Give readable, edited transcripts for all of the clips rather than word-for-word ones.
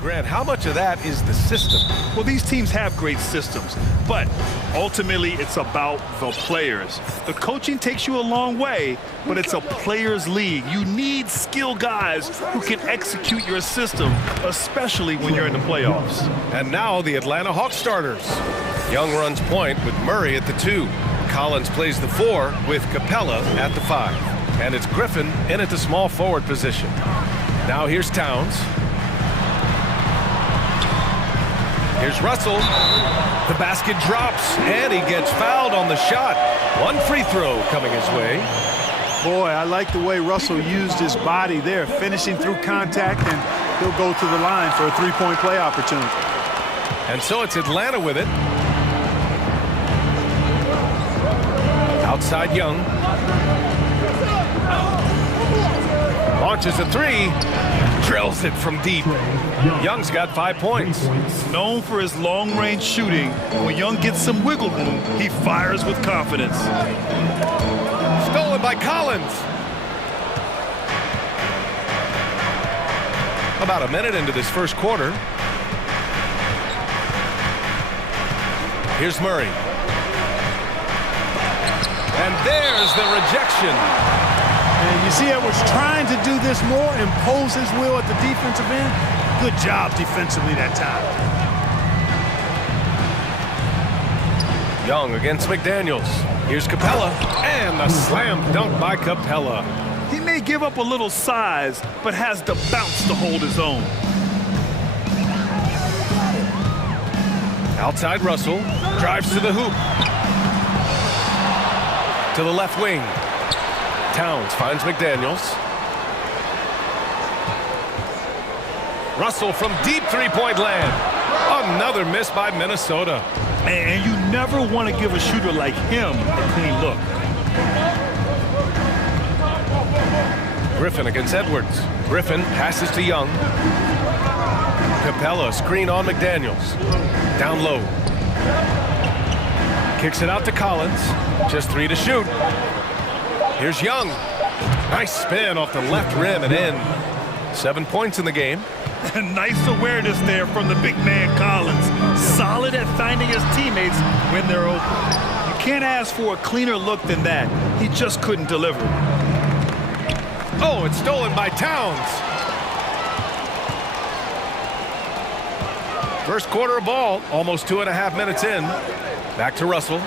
Grant, how much of that is the system? Well, these teams have great systems, but ultimately it's about the players. The coaching takes you a long way, but it's a players' league. You need skilled guys who can execute your system, especially when you're in the playoffs. And now the Atlanta Hawks starters. Young runs point with Murray at the 2. Collins plays the 4 with Capella at the 5. And it's Griffin in at the small forward position. Now here's Towns. Here's Russell. The basket drops, and he gets fouled on the shot. One free throw coming his way. Boy, I like the way Russell used his body there, finishing through contact, and he'll go to the line for a three-point play opportunity. And so it's Atlanta with it. Outside Young. Launches a 3. Drills it from deep. Young's got 5 points. Known for his long-range shooting, when Young gets some wiggle room, he fires with confidence. Stolen by Collins. About a minute into this first quarter. Here's Murray. And there's the rejection. And you see Edwards trying to do this more, impose his will at the defensive end. Good job defensively that time. Young against McDaniels. Here's Capella, and a slam dunk by Capella. He may give up a little size, but has the bounce to hold his own. Outside Russell, drives to the hoop. To the left wing. Towns finds McDaniels. Russell from deep three-point land. Another miss by Minnesota. And you never want to give a shooter like him a clean look. Griffin against Edwards. Griffin passes to Young. Capella screen on McDaniels. Down low. Kicks it out to Collins. Just 3 to shoot. Here's Young. Nice spin off the left rim and in. 7 points in the game. Nice awareness there from the big man Collins. Solid at finding his teammates when they're open. You can't ask for a cleaner look than that. He just couldn't deliver. Oh, it's stolen by Towns. First quarter of ball, almost 2.5 minutes in. Back to Russell.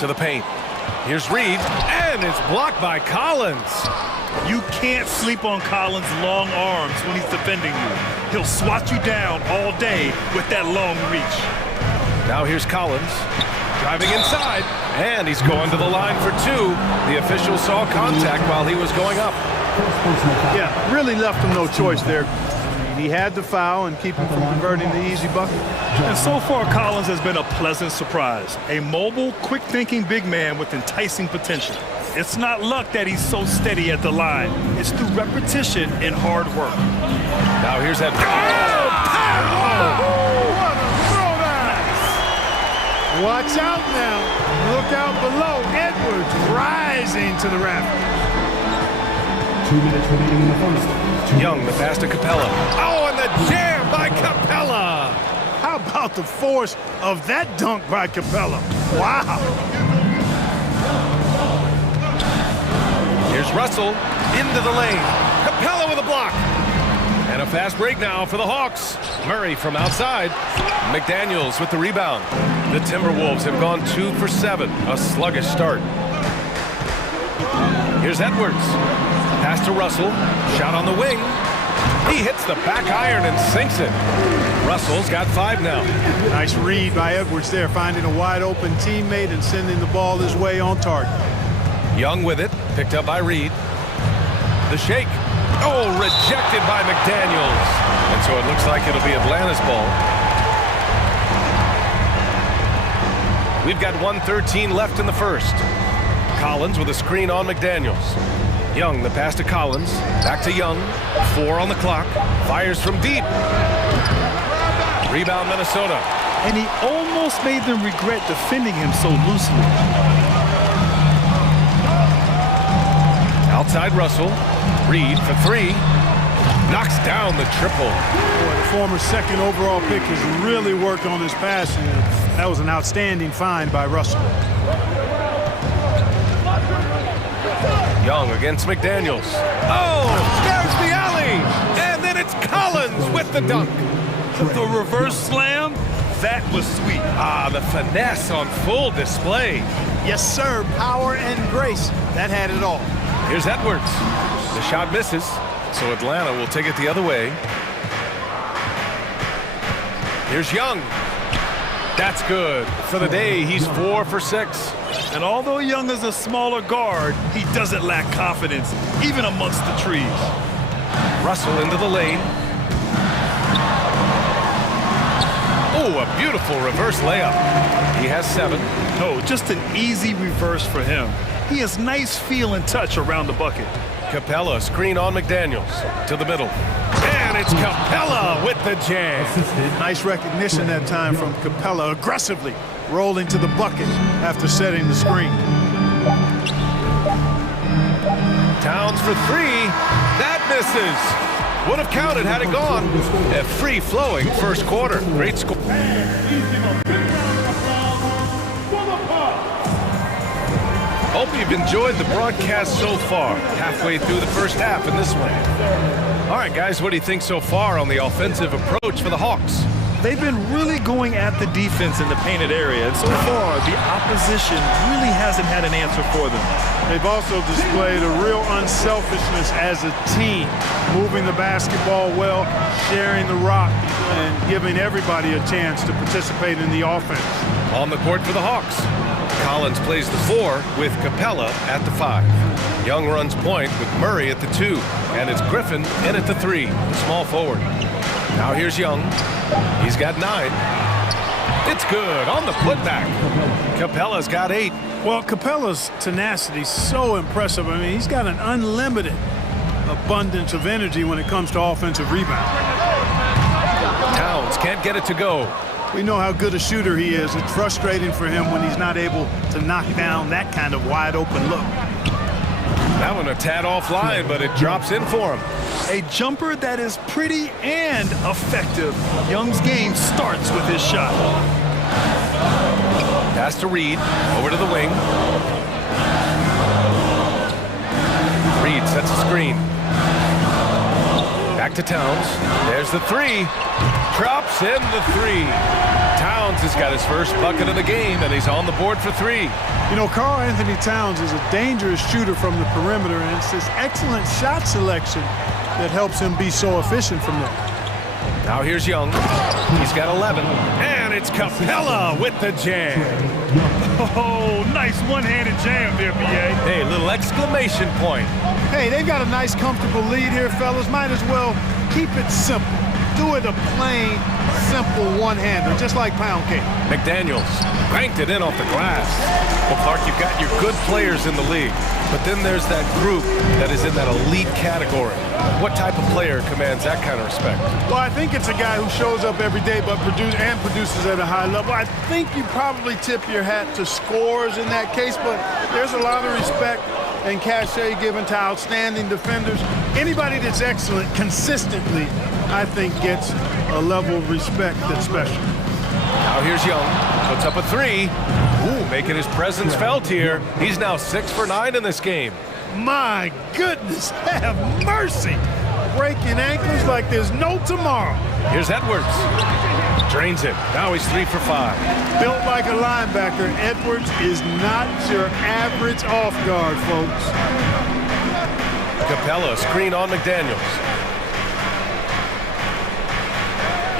To the paint. Here's Reed, and it's blocked by Collins. You can't sleep on Collins' long arms when he's defending you. He'll swat you down all day with that long reach. Now here's Collins, driving inside, and he's going to the line for 2. The official saw contact while he was going up. Yeah, really left him no choice there. He had the foul and keep him from converting the easy bucket. And so far, Collins has been a pleasant surprise. A mobile, quick-thinking big man with enticing potential. It's not luck that he's so steady at the line. It's through repetition and hard work. Now here's that. What a throwback! Watch out now. Look out below. Edwards rising to the rafters. 2 minutes remaining in the first. Young, the pass to Capella. Oh, and the jam by Capella. How about the force of that dunk by Capella? Wow. Here's Russell into the lane. Capella with a block. And a fast break now for the Hawks. Murray from outside. McDaniels with the rebound. The Timberwolves have gone 2 for 7. A sluggish start. Here's Edwards. Pass to Russell. Shot on the wing. He hits the back iron and sinks it. Russell's got 5 now. Nice read by Edwards there, finding a wide open teammate and sending the ball his way on target. Young with it. Picked up by Reed. The shake. Oh, rejected by McDaniels. And so it looks like it'll be Atlanta's ball. We've got 1:13 left in the first. Collins with a screen on McDaniels. Young, the pass to Collins. Back to Young. 4 on the clock. Fires from deep. Rebound, Minnesota. And he almost made them regret defending him so loosely. Outside Russell. Reed for three. Knocks down the triple. Boy, the former second overall pick has really worked on his passing. That was an outstanding find by Russell. Young against McDaniels. Oh, there's the alley. And then it's Collins with the dunk. The reverse slam, that was sweet. Ah, the finesse on full display. Yes, sir. Power and grace. That had it all. Here's Edwards. The shot misses, so Atlanta will take it the other way. Here's Young. That's good. For the day, he's 4 for 6. And although Young is a smaller guard, he doesn't lack confidence, even amongst the trees. Russell into the lane. Oh, a beautiful reverse layup. He has 7. No, just an easy reverse for him. He has nice feel and touch around the bucket. Capella screen on McDaniels to the middle. And it's Capella with the jam. Nice recognition that time from Capella, aggressively rolling to the bucket after setting the screen. Towns for 3. That misses. Would have counted had it gone. A free-flowing first quarter. Great score. Hope you've enjoyed the broadcast so far. Halfway through the first half in this one. All right, guys, what do you think so far on the offensive approach for the Hawks? They've been really going at the defense in the painted area, and so far, the opposition really hasn't had an answer for them. They've also displayed a real unselfishness as a team, moving the basketball well, sharing the rock, and giving everybody a chance to participate in the offense. On the court for the Hawks. Collins plays the 4 with Capella at the 5. Young runs point with Murray at the 2, and it's Griffin in at the 3, the small forward. Now here's Young. He's got 9. It's good on the putback. Capella's got 8. Well, Capella's tenacity is so impressive. I mean, he's got an unlimited abundance of energy when it comes to offensive rebound. Towns can't get it to go. We know how good a shooter he is. It's frustrating for him when he's not able to knock down that kind of wide open look. That one a tad offline, but it drops in for him. A jumper that is pretty and effective. Young's game starts with his shot. Pass to Reed, over to the wing. Reed sets a screen. Back to Towns. There's the 3. Drops in the 3. Towns has got his first bucket of the game, and he's on the board for 3. You know, Karl Anthony Towns is a dangerous shooter from the perimeter, and it's his excellent shot selection that helps him be so efficient from there. Now here's Young. He's got 11. And it's Capella with the jam. Oh, nice one-handed jam there, B.A. Hey, little exclamation point. Hey, they've got a nice, comfortable lead here, fellas. Might as well keep it simple. Do it a plain, simple one-hander, just like pound cake. McDaniels banked it in off the glass. Well, Clark, you've got your good players in the league, but then there's that group that is in that elite category. What type of player commands that kind of respect? Well, I think it's a guy who shows up every day but produces at a high level. I think you probably tip your hat to scores in that case, but there's a lot of respect and cachet given to outstanding defenders. Anybody that's excellent consistently, I think, gets a level of respect that's special. Now here's Young. Puts up a 3. Ooh, making his presence felt here. He's now 6 for 9 in this game. My goodness, have mercy. Breaking ankles like there's no tomorrow. Here's Edwards. Drains it. Now he's 3 for 5. Built like a linebacker, Edwards is not your average off guard, folks. Capella screen on McDaniels.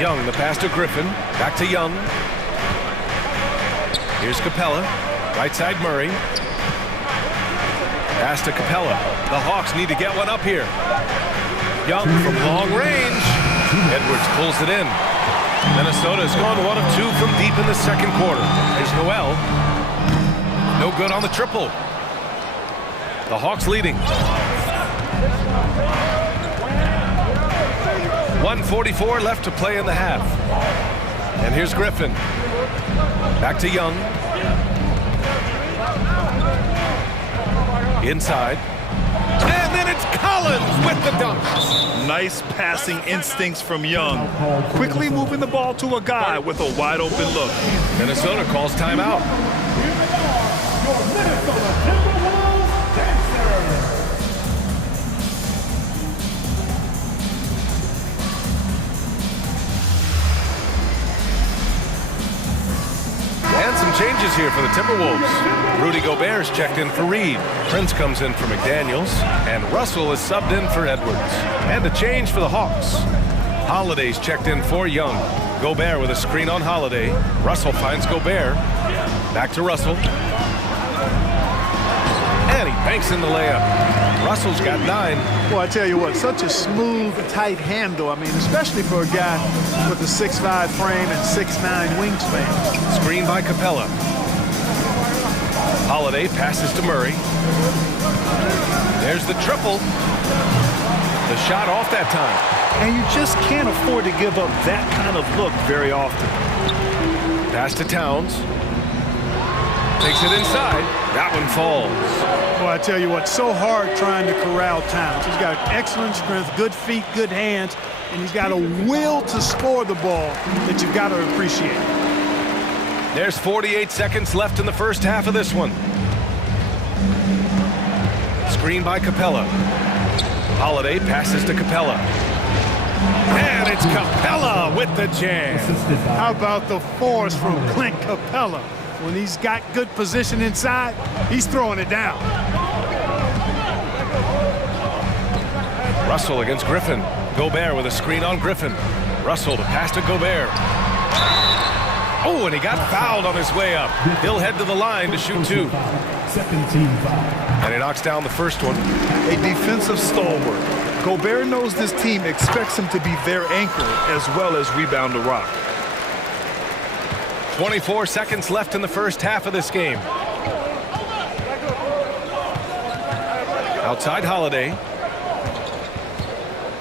Young, the pass to Griffin. Back to Young. Here's Capella. Right side Murray. Pass to Capella. The Hawks need to get one up here. Young from long range. Edwards pulls it in. Minnesota has gone 1 of 2 from deep in the second quarter. There's Noel. No good on the triple. The Hawks leading. 1:44 left to play in the half. And here's Griffin. Back to Young. Inside. then it's Collins with the dunk. Nice passing instincts from Young. Quickly moving the ball to a guy with a wide open look. Minnesota calls timeout. Your Minnesota Timberwolves dancer. And some changes here for the Timberwolves. Rudy Gobert's checked in for Reed. Prince comes in for McDaniels. And Russell is subbed in for Edwards. And a change for the Hawks. Holiday's checked in for Young. Gobert with a screen on Holiday. Russell finds Gobert. Back to Russell. And he banks in the layup. Russell's got 9. Well, I tell you what, such a smooth, tight handle. I mean, especially for a guy with a 6'5" frame and 6'9" wingspan. Screen by Capella. Holiday passes to Murray. There's the triple. The shot off that time. And you just can't afford to give up that kind of look very often. Pass to Towns. Takes it inside. That one falls. Well, I tell you what, so hard trying to corral Towns. He's got excellent strength, good feet, good hands, and he's got a will to score the ball that you've got to appreciate. There's 48 seconds left in the first half of this one. Screen by Capella. Holiday passes to Capella. And it's Capella with the jam. How about the force from Clint Capella? When he's got good position inside, he's throwing it down. Russell against Griffin. Gobert with a screen on Griffin. Russell to pass to Gobert. Oh, and he got fouled on his way up. He'll head to the line to shoot 2. Second team foul. And he knocks down the first one. A defensive stalwart. Gobert knows this team expects him to be their anchor as well as rebound the rock. 24 seconds left in the first half of this game. Outside Holiday.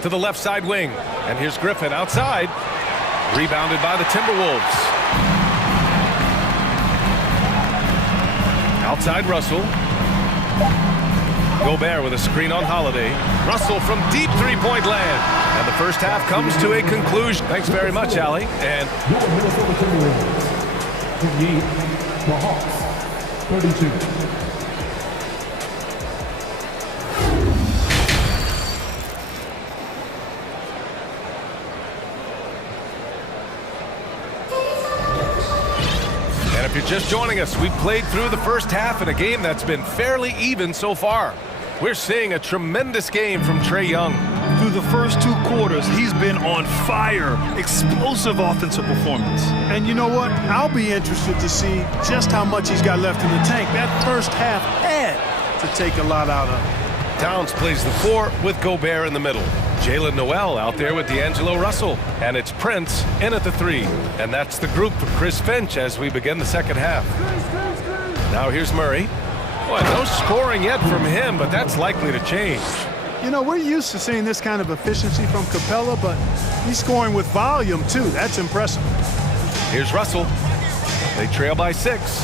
To the left side wing. And here's Griffin outside. Rebounded by the Timberwolves. Outside Russell. Gobert with a screen on Holiday. Russell from deep three-point land. And the first half comes to a conclusion. Thanks very much, Allie. And Your Minnesota Timberwolves 28, the Hawks 32. And if you're just joining us, we've played through the first half in a game that's been fairly even so far. We're seeing a tremendous game from Trae Young. Through the first 2 quarters, he's been on fire. Explosive offensive performance. And you know what? I'll be interested to see just how much he's got left in the tank. That first half had to take a lot out of him. Towns plays the 4 with Gobert in the middle. Jalen Noel out there with D'Angelo Russell. And it's Prince in at the 3. And that's the group for Chris Finch as we begin the second half. Now here's Murray. Boy, no scoring yet from him, but that's likely to change. You know, we're used to seeing this kind of efficiency from Capella, but he's scoring with volume, too. That's impressive. Here's Russell. They trail by 6.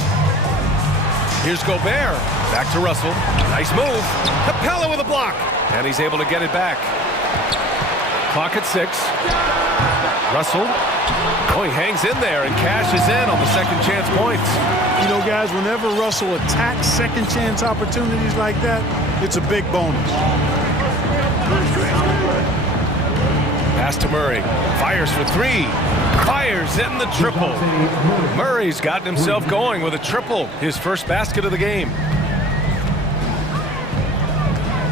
Here's Gobert. Back to Russell. Nice move. Capella with a block. And he's able to get it back. Clock at 6. Russell. Oh, he hangs in there and cashes in on the second chance points. You know, guys, whenever Russell attacks second chance opportunities like that, it's a big bonus. Pass to Murray. Fires for 3. Fires in the triple. Murray's gotten himself going with a triple. His first basket of the game.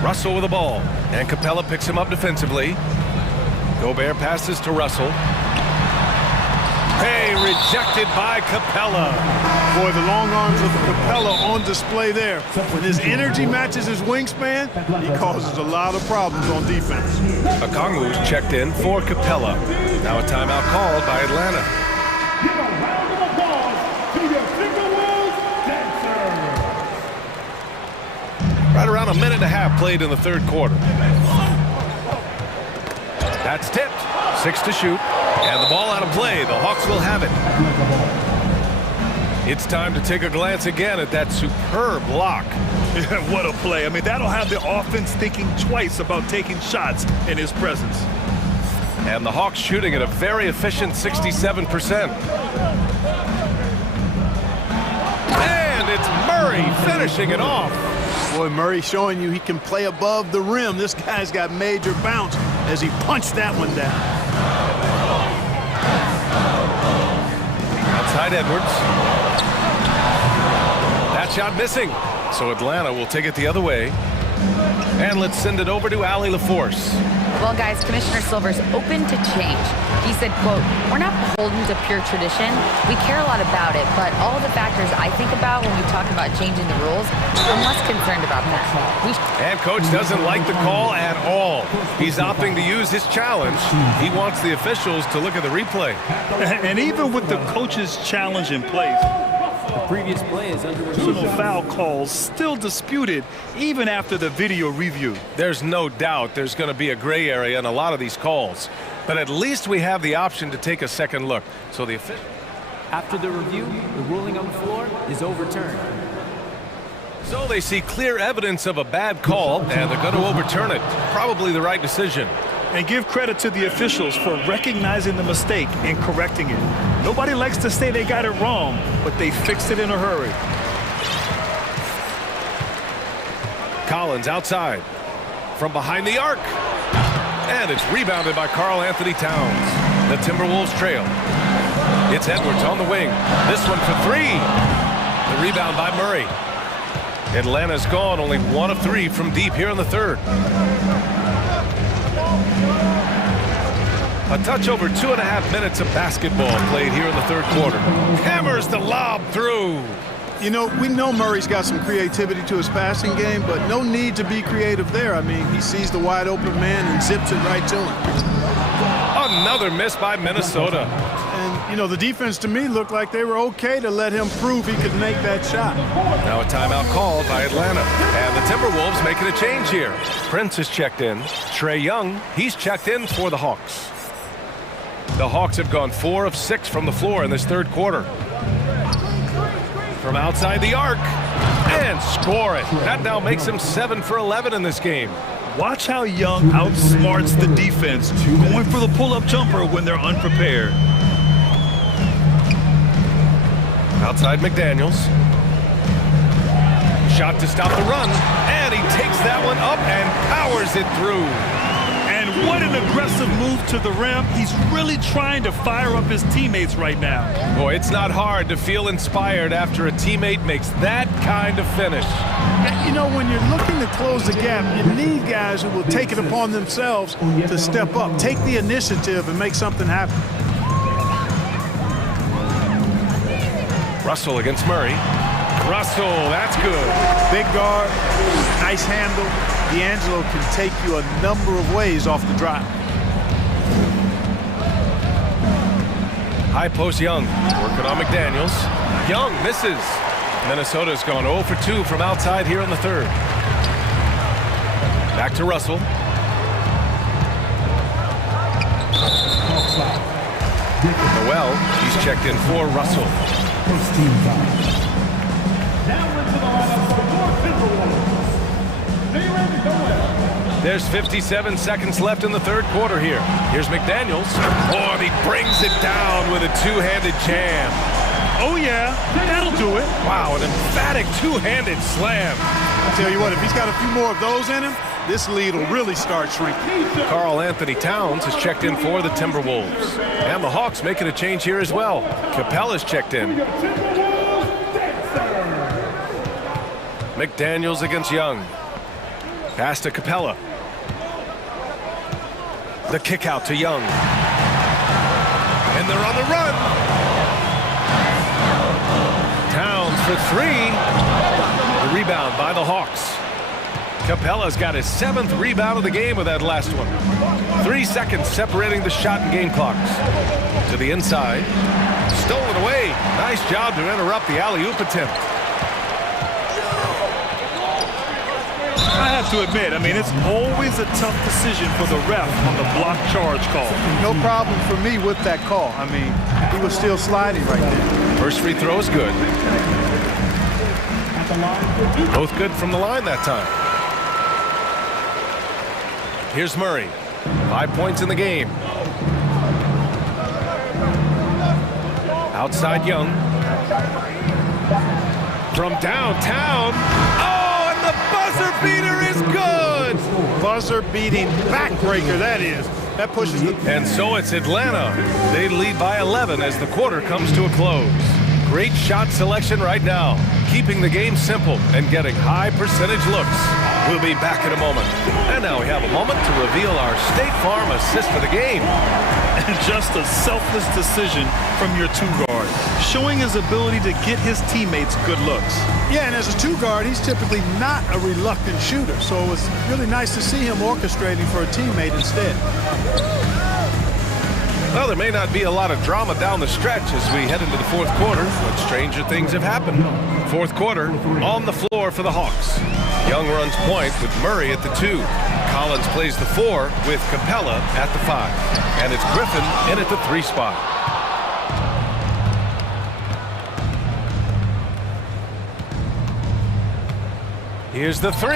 Russell with the ball. And Capella picks him up defensively. Gobert passes to Russell. Hey, rejected by Capella. Boy, the long arms of Capella on display there. When his energy matches his wingspan, he causes a lot of problems on defense. Okongwu's checked in for Capella. Now a timeout called by Atlanta. Give a round of applause to your Timberwolves dancer. Right around a minute and a half played in the third quarter. That's tipped. 6 to shoot. And the ball out of play. The Hawks will have it. It's time to take a glance again at that superb block. What a play. I mean, that'll have the offense thinking twice about taking shots in his presence. And the Hawks shooting at a very efficient 67%. And it's Murray finishing it off. Boy, Murray showing you he can play above the rim. This guy's got major bounce as he punched that one down. Outside Edwards. That shot missing. So Atlanta will take it the other way. And let's send it over to Allie LaForce. Well, guys, Commissioner Silver's open to change. He said, quote, "We're not beholden to pure tradition. We care a lot about it, but all the factors I think about when we talk about changing the rules, I'm less concerned about that." And Coach doesn't like the call at all. He's opting to use his challenge. He wants the officials to look at the replay. And even with the coach's challenge in place, The previous play is under personal foul calls still disputed even after the video review. There's no doubt there's going to be a gray area in a lot of these calls. But at least we have the option to take a second look. So the official... After the review, the ruling on the floor is overturned. So they see clear evidence of a bad call, and they're going to overturn it. Probably the right decision. And give credit to the officials for recognizing the mistake and correcting it. Nobody likes to say they got it wrong, but they fixed it in a hurry. Collins outside. From behind the arc. And it's rebounded by Karl Anthony Towns. The Timberwolves trail. It's Edwards on the wing. This one for three. The rebound by Murray. Atlanta's gone only 1 of 3 from deep here in the third. A touch over 2.5 minutes of basketball played here in the third quarter. Hammers the lob through. You know, we know Murray's got some creativity to his passing game, but no need to be creative there. I mean, he sees the wide open man and zips it right to him. Another miss by Minnesota. And, you know, the defense to me looked like they were okay to let him prove he could make that shot. Now a timeout called by Atlanta. And the Timberwolves making a change here. Prince is checked in. Trae Young, he's checked in for the Hawks. The Hawks have gone 4 of 6 from the floor in this third quarter. From outside the arc. And score it. That now makes him 7 for 11 in this game. Watch how Young outsmarts the defense, going for the pull-up jumper when they're unprepared. Outside McDaniels. Shot to stop the run. And he takes that one up and powers it through. And what an aggressive move to the rim. He's really trying to fire up his teammates right now. Boy, it's not hard to feel inspired after a teammate makes that kind of finish. You know, when you're looking to close the gap, you need guys who will take it upon themselves to step up, take the initiative, and make something happen. Russell against Murray. Russell, that's good. Big guard, nice handle. D'Angelo can take you a number of ways off the drive. High post Young, working on McDaniels. Young misses. Minnesota's gone 0 for 2 from outside here in the third. Back to Russell. Noel, he's checked in for Russell. First team foul. Now into the lineup for your Timberwolves. There's 57 seconds left in the third quarter here. Here's McDaniels. Oh, and he brings it down with a two-handed jam. Oh, yeah, that'll do it. Wow, an emphatic two-handed slam. I tell you what, if he's got a few more of those in him, this lead will really start shrinking. Karl Anthony Towns has checked in for the Timberwolves. And the Hawks making a change here as well. Capella's checked in. McDaniels against Young. Pass to Capella. The kick out to Young. And they're on the run. Towns for 3. The rebound by the Hawks. Capella's got his 7th rebound of the game with that last one. 3 seconds separating the shot and game clocks. To the inside. Stolen away. Nice job to interrupt the alley-oop attempt. I have to admit, I mean, it's always a tough decision for the ref on the block charge call. No problem for me with that call. I mean, he was still sliding right there. First free throw is good. at the line for two. Both good from the line that time. Here's Murray. 5 points in the game. Outside Young. From downtown. Oh, and the buzzer beater is good! Buzzer-beating backbreaker, that is. That pushes the... And so it's Atlanta. They lead by 11 as the quarter comes to a close. Great shot selection right now, keeping the game simple and getting high percentage looks. We'll be back in a moment. And now we have a moment to reveal our State Farm assist for the game. And just a selfless decision from your two-guard, showing his ability to get his teammates good looks. Yeah, and as a two-guard, he's typically not a reluctant shooter, so it was really nice to see him orchestrating for a teammate instead. Well, there may not be a lot of drama down the stretch as we head into the fourth quarter, but stranger things have happened. Fourth quarter, on the floor for the Hawks. Young runs point with Murray at the 2. Collins plays the 4 with Capella at the 5. And it's Griffin in at the 3 spot. Here's the 3.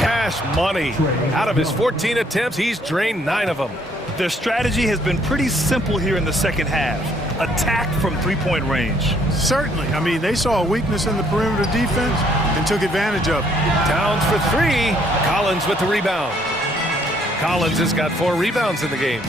Cash money. Out of his 14 attempts, he's drained 9 of them. Their strategy has been pretty simple here in the second half. Attack from three-point range. Certainly. I mean, they saw a weakness in the perimeter defense and took advantage of it. Towns for 3. Collins with the rebound. Collins has got 4 rebounds in the game.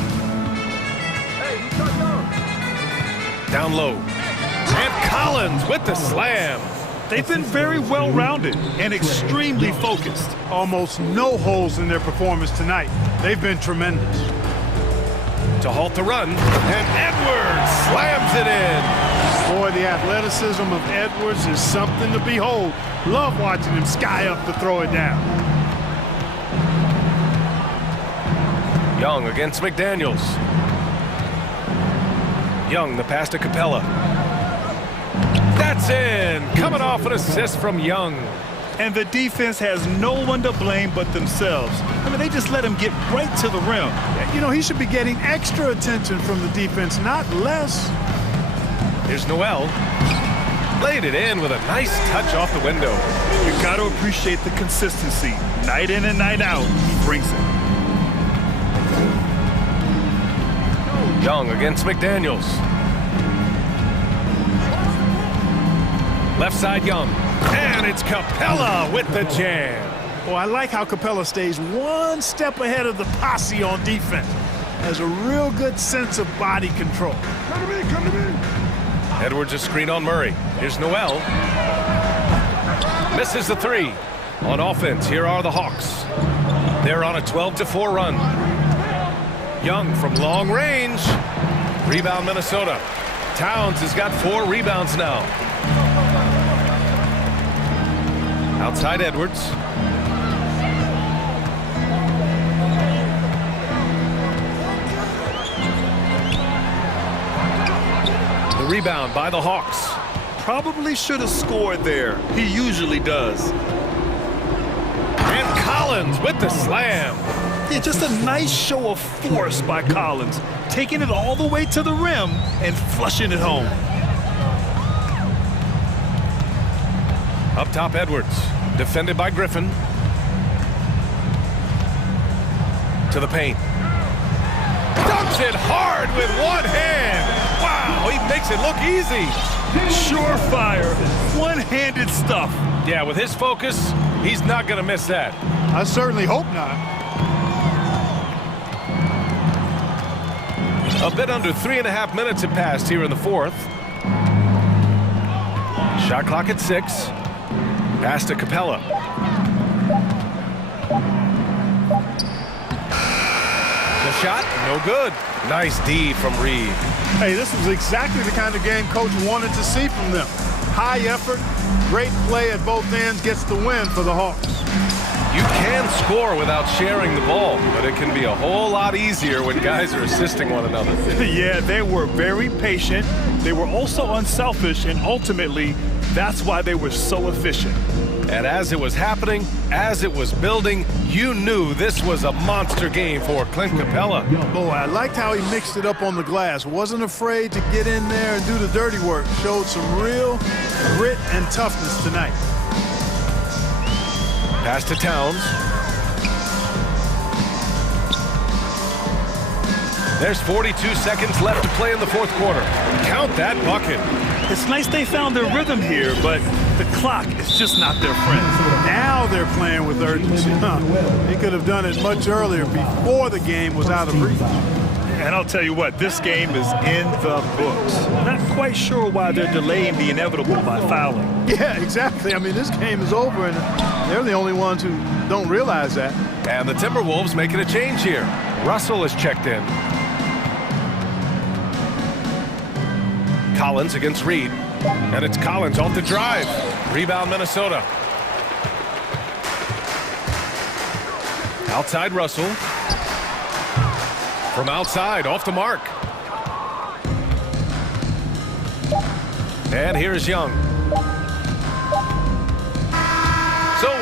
Down low. And Collins with the slam. They've been very well-rounded and extremely focused. Almost no holes in their performance tonight. They've been tremendous. To halt the run, and Edwards slams it in. Boy, the athleticism of Edwards is something to behold. Love watching him sky up to throw it down. Young against McDaniels. Young, the pass to Capella. That's in! Coming off an assist from Young. And the defense has no one to blame but themselves. I mean, they just let him get right to the rim. You know, he should be getting extra attention from the defense, not less. Here's Noel. Laid it in with a nice touch off the window. You got to appreciate the consistency. Night in and night out, he brings it. Young against McDaniels. Left side Young. And it's Capella with the jam. Oh, I like how Capella stays one step ahead of the posse on defense. Has a real good sense of body control. Come to me, come to me. Edwards a screen on Murray. Here's Noel. Misses the 3. On offense, here are the Hawks. They're on a 12-4 run. Young from long range. Rebound Minnesota. Towns has got 4 rebounds now. Outside Edwards. The rebound by the Hawks. Probably should have scored there. He usually does. And Collins with the slam. Yeah, just a nice show of force by Collins, taking it all the way to the rim and flushing it home. Up top, Edwards. Defended by Griffin. To the paint. Dunks it hard with one hand. Wow, he makes it look easy. Surefire, one-handed stuff. Yeah, with his focus, he's not going to miss that. I certainly hope not. A bit under 3.5 minutes have passed here in the fourth. Shot clock at 6. Pass to Capella. The shot, no good. Nice D from Reed. Hey, this was exactly the kind of game coach wanted to see from them. High effort, great play at both ends gets the win for the Hawks. You can score without sharing the ball, but it can be a whole lot easier when guys are assisting one another. Yeah, they were very patient. They were also unselfish, and ultimately, that's why they were so efficient. And as it was happening, as it was building, you knew this was a monster game for Clint Capella. Boy, I liked how he mixed it up on the glass. Wasn't afraid to get in there and do the dirty work. Showed some real grit and toughness tonight. Pass to Towns. There's 42 seconds left to play in the fourth quarter. Count that bucket. It's nice they found their rhythm here, but the clock is just not their friend. Now they're playing with urgency. They could have done it much earlier before the game was out of reach. And I'll tell you what, this game is in the books. Not quite sure why they're delaying the inevitable by fouling. Yeah, exactly. I mean, this game is over, and they're the only ones who don't realize that. And the Timberwolves making a change here. Russell is checked in. Collins against Reed. And it's Collins off the drive. Rebound Minnesota. Outside Russell. From outside, off the mark. And here's Young. So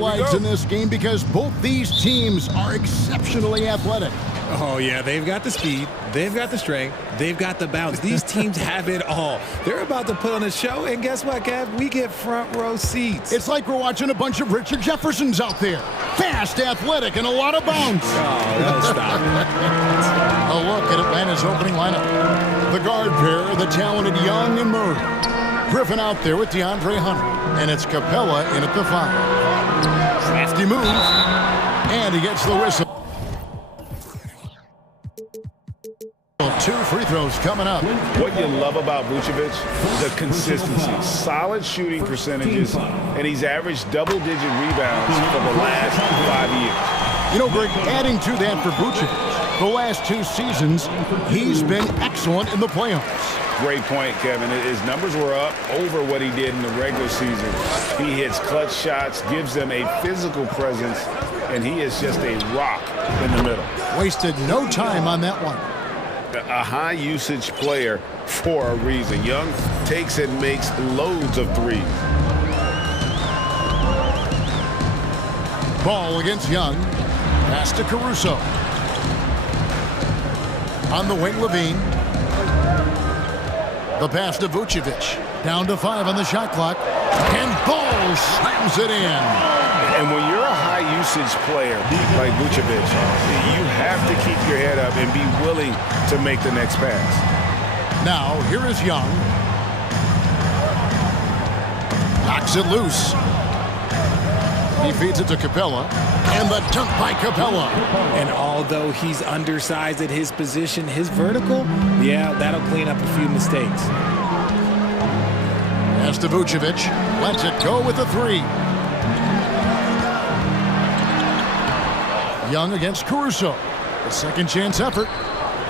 Lights in this game because both these teams are exceptionally athletic. Oh, yeah, they've got the speed, they've got the strength, they've got the bounce. These teams have it all. They're about to put on a show, and guess what, Kev? We get front row seats. It's like we're watching a bunch of Richard Jeffersons out there. Fast, athletic, and a lot of bounce. Oh, don't stop. A look at Atlanta's opening lineup. The guard pair, the talented Young and Murray. Griffin out there with DeAndre Hunter. And it's Capella in at the 5. Crafty move. And he gets the whistle. 2 free throws coming up. What you love about Vucevic, the consistency, solid shooting percentages, and he's averaged double-digit rebounds for the last 5 years. You know, Greg, adding to that for Vucevic, the last 2 seasons, he's been excellent in the playoffs. Great point, Kevin. His numbers were up over what he did in the regular season. He hits clutch shots, gives them a physical presence, and he is just a rock in the middle. Wasted no time on that one. A high-usage player for a reason. Young takes and makes loads of threes. Ball against Young. Pass to Caruso. On the wing, Levine. The pass to Vucevic. Down to 5 on the shot clock. And Ball slams it in. And when you're a high-usage player like Vucevic, you have to keep your head up and be willing to make the next pass. Now, here is Young. Knocks it loose. He feeds it to Capella. And the dunk by Capella. And although he's undersized at his position, his vertical, yeah, that'll clean up a few mistakes. Pass to Vucevic. Lets it go with the 3. Young against Caruso. A second chance effort.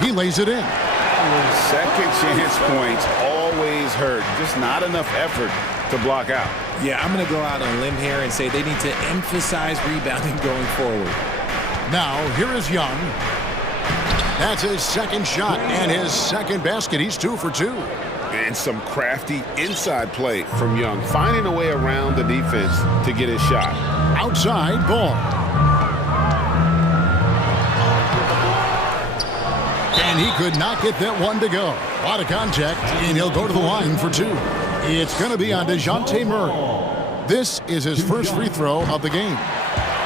He lays it in. Second chance points always hurt. Just not enough effort to block out. Yeah, I'm going to go out on a limb here and say they need to emphasize rebounding going forward. Now, here is Young. That's his second shot and his second basket. He's 2 for 2. And some crafty inside play from Young, finding a way around the defense to get his shot. Outside Ball. And he could not get that one to go. A lot of contact, and he'll go to the line for 2. It's going to be on DeJounte Murray. This is his first free throw of the game.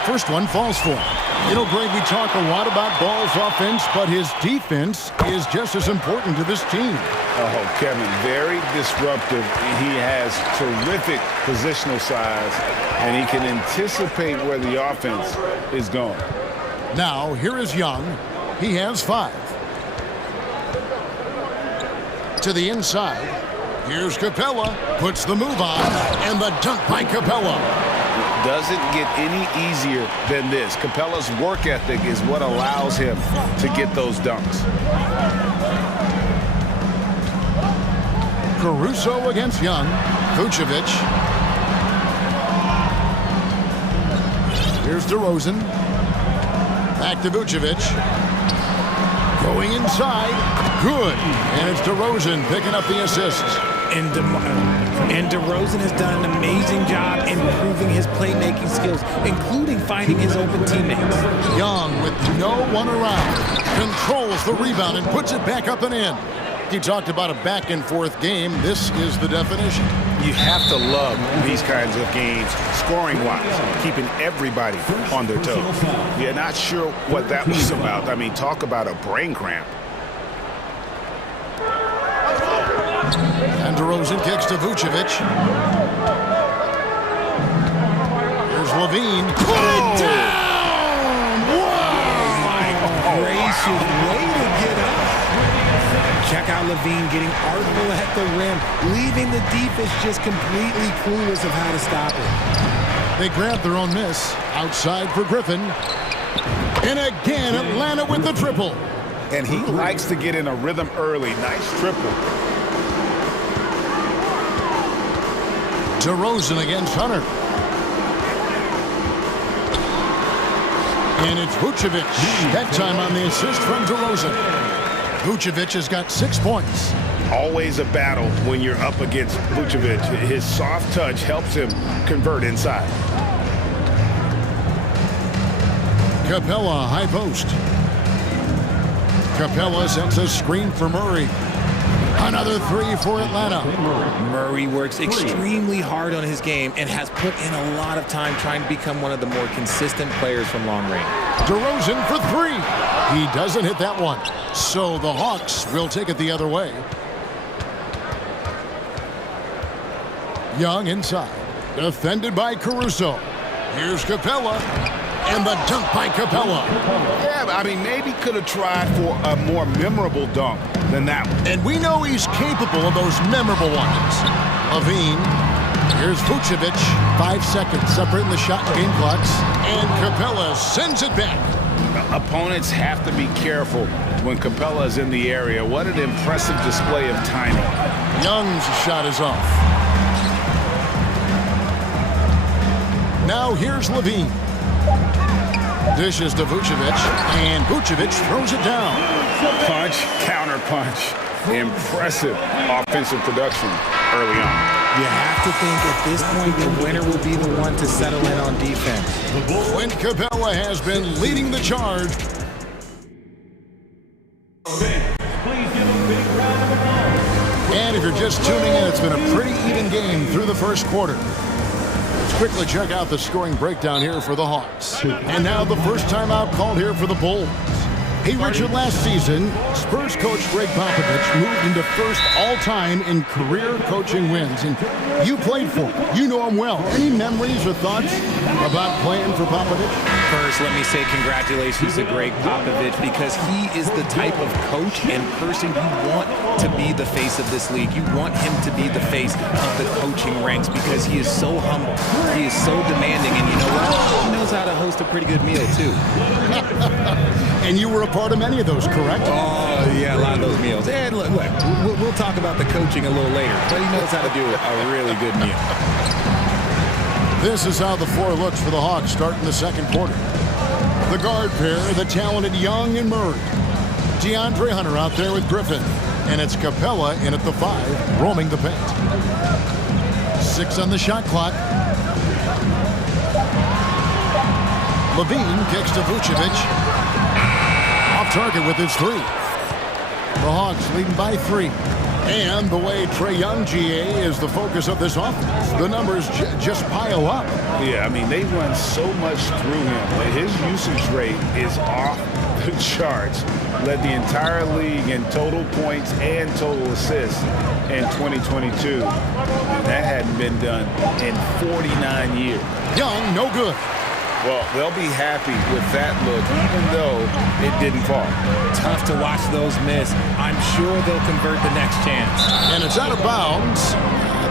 First one falls for him. You know, Greg, we talk a lot about Ball's offense, but his defense is just as important to this team. Oh, Kevin, very disruptive. He has terrific positional size, and he can anticipate where the offense is going. Now, here is Young. He has 5. To the inside. Here's Capella. Puts the move on. And the dunk by Capella. Doesn't get any easier than this. Capella's work ethic is what allows him to get those dunks. Caruso against Young. Vucevic. Here's DeRozan. Back to Vucevic. Going inside. Good. And it's DeRozan picking up the assist. And DeRozan has done an amazing job improving his playmaking skills, including finding his open teammates. Young with no one around. Controls the rebound and puts it back up and in. You talked about a back-and-forth game. This is the definition. You have to love these kinds of games, scoring-wise, keeping everybody on their toes. Yeah, not sure what that was about. I mean, talk about a brain cramp. And DeRozan kicks to Vucevic. Here's Levine. Put it down! Oh, my gracious, way to get up. Check out Levine getting artful at the rim, leaving the defense just completely clueless of how to stop it. They grab their own miss. Outside for Griffin. And again, Atlanta with the triple. And he likes to get in a rhythm early. Nice triple. DeRozan against Hunter. And it's Vucevic. That time on the assist from DeRozan. Vucevic has got 6 points. Always a battle when you're up against Vucevic. His soft touch helps him convert inside. Capella, high post. Capella sends a screen for Murray. Another three for Atlanta. Murray works extremely hard on his game and has put in a lot of time trying to become one of the more consistent players from long range. DeRozan for three. He doesn't hit that one. So the Hawks will take it the other way. Young inside. Defended by Caruso. Here's Capella. And the dunk by Capella. Yeah, I mean, maybe could have tried for a more memorable dunk than that one. And we know he's capable of those memorable ones. Levine. Here's Vucevic. 5 seconds separating the shot and game clocks. And Capella sends it back. Opponents have to be careful when Capella is in the area. What an impressive display of timing. Young's shot is off. Now here's Levine. Dishes to Vucevic, and Vucevic throws it down. Punch, counter punch. Impressive offensive production early on. You have to think at this point the winner will be the one to settle in on defense. Clint Capella has been leading the charge. And if you're just tuning in, it's been a pretty even game through the first quarter. Let's quickly check out the scoring breakdown here for the Hawks. And now the first timeout called here for the Bulls. Hey, Richard, last season, Spurs coach Greg Popovich moved into first all-time in career coaching wins. And you played for him. You know him well. Any memories or thoughts about playing for Popovich? First, let me say congratulations to Greg Popovich because he is the type of coach and person you want to be the face of this league. You want him to be the face of the coaching ranks because he is so humble. He is so demanding. And you know what? He knows how to host a pretty good meal, too. And you were a part of many of those, correct? Oh, yeah, a lot of those meals. And look, we'll talk about the coaching a little later, but he knows how to do a really good meal. This is how the floor looks for the Hawks starting the second quarter. The guard pair, the talented Young and Murray. DeAndre Hunter out there with Griffin. And it's Capella in at the 5, roaming the paint. 6 on the shot clock. Levine kicks to Vucevic. Off target with his 3. The Hawks leading by 3. And the way Trae Young, GA, is the focus of this offense. The numbers just pile up. Yeah, I mean, they run so much through him. His usage rate is off the charts. Led the entire league in total points and total assists in 2022. That hadn't been done in 49 years. Young, no good. Well, they'll be happy with that look, even though it didn't fall. Tough to watch those miss. I'm sure they'll convert the next chance. And it's out of bounds.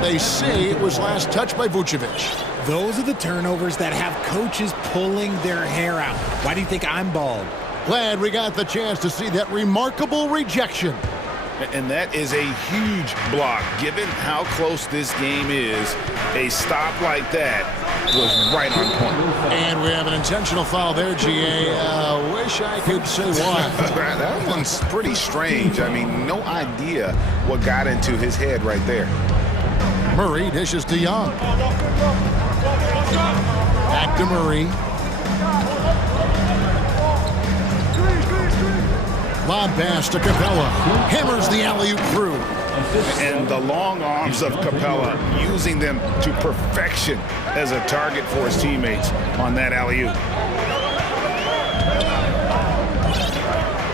They say it was last touched by Vucevic. Those are the turnovers that have coaches pulling their hair out. Why do you think I'm bald? Glad we got the chance to see that remarkable rejection. And that is a huge block. Given how close this game is, a stop like that was right on point. And we have an intentional foul there, GA. Wish I could say why. That one's pretty strange. I mean, no idea what got into his head right there. Murray dishes to Young. Back to Murray. Lob pass to Capella. Hammers the alley-oop through. And the long arms of Capella, using them to perfection as a target for his teammates on that alley-oop.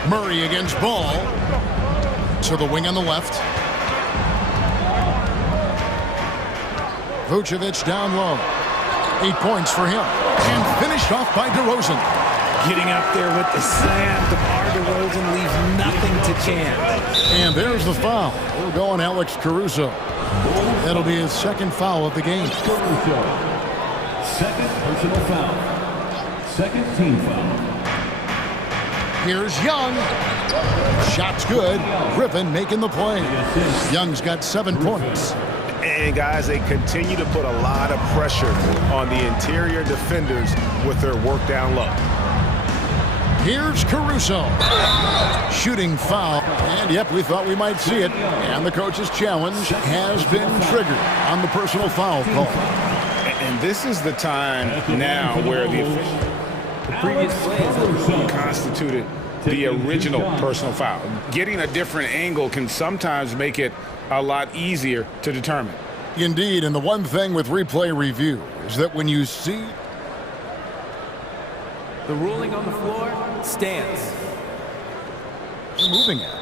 Murray against Ball. To the wing on the left. Vucevic down low. 8 points for him. And finished off by DeRozan. Getting up there with the slam, DeMar DeRozan leaves nothing to chance. And there's the foul. We're going Alex Caruso. That'll be his second foul of the game. Second personal foul. Second team foul. Here's Young. Shot's good. Griffin making the play. Young's got 7 points. And guys, they continue to put a lot of pressure on the interior defenders with their work down low. Here's Caruso. Shooting foul. And yep, we thought we might see it. And the coach's challenge has been triggered on the personal foul call. And this is the time now where the official... constituted the original personal foul. Getting a different angle can sometimes make it a lot easier to determine. Indeed, and the one thing with replay review is that when you see the ruling on the floor stands. Moving at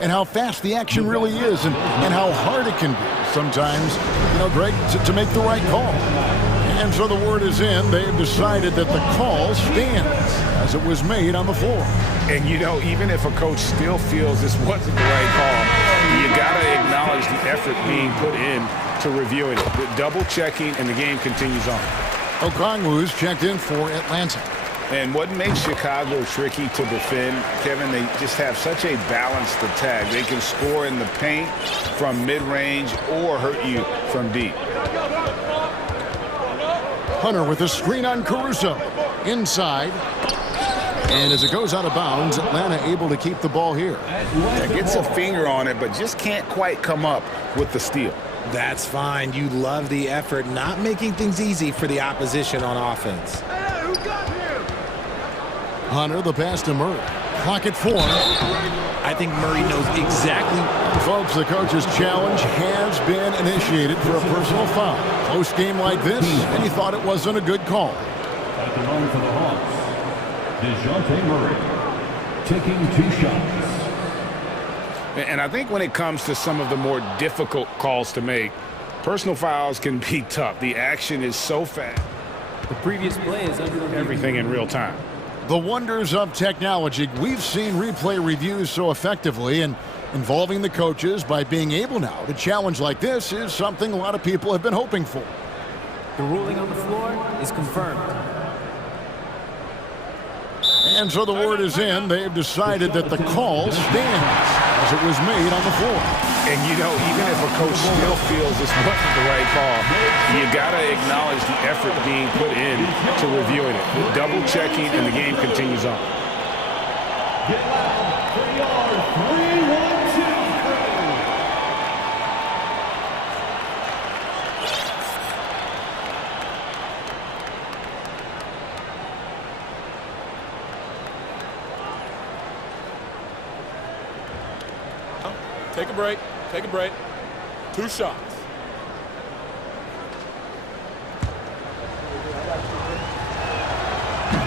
and how fast the action really is and how hard it can be sometimes, Greg, to make the right call. And so the word is in. They've decided that the call stands as it was made on the floor. And, even if a coach still feels this wasn't the right call, you got to acknowledge the effort being put in to reviewing it. The double checking, and the game continues on. Okongwu's checked in for Atlanta. And what makes Chicago tricky to defend, Kevin, they just have such a balanced attack. They can score in the paint from mid-range or hurt you from deep. Hunter with a screen on Caruso. Inside. And as it goes out of bounds, Atlanta able to keep the ball here. Gets a finger on it, but just can't quite come up with the steal. That's fine. You love the effort, not making things easy for the opposition on offense. Hunter, the pass to Murray. Clock at 4. I think Murray knows exactly. Folks, the coach's challenge has been initiated for a personal foul. Close game like this, and he thought it wasn't a good call. At the line for the Hawks, DeJounte Murray taking 2 shots. And I think when it comes to some of the more difficult calls to make, personal fouls can be tough. The action is so fast. The previous play is under review. Everything in real time. The wonders of technology. We've seen replay reviews so effectively, and involving the coaches by being able now to challenge like this is something a lot of people have been hoping for. The ruling on the floor is confirmed. And so the word is in. They've decided that the call stands as it was made on the floor. And, even if a coach still feels this wasn't the right call, you got to acknowledge the effort being put in to reviewing it. The double checking, and the game continues on. Get loud for your 3-1-2. Take a break. Take a break. 2 shots.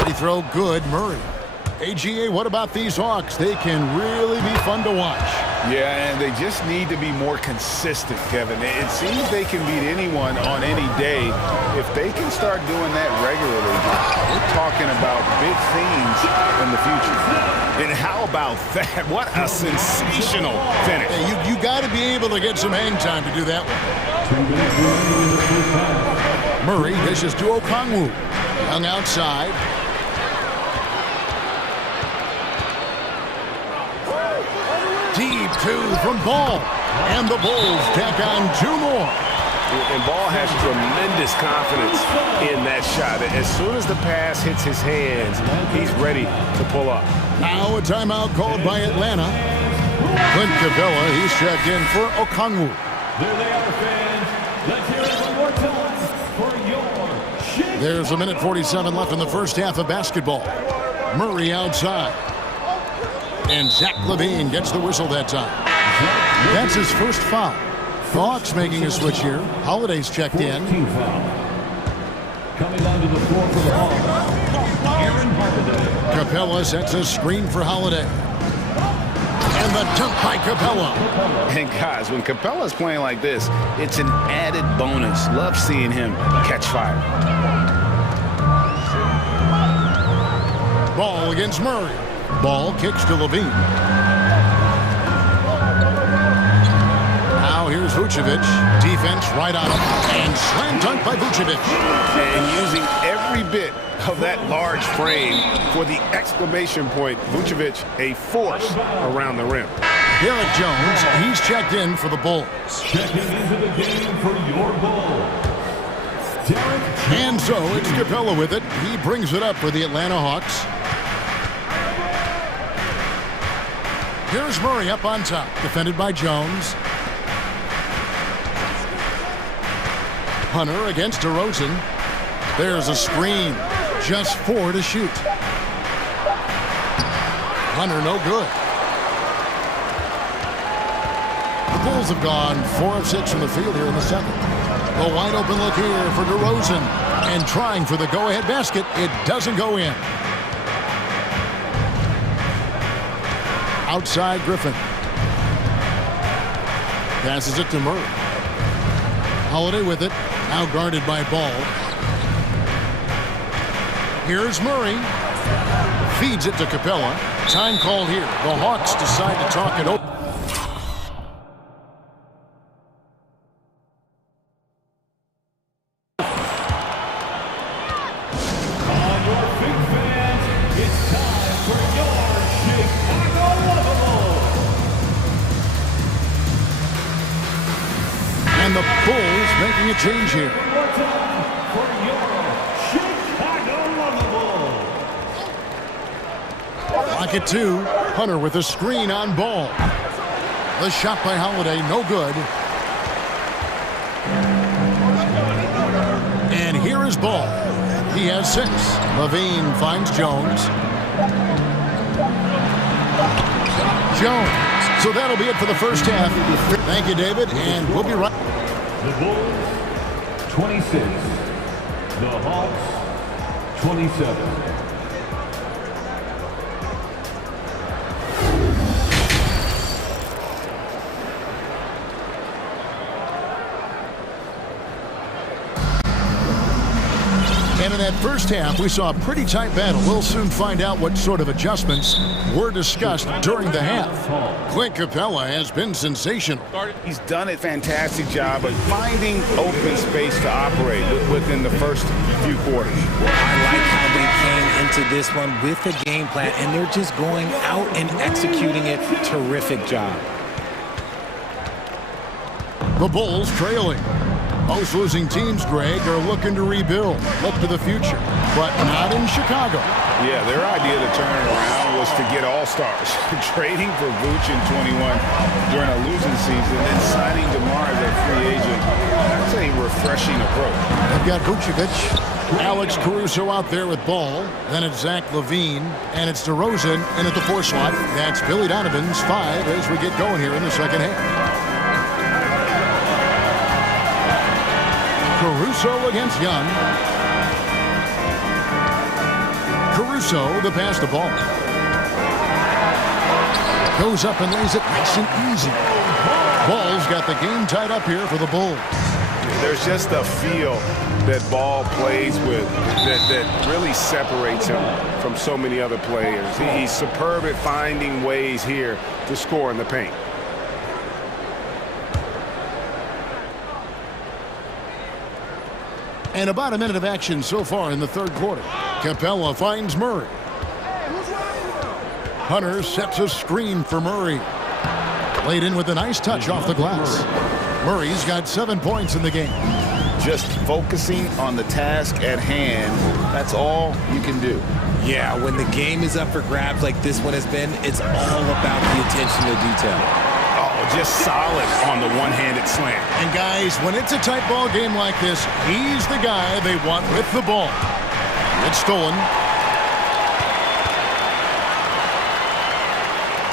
They throw good, Murray. AGA, what about these Hawks? They can really be fun to watch. Yeah, and they just need to be more consistent, Kevin. It seems they can beat anyone on any day. If they can start doing that regularly, we're talking about big things in the future. And how about that? What a sensational finish. Hey, you got to be able to get some hang time to do that one. Murray dishes to Okongwu. Young outside. Deep 2 from Ball. And the Bulls tack on 2 more. And Ball has tremendous confidence in that shot. As soon as the pass hits his hands, he's ready to pull up. Now a timeout called by Atlanta. Clint Capella, he's checked in for Okongwu. There they are, fans. Let's hear it one more time for your shake. There's 1:47 left in the first half of basketball. Murray outside. And Zach LaVine gets the whistle that time. That's his first foul. Hawks making a switch here. Holiday's checked in. Coming onto the floor for the Hawks, Aaron Holiday. Capella sets a screen for Holiday. And the dunk by Capella. And guys, when Capella's playing like this, it's an added bonus. Love seeing him catch fire. Ball against Murray. Ball kicks to LaVine. Now here's Vucevic. Defense right on him. And slam dunk by Vucevic. And using every bit of that large frame for the exclamation point. Vucevic, a force around the rim. Derek Jones, he's checked in for the Bulls. Checking into the game for your Bulls. And so it's Capella with it. He brings it up for the Atlanta Hawks. Here's Murray up on top, defended by Jones. Hunter against DeRozan. There's a screen. Just 4 to shoot. Hunter, no good. The Bulls have gone 4 of 6 from the field here in the second. A wide open look here for DeRozan. And trying for the go-ahead basket. It doesn't go in. Outside Griffin. Passes it to Murray. Holiday with it. Now guarded by Ball. Here's Murray. Feeds it to Capella. Time called here. The Hawks decide to talk it over. And the Bulls making a change here. Pocket 2. Hunter with a screen on Ball. The shot by Holiday, no good. And here is Ball. He has 6. Levine finds Jones. Jones. So that'll be it for the first half. Thank you, David, and we'll be right. The Bulls, 26. The Hawks, 27. And in that first half, we saw a pretty tight battle. We'll soon find out what sort of adjustments were discussed during the half. Clint Capella has been sensational. He's done a fantastic job of finding open space to operate within the first few quarters. I like how they came into this one with a game plan, and they're just going out and executing it. Terrific job. The Bulls trailing. Most losing teams, Greg, are looking to rebuild, look to the future, but not in Chicago. Yeah, their idea to turn it around was to get all-stars. Trading for Vooch in 21 during a losing season and signing DeMar as a free agent. That's a refreshing approach. They've got Vucevic, Alex Caruso out there with Ball. Then it's Zach LaVine, and it's DeRozan in at the 4 slot. That's Billy Donovan's 5 as we get going here in the second half. Caruso against Young. Caruso, the pass to Ball. Goes up and lays it nice and easy. Ball's got the game tied up here for the Bulls. There's just a feel that Ball plays with that really separates him from so many other players. He's superb at finding ways here to score in the paint. And about a minute of action so far in the third quarter. Capella finds Murray. Hunter sets a screen for Murray. Laid in with a nice touch off the glass. Murray's got 7 points in the game. Just focusing on the task at hand, that's all you can do. Yeah, when the game is up for grabs like this one has been, it's all about the attention to detail. Just solid on the one-handed slam. And guys, when it's a tight ball game like this, he's the guy they want with the ball. It's stolen.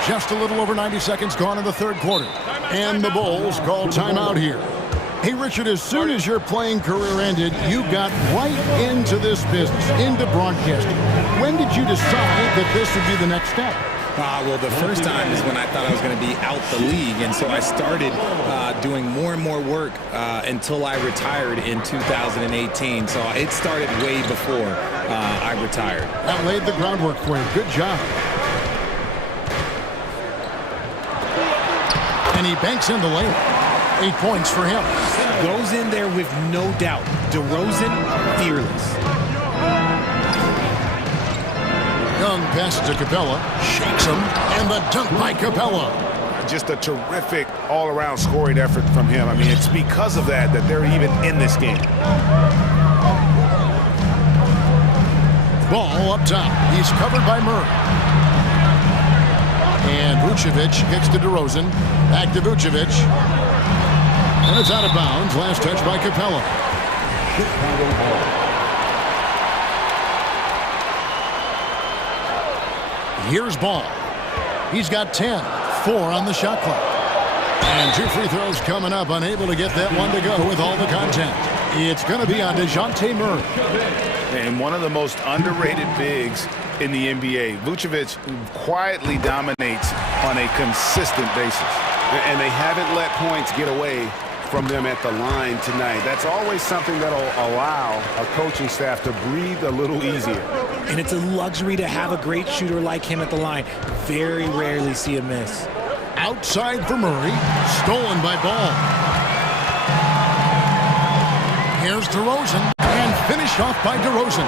Just a little over 90 seconds gone in the third quarter. And the Bulls call timeout here. Hey, Richard, as soon as your playing career ended, you got right into this business, into broadcasting. When did you decide that this would be the next step? Well, the first time is when I thought I was going to be out the league, and so I started doing more and more work until I retired in 2018. So it started way before I retired. That laid the groundwork for you. Good job. And he banks in the lane. 8 points for him. Goes in there with no doubt. DeRozan, fearless. Young passes to Capella, shakes him, and the dunk by Capella. Just a terrific all-around scoring effort from him. I mean, it's because of that they're even in this game. Ball up top. He's covered by Murray. And Vucevic kicks to DeRozan. Back to Vucevic. And it's out of bounds. Last touch by Capella. Here's Ball. He's got 10, 4 on the shot clock. And 2 free throws coming up, unable to get that one to go with all the contact. It's going to be on DeJounte Murray. And one of the most underrated bigs in the NBA. Vucevic quietly dominates on a consistent basis. And they haven't let points get away from them at the line tonight. That's always something that'll allow a coaching staff to breathe a little easier. And it's a luxury to have a great shooter like him at the line. Very rarely see a miss. Outside for Murray. Stolen by Ball. Here's DeRozan. And finished off by DeRozan.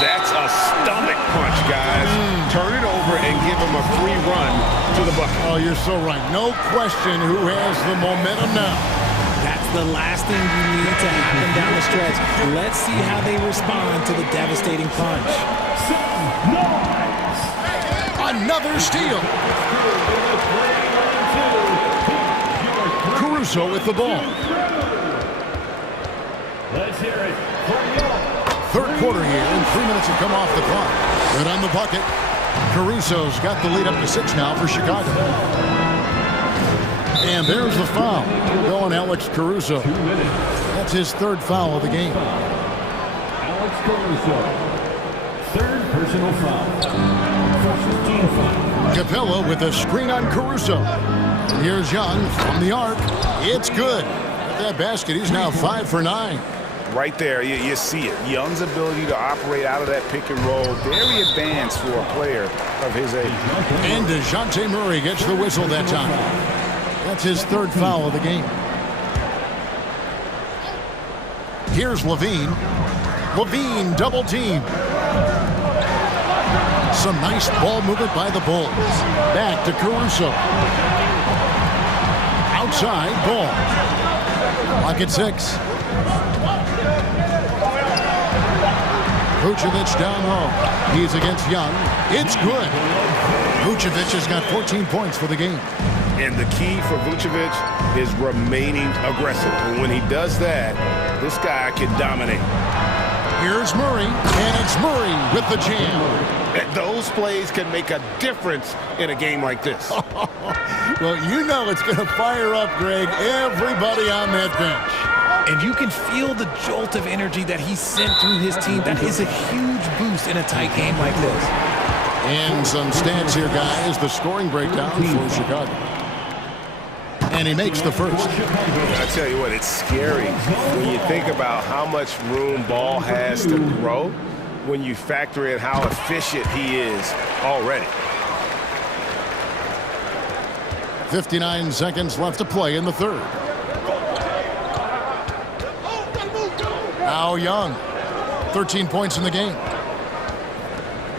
That's a stomach punch, guys. Turn it over and give him a free run to the bucket. Oh, you're so right. No question who has the momentum now. That's the last thing you need to happen down the stretch. Let's see how they respond to the devastating punch. Another steal. Caruso with the ball. Let's hear it from York. Third quarter here, and 3 minutes have come off the clock. Good on the bucket. Caruso's got the lead up to 6 now for Chicago. And there's the foul. Going Alex Caruso. That's his 3rd foul of the game. Alex Caruso. 3rd personal foul. First team foul. Capella with a screen on Caruso. Here's Young from the arc. It's good. With that basket, he's now 5 for 9. Right there, you see it. Young's ability to operate out of that pick and roll, very advanced for a player of his age. And DeJounte Murray gets the whistle that time. That's his 3rd foul of the game. Here's Levine. Levine double team. Some nice ball movement by the Bulls. Back to Caruso. Outside, Ball. Lock at 6. Vucevic down low. He's against Young. It's good. Vucevic has got 14 points for the game. And the key for Vucevic is remaining aggressive. And when he does that, this guy can dominate. Here's Murray, and it's Murray with the jam. And those plays can make a difference in a game like this. Well, you know it's going to fire up, Greg, everybody on that bench. And you can feel the jolt of energy that he sent through his team. That is a huge boost in a tight game like this. And some stats here, guys. The scoring breakdown for Chicago. And he makes the first. I tell you what, it's scary when you think about how much room Ball has to grow when you factor in how efficient he is already. 59 seconds left to play in the 3rd. Now Young, 13 points in the game.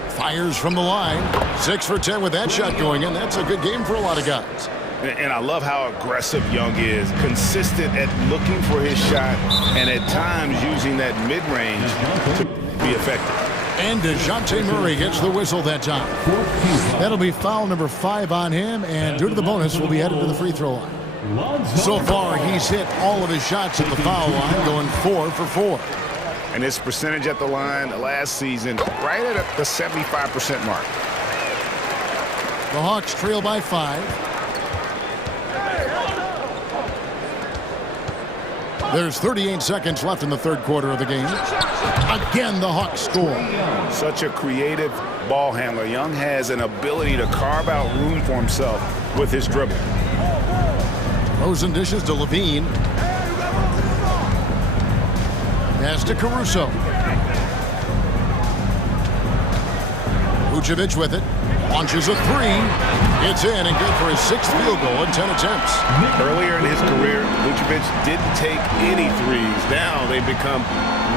Fires from the line. 6 for 10 with that shot going in. That's a good game for a lot of guys. And I love how aggressive Young is. Consistent at looking for his shot and at times using that mid-range to be effective. And DeJounte Murray gets the whistle that time. That'll be foul number 5 on him, and due to the bonus, will be headed to the free throw line. So far, he's hit all of his shots at the foul line, going 4 for 4. And his percentage at the line last season, right at the 75% mark. The Hawks trail by 5. There's 38 seconds left in the 3rd quarter of the game. Again, the Hawks score. Such a creative ball handler. Young has an ability to carve out room for himself with his dribble. Rosen dishes to Levine. Pass to Caruso. Vucevic with it. Launches a 3. It's in and good for his 6th field goal in 10 attempts. Earlier in his career, Vucevic didn't take any threes. Now they've become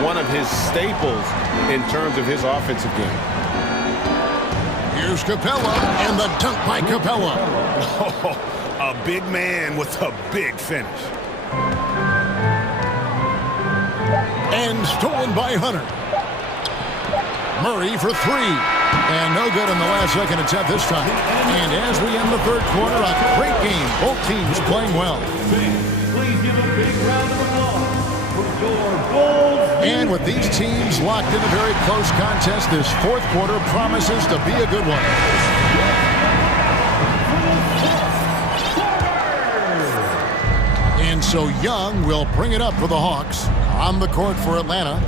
one of his staples in terms of his offensive game. Here's Capella, and the dunk by Capella. Oh, a big man with a big finish. And stolen by Hunter. Murray for 3. And no good in the last second attempt this time. And as we end the 3rd quarter, a great game. Both teams playing well. Please give a big round of applause for your Bulls. And with these teams locked in a very close contest, this 4th quarter promises to be a good one. So Young will bring it up for the Hawks. On the court for Atlanta,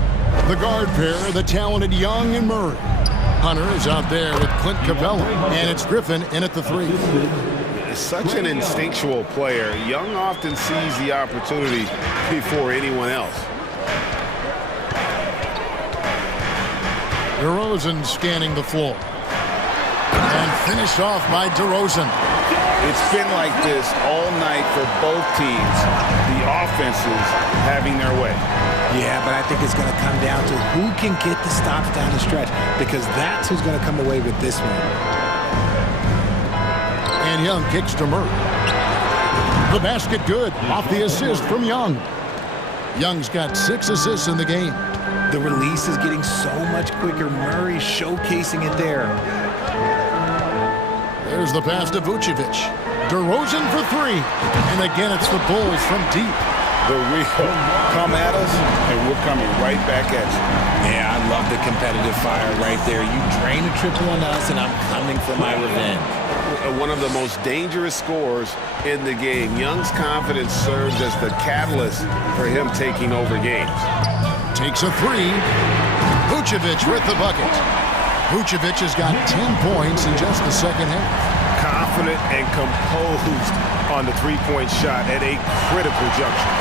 the guard pair, the talented Young and Murray. Hunter is out there with Clint Capella, and it's Griffin in at the 3. Such an instinctual player. Young often sees the opportunity before anyone else. DeRozan scanning the floor. And finished off by DeRozan. It's been like this all night for both teams. The offenses having their way. Yeah, but I think it's going to come down to who can get the stops down the stretch, because that's who's going to come away with this one. And Young kicks to Murray. The basket good off the assist from Young. Young's got 6 assists in the game. The release is getting so much quicker. Murray showcasing it there. There's the pass to Vucevic. DeRozan for 3. And again, it's the Bulls from deep. The real come at us, and we're coming right back at you. Yeah, I love the competitive fire right there. You drain a triple on us, and I'm coming for my revenge. One of the most dangerous scorers in the game. Young's confidence serves as the catalyst for him taking over games. Takes a 3. Vucevic with the bucket. Vucevic has got 10 points in just the second half. Confident and composed on the three-point shot at a critical juncture.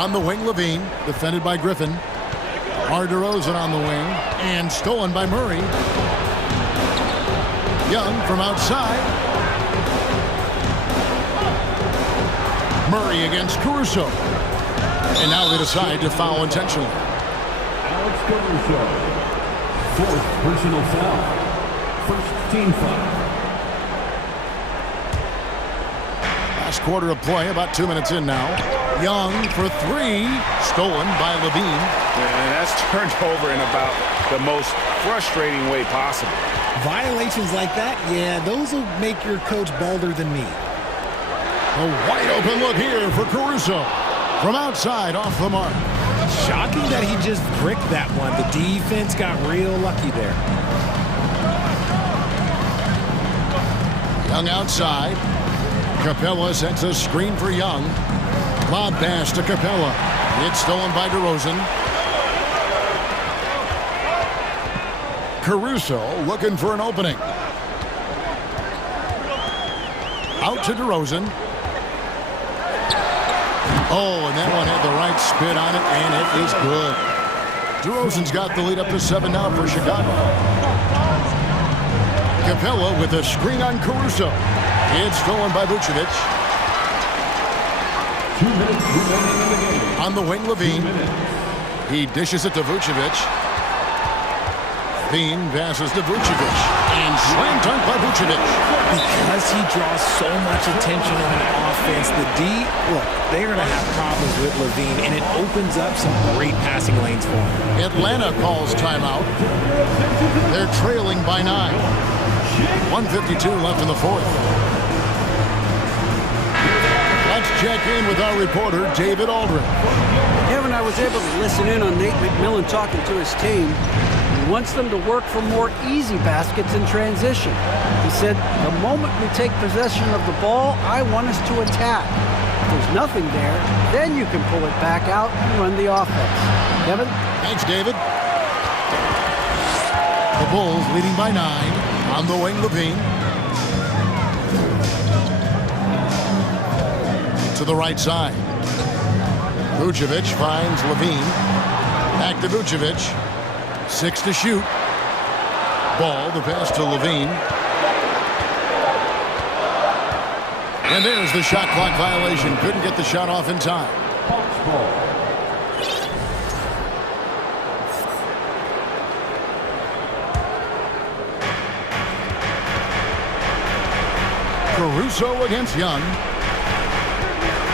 On the wing, Levine, defended by Griffin. DeRozan on the wing, and stolen by Murray. Young from outside. Murray against Caruso. And now they decide to foul intentionally. Alex Caruso. 4th personal foul. 1st team foul. Last quarter of play, about 2 minutes in now. Young for 3, stolen by Levine. And that's turned over in about the most frustrating way possible. Violations like that, yeah, those will make your coach bolder than me. A wide open look here for Caruso. From outside, off the mark. Shocking that he just bricked that one. The defense got real lucky there. Young outside. Capella sets a screen for Young. Lob pass to Capella. It's stolen by DeRozan. Caruso looking for an opening. Out to DeRozan. Oh, and that one had the right spin on it, and it is good. DeRozan's got the lead up to 7 now for Chicago. Capella with a screen on Caruso. It's stolen by Vucevic. 2 minutes remaining in the game. On the wing, Levine. He dishes it to Vucevic. Levine passes to Vucevic. And slam dunk by Vucevic. Because he draws so much attention on offense, the D, look, they're going to have problems with Levine, and it opens up some great passing lanes for him. Atlanta calls timeout. They're trailing by 9. 1:52 left in the 4th. Let's check in with our reporter, David Aldrin. Kevin, I was able to listen in on Nate McMillan talking to his team. He wants them to work for more easy baskets in transition. He said, the moment we take possession of the ball, I want us to attack. If there's nothing there, then you can pull it back out and run the offense. Kevin? Thanks, David. The Bulls leading by 9. On the wing, Levine. To the right side. Vucevic finds Levine. Back to Vucevic. 6 to shoot. Ball, the pass to Levine. And there's the shot clock violation. Couldn't get the shot off in time. Caruso against Young.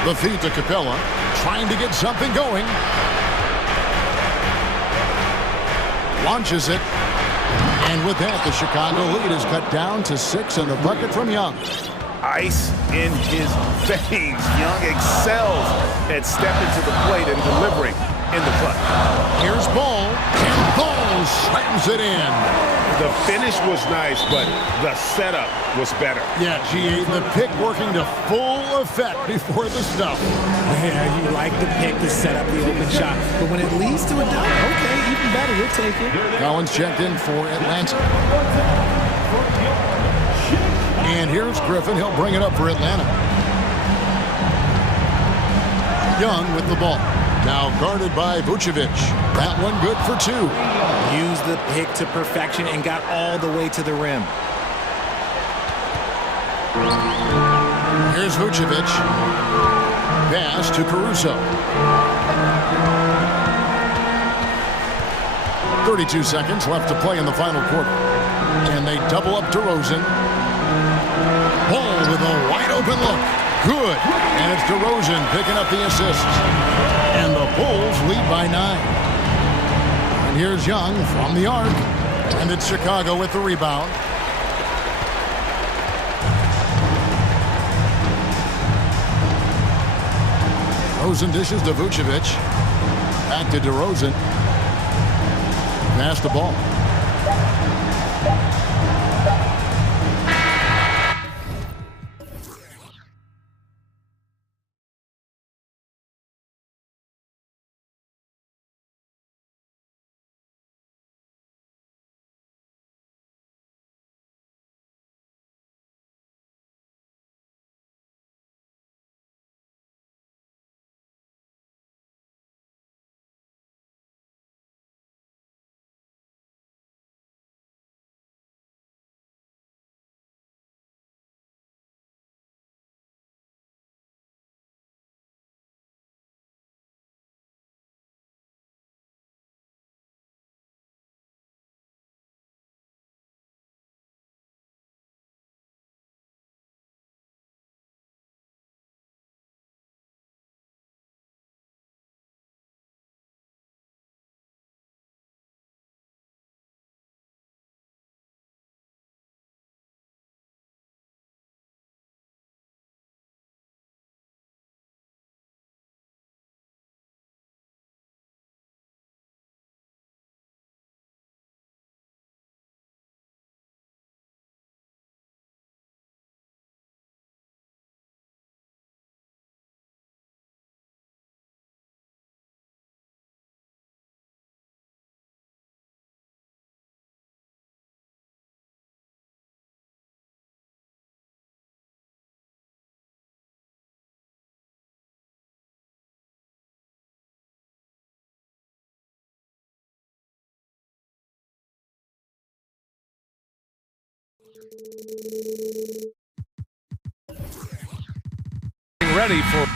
The feed to Capella, trying to get something going. Launches it. And with that, the Chicago lead is cut down to 6 and the bucket from Young. Ice in his veins. Young excels at stepping to the plate and delivering in the clutch. Here's Ball. And Ball slams it in. The finish was nice, but the setup was better. Yeah, G8, the pick working to full effect before the stuff. Yeah, you like the pick to set up the open shot, but when it leads to a dunk, okay, even better, we'll take it. Collins checked in for Atlanta. And here's Griffin. He'll bring it up for Atlanta. Young with the ball. Now guarded by Vucevic. That one good for two. Used the pick to perfection and got all the way to the rim. Here's Vucevic. Pass to Caruso. 32 seconds left to play in the final quarter. And they double up DeRozan. Ball with a wide open look. Good. And it's DeRozan picking up the assists. And the Bulls lead by 9. And here's Young from the arc. And it's Chicago with the rebound. DeRozan dishes to Vucevic. Back to DeRozan. Pass the ball. Ready for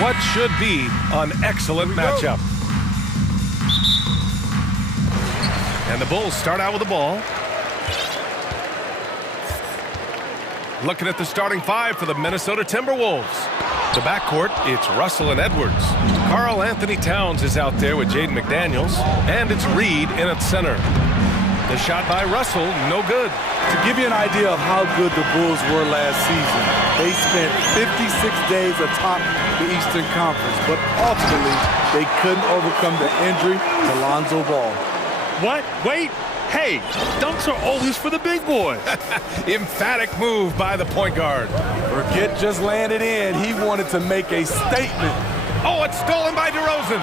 what should be an excellent matchup. And the Bulls start out with the ball. Looking at the starting five for the Minnesota Timberwolves. The backcourt, it's Russell and Edwards. Karl Anthony Towns is out there with Jaden McDaniels. And it's Reed in at center. The shot by Russell, no good. To give you an idea of how good the Bulls were last season, they spent 56 days atop the Eastern Conference, but ultimately they couldn't overcome the injury to Lonzo Ball. What? Wait. Hey, dunks are always for the big boys. Emphatic move by the point guard. Forget just landed in. He wanted to make a statement. Oh, it's stolen by DeRozan.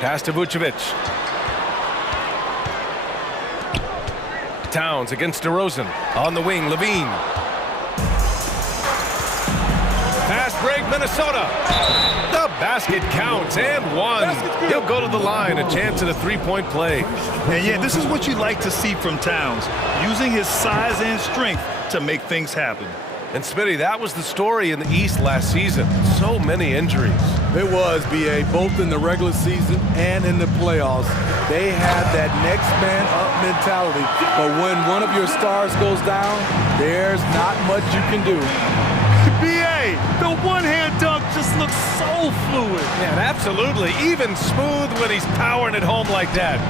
Pass to Vucevic. Towns against DeRozan. On the wing, Levine. Fast break, Minnesota. The basket counts and one. He'll go to the line, a chance at a three-point play. And yeah, this is what you like to see from Towns, using his size and strength to make things happen. And Smitty, that was the story in the East last season. So many injuries. It was, B.A., both in the regular season and in the playoffs. They had that next man up mentality. But when one of your stars goes down, there's not much you can do. B.A., the one-hand dunk just looks so fluid. Yeah, absolutely. Even smooth when he's powering it home like that.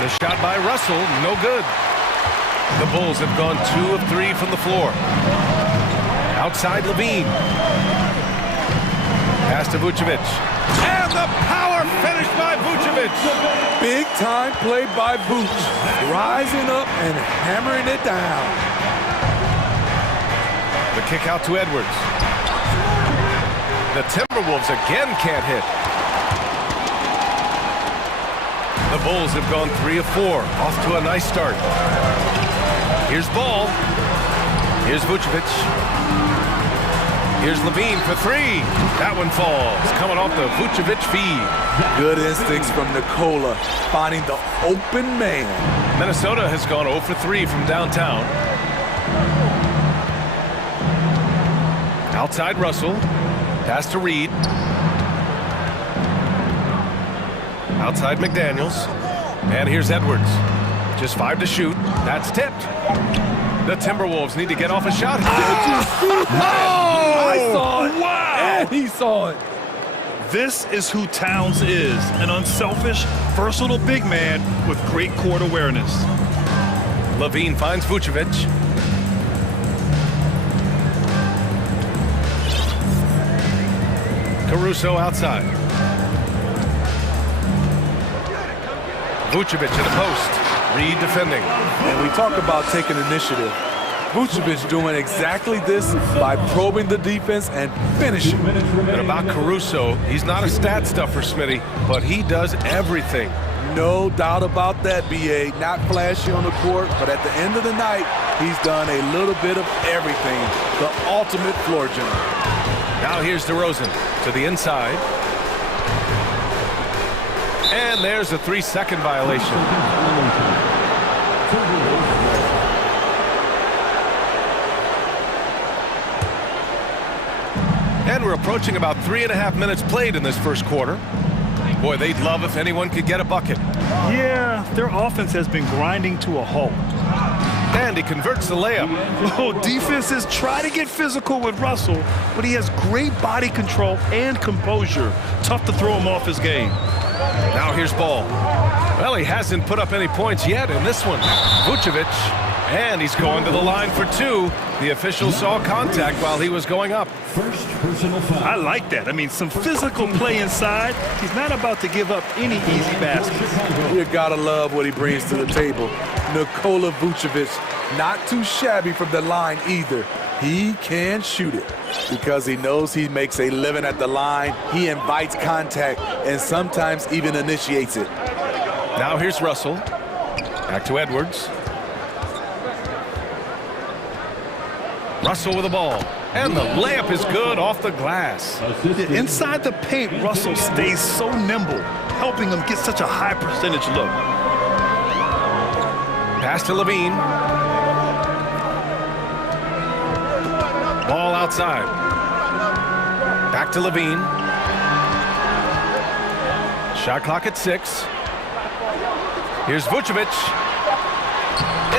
The shot by Russell, no good. The Bulls have gone 2 of 3 from the floor. Outside Levine. Pass to Vucevic. And the power finish by Vucevic. Big time play by Vuce. Rising up and hammering it down. The kick out to Edwards. The Timberwolves again can't hit. The Bulls have gone 3 of 4. Off to a nice start. Here's Ball. Here's Vucevic. Here's Levine for 3. That one falls. Coming off the Vucevic feed. Good instincts from Nikola, finding the open man. Minnesota has gone 0 for 3 from downtown. Outside Russell. Pass to Reed. Outside McDaniels. And here's Edwards. Just 5 to shoot. That's tipped. The Timberwolves need to get off a shot. I saw it. Wow! And he saw it. This is who Towns is, an unselfish, versatile big man with great court awareness. Levine finds Vucevic. Caruso outside. Vucevic in the post. Reed defending. And we talk about taking initiative. Vucevic doing exactly this by probing the defense and finishing. And about Caruso, he's not a stat stuffer, Smitty, but he does everything. No doubt about that, B.A. Not flashy on the court, but at the end of the night, he's done a little bit of everything. The ultimate floor general. Now here's DeRozan to the inside. And there's a 3-second violation. And we're approaching about 3.5 minutes played in this first quarter. Boy, they'd love if anyone could get a bucket. Yeah, their offense has been grinding to a halt. And he converts the layup. Oh, defenses try to get physical with Russell, but he has great body control and composure. Tough to throw him off his game. Now here's Ball. Well, he hasn't put up any points yet in this one. Vucevic, and he's going to the line for 2. The official saw contact while he was going up. First personal foul. I like that. I mean, some physical play inside. He's not about to give up any easy baskets. You gotta love what he brings to the table. Nikola Vucevic, not too shabby from the line either. He can shoot it because he knows he makes a living at the line. He invites contact and sometimes even initiates it. Now here's Russell. Back to Edwards. Russell with the ball. And the layup is good off the glass. Inside the paint, Russell stays so nimble, helping him get such a high percentage look. Pass to Levine. Ball outside. Back to Levine. Shot clock at 6. Here's Vucevic.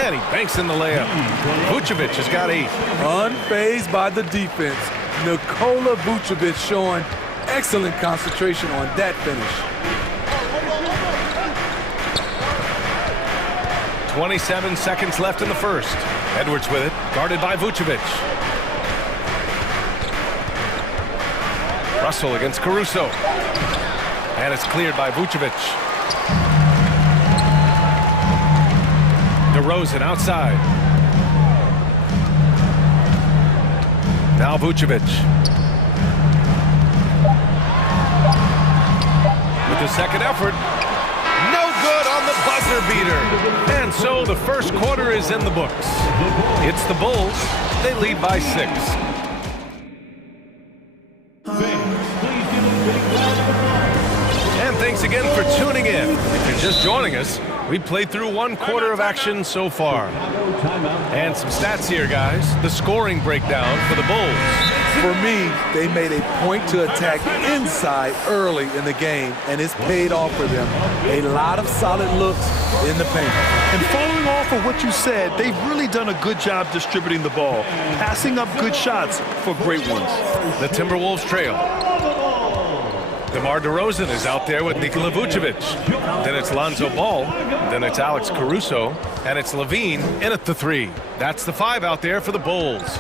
And he banks in the layup. Vucevic has got 8. Unfazed by the defense. Nikola Vucevic showing excellent concentration on that finish. 27 seconds left in the first. Edwards with it, guarded by Vucevic. Russell against Caruso. And it's cleared by Vucevic. DeRozan outside. Now Vucevic. With the second effort. No good on the buzzer. buzzer beater. And so the first quarter is in the books. It's the Bulls. They lead by 6. And thanks again for tuning in. If you're just joining us, we played through 1 quarter of action so far. And some stats here, guys. The scoring breakdown for the Bulls. For me, they made a point to attack inside early in the game, and it's paid off for them. A lot of solid looks in the paint. And following off of what you said, they've really done a good job distributing the ball, passing up good shots for great ones. The Timberwolves trail. DeMar DeRozan is out there with Nikola Vucevic. Then it's Lonzo Ball. Then it's Alex Caruso. And it's Levine in at the 3. That's the 5 out there for the Bulls.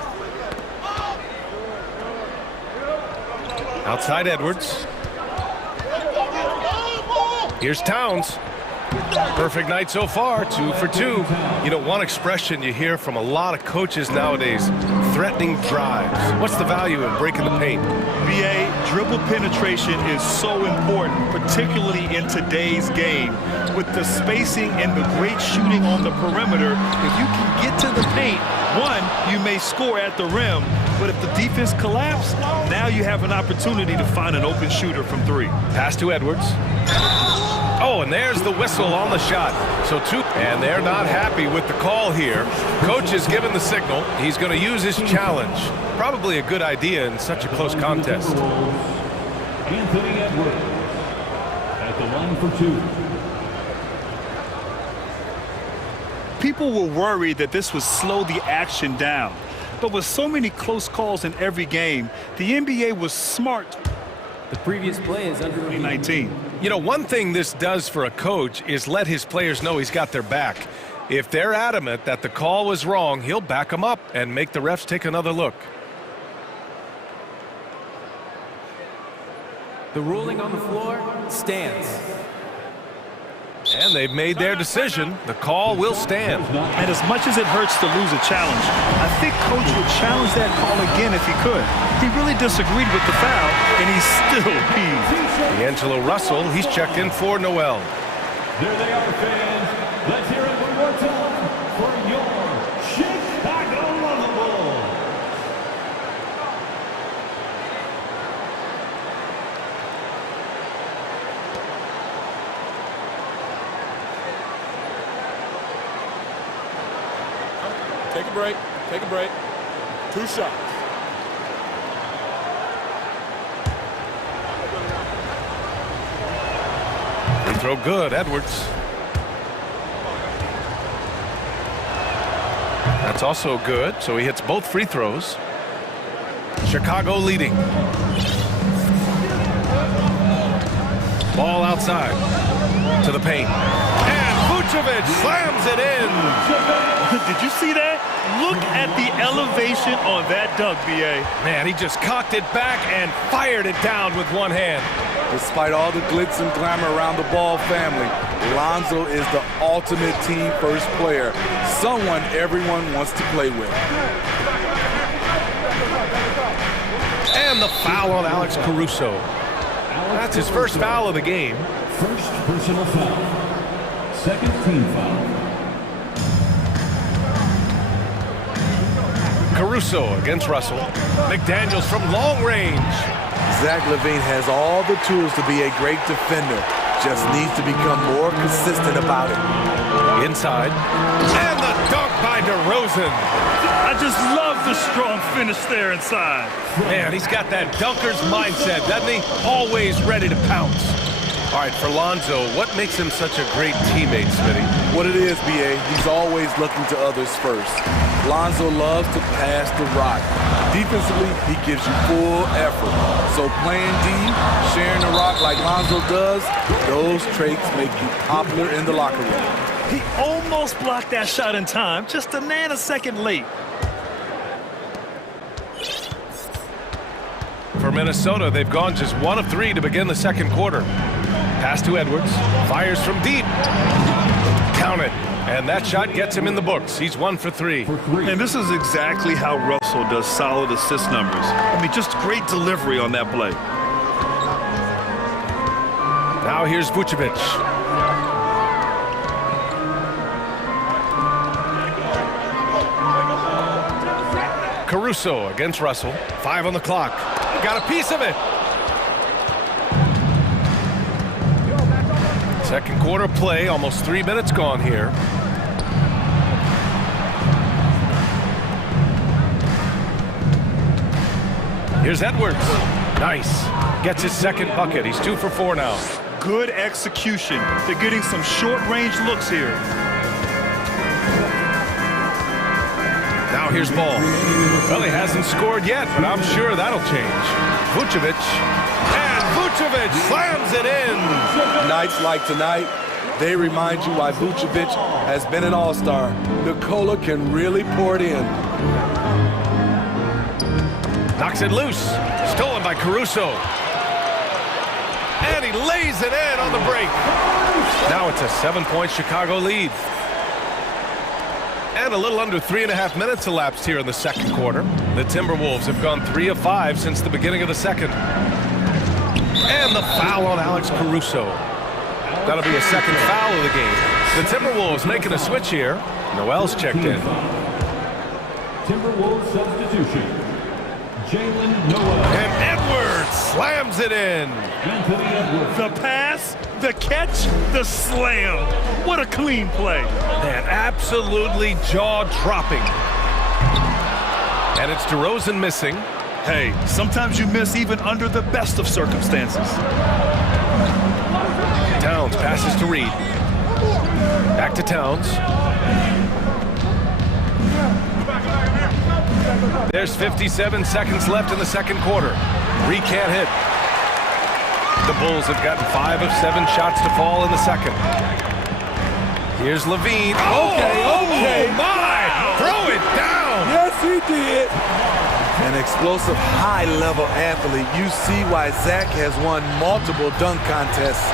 Outside Edwards. Here's Towns. Perfect night so far, 2 for 2. You know, one expression you hear from a lot of coaches nowadays, threatening drives. What's the value of breaking the paint? BA, dribble penetration is so important, particularly in today's game. With the spacing and the great shooting on the perimeter, if you can get to the paint, one, you may score at the rim, but if the defense collapses, now you have an opportunity to find an open shooter from 3. Pass to Edwards. Oh, and there's the whistle on the shot. So 2, and they're not happy with the call here. Coach has given the signal. He's going to use his challenge. Probably a good idea in such a close contest. Anthony Edwards at the line for 2. People were worried that this would slow the action down. But with so many close calls in every game, the NBA was smart. The previous play is under 2019. You know, one thing this does for a coach is let his players know he's got their back. If they're adamant that the call was wrong, he'll back them up and make the refs take another look. The ruling on the floor stands. And they've made their decision. The call will stand. And as much as it hurts to lose a challenge, I think Coach would challenge that call again if he could. He really disagreed with the foul, and he's still peeved. D'Angelo Russell, he's checked in for Noel. There they are, fans. Let's hear it one more time for your Chicago Bulls. Take a break. Take a break. 2 shots. Free throw good, Edwards. That's also good, so he hits both free throws. Chicago leading. Ball outside to the paint. And Vucevic slams it in. Did you see that? Look at the elevation on that dunk, B.A. Man, he just cocked it back and fired it down with one hand. Despite all the glitz and glamour around the Ball family, Lonzo is the ultimate team first player, someone everyone wants to play with. And the foul on Alex Caruso. That's his first foul of the game. First personal foul. Second team foul. Caruso against Russell. McDaniels from long range. Zach LaVine has all the tools to be a great defender. Just needs to become more consistent about it. Inside. And the dunk by DeRozan. I just love the strong finish there inside. Man, he's got that dunker's mindset, doesn't he? Always ready to pounce. All right, for Lonzo, what makes him such a great teammate, Smitty? What it is, B.A., he's always looking to others first. Lonzo loves to pass the rock. Defensively, he gives you full effort. So playing D, sharing the rock like Lonzo does, those traits make you popular in the locker room. He almost blocked that shot in time, just a nanosecond late. For Minnesota, they've gone just 1 of 3 to begin the second quarter. Pass to Edwards. Fires from deep. Count it. And that shot gets him in the books. He's 1 for 3. And this is exactly how Russell does solid assist numbers. I mean, just great delivery on that play. Now here's Vucevic. Caruso against Russell. 5 on the clock. Got a piece of it. Second quarter play, almost 3 minutes gone here. Here's Edwards. Nice. Gets his second bucket. He's 2 for 4 now. Good execution. They're getting some short-range looks here. Now here's Ball. Well, he hasn't scored yet, but I'm sure that'll change. Vucevic. And Vucevic slams it in. Nights like tonight, they remind you why Vucevic has been an all-star. Nikola can really pour it in. Knocks it loose. Stolen by Caruso. And he lays it in on the break. Now it's a 7-point Chicago lead. And a little under 3.5 minutes elapsed here in the second quarter. The Timberwolves have gone 3 of 5 since the beginning of the second. And the foul on Alex Caruso. That'll be a second foul of the game. The Timberwolves making a switch here. Noel's checked in. Timberwolves substitution. Jalen Noel. And Edwards slams it in. Anthony Edwards. The pass, the catch, the slam. What a clean play. Man, absolutely jaw-dropping. And it's DeRozan missing. Hey, sometimes you miss even under the best of circumstances. Towns passes to Reed. Back to Towns. There's 57 seconds left in the second quarter. Reed can't hit. The Bulls have gotten 5 of 7 shots to fall in the second. Here's Levine. Okay. My! Throw it down! Yes, he did. An explosive, high-level athlete. You see why Zach has won multiple dunk contests.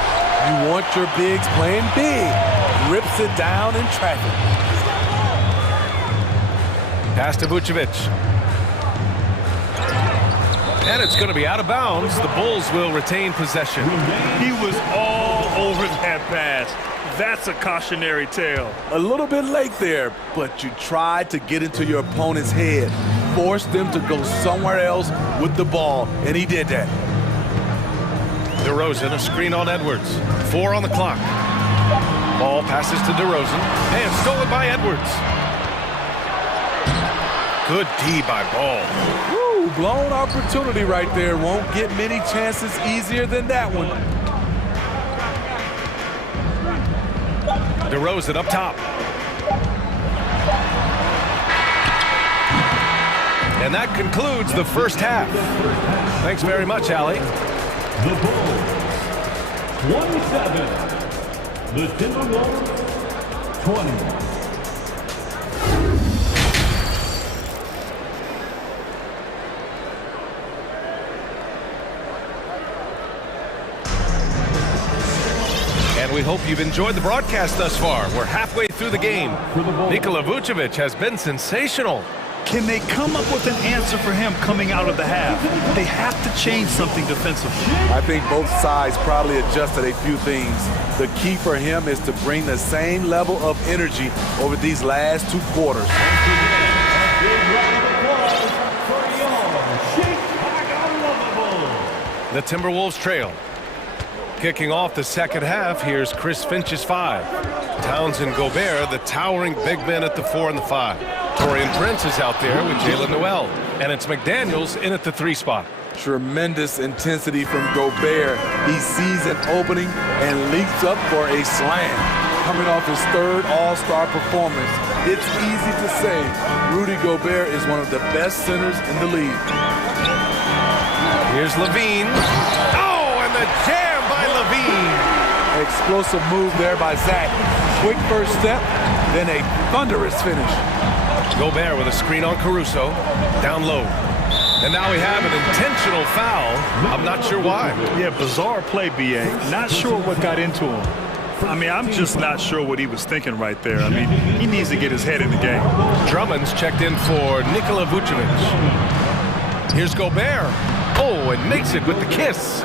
You want your bigs playing big. Rips it down in traffic. Pass to Vucevic. And it's going to be out of bounds. The Bulls will retain possession. He was all over that pass. That's a cautionary tale. A little bit late there, but you tried to get into your opponent's head. Forced them to go somewhere else with the ball, and he did that. DeRozan, a screen on Edwards. 4 on the clock. Ball passes to DeRozan. And stolen by Edwards. Good D by Ball. Woo, blown opportunity right there. Won't get many chances easier than that one. DeRozan up top. And that concludes the first half. Thanks very much, Allie. The Bulls, 27. The Timberwolves, 20. And we hope you've enjoyed the broadcast thus far. We're halfway through the game. Nikola Vucevic has been sensational. Can they come up with an answer for him coming out of the half? They have to change something defensively. I think both sides probably adjusted a few things. The key for him is to bring the same level of energy over these last 2 quarters. The Timberwolves trail. Kicking off the second half, here's Chris Finch's 5. Towns and Gobert, the towering big men at the 4 and the 5. Torian Prince is out there with Jalen Noel. And it's McDaniels in at the 3 spot. Tremendous intensity from Gobert. He sees an opening and leaps up for a slam. Coming off his 3rd All-Star performance, it's easy to say Rudy Gobert is one of the best centers in the league. Here's Levine. Oh, and the jam by Levine. Explosive move there by Zach. Quick first step, then a thunderous finish. Gobert with a screen on Caruso. Down low. And now we have an intentional foul. I'm not sure why. Yeah, bizarre play, B.A. Not sure what got into him. I mean, I'm just not sure what he was thinking right there. I mean, he needs to get his head in the game. Drummond's checked in for Nikola Vucevic. Here's Gobert. Oh, and makes it with the kiss.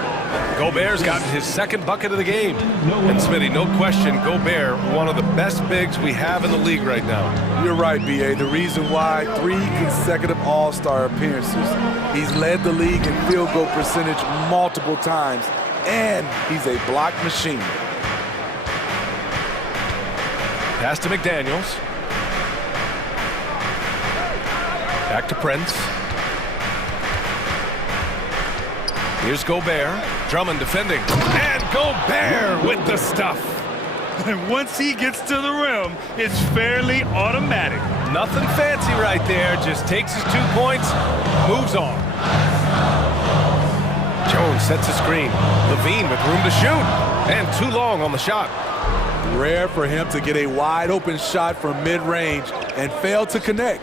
Gobert's gotten his second bucket of the game. And Smitty, no question, Gobert, one of the best bigs we have in the league right now. You're right, B.A. The reason why 3 consecutive All-Star appearances. He's led the league in field goal percentage multiple times, and he's a block machine. Pass to McDaniels. Back to Prince. Here's Gobert. Drummond defending. And Gobert with the stuff. And once he gets to the rim, it's fairly automatic. Nothing fancy right there. Just takes his 2 points, moves on. Jones sets a screen. Levine with room to shoot. And too long on the shot. Rare for him to get a wide open shot from mid-range and fail to connect.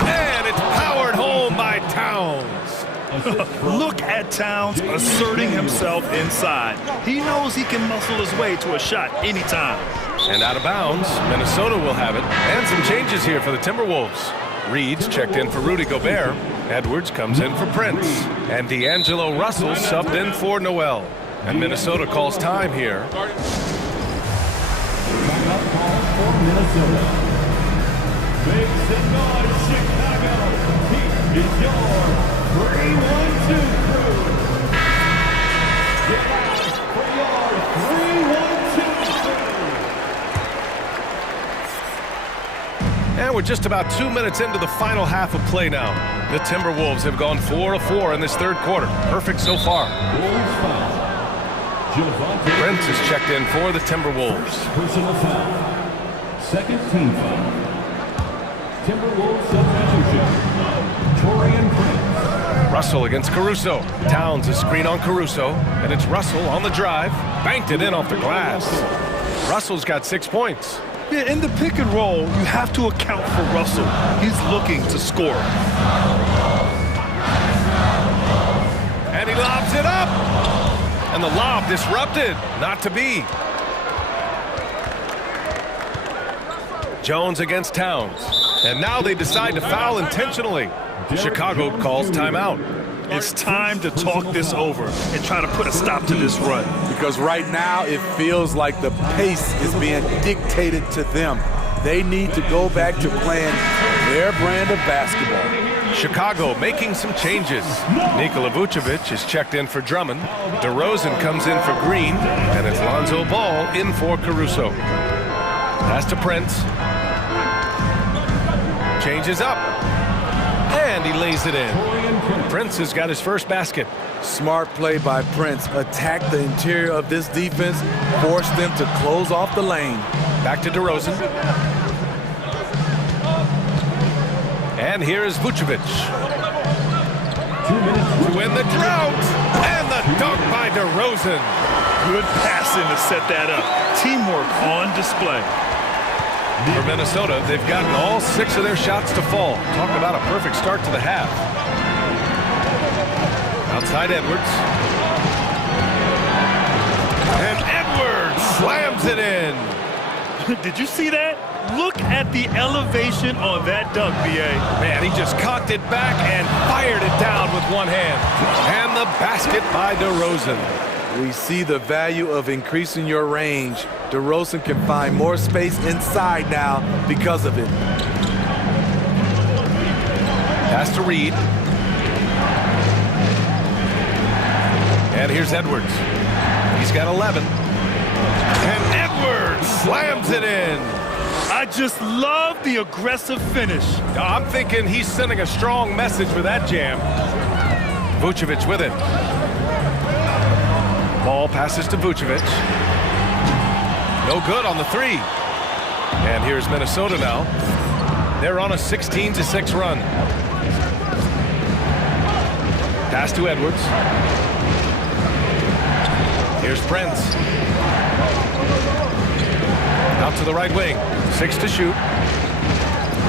And it's powered home by Towns. Look at Towns asserting himself inside. He knows he can muscle his way to a shot anytime. And out of bounds, Minnesota will have it. And some changes here for the Timberwolves. Reed's checked in for Rudy Gobert. Edwards comes in for Prince. And D'Angelo Russell subbed in for Noel. And Minnesota calls time here. Backup call for Minnesota. Makes it noise, Chicago. Here is your 3-1-2 crew. Get out for your 3-1-2 crew. And we're just about 2 minutes into the final half of play now. The Timberwolves have gone 4 of 4 in this third quarter. Perfect so far. Prince is checked in for the Timberwolves. Personal foul. Second team foul. Timberwolves substitution. Torian Prince. Russell against Caruso. Towns a screen on Caruso. And it's Russell on the drive. Banked it in off the glass. Russell's got 6 points. Yeah, in the pick and roll, you have to account for Russell. He's looking to score. And he lobs it up. And the lob disrupted. Not to be. Jones against Towns. And now they decide to foul intentionally. Chicago calls timeout. It's time to talk this over and try to put a stop to this run. Because right now it feels like the pace is being dictated to them. They need to go back to playing their brand of basketball. Chicago making some changes. Nikola Vucevic is checked in for Drummond. DeRozan comes in for Green. And it's Lonzo Ball in for Caruso. Pass to Prince. Changes up. And he lays it in. Prince has got his first basket. Smart play by Prince. Attack the interior of this defense. Force them to close off the lane. Back to DeRozan. And here is Vucevic. 2 minutes to win the drought. And the dunk by DeRozan. Good passing to set that up. Teamwork on display. For Minnesota, they've gotten all 6 of their shots to fall. Talk about a perfect start to the half. Outside Edwards. And Edwards slams it in. Did you see that? Look at the elevation on that dunk, B.A. Man, he just cocked it back and fired it down with one hand. And the basket by DeRozan. We see the value of increasing your range. DeRozan can find more space inside now because of it. Pass to Reed. And here's Edwards. He's got 11. And Edwards slams it in. I just love the aggressive finish. I'm thinking he's sending a strong message with that jam. Vucevic with it. Ball passes to Vucevic. No good on the 3. And here's Minnesota now. They're on a 16-6 run. Pass to Edwards. Here's Prince. Out to the right wing. 6 to shoot.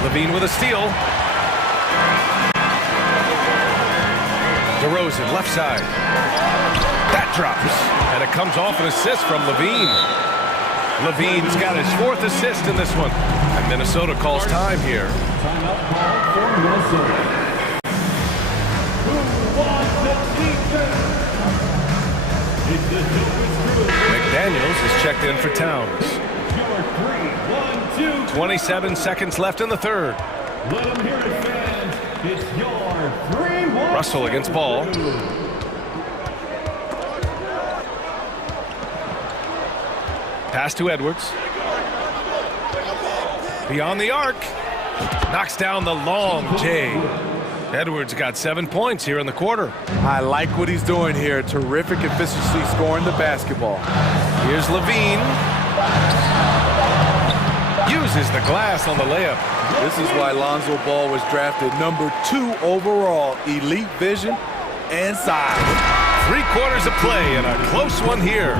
Levine with a steal. DeRozan, left side. That drops. And it comes off an assist from Levine. Levine's got his 4th assist in this one. And Minnesota calls time here. Timeout call for Minnesota. Who wants the defense? McDaniels is checked in for Towns. 27 seconds left in the third. Let them hear it, fans. It's your 3-1. Russell against ball. Pass to Edwards. Beyond the arc. Knocks down the long J. Edwards got 7 points here in the quarter. I like what he's doing here. Terrific efficiency scoring the basketball. Here's Levine. Uses the glass on the layup. This is why Lonzo Ball was drafted #2 overall. Elite vision and size. 3 quarters of play and a close one here.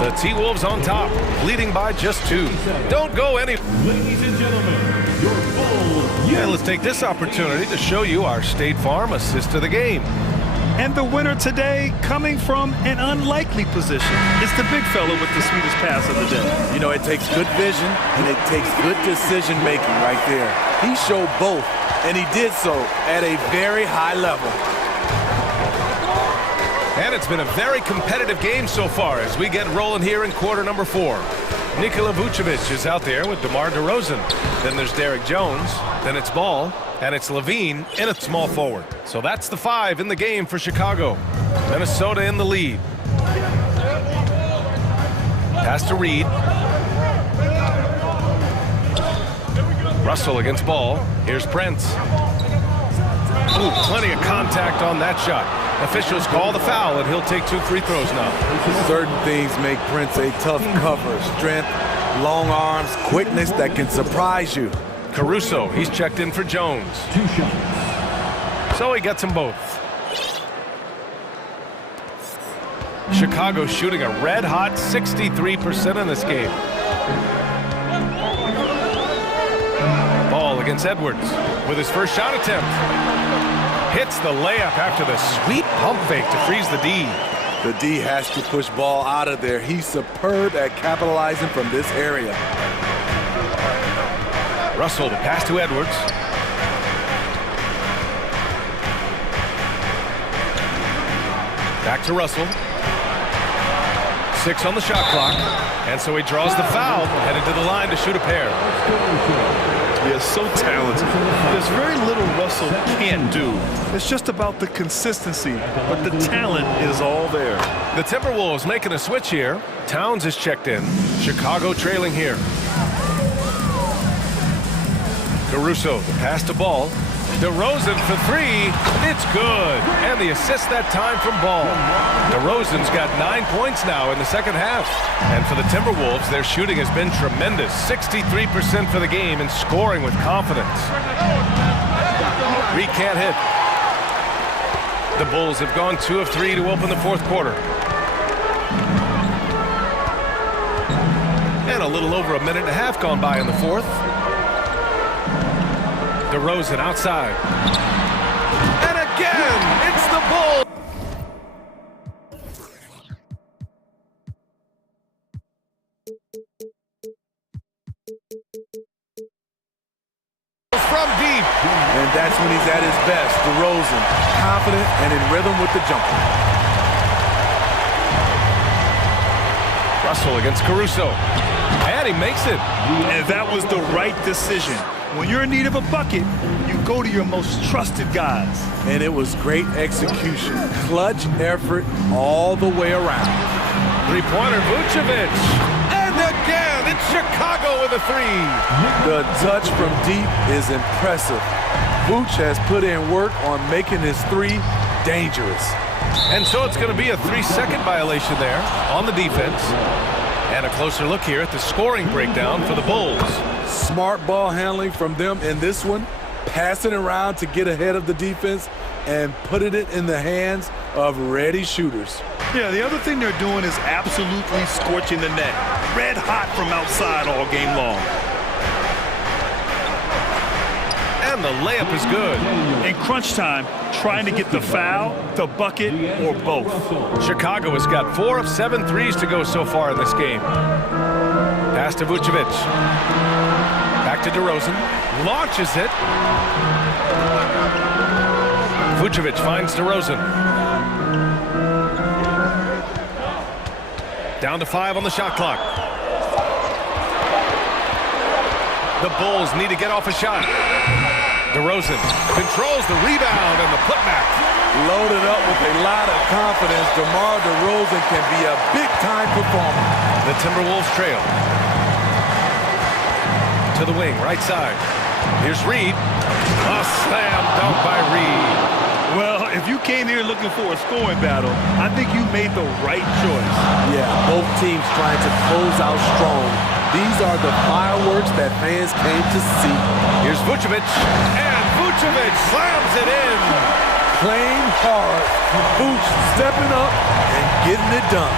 The T-Wolves on top, leading by just 2. Don't go any... Ladies and gentlemen, your Bulls. And let's take this opportunity to show you our State Farm assist of the game. And the winner today coming from an unlikely position. It's the big fella with the sweetest pass of the day. You know, it takes good vision and it takes good decision making right there. He showed both, and he did so at a very high level. And it's been a very competitive game so far as we get rolling here in quarter number 4. Nikola Vucevic is out there with DeMar DeRozan. Then there's Derek Jones. Then it's Ball. And it's Levine in a small forward. So that's the 5 in the game for Chicago. Minnesota in the lead. Pass to Reed. Russell against Ball. Here's Prince. Ooh, plenty of contact on that shot. Officials call the foul, and he'll take 2 free throws now. Certain things make Prince a tough cover. Strength, long arms, quickness that can surprise you. Caruso, he's checked in for Jones. 2 shots. So he gets them both. Chicago shooting a red-hot 63% in this game. Ball against Edwards with his first shot attempt. Hits the layup after the sweet pump fake to freeze the D. The D has to push Ball out of there. He's superb at capitalizing from this area. Russell, the pass to Edwards. Back to Russell. 6 on the shot clock. And so he draws the foul, headed to the line to shoot a pair. He is so talented. There's very little Russell can't do. It's just about the consistency, but the talent is all there. The Timberwolves making a switch here. Towns is checked in. Chicago trailing here. Caruso, the pass to Ball. DeRozan for 3. It's good. And the assist that time from Ball. DeRozan's got 9 points now in the second half. And for the Timberwolves, their shooting has been tremendous. 63% for the game and scoring with confidence. Reed can't hit. The Bulls have gone 2 of 3 to open the 4th quarter. And a little over a minute and a half gone by in the 4th. DeRozan outside. And again, it's the Bulls. From deep. And that's when he's at his best. DeRozan, confident and in rhythm with the jumper. Russell against Caruso. And he makes it. And that was the right decision. When you're in need of a bucket, you go to your most trusted guys. And it was great execution. Clutch effort all the way around. 3-pointer, Vucevic. And again, it's Chicago with a 3. The touch from deep is impressive. Vooch has put in work on making his 3 dangerous. And so it's going to be a 3-second violation there on the defense. And a closer look here at the scoring breakdown for the Bulls. Smart ball handling from them in this one, passing around to get ahead of the defense and putting it in the hands of ready shooters. Yeah, the other thing they're doing is absolutely scorching the net. Red hot from outside all game long. And the layup is good. In crunch time, trying to get the foul, the bucket, or both. Chicago has got 4 of 7 threes to go so far in this game. Pass to Vucevic. Back to DeRozan. Launches it. Vucevic finds DeRozan. Down to 5 on the shot clock. The Bulls need to get off a shot. DeRozan controls the rebound and the putback. Loaded up with a lot of confidence, DeMar DeRozan can be a big-time performer. The Timberwolves trail. To the wing, right side. Here's Reed. A slam dunk by Reed. Well, if you came here looking for a scoring battle, I think you made the right choice. Yeah, both teams trying to close out strong. These are the fireworks that fans came to see. Here's Vucevic, and Vucevic slams it in. Playing hard, Vooch stepping up and getting it done.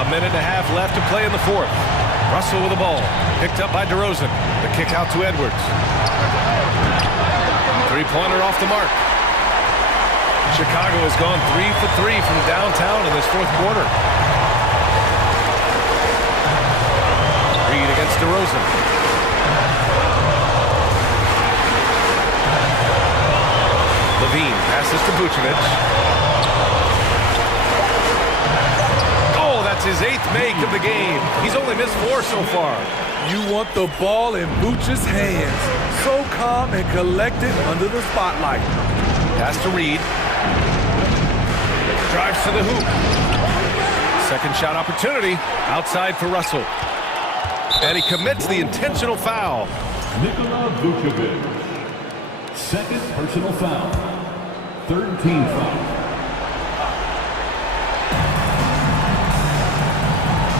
A minute and a half left to play in the fourth. Russell with the ball, picked up by DeRozan. The kick out to Edwards. Three-pointer off the mark. Chicago has gone 3 for 3 from downtown in this fourth quarter. Reed against DeRozan. Levine passes to Vucevic. Oh, that's his 8th make of the game. He's only missed 4 so far. You want the ball in Vooch's hands. So calm and collected under the spotlight. Pass to Reed. Drives to the hoop. Second shot opportunity. Outside for Russell. And he commits the intentional foul. Nikola Vucevic. Second personal foul. Third team foul.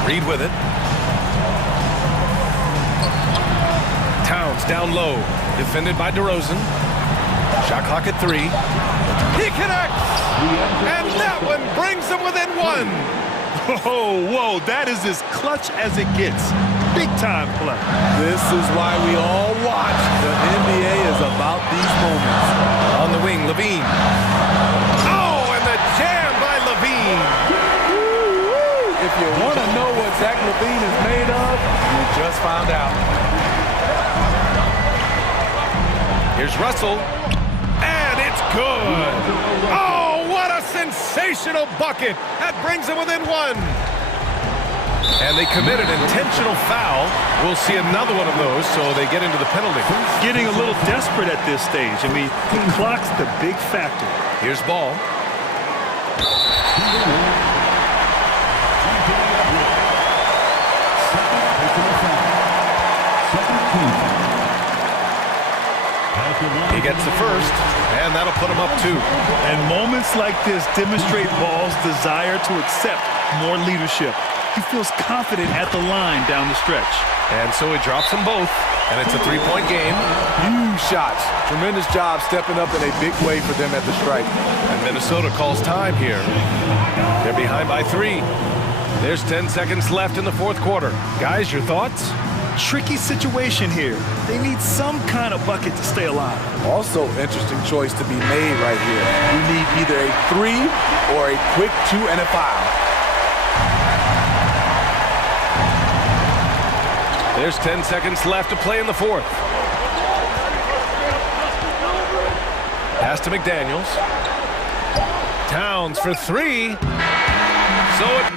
Reed with it. Towns down low. Defended by DeRozan. Shot clock at 3. He connects! And that one brings him within 1. Whoa, that is as clutch as it gets. Big time play. This is why we all watch. The NBA is about these moments. On the wing, Levine. Oh, and the jam by Levine. If you want to know what Zach Levine is made of, you just found out. Here's Russell. And it's good. Oh, what a sensational bucket. That brings him within 1. And they committed an intentional foul. We'll see another one of those, so they get into the penalty. Getting a little desperate at this stage. I mean, the clock's the big factor. Here's Ball. He gets the first, and that'll put him up 2. And moments like this demonstrate Ball's desire to accept more leadership. He feels confident at the line down the stretch. And so he drops them both, and it's a 3-point game. Huge shots. Tremendous job stepping up in a big way for them at the stripe. And Minnesota calls time here. They're behind by 3. There's 10 seconds left in the fourth quarter. Guys, your thoughts? Tricky situation here. They need some kind of bucket to stay alive. Also, interesting choice to be made right here. You need either a 3 or a quick 2 and a foul. There's 10 seconds left to play in the fourth. Pass to McDaniels. Towns for 3. So it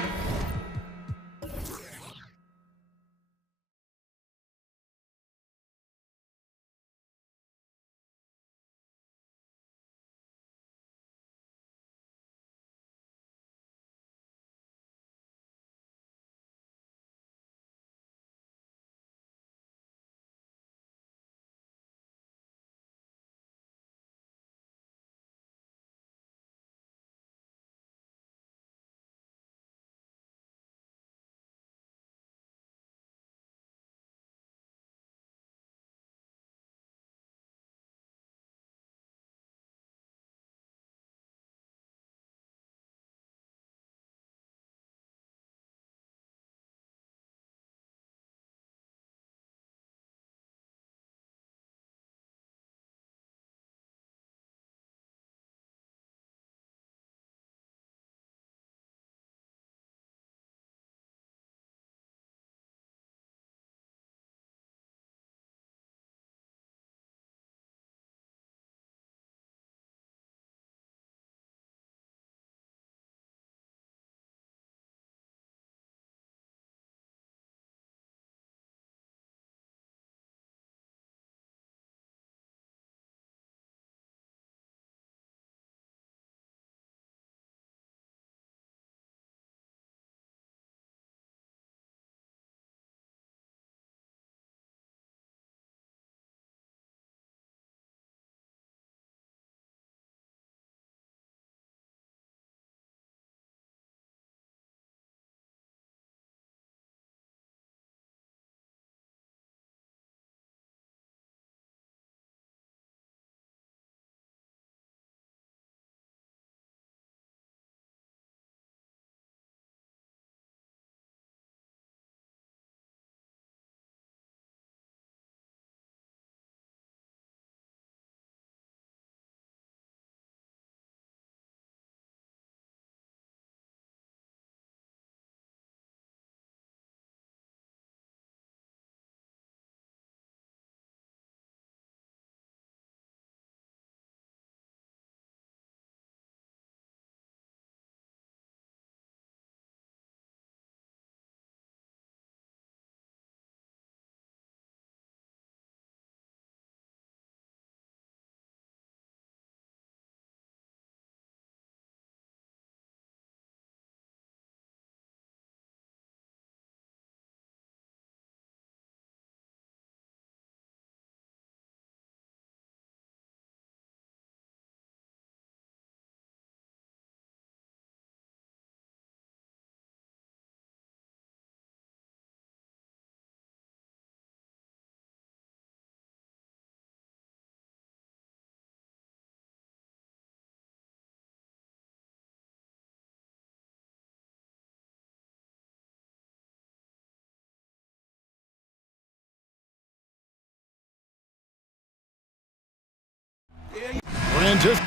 just...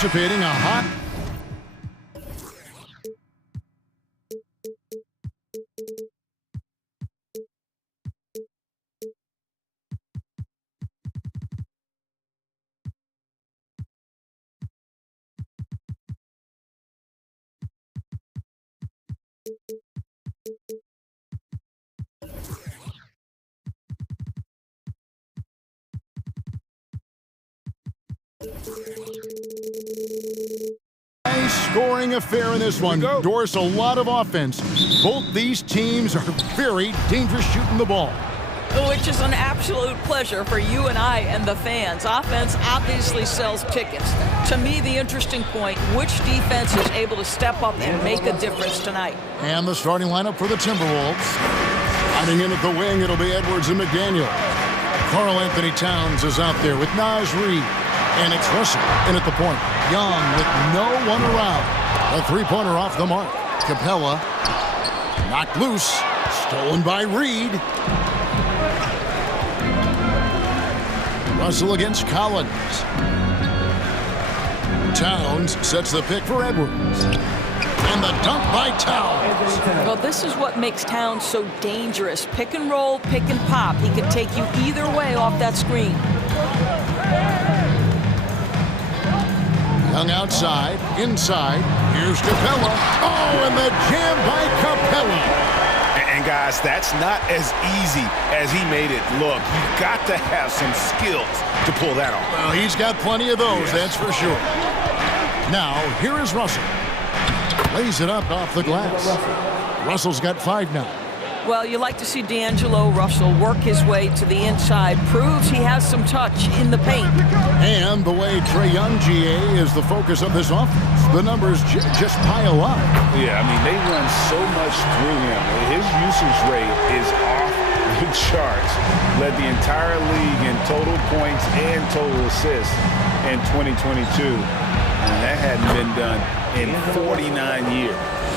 Anticipating a hot... Scoring affair in this one. Doors a lot of offense. Both these teams are very dangerous shooting the ball. Which is an absolute pleasure for you and I and the fans. Offense obviously sells tickets. To me, the interesting point, which defense is able to step up and make a difference tonight? And the starting lineup for the Timberwolves. Hiding in at the wing, it'll be Edwards and McDaniel. Karl Anthony Towns is out there with Naz Reid. And it's Russell in at the point. Young with no one around. A three-pointer off the mark. Capella knocked loose. Stolen by Reid. Russell against Collins. Towns sets the pick for Edwards. And the dunk by Towns. Well, this is what makes Towns so dangerous. Pick and roll, pick and pop. He can take you either way off that screen. Young outside, inside. Here's Capella. Oh, and the jam by Capella. And guys, that's not as easy as he made it look. You've got to have some skills to pull that off. Well, he's got plenty of those, that's for sure. Now, here is Russell. Lays it up off the glass. Russell's got 5 now. Well, you like to see D'Angelo Russell work his way to the inside. Proves he has some touch in the paint. And the way Trae Young, GA, is the focus of this offense. The numbers just pile up. Yeah, I mean, they run so much through him. His usage rate is off the charts. Led the entire league in total points and total assists in 2022. And that hadn't been done in 49 years.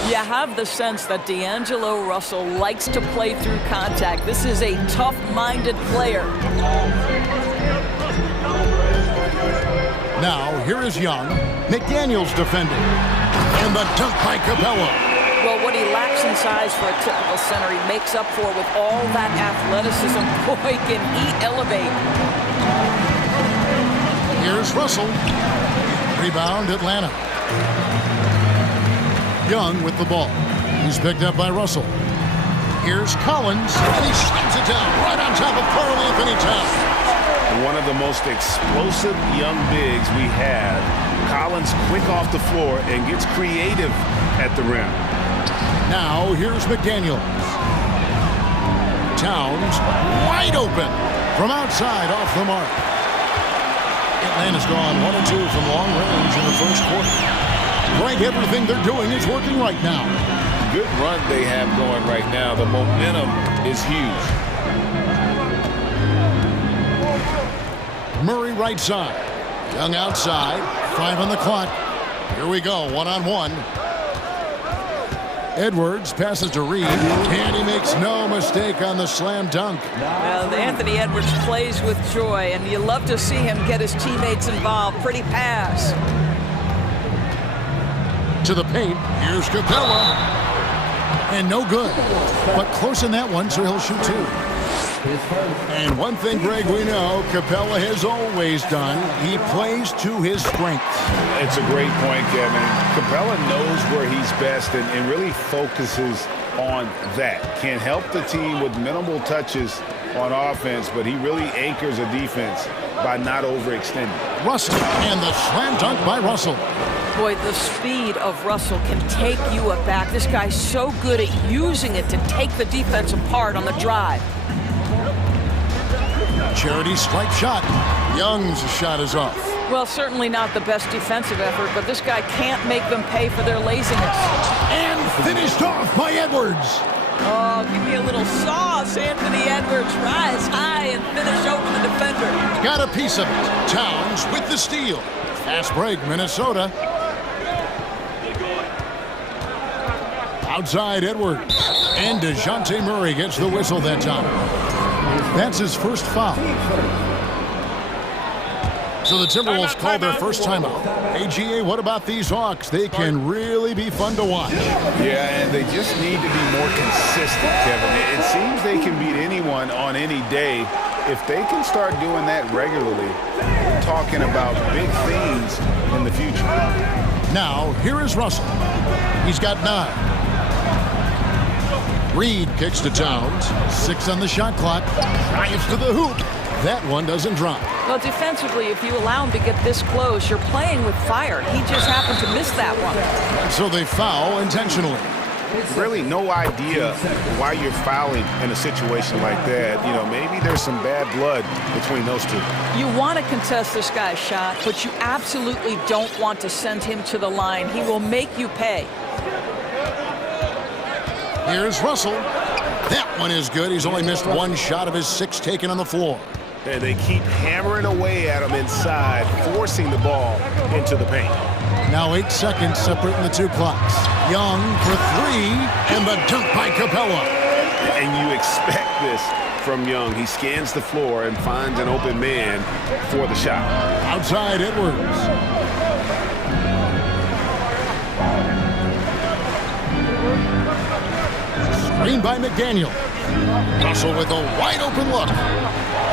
You have the sense that D'Angelo Russell likes to play through contact. This is a tough-minded player. Now, here is Young. McDaniel's defending. And the dunk by Capella. Well, what he lacks in size for a typical center, he makes up for with all that athleticism. Boy, can he elevate. Here's Russell. Rebound, Atlanta. Young with the ball. He's picked up by Russell. Here's Collins, and he slams it down right on top of Karl Anthony Towns. One of the most explosive young bigs we have. Collins quick off the floor and gets creative at the rim. Now here's McDaniel. Towns wide open from outside off the mark. Atlanta's gone 1 or 2 from long range in the first quarter. Greg, everything they're doing is working right now. Good run they have going right now. The momentum is huge. Murray right side. Young outside. 5 on the clock. Here we go, 1-on-1. Edwards passes to Reid, and he makes no mistake on the slam dunk. Well, Anthony Edwards plays with joy, and you love to see him get his teammates involved. Pretty pass. To the paint, here's Capella. And no good. But close in that one, so he'll shoot 2. And one thing, Greg, we know Capella has always done, he plays to his strengths. It's a great point, Kevin. Capella knows where he's best and really focuses on that. Can help the team with minimal touches on offense, but he really anchors a defense by not overextending. Russell, and the slam dunk by Russell. Boy, the speed of Russell can take you aback. This guy's so good at using it to take the defense apart on the drive. Charity stripe shot. Young's shot is off. Well, certainly not the best defensive effort, but this guy can't make them pay for their laziness. And finished off by Edwards. Oh, give me a little sauce. Anthony Edwards rise high and finish over the defender. Got a piece of it. Towns with the steal. Fast break, Minnesota. Outside Edwards. And DeJounte Murray gets the whistle that time. That's his first foul. So the Timberwolves call their first timeout. AGA, what about these Hawks? They can really be fun to watch. Yeah, and they just need to be more consistent, Kevin. It seems they can beat anyone on any day. If they can start doing that regularly, we're talking about big things in the future. Now, here is Russell. He's got 9. Reed kicks to Towns. 6 on the shot clock. Drives to the hoop. That one doesn't drop. Well, defensively, if you allow him to get this close, you're playing with fire. He just happened to miss that one. So they foul intentionally. Really no idea why you're fouling in a situation like that. You know, maybe there's some bad blood between those two. You want to contest this guy's shot, but you absolutely don't want to send him to the line. He will make you pay. Here's Russell. That one is good. He's only missed 1 shot of his 6 taken on the floor. And they keep hammering away at him inside, forcing the ball into the paint. Now 8 seconds separating the 2 clocks. Young for 3, and the dunk by Capella. And you expect this from Young. He scans the floor and finds an open man for the shot. Outside Edwards. Screen by McDaniel. Russell with a wide open look.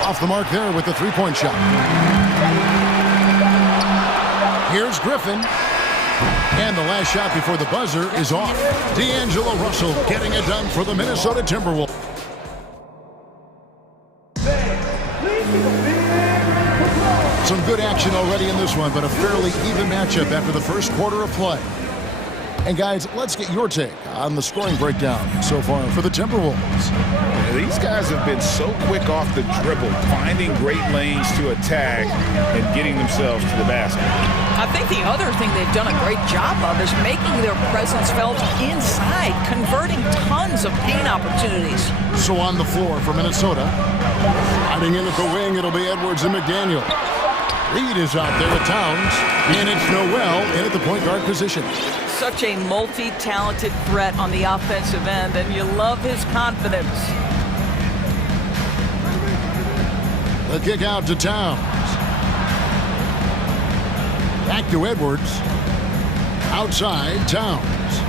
Off the mark there with the 3-point shot. Here's Griffin. And the last shot before the buzzer is off. D'Angelo Russell getting it done for the Minnesota Timberwolves. Some good action already in this one, but a fairly even matchup after the first quarter of play. And guys, let's get your take on the scoring breakdown so far for the Timberwolves. These guys have been so quick off the dribble, finding great lanes to attack and getting themselves to the basket. I think the other thing they've done a great job of is making their presence felt inside, converting tons of paint opportunities. So on the floor for Minnesota, hiding in at the wing, it'll be Edwards and McDaniel. Reed is out there with Towns, and it's Noel in at the point guard position. Such a multi-talented threat on the offensive end, and you love his confidence. The kick out to Towns. Back to Edwards. Outside, Towns.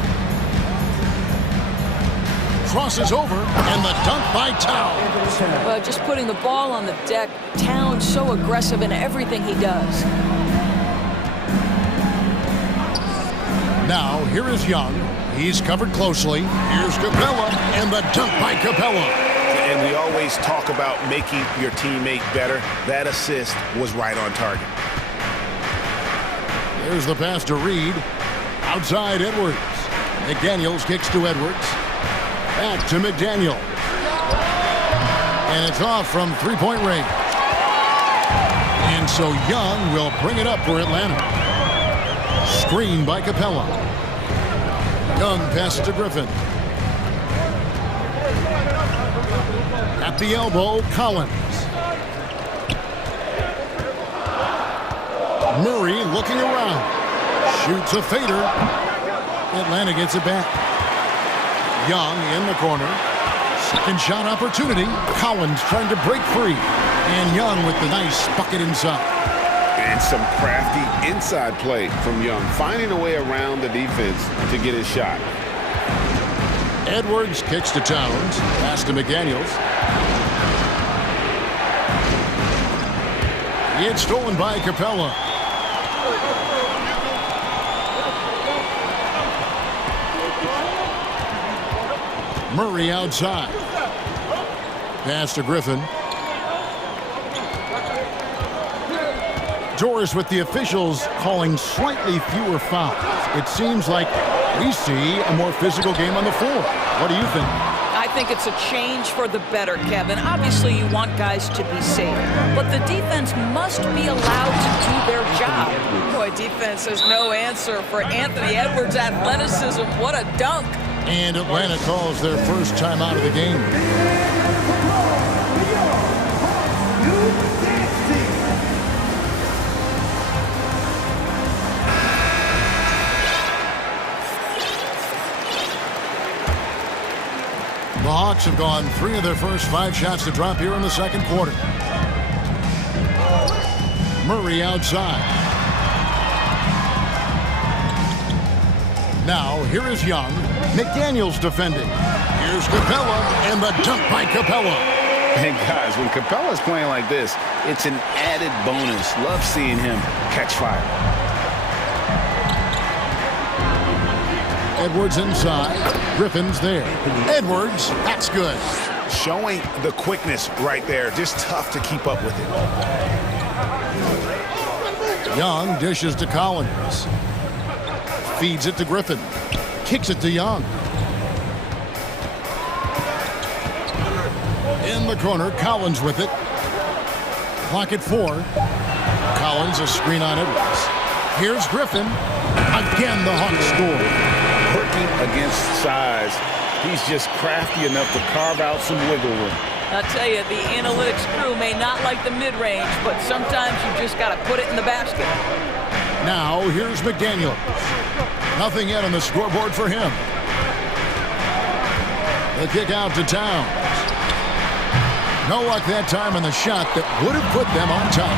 Crosses over, and the dunk by Towns. Just putting the ball on the deck. Towns so aggressive in everything he does. Now, here is Young. He's covered closely. Here's Capella, and the dunk by Capella. And we always talk about making your teammate better. That assist was right on target. There's the pass to Reed. Outside Edwards. McDaniels kicks to Edwards. Back to McDaniel. And it's off from 3-point range. And so Young will bring it up for Atlanta. Screen by Capella. Young passes to Griffin. At the elbow, Collins. Murray looking around. Shoots a fader. Atlanta gets it back. Young in the corner. Second shot opportunity. Collins trying to break free. And Young with the nice bucket inside. And some crafty inside play from Young, finding a way around the defense to get his shot. Edwards kicks to Towns. Pass to McDaniels. It's stolen by Capella. Murray outside. Pass to Griffin. Doris with the officials calling slightly fewer fouls. It seems like we see a more physical game on the floor. What do you think? I think it's a change for the better, Kevin. Obviously, you want guys to be safe, but the defense must be allowed to do their job. Boy, defense has no answer for Anthony Edwards' athleticism. What a dunk. And Atlanta calls their first time out of the game. The Hawks have gone 3 of their first 5 shots to drop here in the second quarter. Murray outside. Now, here is Young. McDaniels defending. Here's Capella, and the dunk by Capella. And guys, when Capella's playing like this, it's an added bonus. Love seeing him catch fire. Edwards inside. Griffin's there. Edwards, that's good. Showing the quickness right there. Just tough to keep up with it. Young dishes to Collins. Feeds it to Griffin. Kicks it to Young. In the corner, Collins with it. Clock at 4. Collins, a screen on Edwards. Here's Griffin. Again, the Hawks score. Working against size, he's just crafty enough to carve out some wiggle room. I'll tell you, the analytics crew may not like the mid-range, but sometimes you just got to put it in the basket. Now, here's McDaniel. Nothing yet on the scoreboard for him. The kick out to Towns. No luck that time on the shot that would have put them on top.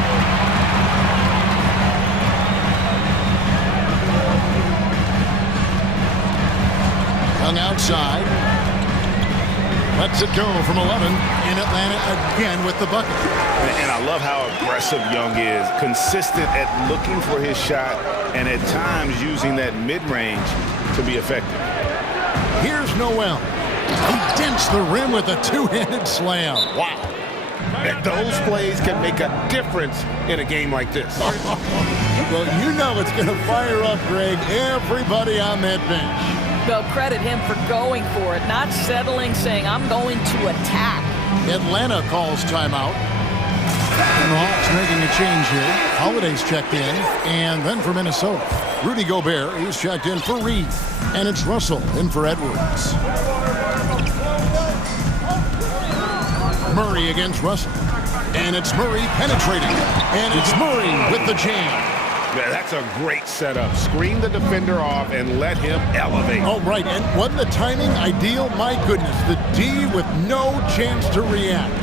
Young outside. Lets it go from 11. In Atlanta again with the bucket. And I love how aggressive Young is. Consistent at looking for his shot and at times using that mid-range to be effective. Here's Noel. He dents the rim with a two-handed slam. Wow. And those plays can make a difference in a game like this. Well, you know it's going to fire up, Greg, everybody on that bench. They'll credit him for going for it, not settling, saying, I'm going to attack. Atlanta calls timeout. And the Hawks making a change here. Holiday's checked in. And then for Minnesota, Rudy Gobert, he's checked in for Reed. And it's Russell in for Edwards. Murray against Russell. And it's Murray penetrating. And it's Murray with the jam. Yeah, that's a great setup. Screen the defender off and let him elevate. Oh, right. And wasn't the timing ideal? My goodness, the D with no chance to react.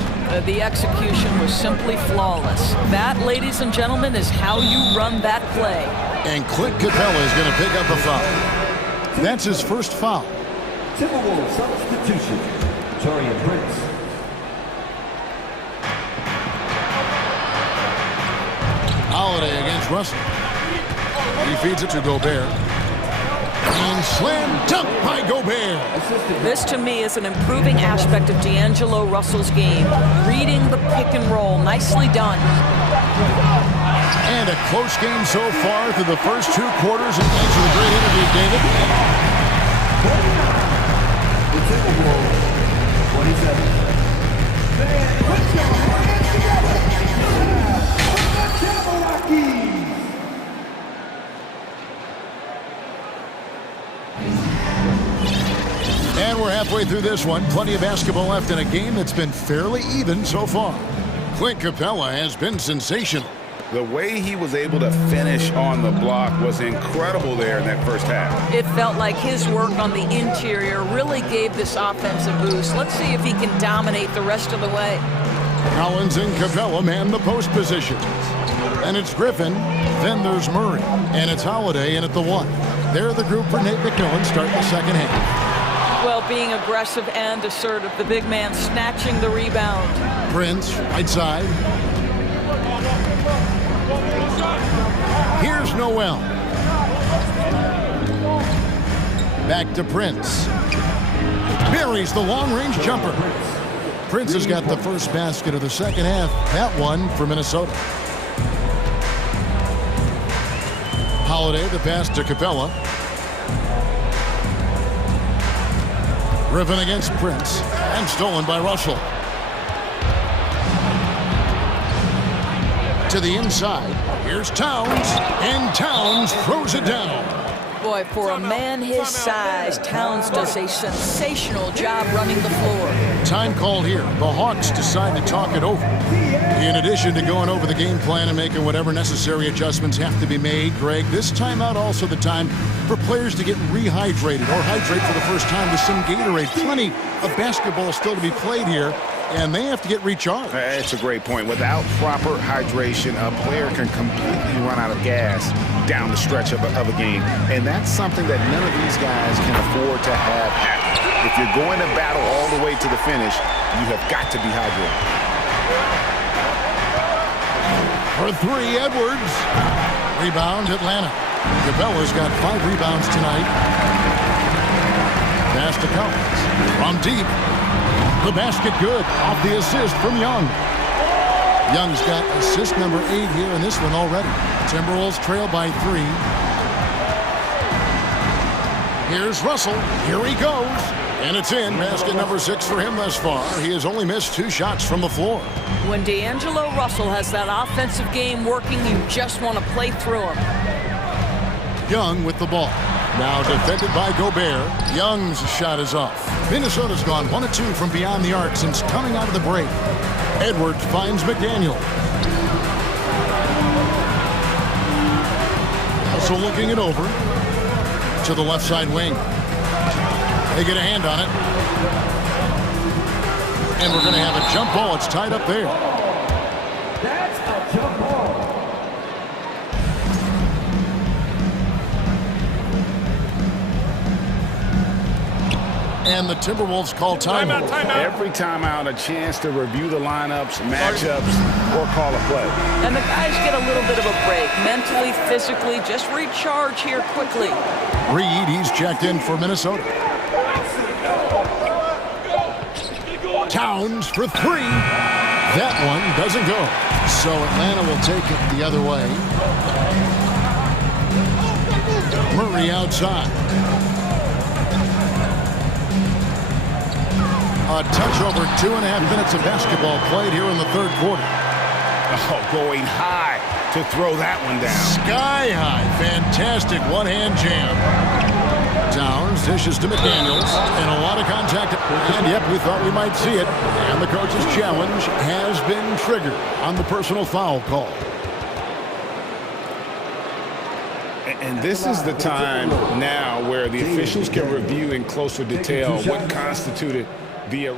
The execution was simply flawless. That, ladies and gentlemen, is how you run that play. And Clint Capella is going to pick up a foul. That's his first foul. Typical substitution. Torian Prince. Holiday against Russell. He feeds it to Gobert. And slam dunk by Gobert. This, to me, is an improving aspect of D'Angelo Russell's game. Reading the pick and roll. Nicely done. And a close game so far through the first 2 quarters. And thanks for the great interview, David. The Timberwolves, 27. Put your hands together. And we're halfway through this one. Plenty of basketball left in a game that's been fairly even so far. Clint Capella has been sensational. The way he was able to finish on the block was incredible there in that first half. It felt like his work on the interior really gave this offense a boost. Let's see if he can dominate the rest of the way. Collins and Capella man the post positions. And it's Griffin. Then there's Murray. And it's Holiday in at the 1. They're the group for Nate McMillan starting the second half. Well, being aggressive and assertive, the big man snatching the rebound. Prince, right side. Here's Noel. Back to Prince. Buries the long-range jumper. Prince has got the first basket of the second half. That one for Minnesota. Holiday, the pass to Capella. Griffin against Prince. And stolen by Russell. To the inside. Here's Towns. And Towns throws it down. Boy, for a man his size, Towns does a sensational job running the floor. Time called here. The Hawks decide to talk it over. In addition to going over the game plan and making whatever necessary adjustments have to be made, Greg, this timeout also the time for players to get rehydrated or hydrate for the first time with some Gatorade. Plenty of basketball still to be played here, and they have to get recharged. That's a great point. Without proper hydration, a player can completely run out of gas down the stretch of a game. And that's something that none of these guys can afford to have happen. If you're going to battle all the way to the finish, you have got to be hydrated. For three, Edwards. Rebound, Atlanta. Capella's got 5 rebounds tonight. Pass to Collins. From deep. The basket good. Off the assist from Young. Young's got assist number 8 here in this one already. Timberwolves trail by 3. Here's Russell. Here he goes. And it's in. Basket number 6 for him thus far. He has only missed 2 shots from the floor. When D'Angelo Russell has that offensive game working, you just want to play through him. Young with the ball. Now defended by Gobert. Young's shot is off. Minnesota's gone 1 of 2 from beyond the arc since coming out of the break. Edwards finds McDaniel. Also looking it over to the left side wing. They get a hand on it. And we're going to have a jump ball. It's tied up there. That's a jump ball. And the Timberwolves call timeout. Every timeout, a chance to review the lineups, matchups, or call a play. And the guys get a little bit of a break. Mentally, physically, just recharge here quickly. Reed, he's checked in for Minnesota. Towns for 3. That one doesn't go. So Atlanta will take it the other way. Murray outside. A touch over 2.5 minutes of basketball played here in the third quarter. Oh, going high to throw that one down. Sky high. Fantastic one-hand jam. Towns dishes to McDaniels, and a lot of contact. And yep, we thought we might see it. And the coach's challenge has been triggered on the personal foul call. And this is the time now where the officials can review in closer detail what constituted the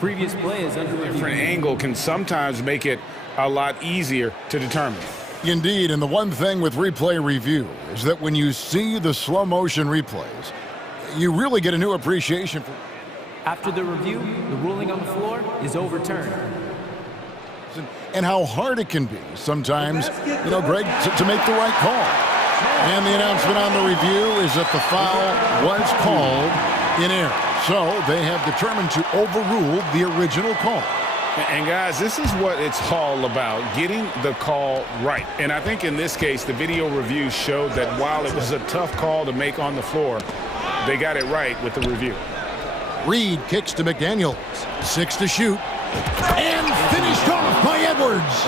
previous play is under different angle can sometimes make it a lot easier to determine. Indeed, and the one thing with replay review is that when you see the slow motion replays, you really get a new appreciation for. After the review, the ruling on the floor is overturned. And how hard it can be sometimes, you know, Greg, to make the right call. And the announcement on the review is that the foul was called in error. So they have determined to overrule the original call. And guys, this is what it's all about, getting the call right. And I think in this case, the video review showed that while it was a tough call to make on the floor, they got it right with the review. Reed kicks to McDaniels. 6 to shoot. And finished off by Edwards.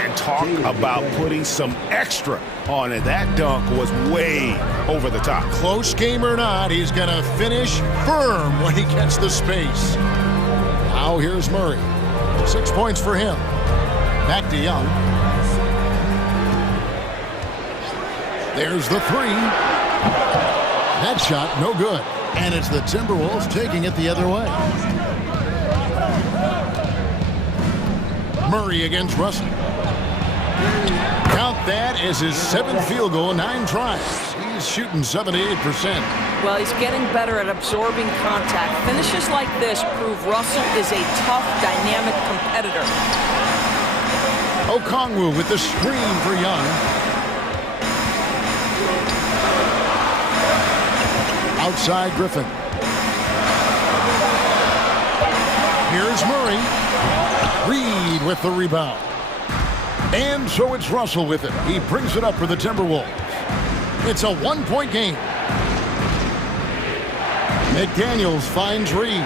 And talk about putting some extra on it. That dunk was way over the top. Close game or not, he's going to finish firm when he gets the space. Now here's Murray. 6 points for him. Back to Young. There's the 3. That shot, no good. And it's the Timberwolves taking it the other way. Murray against Russell. Count that as his 7th field goal, 9 tries. He's shooting 78%. Well, he's getting better at absorbing contact. Finishes like this prove Russell is a tough, dynamic competitor. Okongwu with the screen for Young. Outside Griffin. Here's Murray. Reed with the rebound. And so it's Russell with it. He brings it up for the Timberwolves. It's a 1-point game. McDaniels finds Reed.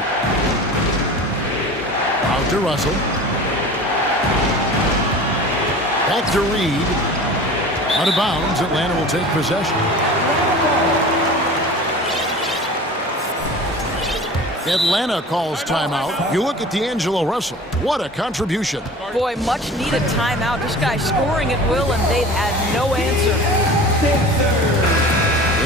Out to Russell. Back to Reed. Out of bounds, Atlanta will take possession. Atlanta calls timeout. You look at D'Angelo Russell. What a contribution. Boy, much needed timeout. This guy's scoring at will, and they've had no answer.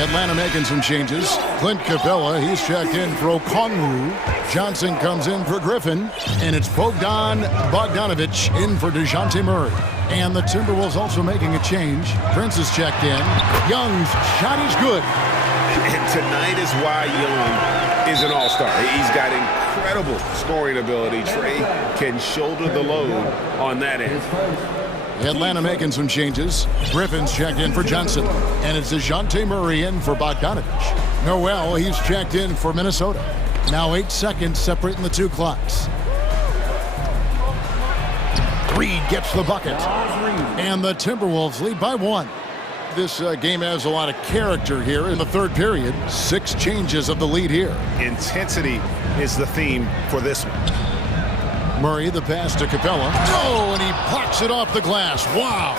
Atlanta making some changes. Clint Capella, he's checked in for Okongwu. Johnson comes in for Griffin. And it's Bogdan Bogdanovic in for DeJounte Murray. And the Timberwolves also making a change. Prince is checked in. Young's shot is good. And tonight is why Young is an all-star. He's got incredible scoring ability. Trey can shoulder the load on that end. Atlanta making some changes. Griffin's checked in for Johnson. And it's DeJounte Murray in for Bogdanovic. Noel, he's checked in for Minnesota. Now 8 seconds separating the two clocks. Reed gets the bucket. And the Timberwolves lead by 1. This game has a lot of character here in the third period. 6 changes of the lead here. Intensity is the theme for this one. Murray, the pass to Capella. Oh, and he blocks it off the glass. Wow.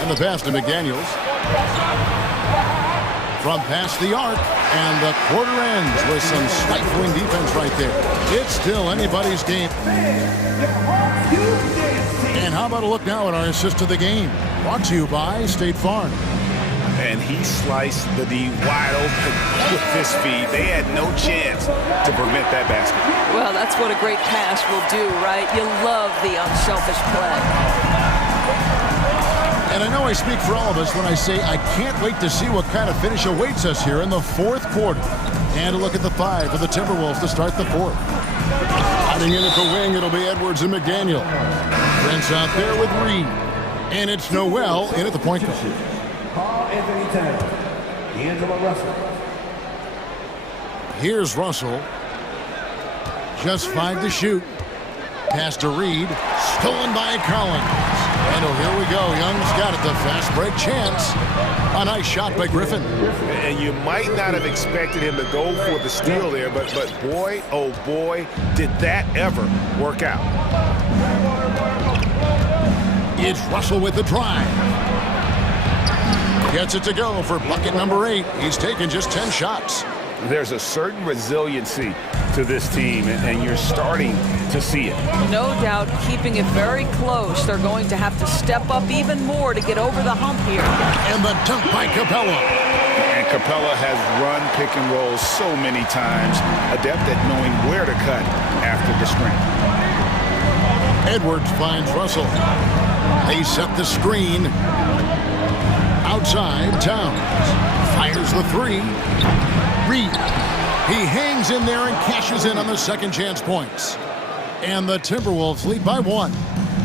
And the pass to McDaniels. From past the arc. And the quarter ends with some stifling defense right there. It's still anybody's game. And how about a look now at our assist to the game? Brought to you by State Farm. And he sliced the D wide open with his feet. They had no chance to prevent that basket. Well, that's what a great pass will do, right? You love the unselfish play. And I know I speak for all of us when I say I can't wait to see what kind of finish awaits us here in the fourth quarter. And a look at the 5 for the Timberwolves to start the fourth. Hiding in at the wing, it'll be Edwards and McDaniel. Prince out there with Reed. And it's Noel in at the point guard. D'Angelo Russell. Here's Russell. Just 5 to shoot. Pass to Reed. Stolen by Collins. And oh, here we go. Young's got it. The fast break chance. A nice shot by Griffin. And you might not have expected him to go for the steal there, but boy, oh boy, did that ever work out. It's Russell with the drive. Gets it to go for bucket number 8. He's taken just 10 shots. There's a certain resiliency to this team, and you're starting to see it. No doubt, keeping it very close. They're going to have to step up even more to get over the hump here. And the dunk by Capella. And Capella has run pick and roll so many times, adept at knowing where to cut after the screen. Edwards finds Russell. They set the screen. Outside, Towns fires the 3. Reed. He hangs in there and cashes in on the second chance points. And the Timberwolves lead by 1.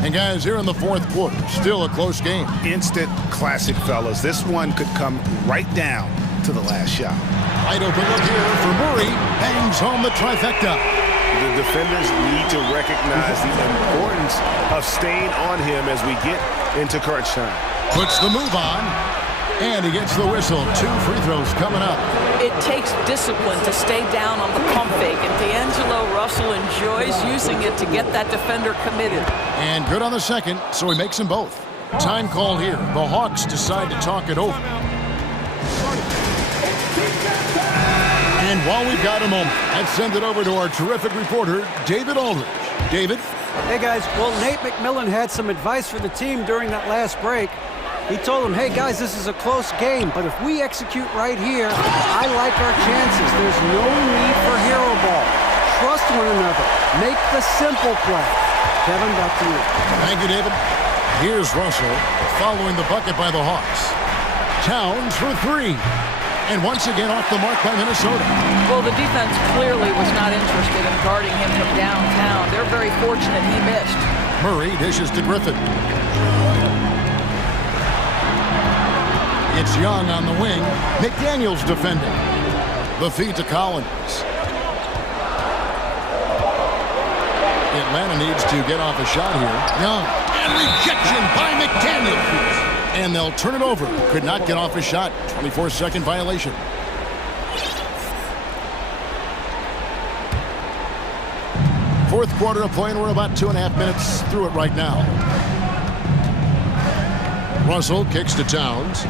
And guys, here in the fourth quarter, still a close game. Instant classic, fellas. This one could come right down to the last shot. Wide open look here for Murray. Bangs home the trifecta. The defenders need to recognize the importance of staying on him as we get into crunch time. Puts the move on. And he gets the whistle. 2 free throws coming up. It takes discipline to stay down on the pump fake, and D'Angelo Russell enjoys using it to get that defender committed. And good on the second, so he makes them both. Time called here. The Hawks decide to talk it over. And while we've got a moment, let's send it over to our terrific reporter, David Aldridge. David? Hey, guys. Well, Nate McMillan had some advice for the team during that last break. He told them, hey, guys, this is a close game, but if we execute right here, I like our chances. There's no need for hero ball. Trust one another. Make the simple play. Kevin, back to you. Thank you, David. Here's Russell following the bucket by the Hawks. Towns for 3. And once again off the mark by Minnesota. Well, the defense clearly was not interested in guarding him from downtown. They're very fortunate he missed. Murray dishes to Griffin. It's Young on the wing. McDaniels defending. The feed to Collins. Atlanta needs to get off a shot here. Young. And rejection by McDaniels. And they'll turn it over. Could not get off a shot. 24-second violation. Fourth quarter of play, and we're about 2.5 minutes through it right now. Russell kicks to Towns.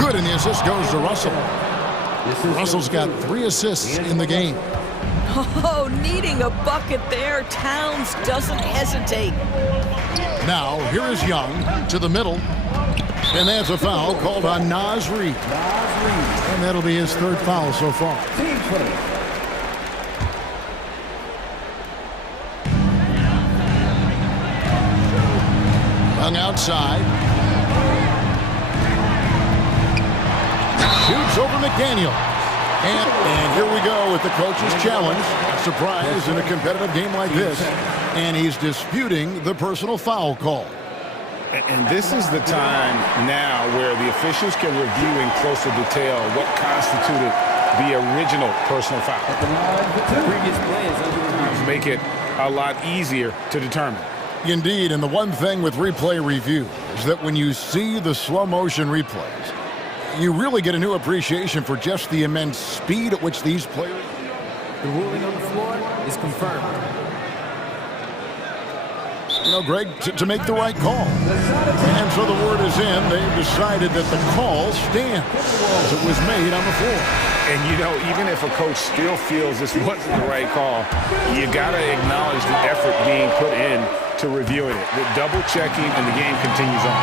Good, and the assist goes to Russell. Russell's got 3 assists in the game. Oh, needing a bucket there. Towns doesn't hesitate. Now, here is Young to the middle. And that's a foul called on Naz Reid. And that'll be his 3rd foul so far. Young outside. Shoots over McDaniel. And here we go with the coach's challenge. A surprise in a competitive game like this. And he's disputing the personal foul call. And this is the time now where the officials can review in closer detail what constituted the original personal foul. The previous play is under Make it a lot easier to determine. Indeed, and the one thing with replay review is that when you see the slow motion replays, you really get a new appreciation for just the immense speed at which these players... The ruling on the floor is confirmed. You know, Greg, to make the right call. And so the word is in. They've decided that the call stands as it was made on the floor. And, you know, even if a coach still feels this wasn't the right call, you got to acknowledge the effort being put in to reviewing it. The double-checking, and the game continues on.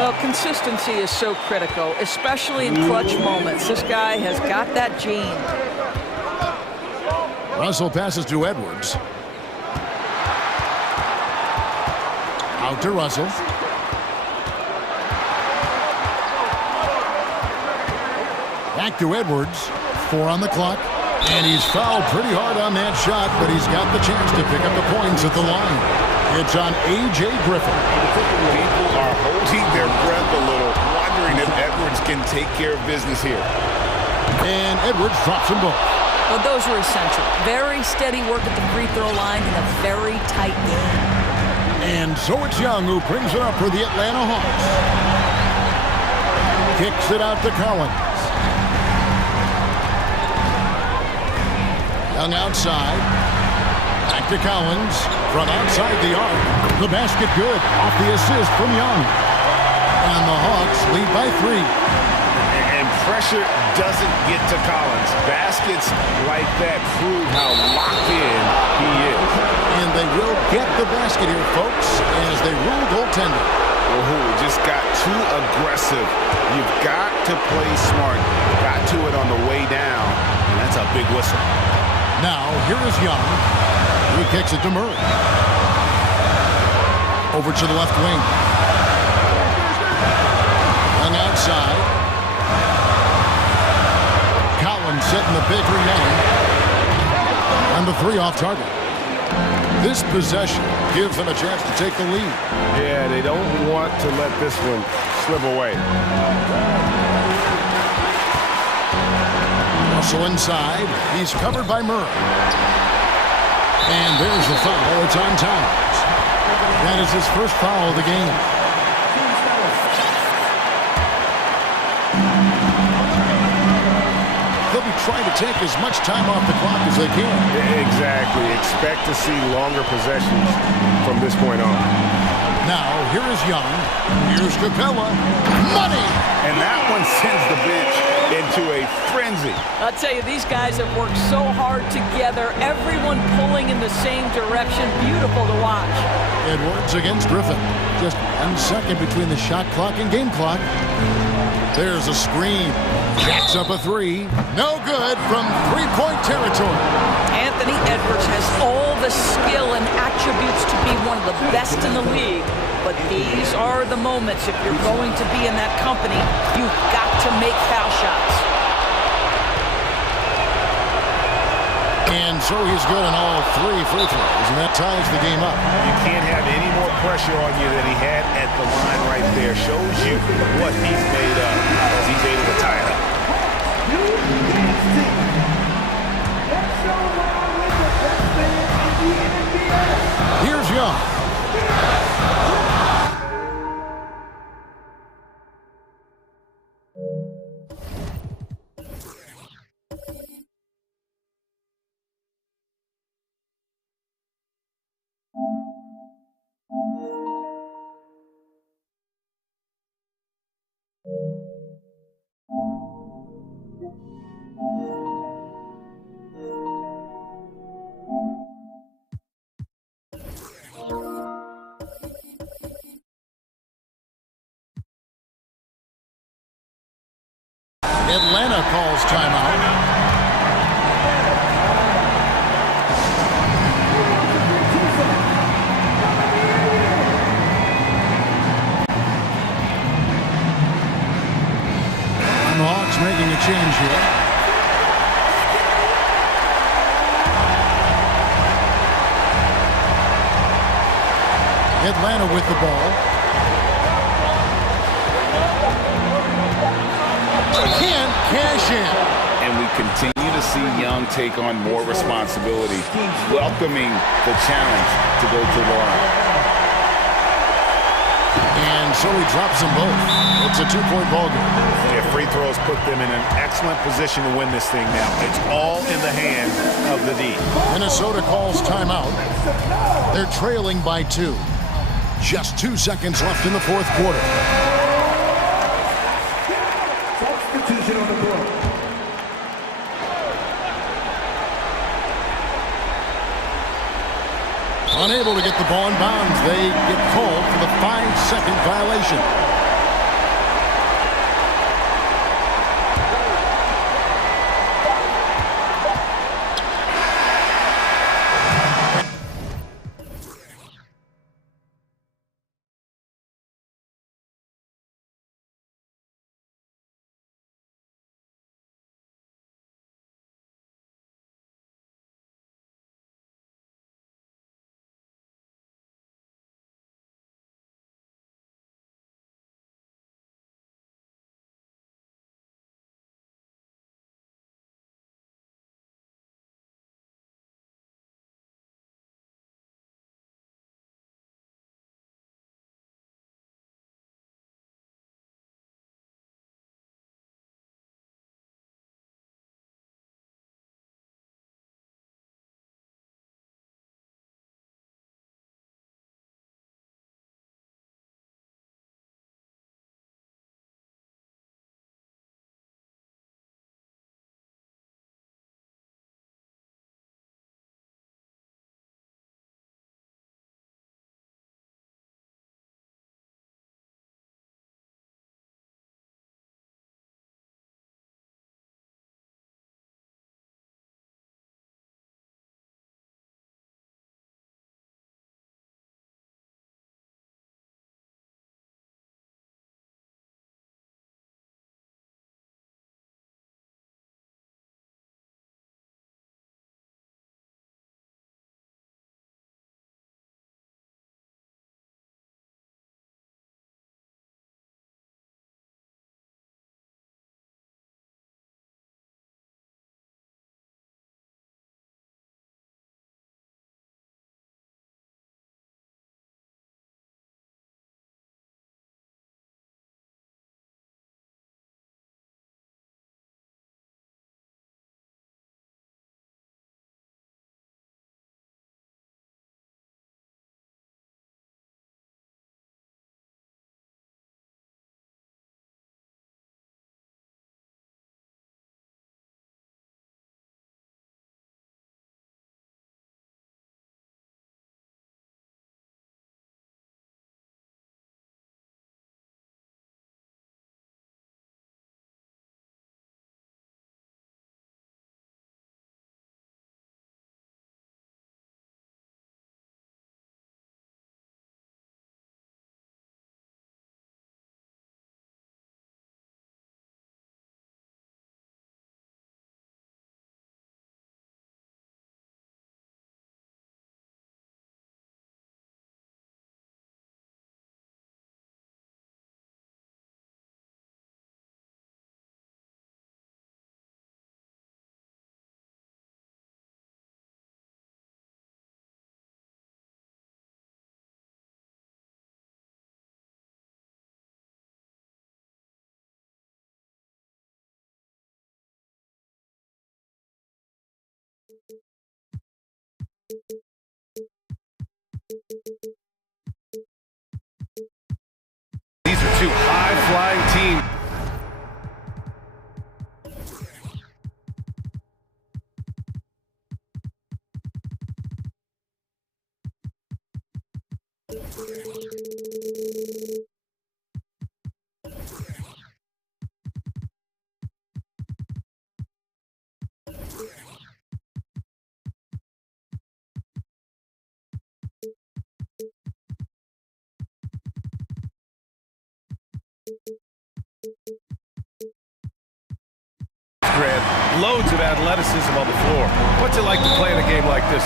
Well, consistency is so critical, especially in clutch moments. This guy has got that gene. Russell passes to Edwards. Out to Russell. Back to Edwards. 4 on the clock. And he's fouled pretty hard on that shot, but he's got the chance to pick up the points at the line. It's on A.J. Griffin. People are holding their breath a little, wondering if Edwards can take care of business here. And Edwards drops them both. Well, those were essential. Very steady work at the free throw line in a very tight game. And so it's Young who brings it up for the Atlanta Hawks. Kicks it out to Collins. Young outside. Back to Collins. From outside the arc. The basket good. Off the assist from Young. And the Hawks lead by 3. And pressure doesn't get to Collins. Baskets like that prove how locked in he is. And they will get the basket here, folks, as they rule goaltending. Oh, just got too aggressive. You've got to play smart. Got to it on the way down, and that's a big whistle. Now, here is Young. He kicks it to Murray. Over to the left wing. Young outside. Collins setting the big for Young. And the 3 off target. This possession gives them a chance to take the lead. Yeah, they don't want to let this one slip away. Russell inside. He's covered by Murray. And there's the foul. It's on Towns. That is his first foul of the game. They'll be trying to take as much time off the clock as they can. Exactly. Expect to see longer possessions from this point on. Now, here is Young. Here's Capella. Money! And that one sends the bench into a frenzy. I'll tell you, these guys have worked so hard together. Everyone pulling in the same direction. Beautiful to watch. Edwards against Griffin. Just 1 second between the shot clock and game clock. There's a screen. Jacks up a 3. No good from 3-point territory. Anthony Edwards has all the skill and attributes to be one of the best in the league. But these are the moments, if you're going to be in that company, you've got to make foul shots. And so he's good on all 3 free throws, and that ties the game up. You can't have any more pressure on you than he had at the line right there. Shows you what he's made of as he's able to tie it up. Here's Young. Atlanta calls timeout. And the Hawks making a change here. Atlanta with the ball. Can't cash in. And we continue to see Young take on more responsibility, welcoming the challenge to go to the line. And so he drops them both. It's a two-point ball game. Yeah, free throws put them in an excellent position to win this thing now. It's all in the hands of the D. Minnesota calls timeout. They're trailing by 2. Just 2 seconds left in the fourth quarter. Substitution on the court. Unable to get the ball in bounds. They get called for the 5-second violation. These are two high-flying teams. Loads of athleticism on the floor. What's it like to play in a game like this?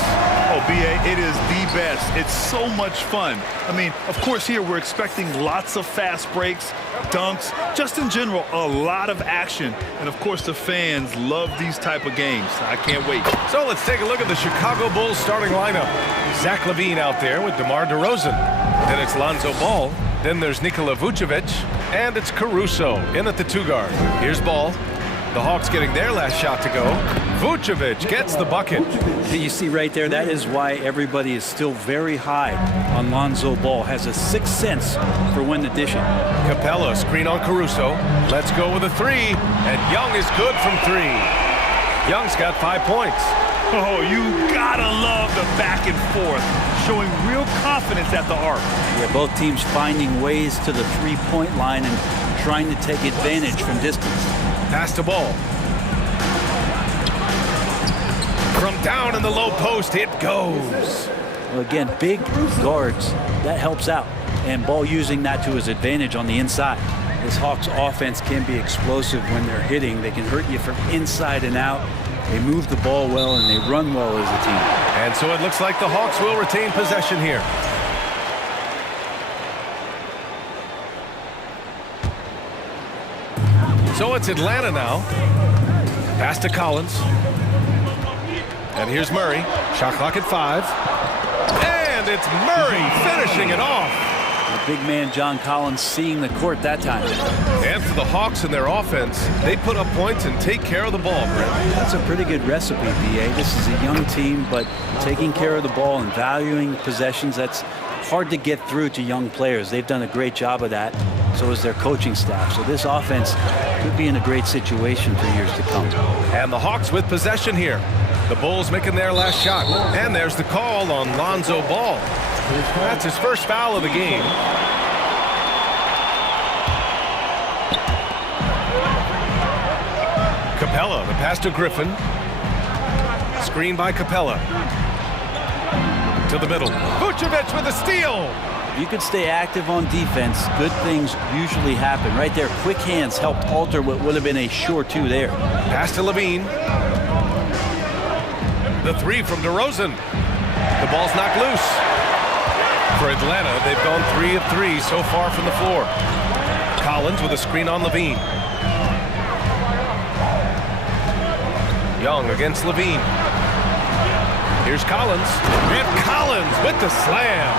Oh, B.A., it is the best. It's so much fun. I mean, of course, here we're expecting lots of fast breaks, dunks, just in general, a lot of action. And, of course, the fans love these type of games. I can't wait. So let's take a look at the Chicago Bulls starting lineup. Zach LaVine out there with DeMar DeRozan. Then it's Lonzo Ball. Then there's Nikola Vucevic. And it's Caruso in at the 2 guard. Here's Ball. The Hawks getting their last shot to go. Vucevic gets the bucket. You see right there, that is why everybody is still very high on Lonzo Ball. Has a sixth sense for when to dish it. Capella, screen on Caruso. Let's go with a 3. And Young is good from 3. Young's got 5 points. Oh, you gotta love the back and forth, showing real confidence at the arc. Yeah, both teams finding ways to the three-point line and trying to take advantage from distance. Pass to Ball. From down in the low post, it goes. Well, again, big guards, that helps out. And Ball using that to his advantage on the inside. This Hawks offense can be explosive when they're hitting. They can hurt you from inside and out. They move the ball well and they run well as a team. And so it looks like the Hawks will retain possession here. So it's Atlanta now. Pass to Collins. And here's Murray. Shot clock at 5. And it's Murray finishing it off. The big man John Collins seeing the court that time. And for the Hawks and their offense, they put up points and take care of the ball, Brent. That's a pretty good recipe, B.A. This is a young team, but taking care of the ball and valuing possessions, that's hard to get through to young players. They've done a great job of that. So is their coaching staff. So this offense could be in a great situation for years to come. And the Hawks with possession here. The Bulls making their last shot. And there's the call on Lonzo Ball. That's his first foul of the game. Capella, the pass to Griffin. Screen by Capella. To the middle. Vucevic with a steal. You could stay active on defense. Good things usually happen. Right there, quick hands helped alter what would have been a sure 2 there. Pass to LaVine. The 3 from DeRozan. The ball's knocked loose. For Atlanta, they've gone 3 of 3 so far from the floor. Collins with a screen on LaVine. Young against LaVine. Here's Collins. And Collins with the slam.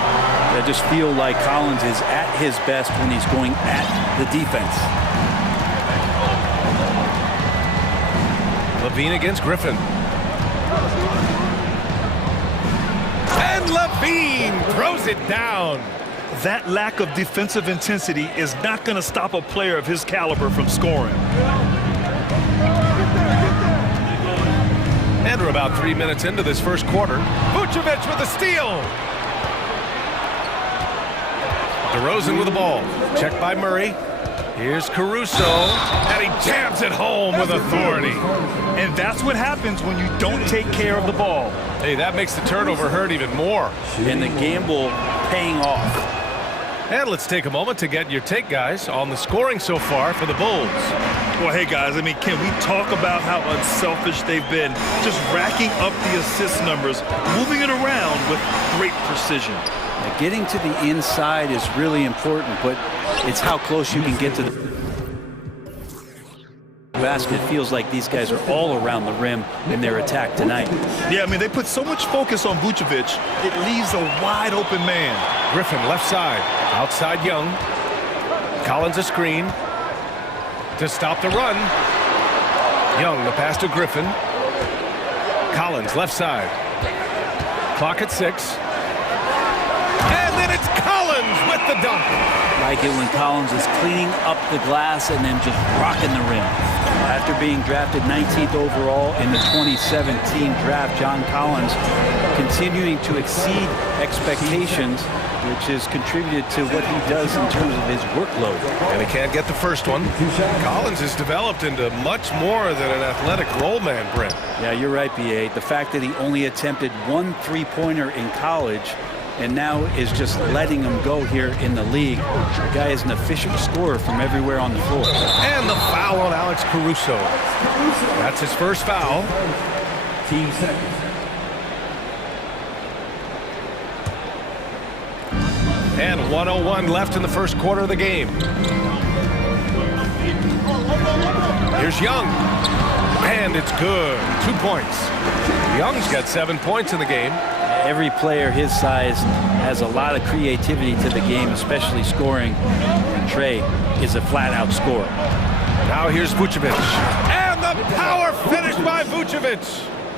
I just feel like Collins is at his best when he's going at the defense. LaVine against Griffin. And LaVine throws it down. That lack of defensive intensity is not going to stop a player of his caliber from scoring. And we're about 3 minutes into this first quarter. Vucevic with a steal. DeRozan with the ball. Checked by Murray. Here's Caruso. And he jams it home with authority. And that's what happens when you don't take care of the ball. Hey, that makes the turnover hurt even more. And the gamble paying off. And let's take a moment to get your take, guys, on the scoring so far for the Bulls. Well, hey, guys, I mean, can we talk about how unselfish they've been? Just racking up the assist numbers, moving it around with great precision. Getting to the inside is really important, but it's how close you can get to the basket. It feels like these guys are all around the rim in their attack tonight. Yeah, I mean, they put so much focus on Vucevic, it leaves a wide open man. Griffin left side, outside Young. Collins a screen to stop the run. Young, the pass to Griffin. Collins left side. Clock at 6. And then it's Collins with the dunk. Like it when Collins is cleaning up the glass and then just rocking the rim. After being drafted 19th overall in the 2017 draft, John Collins continuing to exceed expectations, which has contributed to what he does in terms of his workload. And he can't get the first one. Collins has developed into much more than an athletic roll man, Brent. Yeah, you're right, B.A. The fact that he only attempted 1 3-pointer in college and now is just letting him go here in the league. The guy is an efficient scorer from everywhere on the floor. And the foul on Alex Caruso. That's his first foul. Team seconds. And 1:01 left in the first quarter of the game. Here's Young. And it's good. 2 points. Young's got 7 points in the game. Every player his size has a lot of creativity to the game, especially scoring. And Trey is a flat-out scorer. Now here's Vucevic. And the power finish by Vucevic.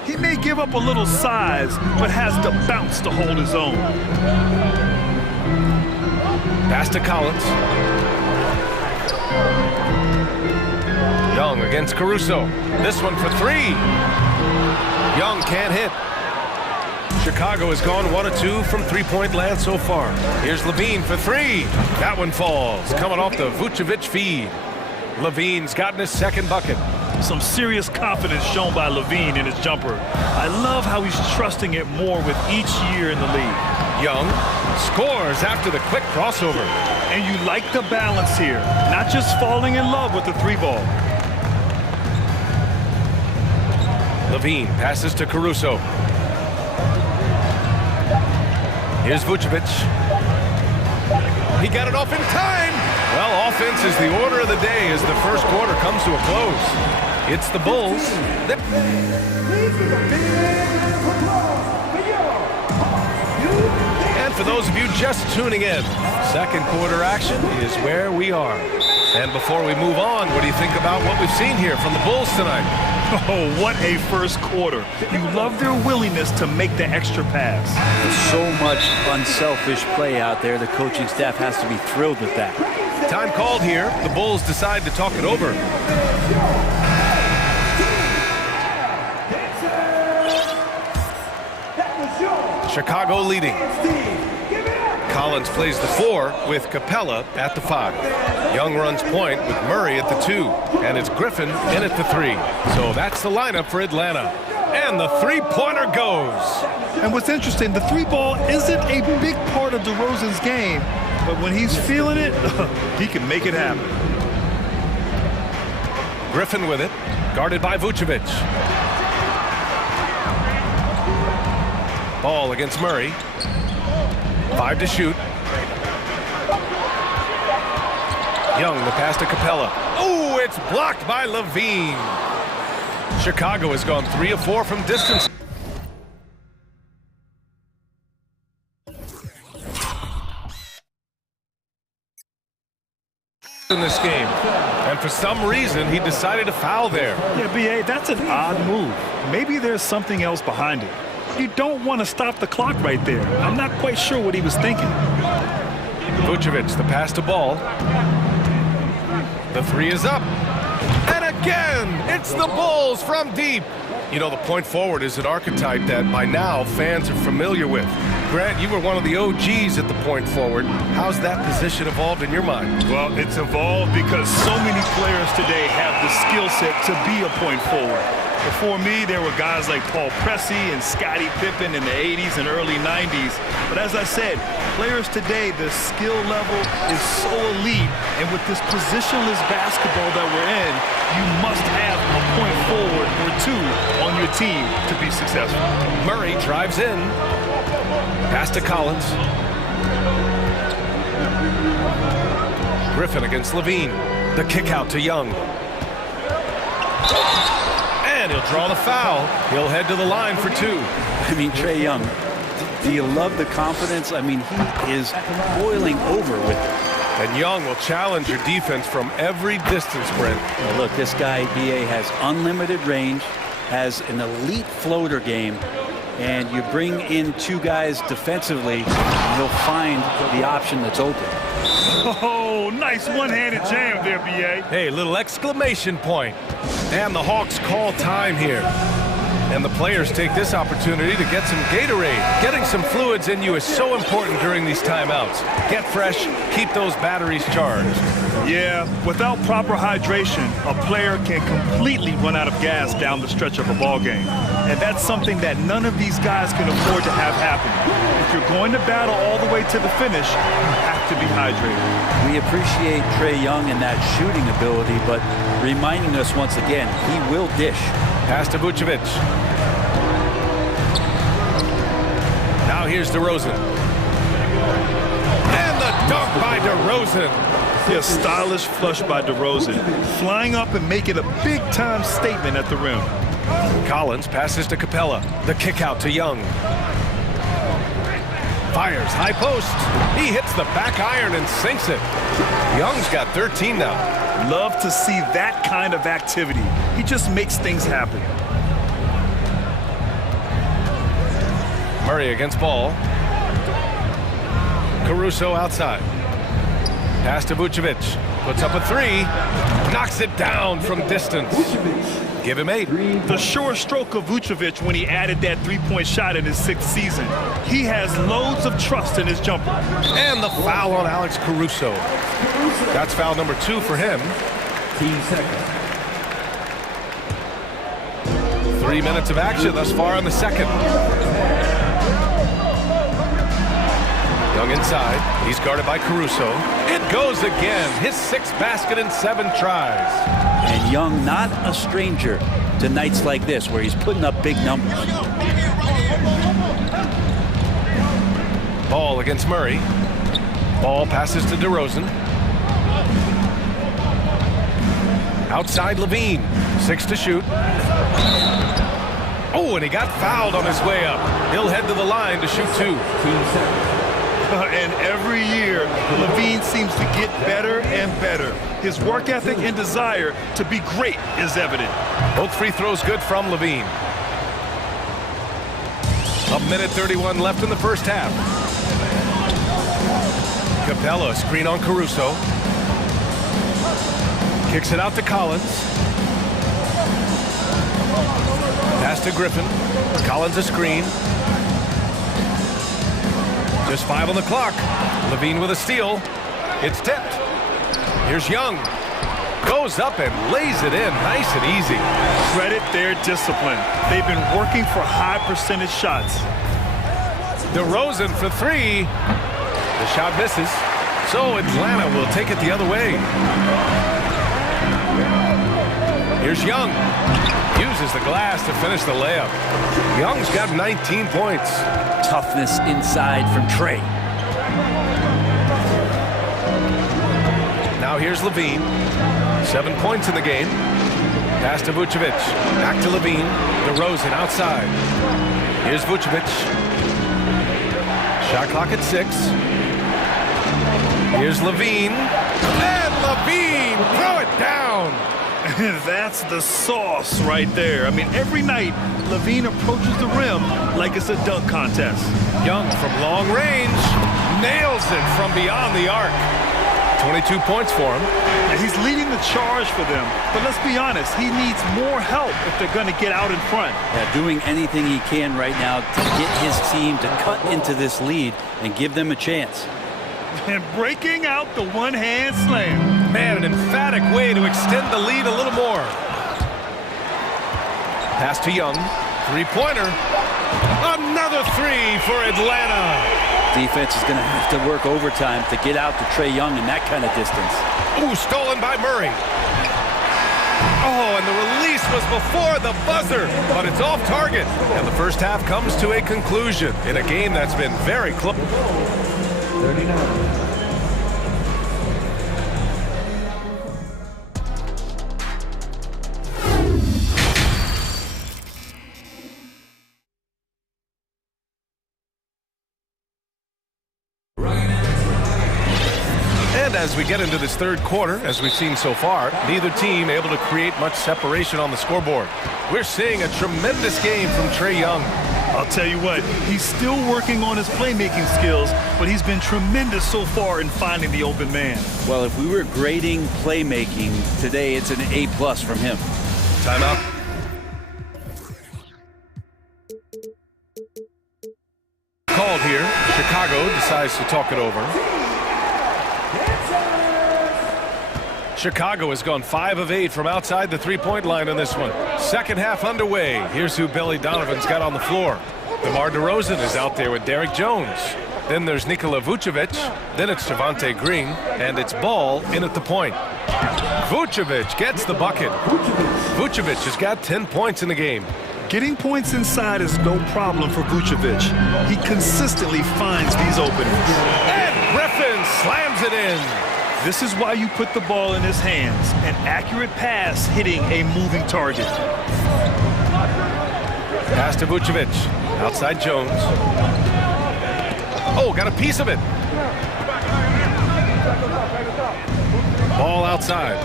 He may give up a little size, but has the bounce to hold his own. Pass to Collins. Young against Caruso. This one for 3. Young can't hit. Chicago has gone 1 of 2 from 3-point land so far. Here's Levine for 3. That one falls, coming off the Vucevic feed. Levine's gotten his second bucket. Some serious confidence shown by Levine in his jumper. I love how he's trusting it more with each year in the league. Young scores after the quick crossover. And you like the balance here, not just falling in love with the 3-ball. Levine passes to Caruso. Here's Vucevic. He got it off in time. Well, offense is the order of the day as the first quarter comes to a close. It's the Bulls. And for those of you just tuning in, second quarter action is where we are. And before we move on, what do you think about what we've seen here from the Bulls tonight? Oh, what a first quarter. You love their willingness to make the extra pass. There's so much unselfish play out there. The coaching staff has to be thrilled with that. Time called here. The Bulls decide to talk it over. Chicago leading. Collins plays the 4 with Capella at the 5. Young runs point with Murray at the 2. And it's Griffin in at the 3. So that's the lineup for Atlanta. And the 3-pointer goes. And what's interesting, the 3-ball isn't a big part of DeRozan's game, but when he's feeling it, he can make it happen. Griffin with it, guarded by Vucevic. Ball against Murray. 5 to shoot. Young, the pass to Capella. Oh, it's blocked by Levine. Chicago has gone 3 of 4 from distance. In this game, and for some reason he decided to foul there. Yeah, B.A., that's an odd move. Maybe there's something else behind it. You don't want to stop the clock right there. I'm not quite sure what he was thinking. Vucevic, the pass to Ball. The 3 is up. And again, it's the Bulls from deep. You know, the point forward is an archetype that by now fans are familiar with. Grant, you were one of the OGs at the point forward. How's that position evolved in your mind? Well, it's evolved because so many players today have the skill set to be a point forward. Before me, there were guys like Paul Pressey and Scottie Pippen in the 80s and early 90s. But as I said, players today, the skill level is so elite. And with this positionless basketball that we're in, you must have a point forward or 2 on your team to be successful. Murray drives in. Pass to Collins. Griffin against Levine. The kick out to Young. And he'll draw the foul. He'll head to the line for 2. I mean, Trae Young, do you love the confidence? I mean, he is boiling over with it. And Young will challenge your defense from every distance, Brent. Well, look, this guy, B.A., has unlimited range, has an elite floater game, and you bring in 2 guys defensively, and he'll find the option that's open. Oh, nice one-handed jam there, B.A. Hey, little exclamation point. And the Hawks call time here. And the players take this opportunity to get some Gatorade. Getting some fluids in you is so important during these timeouts. Get fresh, keep those batteries charged. Yeah, without proper hydration, a player can completely run out of gas down the stretch of a ball game. And that's something that none of these guys can afford to have happen. If you're going to battle all the way to the finish, you have to be hydrated. We appreciate Trae Young and that shooting ability, but reminding us once again, he will dish. Pass to Vucevic. Now here's DeRozan. And the dunk by DeRozan. Yeah, stylish flush by DeRozan. Flying up and making a big-time statement at the rim. Collins passes to Capella. The kick out to Young. Fires, high post. He hits the back iron and sinks it. Young's got 13 now. Love to see that kind of activity. He just makes things happen. Murray against Ball. Caruso outside. Pass to Vucevic. Puts up a three. Knocks it down from distance. Give him 8. The sure stroke of Vucevic when he added that three-point shot in his 6th season. He has loads of trust in his jumper. And the foul on Alex Caruso. That's foul number 2 for him. 15 seconds. 3 minutes of action thus far in the second. Young inside. He's guarded by Caruso. It goes again. His 6th basket in 7 tries. And Young, not a stranger to nights like this where he's putting up big numbers. Ball against Murray. Ball passes to DeRozan. Outside Levine. 6 to shoot. Oh, and he got fouled on his way up. He'll head to the line to shoot 2. And every year, Levine seems to get better and better. His work ethic and desire to be great is evident. Both free throws good from Levine. 1:31 left in the first half. Capella, screen on Caruso. Kicks it out to Collins. Pass to Griffin. Collins a screen. Just 5 on the clock. Levine with a steal. It's tipped. Here's Young. Goes up and lays it in nice and easy. Credit their discipline. They've been working for high percentage shots. DeRozan for 3. The shot misses. So Atlanta will take it the other way. Here's Young. Uses the glass to finish the layup. Young's got 19 points. Toughness inside from Trae. Now here's Levine. 7 points in the game. Pass to Vucevic. Back to Levine. DeRozan outside. Here's Vucevic. Shot clock at 6. Here's Levine. And Levine! Throw it down! That's the sauce right there. I mean, every night, Levine approaches the rim like it's a dunk contest. Young from long range. Nails it from beyond the arc. 22 points for him. And he's leading the charge for them. But let's be honest, he needs more help if they're going to get out in front. Yeah, doing anything he can right now to get his team to cut into this lead and give them a chance. And breaking out the one-hand slam. Man, an emphatic way to extend the lead a little more. Pass to Young. 3-pointer. Another 3 for Atlanta. Defense is going to have to work overtime to get out to Trae Young in that kind of distance. Ooh, stolen by Murray. Oh, and the release was before the buzzer, but it's off target. And the first half comes to a conclusion in a game that's been very close. 39. And as we get into this third quarter, as we've seen so far, neither team able to create much separation on the scoreboard. We're seeing a tremendous game from Trae Young. I'll tell you what, he's still working on his playmaking skills, but he's been tremendous so far in finding the open man. Well, if we were grading playmaking today, it's an A+ from him. Timeout. Called here. Chicago decides to talk it over. Chicago has gone 5 of 8 from outside the three-point line in this one. Second half underway. Here's who Billy Donovan's got on the floor. DeMar DeRozan is out there with Derek Jones. Then there's Nikola Vucevic. Then it's Javonte Green. And it's Ball in at the point. Vucevic gets the bucket. Vucevic has got 10 points in the game. Getting points inside is no problem for Vucevic. He consistently finds these openings. And Griffin slams it in. This is why you put the ball in his hands. An accurate pass hitting a moving target. Pass to Vucevic. Outside Jones. Oh, got a piece of it. Ball outside.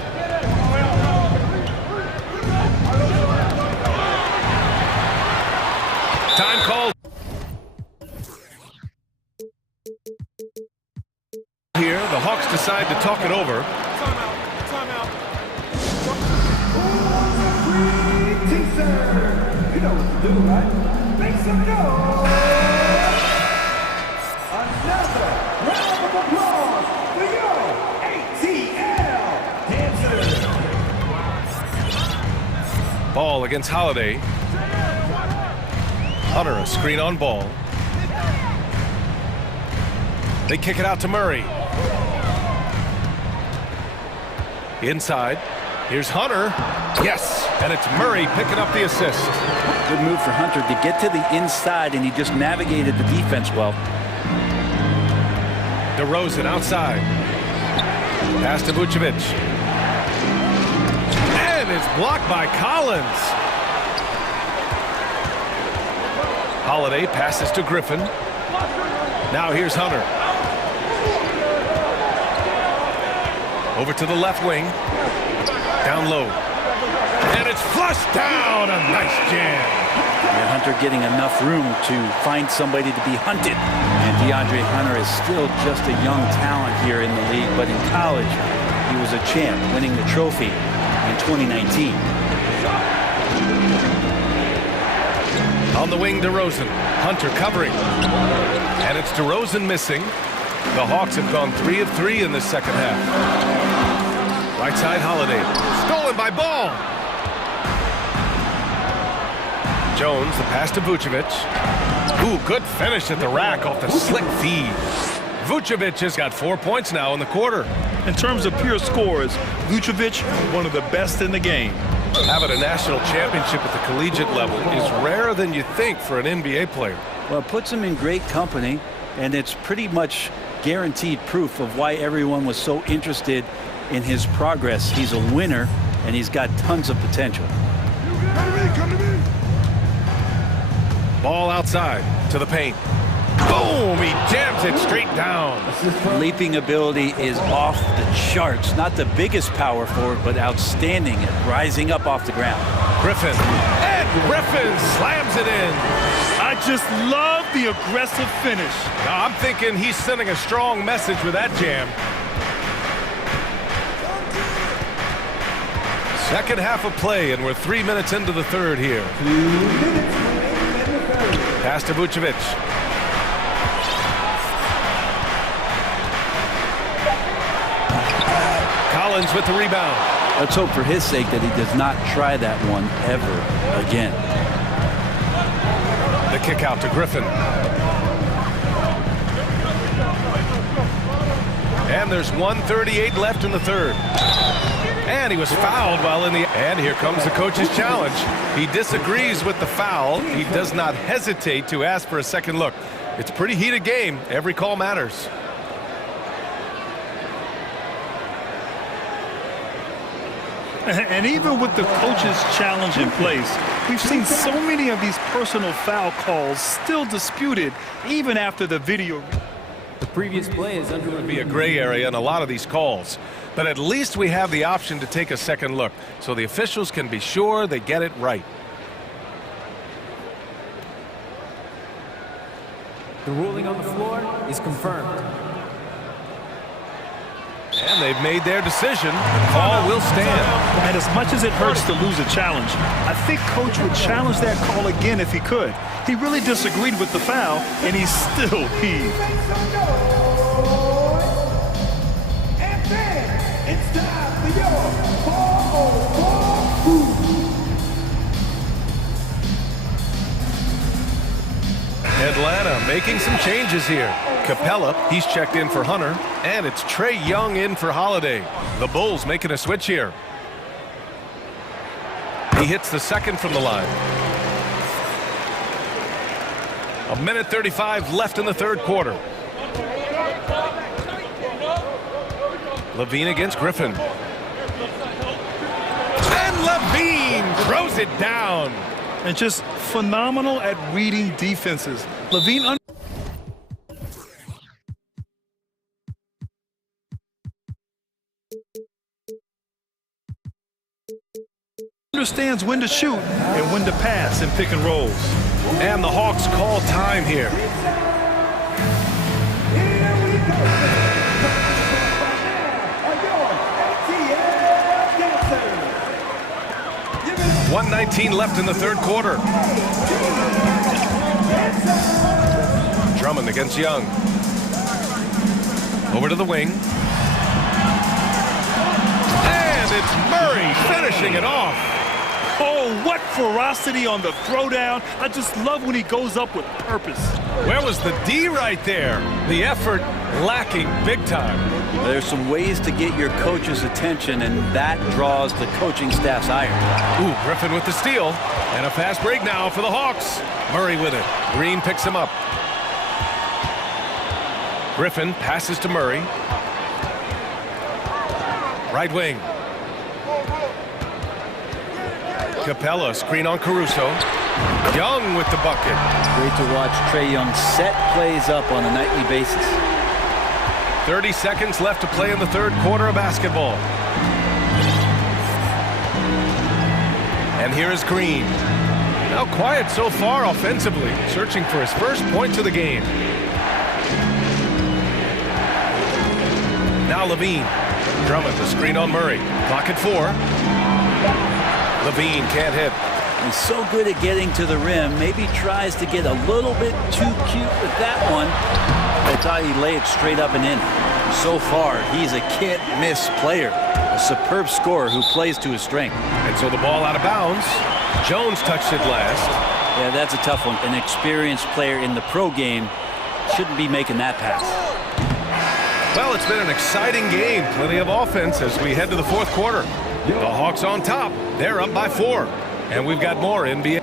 Time called. Here, the Hawks decide to talk it over. Timeout. You know what to do, right? Make some noise. Another round of applause for your ATL dancers. Ball against Holiday. Hunter, a screen on Ball. They kick it out to Murray. Inside. Here's Hunter. Yes, and it's Murray picking up the assist. Good move for Hunter to get to the inside, and he just navigated the defense well. DeRozan outside. Pass to Vucevic. And it's blocked by Collins. Holiday passes to Griffin. Now here's Hunter. Over to the left wing. Down low. And it's flushed down. A nice jam. And Hunter getting enough room to find somebody to be hunted. And DeAndre Hunter is still just a young talent here in the league, but in college, he was a champ, winning the trophy in 2019. On the wing, DeRozan. Hunter covering. And it's DeRozan missing. The Hawks have gone 3 of 3 in this second half. Right side, Holiday. Stolen by Ball. Jones, the pass to Vucevic. Ooh, good finish at the rack off the slick feed. Vucevic has got 4 points now in the quarter. In terms of pure scores, Vucevic, one of the best in the game. Having a national championship at the collegiate level is rarer than you think for an NBA player. Well, it puts him in great company, and it's pretty much guaranteed proof of why everyone was so interested in his progress. He's a winner, and he's got tons of potential. Come to me. Ball outside to the paint. Boom! He jams it straight down. Leaping ability is off the charts. Not the biggest power forward, but outstanding at rising up off the ground. Griffin. And Griffin slams it in. I just love the aggressive finish. Now, I'm thinking he's sending a strong message with that jam. Second half of play, and we're 3 minutes into the third here. Pass to Vucevic. Collins with the rebound. Let's hope for his sake that he does not try that one ever again. The kick out to Griffin. And there's 1:38 left in the third. And he was fouled while in the... And here comes the coach's challenge. He disagrees with the foul. He does not hesitate to ask for a second look. It's a pretty heated game. Every call matters. And even with the coach's challenge in place, we've seen so many of these personal foul calls still disputed even after the video. The previous play is under Be a gray area in a lot of these calls, but at least we have the option to take a second look so the officials can be sure they get it right. The ruling on the floor is confirmed. And they've made their decision. The call will stand. And as much as it hurts to lose a challenge, I think Coach would challenge that call again if he could. He really disagreed with the foul, and he's still peeved. And then it's time for your 4-on-4 Atlanta making some changes here. Capella, he's checked in for Hunter, and it's Trae Young in for Holiday. The Bulls making a switch here. He hits the second from the line. 1:35 left in the third quarter. Levine against Griffin. And Levine throws it down. And just phenomenal at reading defenses. Levine understands when to shoot and when to pass in pick and rolls. And the Hawks call time here. Here we go. 1:19 left in the third quarter. Drummond against Young. Over to the wing. And it's Murray finishing it off. Oh, what ferocity on the throwdown. I just love when he goes up with purpose. Where was the D right there? The effort lacking big time. There's some ways to get your coach's attention, and that draws the coaching staff's ire. Ooh, Griffin with the steal. And a fast break now for the Hawks. Murray with it. Green picks him up. Griffin passes to Murray. Right wing. Capella, screen on Caruso. Young with the bucket. Great to watch Trae Young set plays up on a nightly basis. 30 seconds left to play in the third quarter of basketball. And here is Green. Now quiet so far offensively, searching for his first points of the game. Now Levine. Drummond, the screen on Murray. Clock at 4. Levine can't hit. He's so good at getting to the rim. Maybe tries to get a little bit too cute with that one. I thought he'd lay it straight up and in. So far, he's a can't-miss player. A superb scorer who plays to his strength. And so the ball out of bounds. Jones touched it last. Yeah, that's a tough one. An experienced player in the pro game shouldn't be making that pass. Well, it's been an exciting game. Plenty of offense as we head to the fourth quarter. The Hawks on top. They're up by 4. And we've got more NBA.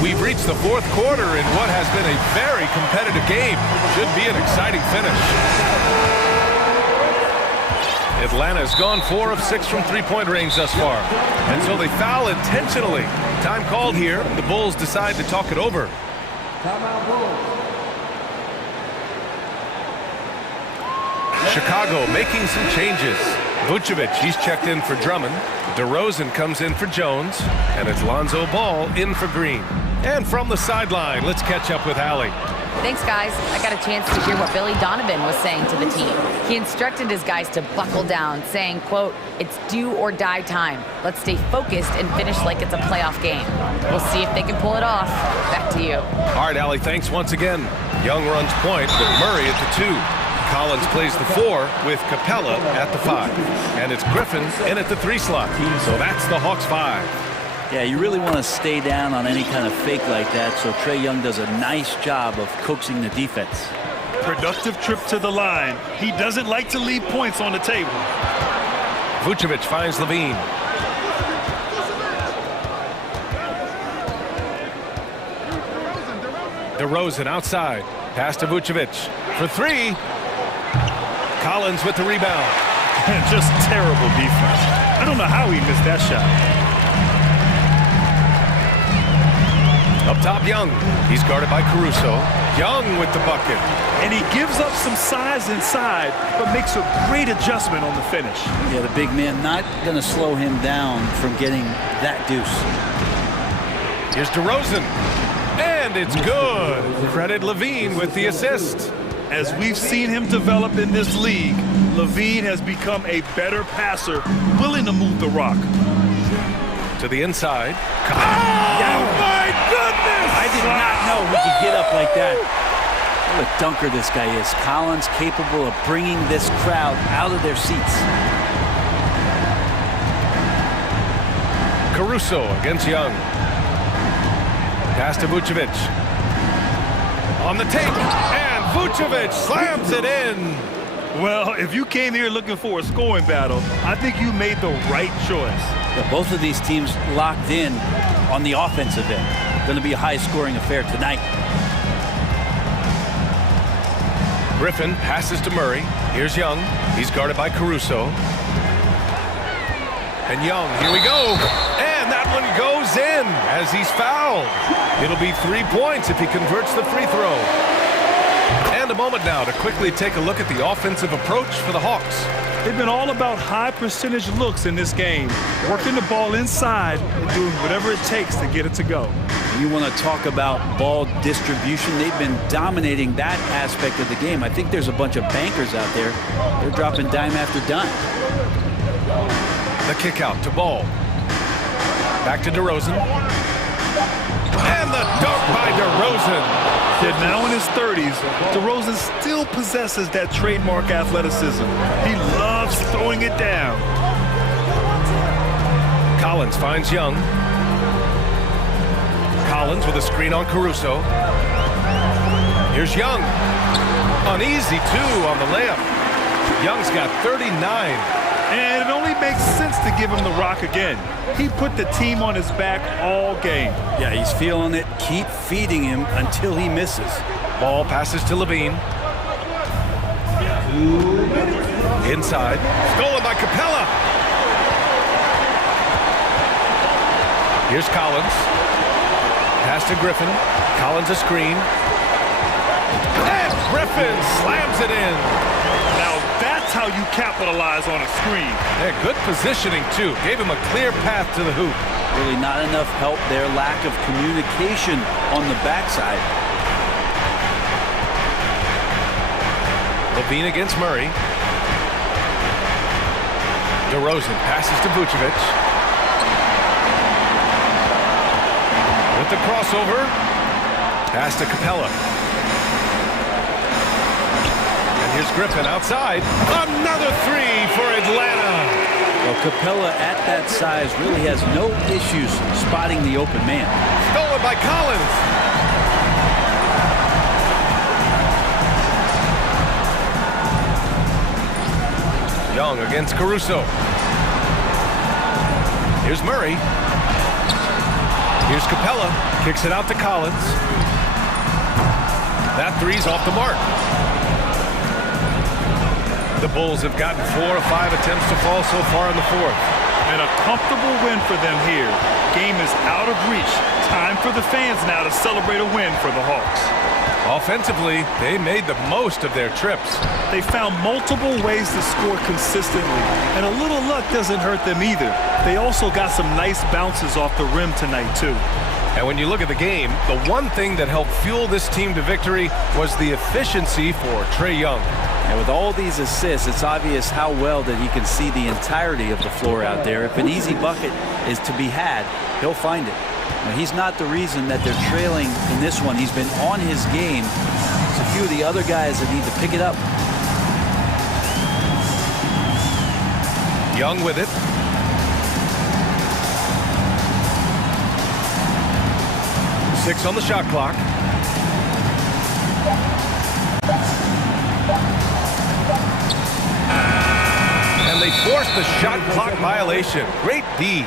We've reached the fourth quarter in what has been a very competitive game. Should be an exciting finish. Atlanta's gone 4 of 6 from three-point range thus far. And so they foul intentionally. Time called here. The Bulls decide to talk it over. Chicago making some changes. Vucevic, he's checked in for Drummond. DeRozan comes in for Jones. And it's Lonzo Ball in for Green. And from the sideline, let's catch up with Allie. Thanks, guys. I got a chance to hear what Billy Donovan was saying to the team. He instructed his guys to buckle down, saying, quote, "It's do or die time. Let's stay focused and finish like it's a playoff game." We'll see if they can pull it off. Back to you. All right, Allie, thanks once again. Young runs point with Murray at the 2. Collins plays the 4 with Capella at the 5. And it's Griffin in at the 3 slot. So that's the Hawks 5. Yeah, you really want to stay down on any kind of fake like that, so Trae Young does a nice job of coaxing the defense. Productive trip to the line. He doesn't like to leave points on the table. Vucevic finds Levine. DeRozan outside. Pass to Vucevic for 3. Collins with the rebound. Just terrible defense. I don't know how he missed that shot. Up top, Young. He's guarded by Caruso. Young with the bucket. And he gives up some size inside, but makes a great adjustment on the finish. Yeah, the big man not going to slow him down from getting that deuce. Here's DeRozan. And And it's good. Credit Levine with the assist. As we've seen him develop in this league, Levine has become a better passer, willing to move the rock. To the inside. Oh, my goodness! I did not know he could get up like that. What a dunker this guy is. Collins capable of bringing this crowd out of their seats. Caruso against Young. Pass to Vucevic. On the take, and Vucevic slams it in. Well, if you came here looking for a scoring battle, I think you made the right choice. Yeah, both of these teams locked in on the offensive end. Going to be a high-scoring affair tonight. Griffin passes to Murray. Here's Young. He's guarded by Caruso. And Young, here we go. And that one goes in as he's fouled. It'll be 3 points if he converts the free throw. And a moment now to quickly take a look at the offensive approach for the Hawks. They've been all about high percentage looks in this game, working the ball inside and doing whatever it takes to get it to go. You want to talk about ball distribution. They've been dominating that aspect of the game. I think there's a bunch of bankers out there. They're dropping dime after dime. The kick out to Ball. Back to DeRozan. And the dunk by DeRozan. Yet now in his 30s, DeRozan still possesses that trademark athleticism. He loves throwing it down. Collins finds Young. Collins with a screen on Caruso. Here's Young. An easy two on the layup. Young's got 39. And it only makes sense to give him the rock again. He put the team on his back all game. Yeah, he's feeling it. Keep feeding him until he misses. Ball passes to Levine. Inside. Stolen by Capella. Here's Collins. Pass to Griffin. Collins a screen. And Griffin slams it in. Now that's how you capitalize on a screen. Yeah, good positioning, too. Gave him a clear path to the hoop. Really not enough help there. Lack of communication on the backside. Levine against Murray. DeRozan passes to Vucevic. With the crossover. Pass to Capella. Here's Griffin outside. Another three for Atlanta. Well, Capella at that size really has no issues spotting the open man. Stolen by Collins. Young against Caruso. Here's Murray. Here's Capella. Kicks it out to Collins. That three's off the mark. The Bulls have gotten 4 or 5 attempts to fall so far in the fourth. And a comfortable win for them here. Game is out of reach. Time for the fans now to celebrate a win for the Hawks. Offensively, they made the most of their trips. They found multiple ways to score consistently, and a little luck doesn't hurt them either. They also got some nice bounces off the rim tonight, too. And when you look at the game, the one thing that helped fuel this team to victory was the efficiency for Trae Young. And with all these assists, it's obvious how well that he can see the entirety of the floor out there. If an easy bucket is to be had, he'll find it. Now, he's not the reason that they're trailing in this one. He's been on his game. It's a few of the other guys that need to pick it up. Young with it. Six on the shot clock. And they forced the shot clock violation. Great D.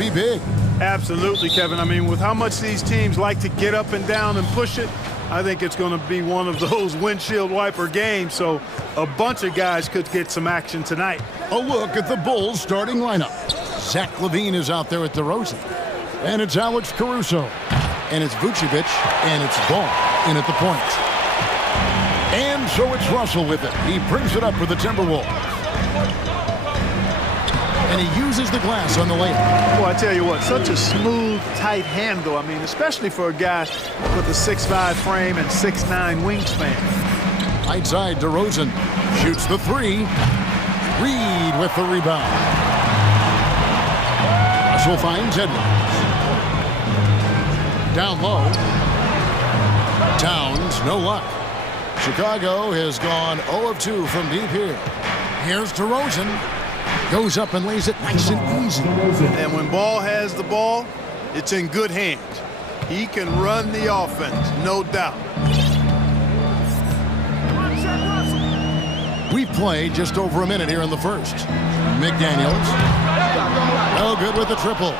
be big. Absolutely, Kevin. I mean, with how much these teams like to get up and down and push it, I think it's going to be one of those windshield wiper games, so a bunch of guys could get some action tonight. A look at the Bulls starting lineup. Zach LaVine is out there at DeRozan. And it's Alex Caruso. And it's Vucevic. And it's Ball in at the point. And so it's Russell with it. He brings it up for the Timberwolves. And he uses the glass on the layup. Well, I tell you what, such a smooth, tight handle. I mean, especially for a guy with a 6'5" frame and 6'9" wingspan. Right side, DeRozan shoots the three. Reed with the rebound. Russell finds Edwards. Down low. Towns, no luck. Chicago has gone 0 of 2 from deep here. Here's DeRozan. Goes up and lays it nice and easy. And when Ball has the ball, it's in good hands. He can run the offense, no doubt. We've played just over a minute here in the first. McDaniels. No good with the triple.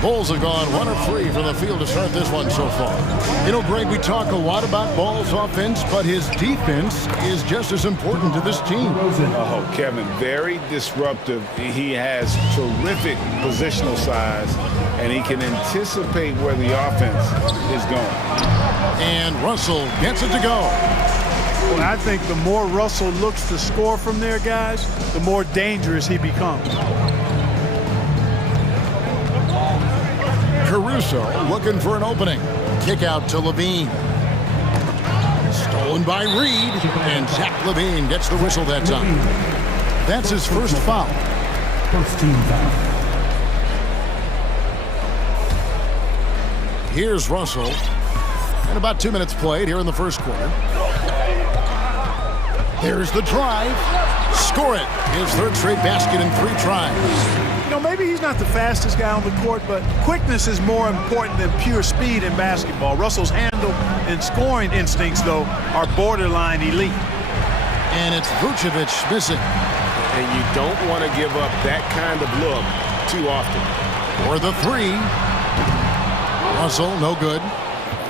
Bulls have gone 1 of 3 from the field to start this one so far. You know, Greg, we talk a lot about Ball's offense, but his defense is just as important to this team. Oh, Kevin, very disruptive. He has terrific positional size, and he can anticipate where the offense is going. And Russell gets it to go. Well, I think the more Russell looks to score from there, guys, the more dangerous he becomes. Caruso looking for an opening. Kick out to LaVine. Stolen by Reed, and Zach LaVine gets the whistle that time. That's his first foul. First team foul. Here's Russell. And about 2 minutes played here in the first quarter. Here's the drive. Score it. His third straight basket in 3 tries. You know, maybe he's not the fastest guy on the court, but quickness is more important than pure speed in basketball. Russell's handle and scoring instincts, though, are borderline elite. And it's Vucevic missing. And you don't want to give up that kind of look too often. For the 3. Russell, no good.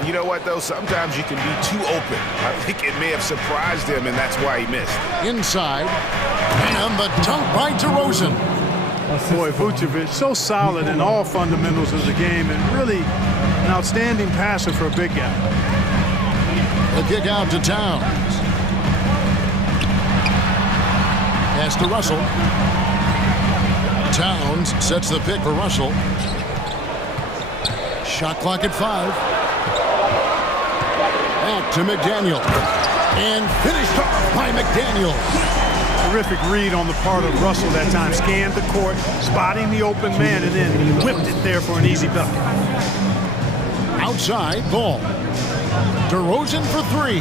You know what, though? Sometimes you can be too open. I think it may have surprised him, and that's why he missed. Inside. And the dunk by DeRozan. Boy, Vucevic, so solid in all fundamentals of the game, and really an outstanding passer for a big guy. The kick out to Towns. Pass to Russell. Towns sets the pick for Russell. Shot clock at 5. Back to McDaniel. And finished off by McDaniel. Terrific read on the part of Russell that time. Scanned the court, spotting the open man, and then whipped it there for an easy bucket. Outside, Ball. DeRozan for 3.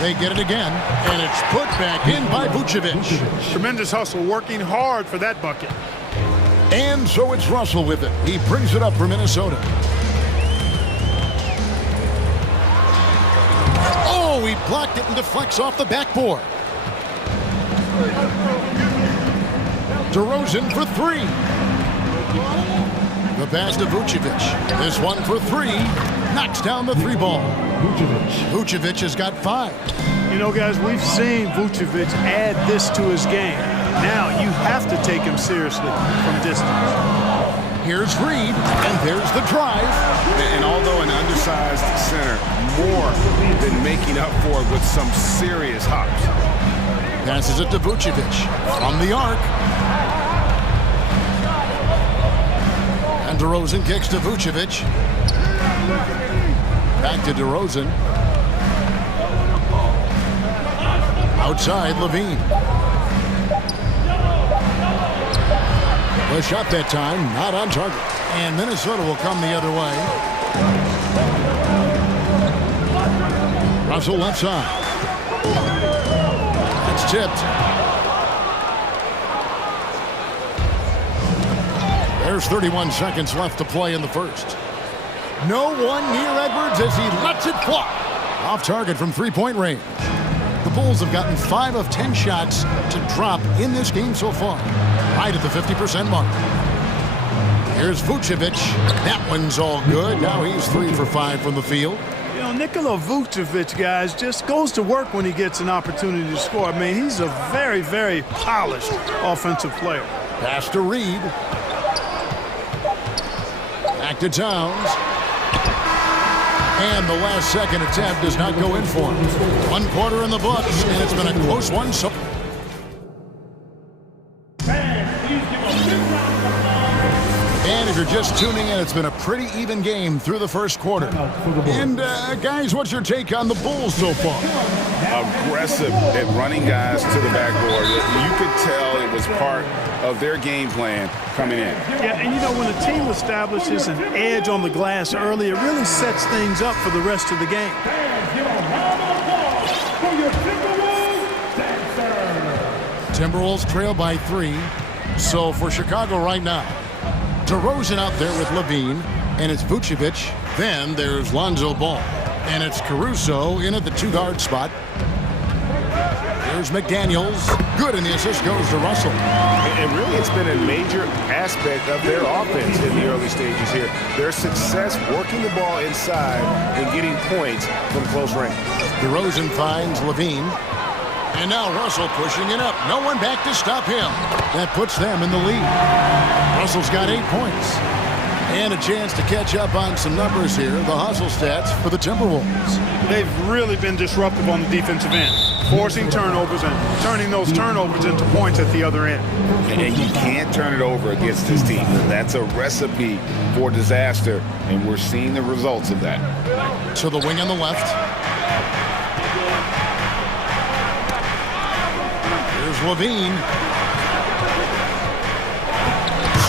They get it again, and it's put back in by Vucevic. Tremendous hustle, working hard for that bucket. And so it's Russell with it. He brings it up for Minnesota. Oh, he blocked it and deflects off the backboard. DeRozan for 3. The pass to Vucevic. This one for 3. Knocks down the 3 ball. Vucevic has got 5. You know, guys, we've seen Vucevic add this to his game. Now you have to take him seriously from distance. Here's Reed, and there's the drive. And although an undersized center, more than making up for it with some serious hops. Passes it to Vucevic from the arc. And DeRozan kicks to Vucevic. Back to DeRozan. Outside, LaVine. The shot that time, not on target. And Minnesota will come the other way. Russell left side. It's tipped. There's 31 seconds left to play in the first. No one near Edwards as he lets it fly. Off target from 3-point range. The Bulls have gotten 5 of 10 shots to drop in this game so far. Right at the 50% mark. Here's Vucevic. That one's all good. Now he's 3 for 5 from the field. You know, Nikola Vucevic, guys, just goes to work when he gets an opportunity to score. I mean, he's a very, very polished offensive player. Pass to Reed. Back to Towns. And the last second attempt does not go in for him. 1 quarter in the books, and it's been a close one. So and if you're just tuning in, it's been a pretty even game through the first quarter. And guys, what's your take on the Bulls so far? Aggressive at running guys to the backboard. You could tell it was part of their game plan coming in. Yeah, and you know, when a team establishes an edge on the glass early, it really sets things up for the rest of the game. Timberwolves trail by 3. So for Chicago right now, DeRozan out there with Levine, and it's Vucevic. Then there's Lonzo Ball, and it's Caruso in at the 2-guard spot. There's McDaniels. Good, and the assist goes to Russell. And really, it's been a major aspect of their offense in the early stages here. Their success working the ball inside and getting points from close range. DeRozan finds Levine. And now Russell pushing it up. No one back to stop him. That puts them in the lead. Russell's got 8 points. And a chance to catch up on some numbers here. The hustle stats for the Timberwolves. They've really been disruptive on the defensive end, forcing turnovers and turning those turnovers into points at the other end. And you can't turn it over against this team. That's a recipe for disaster, and we're seeing the results of that. To the wing on the left. Here's Levine.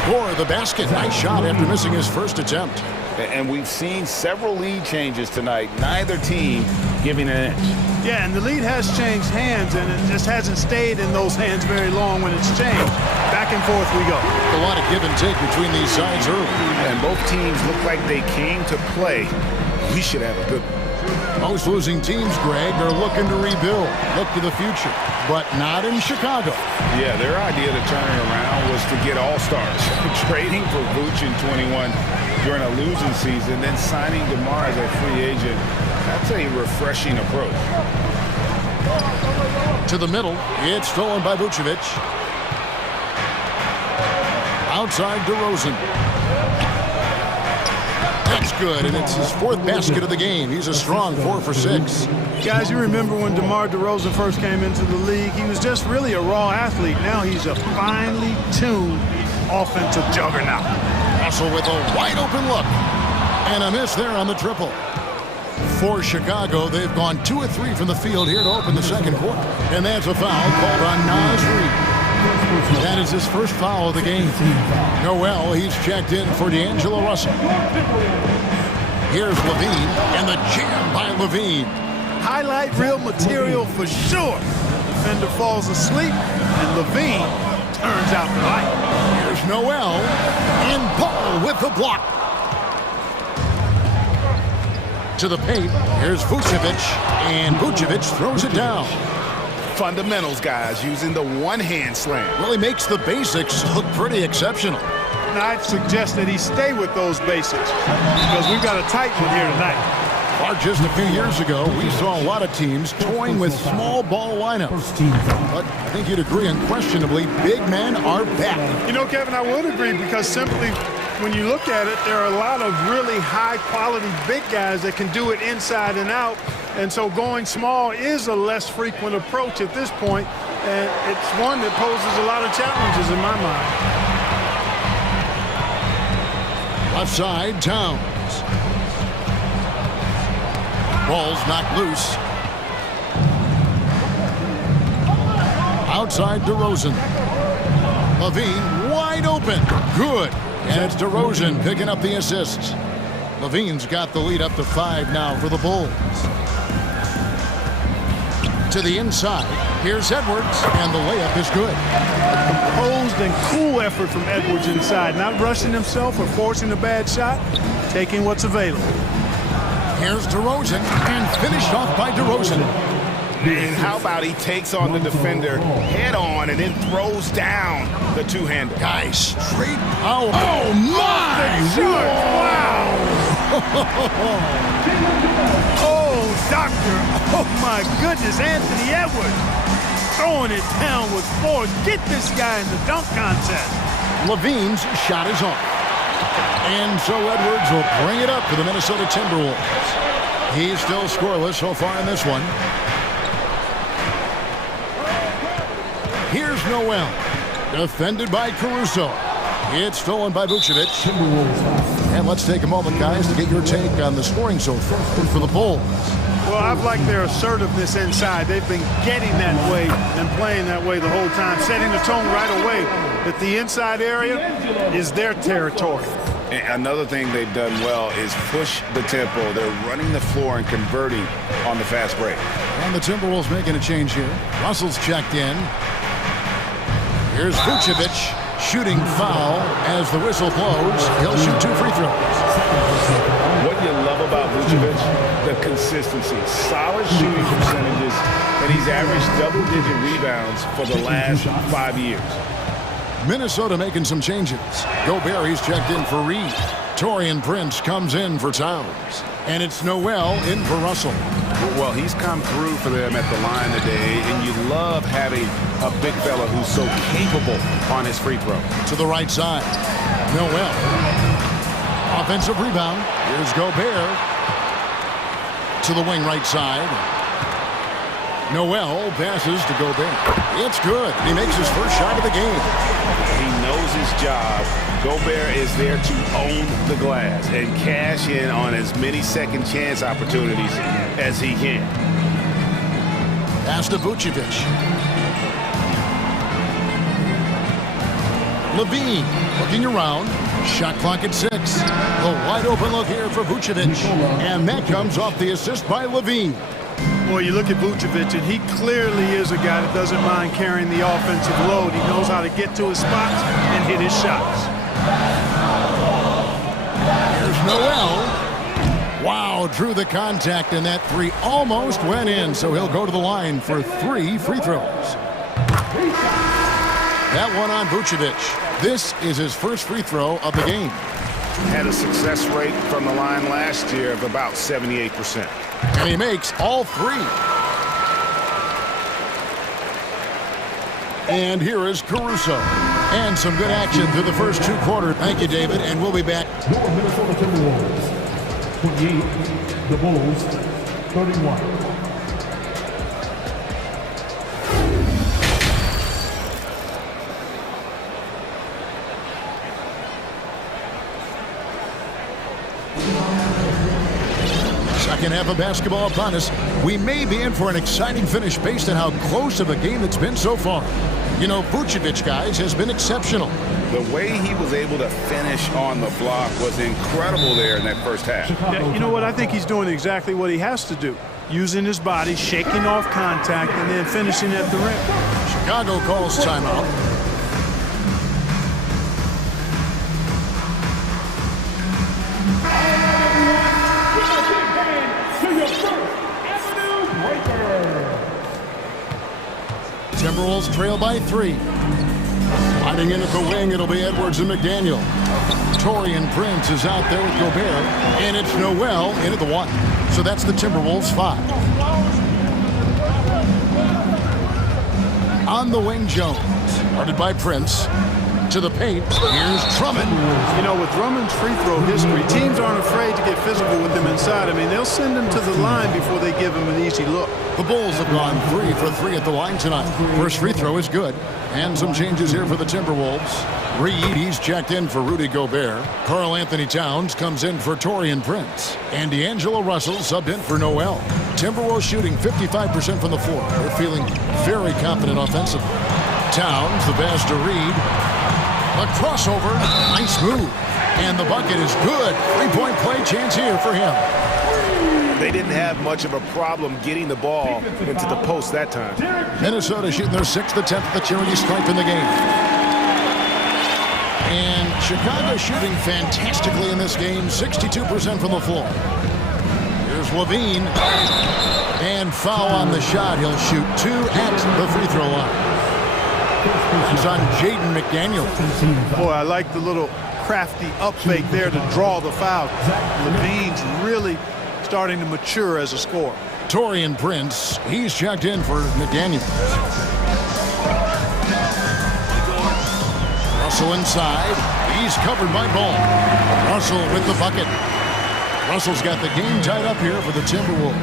Score the basket. Nice shot after missing his first attempt. And we've seen several lead changes tonight. Neither team giving an inch. Yeah, and the lead has changed hands, and it just hasn't stayed in those hands very long when it's changed. Back and forth we go. A lot of give and take between these sides early. And both teams look like they came to play. We should have a good one. Most losing teams, Greg, are looking to rebuild, look to the future, but not in Chicago. Yeah, their idea to turn it around was to get all-stars. Trading for Vooch in 21 during a losing season, then signing DeMar as a free agent. That's a refreshing approach. To the middle, it's stolen by Vucevic. Outside DeRozan. That's good, and it's his 4th basket of the game. He's a strong 4 for 6. Guys, you remember when DeMar DeRozan first came into the league, he was just really a raw athlete. Now he's a finely tuned offensive juggernaut. Russell with a wide open look. And a miss there on the triple. For Chicago, they've gone 2 of 3 from the field here to open the second quarter. And that's a foul called on Naz Reid. That is his first foul of the game. Noel, he's checked in for D'Angelo Russell. Here's Levine, and the jam by Levine. Highlight reel material for sure. Defender falls asleep, and Levine turns out the light. Here's Noel, and Paul with the block. To the paint, here's Vucevic, and Vucevic throws it down. Fundamentals, guys, using the one-hand slam. Really makes the basics look pretty exceptional. And I'd suggest that he stay with those basics because we've got a tight one here tonight. Or just a few years ago, we saw a lot of teams toying with small ball lineups. But I think you'd agree unquestionably, big men are back. You know, Kevin, I would agree because simply when you look at it, there are a lot of really high-quality big guys that can do it inside and out. And so going small is a less frequent approach at this point, and it's one that poses a lot of challenges in my mind. Left side, Towns. Ball's knocked loose. Outside DeRozan. Levine wide open. Good. And it's DeRozan picking up the assists. Levine's got the lead up to 5 now for the Bulls. To the inside. Here's Edwards, and the layup is good. Composed and cool effort from Edwards inside. Not rushing himself or forcing a bad shot. Taking what's available. Here's DeRozan, and finished off by DeRozan. And how about he takes on the defender head on and then throws down the two-hander. Guys, straight power. Oh, my! Wow! Oh, doctor. Oh, my goodness. Anthony Edwards throwing it down with force. Get this guy in the dunk contest. Levine's shot is off. And so Edwards will bring it up for the Minnesota Timberwolves. He's still scoreless so far in this one. Here's Noel. Defended by Caruso. It's stolen by Vucevic. And let's take a moment, guys, to get your take on the scoring so far for the Bulls. Well, I've liked their assertiveness inside. They've been getting that way and playing that way the whole time, setting the tone right away that the inside area is their territory. And another thing they've done well is push the tempo. They're running the floor and converting on the fast break. And the Timberwolves making a change here. Russell's checked in. Here's Vucevic shooting foul as the whistle blows. He'll shoot 2 free throws. What you love about Vucevic, the consistency, solid shooting percentages, and he's averaged double-digit rebounds for the last 5 years. Minnesota making some changes. Gobert, he's checked in for Reed. Taurean Prince comes in for Towns. And it's Noel in for Russell. Well, he's come through for them at the line today, and you love having a big fella who's so capable on his free throw. To the right side. Noel. Offensive rebound. Here's Gobert. To the wing right side. Noel passes to Gobert. It's good. He makes his first shot of the game. He knows his job. Gobert is there to own the glass and cash in on as many second chance opportunities as he can. Pass to Vucevic. Levine looking around. Shot clock at 6. The wide open look here for Vucevic. And that comes off the assist by Levine. Boy, you look at Vucevic, and he clearly is a guy that doesn't mind carrying the offensive load. He knows how to get to his spots and hit his shots. Here's Noel. Wow, drew the contact, and that 3 almost went in, so he'll go to the line for 3 free throws. That one on Vucevic. This is his first free throw of the game. Had a success rate from the line last year of about 78%. And he makes all 3. And here is Caruso. And some good action through the first 2 quarters. Thank you, David, and we'll be back. Your Minnesota Timberwolves, 28, the Bulls, 31. Second half of basketball upon us. We may be in for an exciting finish based on how close of a game it's been so far. You know, Vucevic, guys, has been exceptional. The way he was able to finish on the block was incredible there in that first half. Yeah, you know what? I think he's doing exactly what he has to do. Using his body, shaking off contact, and then finishing at the rim. Chicago calls timeout. Timberwolves trail by 3. Sliding in at the wing, it'll be Edwards and McDaniel. Taurean Prince is out there with Gobert, and it's Noel in at the 1. So that's the Timberwolves 5. On the wing, Jones. Guarded by Prince. To the paint. Here's Drummond. You know, with Drummond's free throw history, teams aren't afraid to get physical with him inside. I mean, they'll send him to the line before they give him an easy look. The Bulls have gone 3 for 3 at the line tonight. First free throw is good. And some changes here for the Timberwolves. Reed, he's checked in for Rudy Gobert. Karl Anthony Towns comes in for Taurean Prince. And D'Angelo Russell subbed in for Noel. Timberwolves shooting 55% from the floor. They're feeling very confident offensively. Towns, the pass to Reed. A crossover, nice move. And the bucket is good. 3-point play chance here for him. They didn't have much of a problem getting the ball into the post that time. Minnesota shooting their 6th attempt at the charity stripe in the game. And Chicago shooting fantastically in this game, 62% from the floor. Here's Levine. And foul on the shot. He'll shoot 2 at the free throw line. It's on Jaden McDaniel. Boy, I like the little crafty up fake there to draw the foul. Levine's really starting to mature as a scorer. Torian Prince, he's checked in for McDaniel. Russell inside. He's covered by Ball. Russell with the bucket. Russell's got the game tied up here for the Timberwolves.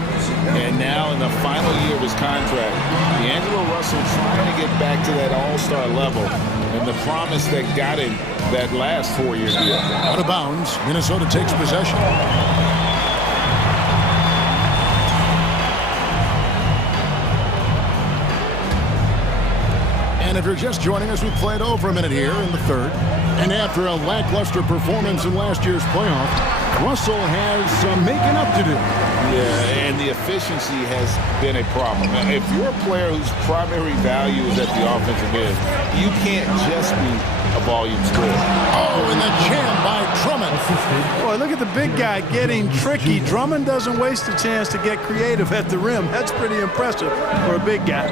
And now in the final year of his contract, D'Angelo Russell trying to get back to that all-star level and the promise that got him that last 4-year deal. Out of bounds, Minnesota takes possession. And if you're just joining us, we played over a minute here in the third. And after a lackluster performance in last year's playoff, Russell has some making up to do. Yeah, and the efficiency has been a problem. Now, if you're a player whose primary value is at the offensive end, you can't just be a volume scorer. Oh, and the jam by Drummond. Boy, look at the big guy getting tricky. Drummond doesn't waste a chance to get creative at the rim. That's pretty impressive for a big guy.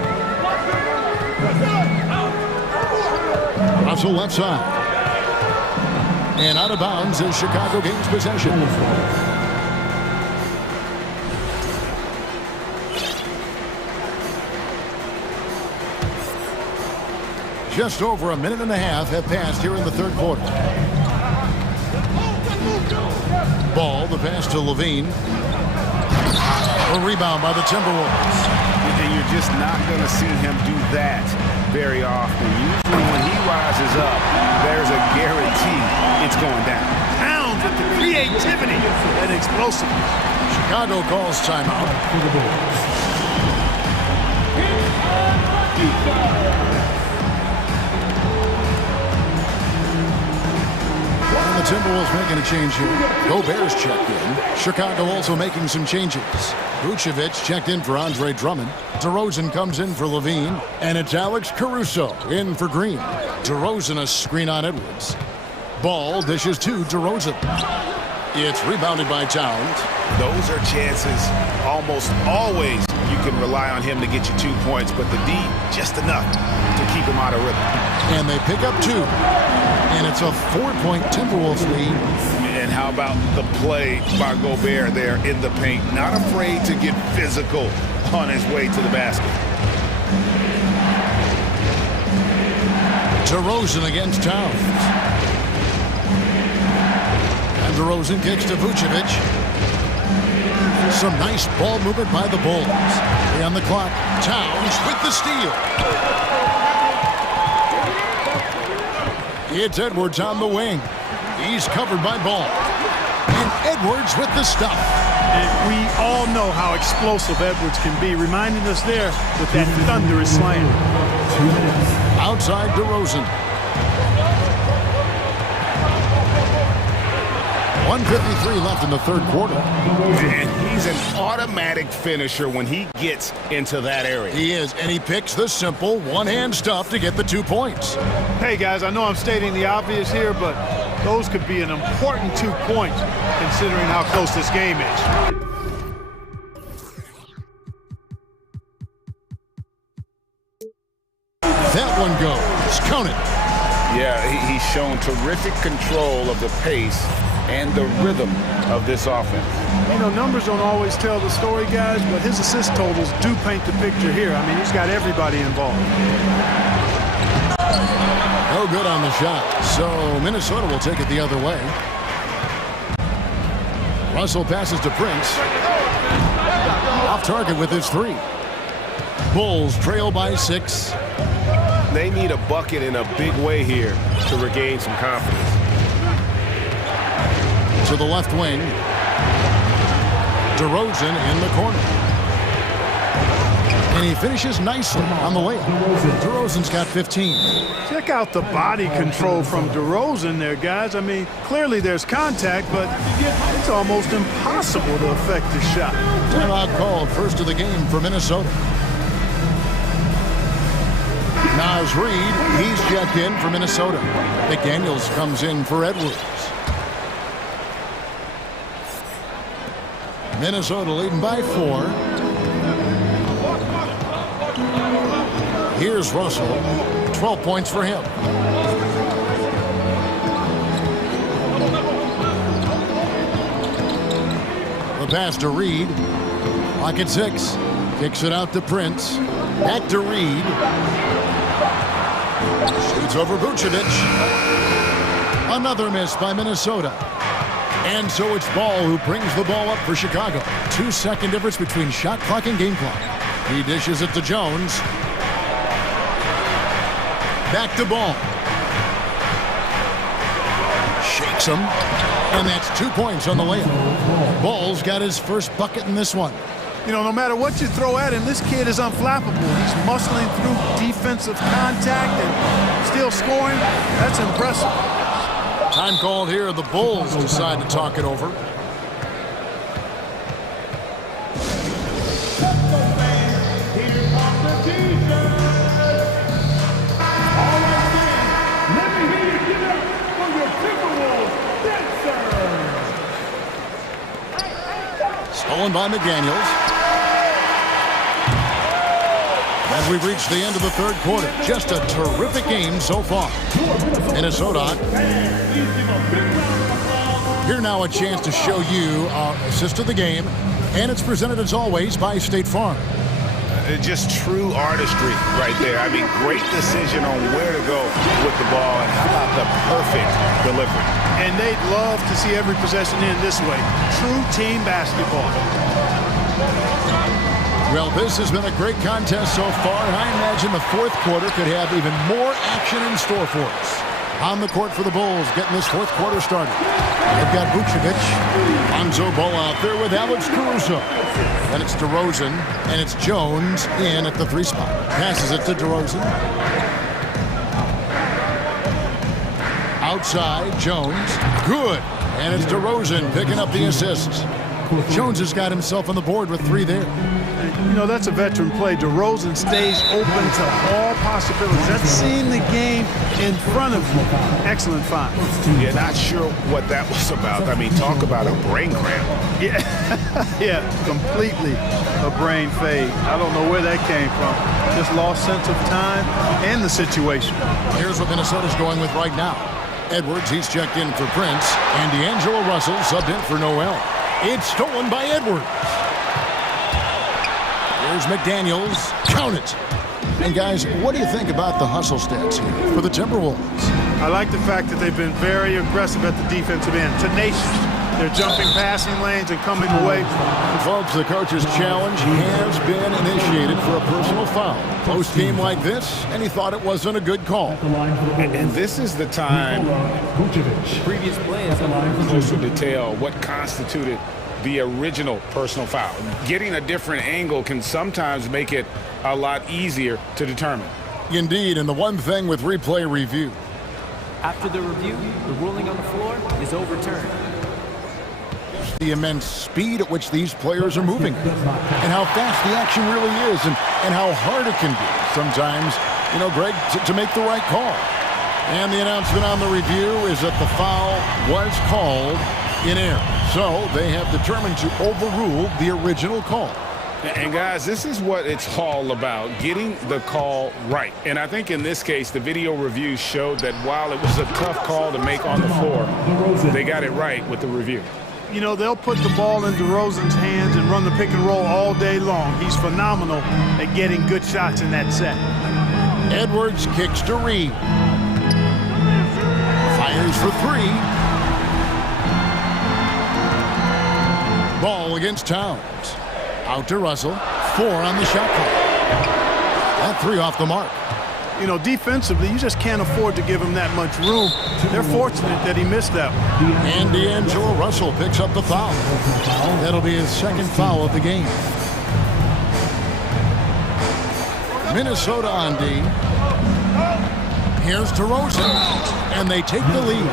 Russell left side. And out of bounds as Chicago gains possession. Just over a minute and a half have passed here in the third quarter. Ball, the pass to Levine. A rebound by the Timberwolves. And you're just not going to see him do that very often. Usually when he rises up, there's a guarantee it's going down. Pounds with the creativity and explosiveness. Chicago calls timeout. And the Timberwolves making a change here. Gobert's checked in. Chicago also making some changes. Vucevic checked in for Andre Drummond. DeRozan comes in for Levine. And it's Alex Caruso in for Green. DeRozan a screen on Edwards. Ball dishes to DeRozan. It's rebounded by Towns. Those are chances almost always you can rely on him to get you 2 points, but the D just enough to keep him out of rhythm. And they pick up 2. And it's a 4-point Timberwolves lead. And how about the play by Gobert there in the paint? Not afraid to get physical on his way to the basket. DeRozan against Towns. And DeRozan kicks to Vucevic. Some nice ball movement by the Bulls. 3 on the clock. Towns with the steal. It's Edwards on the wing. He's covered by Ball. And Edwards with the stop. And we all know how explosive Edwards can be, reminding us there with that thunderous slam. 2 minutes. Outside DeRozan. 1:53 left in the third quarter. And he's an automatic finisher when he gets into that area. He is, and he picks the simple one-hand stuff to get the 2 points. Hey, guys, I know I'm stating the obvious here, but those could be an important 2 points considering how close this game is. That one goes. Count it. Yeah, he's shown terrific control of the pace and the rhythm of this offense. You know, numbers don't always tell the story, guys, but his assist totals do paint the picture here. I mean, he's got everybody involved. No good on the shot, so Minnesota will take it the other way. Russell passes to Prince. Off target with his 3. Bulls trail by 6. They need a bucket in a big way here to regain some confidence. To the left wing. DeRozan in the corner. And he finishes nicely on the layup. DeRozan's got 15. Check out the body control from DeRozan there, guys. I mean, clearly there's contact, but it's almost impossible to affect the shot. Timeout called, first of the game for Minnesota. Naz Reid, he's checked in for Minnesota. McDaniels comes in for Edwards. Minnesota leading by 4. Here's Russell. 12 points for him. The pass to Reed. Clock at 6. Kicks it out to Prince. Back to Reed. Shoots over Vucevic. Another miss by Minnesota. And so it's Ball who brings the ball up for Chicago. 2-second difference between shot clock and game clock. He dishes it to Jones. Back to Ball. Shakes him. And that's 2 points on the layup. Ball's got his first bucket in this one. You know, no matter what you throw at him, this kid is unflappable. He's muscling through defensive contact and still scoring. That's impressive. Time called here. The Bulls decide to talk it over. Stolen by McDaniels. As we've reached the end of the third quarter, just a terrific game so far. Minnesota. Here now a chance to show you our assist of the game, and it's presented as always by State Farm. Just true artistry right there. I mean, great decision on where to go with the ball, and how about the perfect delivery. And they'd love to see every possession end this way. True team basketball. Well, this has been a great contest so far, and I imagine the fourth quarter could have even more action in store for us. On the court for the Bulls, getting this fourth quarter started. They've got Vucevic. Lonzo Ball out there with Alex Caruso. Then it's DeRozan, and it's Jones in at the 3 spot. Passes it to DeRozan. Outside, Jones. Good. And it's DeRozan picking up the assist. Jones has got himself on the board with 3 there. You know, that's a veteran play. DeRozan stays open to all possibilities. That's seeing the game in front of you. Excellent find. Yeah, not sure what that was about. I mean, talk about a brain cramp. Yeah, yeah, completely a brain fade. I don't know where that came from. Just lost sense of time and the situation. Here's what Minnesota's going with right now. Edwards, he's checked in for Prince, and D'Angelo Russell subbed in for Noel. It's stolen by Edwards. Here's McDaniels. Count it. And guys, what do you think about the hustle stats here for the Timberwolves? I like the fact that they've been very aggressive at the defensive end. Tenacious. They're jumping passing lanes and coming away. Folks, the coach's challenge has been initiated for a personal foul. Post game like this, and he thought it wasn't a good call. And this is the time Previous play is closer to tell what constituted the original personal foul. Getting a different angle can sometimes make it a lot easier to determine. Indeed, and the one thing with replay review. After the review, the ruling on the floor is overturned. The immense speed at which these players are moving and how fast the action really is and how hard it can be sometimes, you know, Greg, to make the right call. And the announcement on the review is that the foul was called in error. So they have determined to overrule the original call. And guys, this is what it's all about, getting the call right. And I think in this case, the video review showed that while it was a tough call to make on the floor, they got it right with the review. You know, they'll put the ball in DeRozan's hands and run the pick and roll all day long. He's phenomenal at getting good shots in that set. Edwards kicks to Reed. Fires for 3. Ball against Towns. Out to Russell. 4 on the shot clock. That 3 off the mark. You know, defensively, you just can't afford to give him that much room. They're fortunate that he missed that one. And D'Angelo Russell picks up the foul. That'll be his second foul of the game. Minnesota on D. Here's DeRozan, and they take the lead.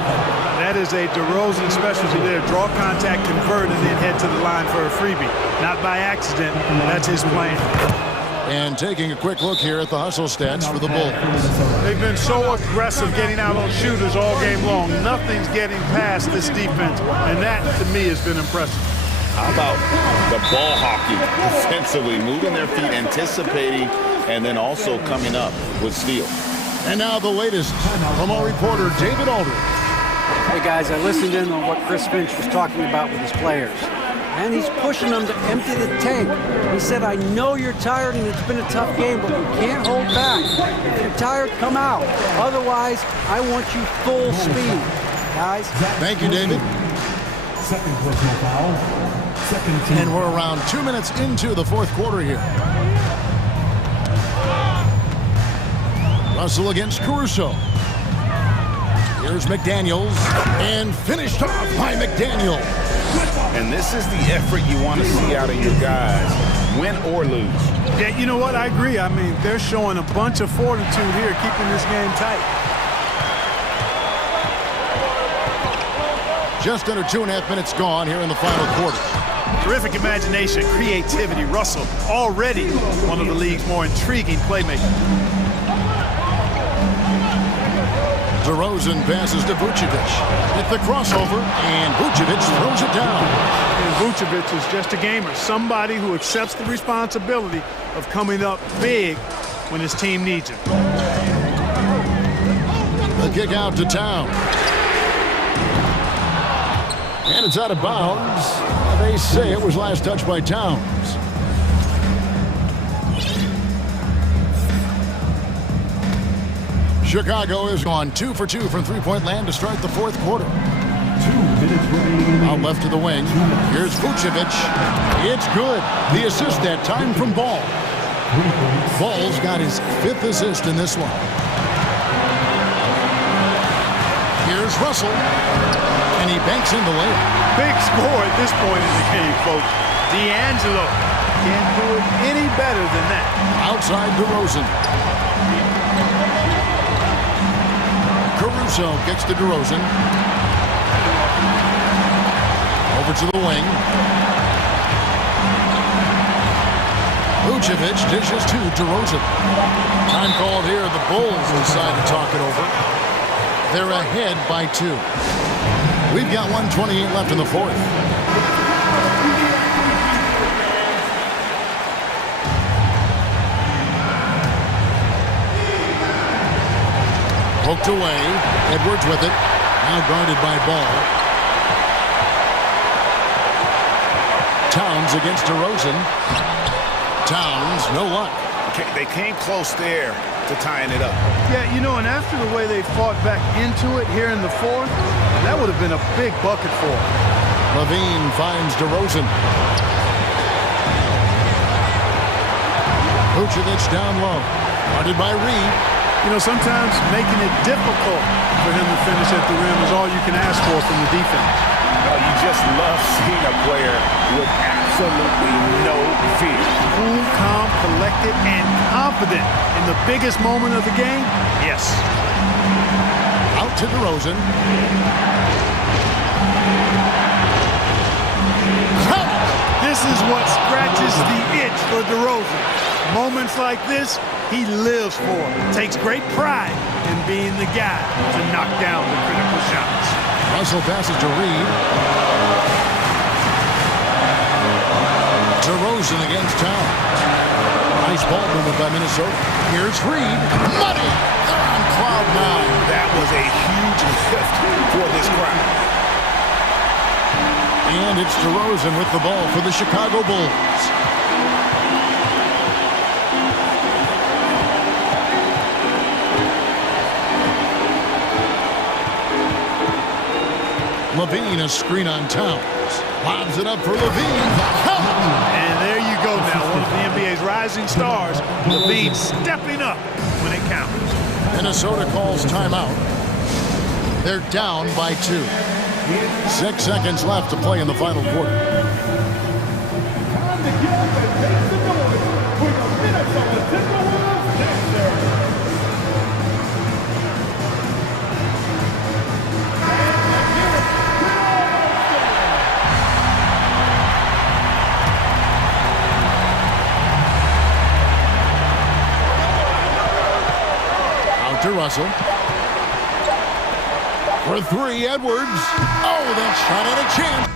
That is a DeRozan specialty there. Draw contact, convert, and then head to the line for a freebie. Not by accident. That's his plan. And taking a quick look here at the hustle stats for the Bulls. They've been so aggressive getting out on shooters all game long. Nothing's getting past this defense, and that, to me, has been impressive. How about the ball hockey defensively, moving their feet, anticipating and then also coming up with steals. And now the latest from our reporter, David Aldridge. Hey guys, I listened in on what Chris Finch was talking about with his players. And he's pushing them to empty the tank. He said, I know you're tired and it's been a tough game, but we can't hold back. If you're tired, come out. Otherwise, I want you full speed. Guys. Thank you, David. Second personal foul. Second team. And we're around 2 minutes into the fourth quarter here. Russell against Caruso. Here's McDaniels, and finished off by McDaniel. And this is the effort you want to see out of your guys, win or lose. Yeah, you know what? I agree. I mean, they're showing a bunch of fortitude here, keeping this game tight. Just under 2.5 minutes gone here in the final quarter. Terrific imagination, creativity. Russell already one of the league's more intriguing playmakers. DeRozan passes to Vucevic. It's the crossover, and Vucevic throws it down. And Vucevic is just a gamer, somebody who accepts the responsibility of coming up big when his team needs him. The kick out to Town. And it's out of bounds. They say it was last touched by Towns. Chicago is gone 2 for 2 from three-point land to start the fourth quarter. 2 minutes remaining. Out left to the wing. Here's Vucevic. It's good. The assist that time from Ball. Ball's got his 5th assist in this one. Here's Russell. And he banks in the layup. Big score at this point in the game, folks. D'Angelo can't do it any better than that. Outside DeRozan. Caruso gets to DeRozan. Over to the wing. Vucevic dishes to DeRozan. Time called here. The Bulls decide to talk it over. They're ahead by 2. We've got 1:28 left in the fourth. Poked away. Edwards with it. Now guarded by Ball. Towns against DeRozan. Towns, no luck. They came close there to tying it up. Yeah, you know, and after the way they fought back into it here in the fourth, that would have been a big bucket for them. Levine finds DeRozan. Vucevic down low. Guarded by Reed. You know, sometimes making it difficult for him to finish at the rim is all you can ask for from the defense. Well, you just love seeing a player with absolutely no fear. Cool, calm, collected, and confident in the biggest moment of the game? Yes. Out to DeRozan. This is what scratches the itch for DeRozan. Moments like this, he lives for. Takes great pride in being the guy to knock down the critical shots. Russell passes to Reed. DeRozan against Town. Nice ball movement by Minnesota. Here's Reed. Money! They're on cloud 9. That was a huge lift for this crowd. And it's DeRozan with the ball for the Chicago Bulls. Levine, a screen on Towns. Lobs it up for Levine. And there you go now. One of the NBA's rising stars. Levine stepping up when it counts. Minnesota calls timeout. They're down by 2. 6 seconds left to play in the final quarter. Time to get up and make the noise for your Minnesota Timberwolves Sixers. To Russell. For 3, Edwards. Oh, that shot at a chance.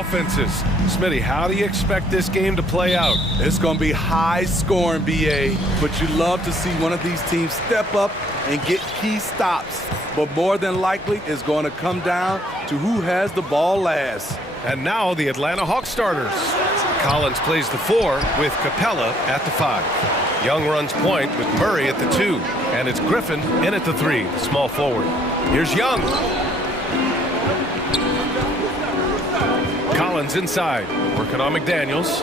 offenses. Smitty, how do you expect this game to play out? It's going to be high scoring, BA, but you love to see one of these teams step up and get key stops. But more than likely, it's going to come down to who has the ball last. And now the Atlanta Hawks starters. Collins plays the 4 with Capella at the 5. Young runs point with Murray at the 2. And it's Griffin in at the 3, the small forward. Here's Young. Collins inside, working on McDaniels.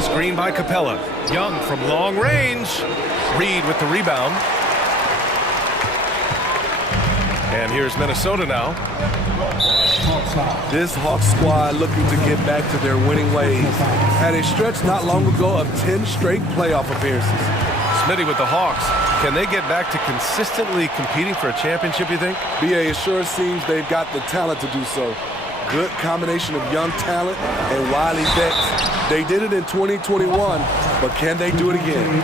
Screen by Capella. Young from long range. Reed with the rebound. And here's Minnesota now. This Hawks squad looking to get back to their winning ways. Had a stretch not long ago of 10 straight playoff appearances. Smitty with the Hawks. Can they get back to consistently competing for a championship, you think? BA, it sure seems they've got the talent to do so. Good combination of young talent and wily vets. They did it in 2021, but can they do it again?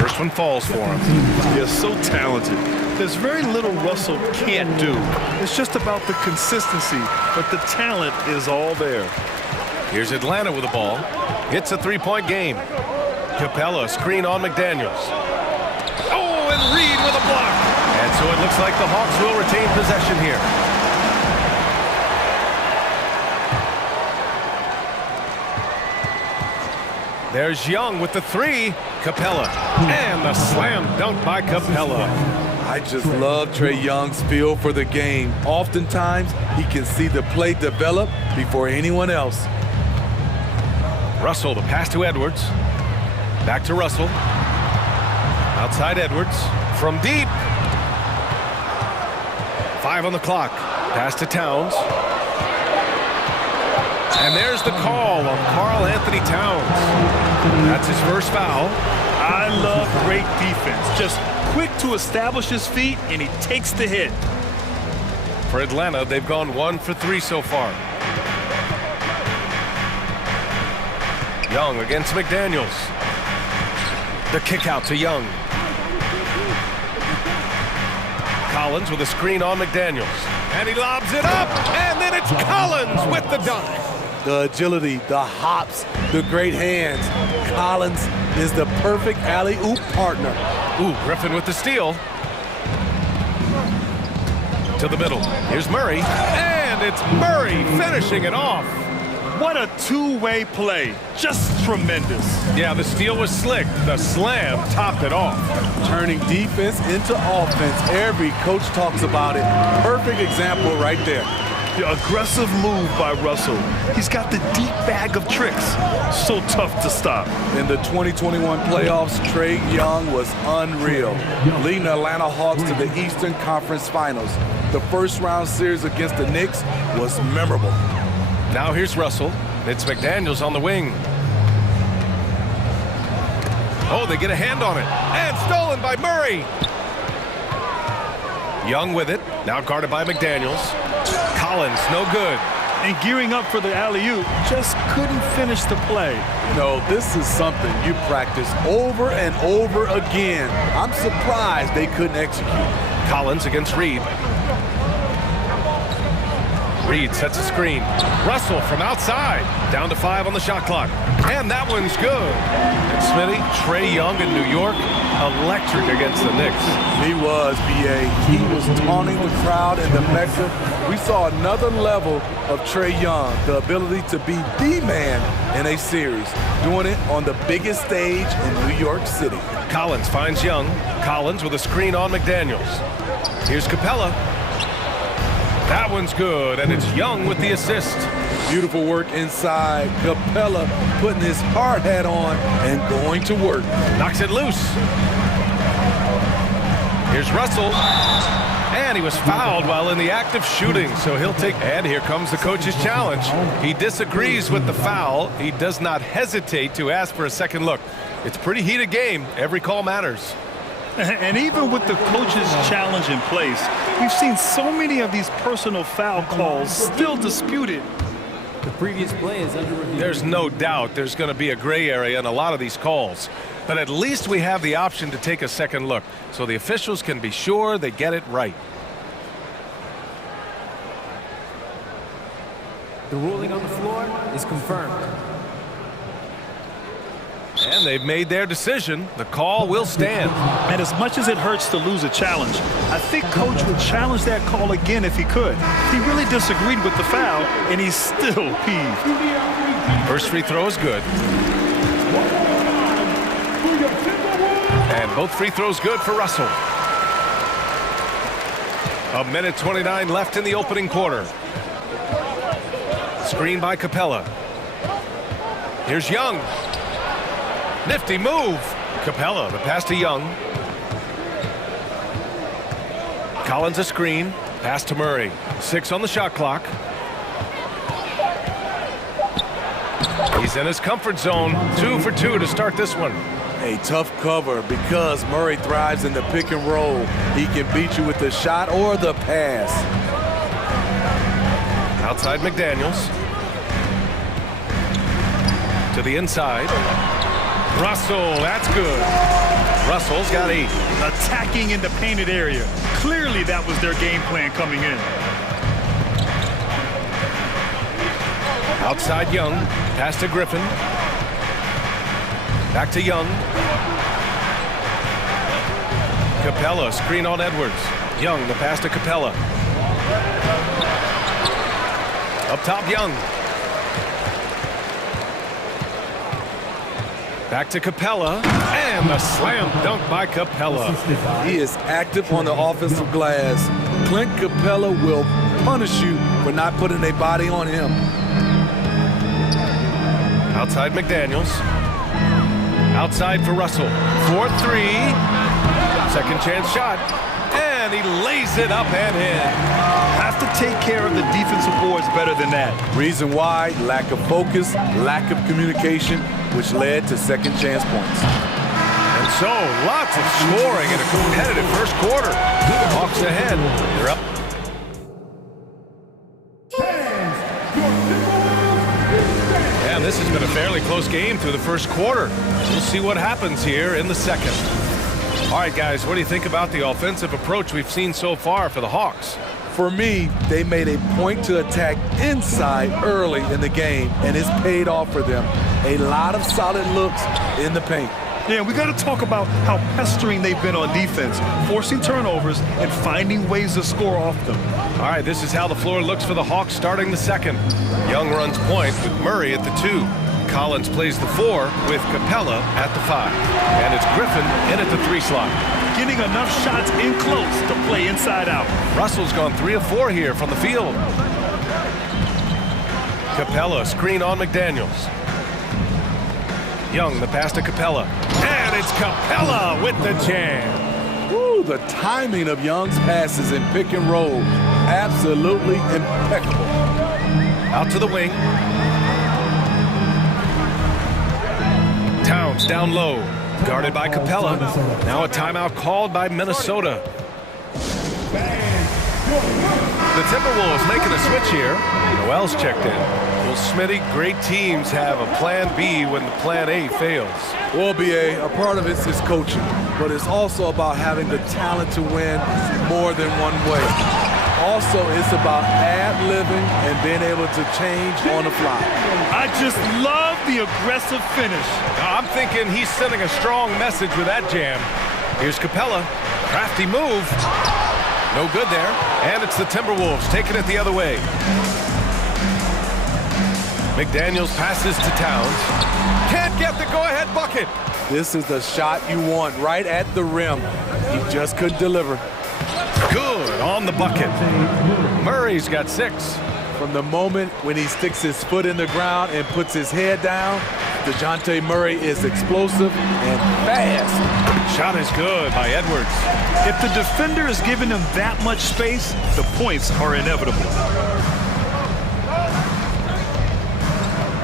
First one falls for him. They're so talented. There's very little Russell can't do. It's just about the consistency, but the talent is all there. Here's Atlanta with the ball. It's a 3-point game. Capella screen on McDaniels. Oh, and Reed with a block. And so it looks like the Hawks will retain possession here. There's Young with the 3. Capella. And the slam dunk by Capella. I just love Trae Young's feel for the game. Oftentimes, he can see the play develop before anyone else. Russell, the pass to Edwards. Back to Russell. Outside Edwards. From deep. 5 on the clock. Pass to Towns. And there's the call on Karl Anthony Towns. That's his first foul. I love great defense. Just quick to establish his feet, and he takes the hit. For Atlanta, they've gone 1 for 3 so far. Young against McDaniels. The kick out to Young. Collins with a screen on McDaniels. And he lobs it up, and then it's Collins with the dunk. The agility, the hops, the great hands. Collins is the perfect alley-oop partner. Ooh, Griffin with the steal. To the middle. Here's Murray. And it's Murray finishing it off. What a two-way play. Just tremendous. Yeah, the steal was slick. The slam topped it off. Turning defense into offense. Every coach talks about it. Perfect example right there. The aggressive move by Russell. He's got the deep bag of tricks. So tough to stop. In the 2021 playoffs, Trae Young was unreal, leading the Atlanta Hawks to the Eastern Conference Finals. The first round series against the Knicks was memorable. Now here's Russell. It's McDaniels on the wing. Oh, they get a hand on it. And stolen by Murray. Young with it. Now guarded by McDaniels. Collins, no good. And gearing up for the alley-oop, just couldn't finish the play. No, this is something you practice over and over again. I'm surprised they couldn't execute. Collins against Reed. Reed sets a screen. Russell from outside. Down to 5 on the shot clock. And that one's good. And Smitty, Trae Young in New York, electric against the Knicks. He was, B.A. He was taunting the crowd in the Mecca. We saw another level of Trae Young, the ability to be the man in a series, doing it on the biggest stage in New York City. Collins finds Young. Collins with a screen on McDaniels. Here's Capella. That one's good, and it's Young with the assist. Beautiful work inside. Capella putting his hard hat on and going to work. Knocks it loose. Here's Russell. And he was fouled while in the act of shooting, so he'll take... And here comes the coach's challenge. He disagrees with the foul. He does not hesitate to ask for a second look. It's a pretty heated game. Every call matters. And even with the coach's challenge in place, we've seen so many of these personal foul calls still disputed. The previous play is under review. There's no doubt there's going to be a gray area in a lot of these calls. But at least we have the option to take a second look, so the officials can be sure they get it right. The ruling on the floor is confirmed. And they've made their decision. The call will stand. And as much as it hurts to lose a challenge, I think Coach would challenge that call again if he could. He really disagreed with the foul, and he's still peeved. First free throw is good. And both free throws good for Russell. 1:29 left in the opening quarter. Screen by Capella. Here's Young. Nifty move. Capella, the pass to Young. Collins a screen. Pass to Murray. 6 on the shot clock. He's in his comfort zone. 2 for 2 to start this one. A tough cover because Murray thrives in the pick and roll. He can beat you with the shot or the pass. Outside McDaniels. To the inside. Russell, that's good. Russell's got 8. Attacking in the painted area. Clearly that was their game plan coming in. Outside Young. Pass to Griffin. Back to Young. Capella, screen on Edwards. Young, the pass to Capella. Up top, Young. Back to Capella, and the slam dunk by Capella. He is active on the offensive glass. Clint Capella will punish you for not putting a body on him. Outside McDaniels. Outside for Russell. 4-3. Second chance shot. And he lays it up and in. Have to take care of the defensive boards better than that. Reason why? Lack of focus, lack of communication, which led to second chance points. And so, lots of scoring in a competitive first quarter. The Hawks ahead. They're up. And this has been a fairly close game through the first quarter. We'll see what happens here in the second. All right, guys, what do you think about the offensive approach we've seen so far for the Hawks? For me, they made a point to attack inside early in the game, and it's paid off for them. A lot of solid looks in the paint. Yeah, we got to talk about how pestering they've been on defense, forcing turnovers and finding ways to score off them. All right, this is how the floor looks for the Hawks starting the second. Young runs point with Murray at the 2. Collins plays the 4 with Capella at the 5. And it's Griffin in at the 3 slot. Getting enough shots in close to play inside out. Russell's gone 3 of 4 here from the field. Capella, screen on McDaniels. Young, the pass to Capella. And it's Capella with the jam. Woo, the timing of Young's passes in pick and roll, absolutely impeccable. Out to the wing. Towns down low, guarded by Capella. Now a timeout called by Minnesota. The Timberwolves making a switch here. Noel's checked in. Well, Smitty, great teams have a plan B when the plan A fails. Well, BA, a part of it is coaching, but it's also about having the talent to win more than one way. Also, it's about ad-libbing and being able to change on the fly. I just love the aggressive finish. I'm thinking he's sending a strong message with that jam. Here's Capella. Crafty move. No good there. And it's the Timberwolves taking it the other way. McDaniels passes to Towns. Can't get the go-ahead bucket. This is the shot you want right at the rim. He just couldn't deliver. Good on the bucket. Murray's got 6. From the moment when he sticks his foot in the ground and puts his head down, DeJounte Murray is explosive and fast. Shot is good by Edwards. If the defender is giving him that much space, the points are inevitable.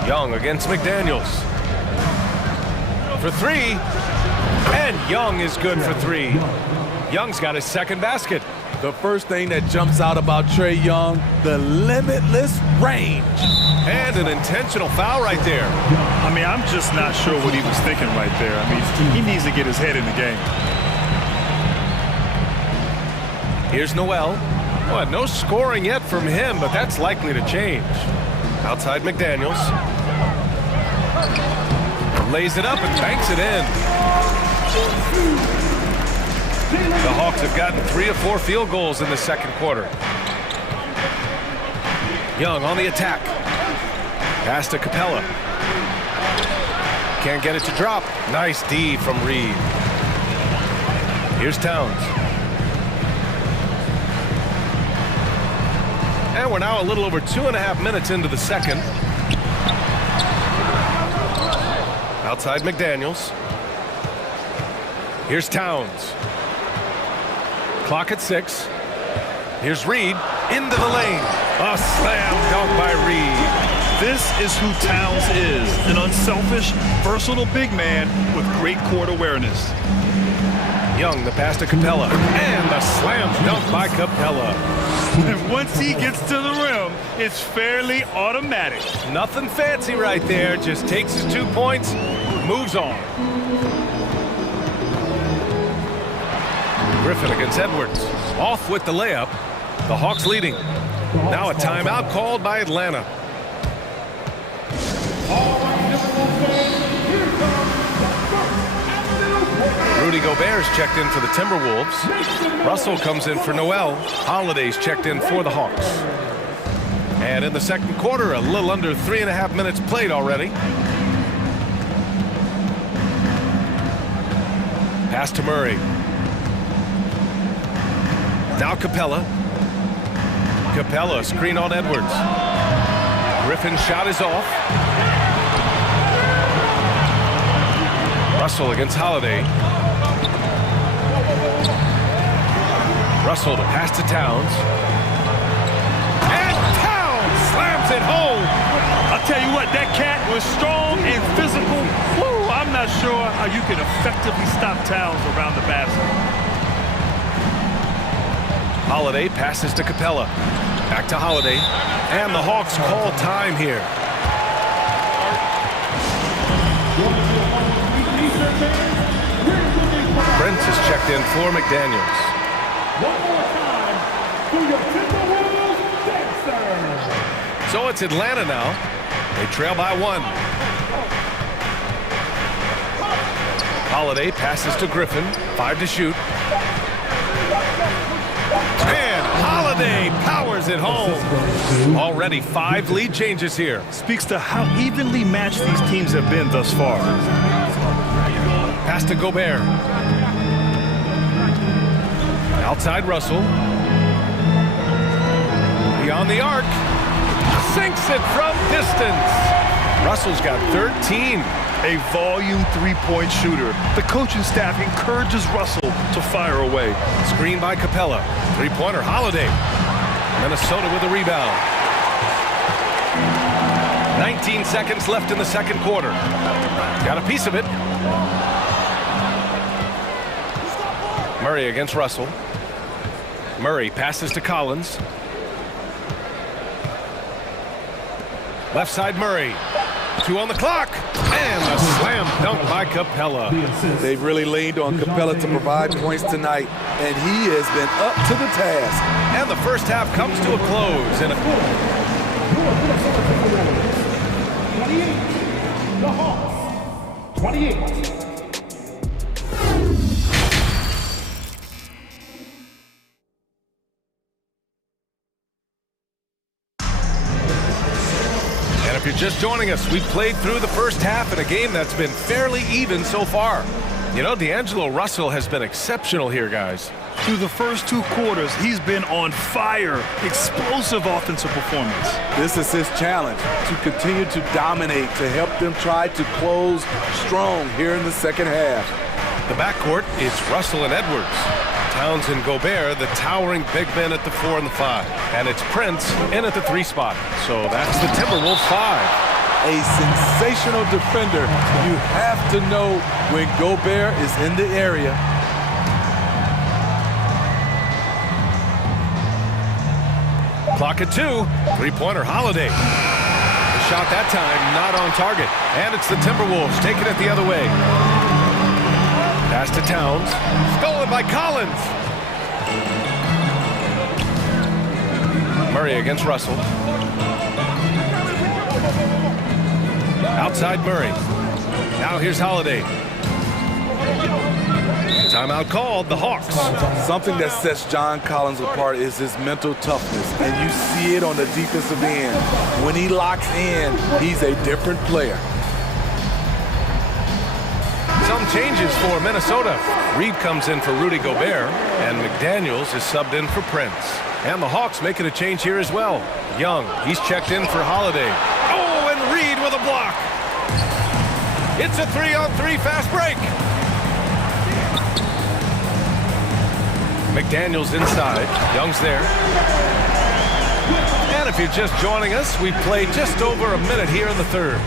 Young against McDaniels. For 3. And Young is good for 3. Young's got his second basket. The first thing that jumps out about Trae Young, the limitless range. And an intentional foul right there. I mean, I'm just not sure what he was thinking right there. I mean, he needs to get his head in the game. Here's Noel. Well, no scoring yet from him, but that's likely to change. Outside McDaniels. Lays it up and banks it in. The Hawks have gotten 3 or 4 field goals in the second quarter. Young on the attack. Pass to Capella. Can't get it to drop. Nice D from Reed. Here's Towns. And we're now a little over 2.5 minutes into the second. Outside McDaniels. Here's Towns. Clock at 6. Here's Reed into the lane. A slam dunk by Reed. This is who Towns is, an unselfish, versatile big man with great court awareness. Young, the pass to Capella, and the slam dunk by Capella. And once he gets to the rim, it's fairly automatic. Nothing fancy right there, just takes his 2 points, moves on. Griffin against Edwards, off with the layup. The Hawks leading. Now a timeout called by Atlanta. Rudy Gobert's checked in for the Timberwolves. Russell comes in for Noel. Holiday's checked in for the Hawks. And in the second quarter, a little under 3.5 minutes played already. Pass to Murray. Now Capella. Capella, screen on Edwards. Griffin's shot is off. Russell against Holiday. Russell to pass to Towns. And Towns slams it home. I'll tell you what, that cat was strong and physical. Woo, I'm not sure how you can effectively stop Towns around the basket. Holiday passes to Capella. Back to Holiday. And the Hawks call time here. Brent is checked in for McDaniels. One more time for your Timberwolves Dancers. So it's Atlanta now. They trail by 1. Holiday passes to Griffin. 5 to shoot. And Holiday powers it home. Already 5 lead changes here. Speaks to how evenly matched these teams have been thus far. Pass to Gobert. Outside Russell. Beyond the arc. Sinks it from distance. Russell's got 13. A volume 3-point shooter. The coaching staff encourages Russell to fire away. Screen by Capella. 3-pointer Holiday. Minnesota with a rebound. 19 seconds left in the second quarter. Got a piece of it. Murray against Russell. Murray passes to Collins. Left side Murray. 2 on the clock. And a slam dunk by Capella. They've really leaned on Capella to provide points tonight, and he has been up to the task. And the first half comes to a close. In a 28. The Hawks. 28. If you're just joining us, we've played through the first half in a game that's been fairly even so far. You know, D'Angelo Russell has been exceptional here, guys. Through the first 2 quarters, he's been on fire. Explosive offensive performance. This is his challenge, to continue to dominate, to help them try to close strong here in the second half. The backcourt is Russell and Edwards. Towns and Gobert, the towering big men at the 4 and the 5. And it's Prince in at the 3 spot. So that's the Timberwolves 5. A sensational defender. You have to know when Gobert is in the area. Clock at 2. 3-pointer Holiday. The shot that time not on target. And it's the Timberwolves taking it the other way. Pass to Towns. Stolen by Collins. Murray against Russell. Outside Murray. Now here's Holiday. Timeout called, the Hawks. Something that sets John Collins apart is his mental toughness, and you see it on the defensive end. When he locks in, he's a different player. Some changes for Minnesota. Reed comes in for Rudy Gobert, and McDaniels is subbed in for Prince. And the Hawks making a change here as well. Young, he's checked in for Holiday. Oh, and Reed with a block. It's a 3-on-3 fast break. McDaniels inside. Young's there. And if you're just joining us, we've played just over a minute here in the third.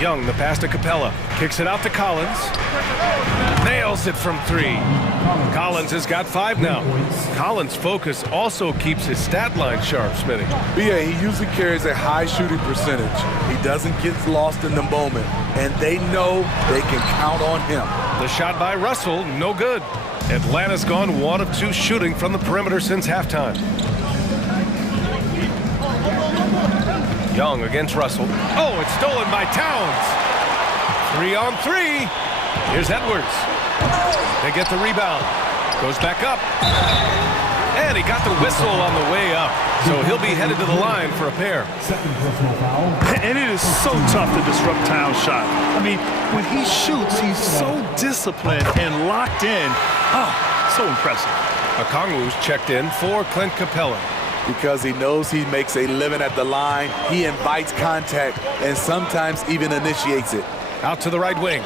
Young, the pass to Capella. Kicks it out to Collins. Nails it from three. Collins has got 5 now. Collins' focus also keeps his stat line sharp, Smitty. B.A., he usually carries a high shooting percentage. He doesn't get lost in the moment, and they know they can count on him. The shot by Russell, no good. Atlanta's gone 1 of 2 shooting from the perimeter since halftime. Young against Russell. Oh, it's stolen by Towns. 3-on-3. Here's Edwards. They get the rebound. Goes back up. And he got the whistle on the way up. So he'll be headed to the line for a pair. And it is so tough to disrupt Towns' shot. I mean, when he shoots, he's so disciplined and locked in. So impressive. Okongwu's checked in for Clint Capella. Because he knows he makes a living at the line, he invites contact and sometimes even initiates it. Out to the right wing.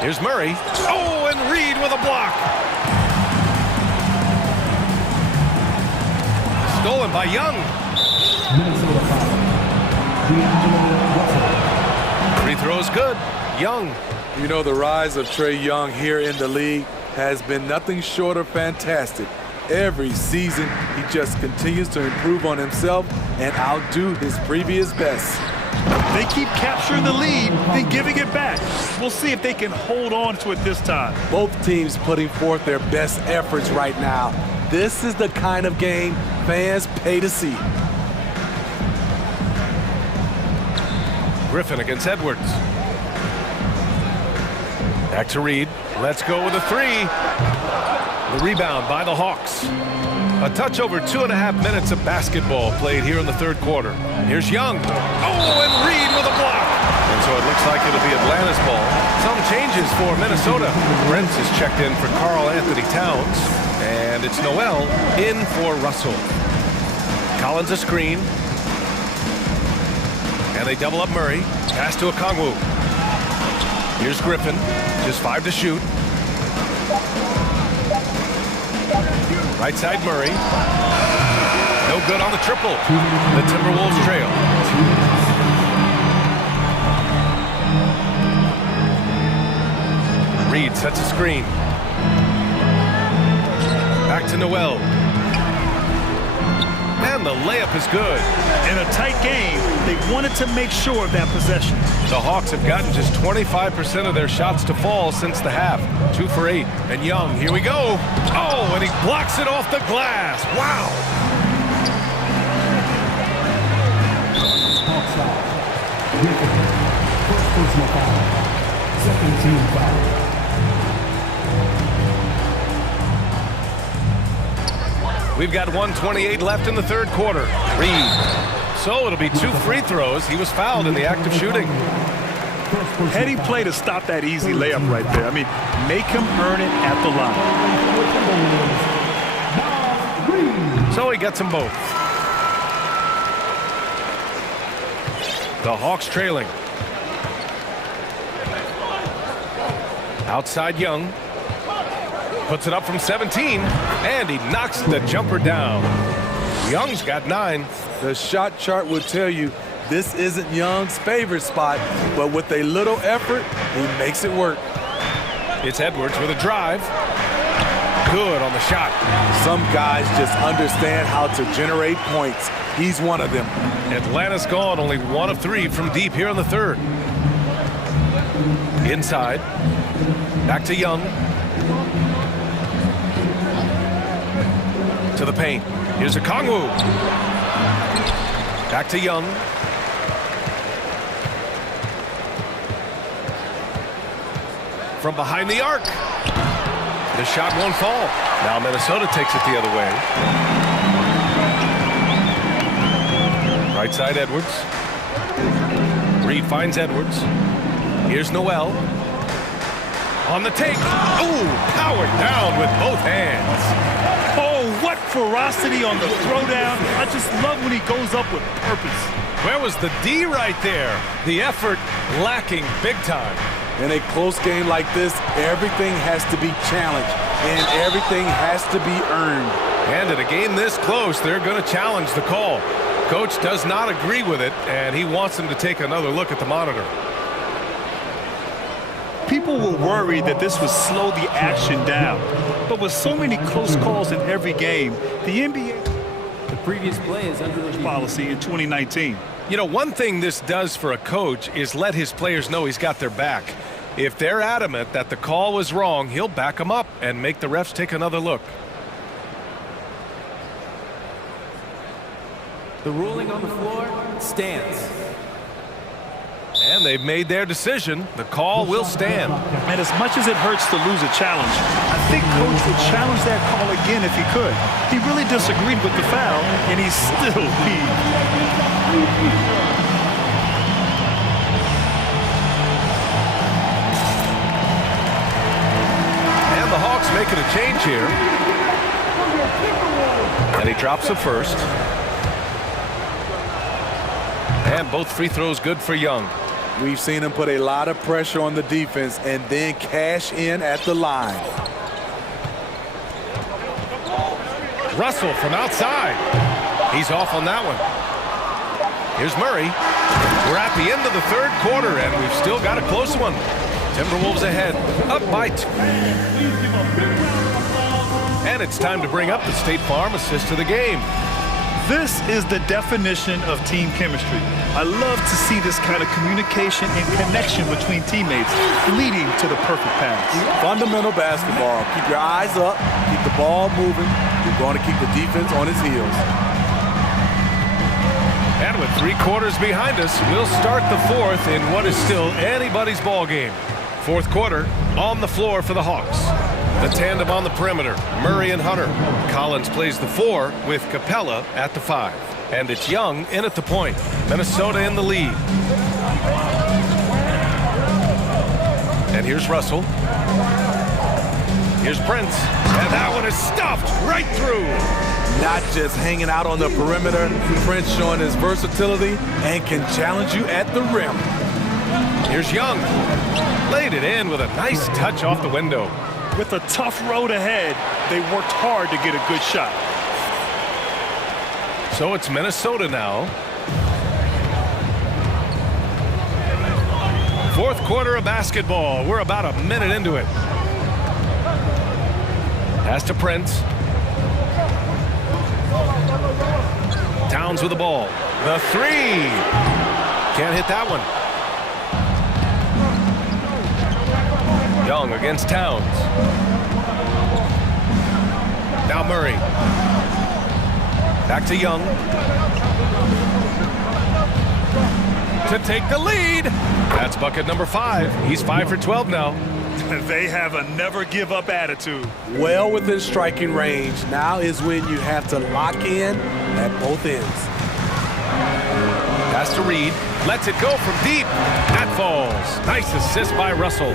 Here's Murray. Oh, and Reed with a block. Stolen by Young. Free throw's good. Young. You know, the rise of Trae Young here in the league has been nothing short of fantastic. Every season, he just continues to improve on himself and outdo his previous best. They keep capturing the lead, then giving it back. We'll see if they can hold on to it this time. Both teams putting forth their best efforts right now. This is the kind of game fans pay to see. Griffin against Edwards. Back to Reed. Let's go with a 3. The rebound by the Hawks. A touch over 2.5 minutes of basketball played here in the third quarter. Here's Young. Oh, and Reed with a block. And so it looks like it'll be Atlanta's ball. Some changes for Minnesota. Brent is checked in for Karl Anthony Towns. And it's Noel in for Russell. Collins a screen. And they double up Murray. Pass to Okongwu. Here's Griffin. Just 5 to shoot. Right side Murray. No good on the triple. The Timberwolves trail. Reed sets a screen. Back to Noel. And the layup is good. In a tight game, they wanted to make sure of that possession. The Hawks have gotten just 25% of their shots to fall since the half. 2 for 8. And Young, here we go. Oh, and he blocks it off the glass. Wow. First personal foul. Second team foul. We've got 1:28 left in the third quarter. Reed. So it'll be 2 free throws. He was fouled in the act of shooting. Heady play to stop that easy layup right there. I mean, make him earn it at the line. So he gets them both. The Hawks trailing. Outside Young. Puts it up from 17, and he knocks the jumper down. Young's got 9. The shot chart will tell you this isn't Young's favorite spot, but with a little effort, he makes it work. It's Edwards with a drive. Good on the shot. Some guys just understand how to generate points. He's one of them. Atlanta's gone only 1 of 3 from deep here in the third. Inside. Back to Young. To the paint. Here's Okongwu. Back to Young. From behind the arc. The shot won't fall. Now Minnesota takes it the other way. Right side Edwards. Reed finds Edwards. Here's Noel. On the take. Ooh, powered down with both hands. Oh, what ferocity on the throwdown. I just love when he goes up with purpose. Where was the D right there? The effort lacking big time. In a close game like this, everything has to be challenged, and everything has to be earned. And in a game this close, they're going to challenge the call. Coach does not agree with it, and he wants them to take another look at the monitor. People were worried that this would slow the action down. But with so many close calls in every game, the NBA The previous play is under review. policy in 2019. You know, one thing this does for a coach is let his players know he's got their back. If they're adamant that the call was wrong, he'll back them up and make the refs take another look. The ruling on the floor stands. And they've made their decision. The call will stand. And as much as it hurts to lose a challenge, I think Coach would challenge that call again if he could. He really disagreed with the foul, and he's still peeved. And the Hawks making a change here. And he drops the first. And both free throws good for Young. We've seen him put a lot of pressure on the defense and then cash in at the line. Russell from outside. He's off on that one. Here's Murray. We're at the end of the third quarter, and we've still got a close one. Timberwolves ahead, up by 2. And it's time to bring up the State Farm assist of the game. This is the definition of team chemistry. I love to see this kind of communication and connection between teammates leading to the perfect pass. Fundamental basketball. Keep your eyes up, keep the ball moving. You're going to keep the defense on its heels. And with 3 quarters behind us, we'll start the fourth in what is still anybody's ball game. Fourth quarter on the floor for the Hawks. The tandem on the perimeter, Murray and Hunter. Collins plays the 4 with Capella at the 5. And it's Young in at the point. Minnesota in the lead. And here's Russell. Here's Prince. And that one is stuffed right through. Not just hanging out on the perimeter, Prince showing his versatility and can challenge you at the rim. Here's Young. Laid it in with a nice touch off the window. With a tough road ahead, they worked hard to get a good shot. So it's Minnesota now. Fourth quarter of basketball. We're about a minute into it. Pass to Prince. Towns with the ball. The 3. Can't hit that one. Young against Towns. Now Murray. Back to Young. To take the lead. That's bucket number 5. He's 5 for 12 now. They have a never-give-up attitude. Well within striking range. Now is when you have to lock in at both ends. Pass to Reed. Lets it go from deep. That falls. Nice assist by Russell.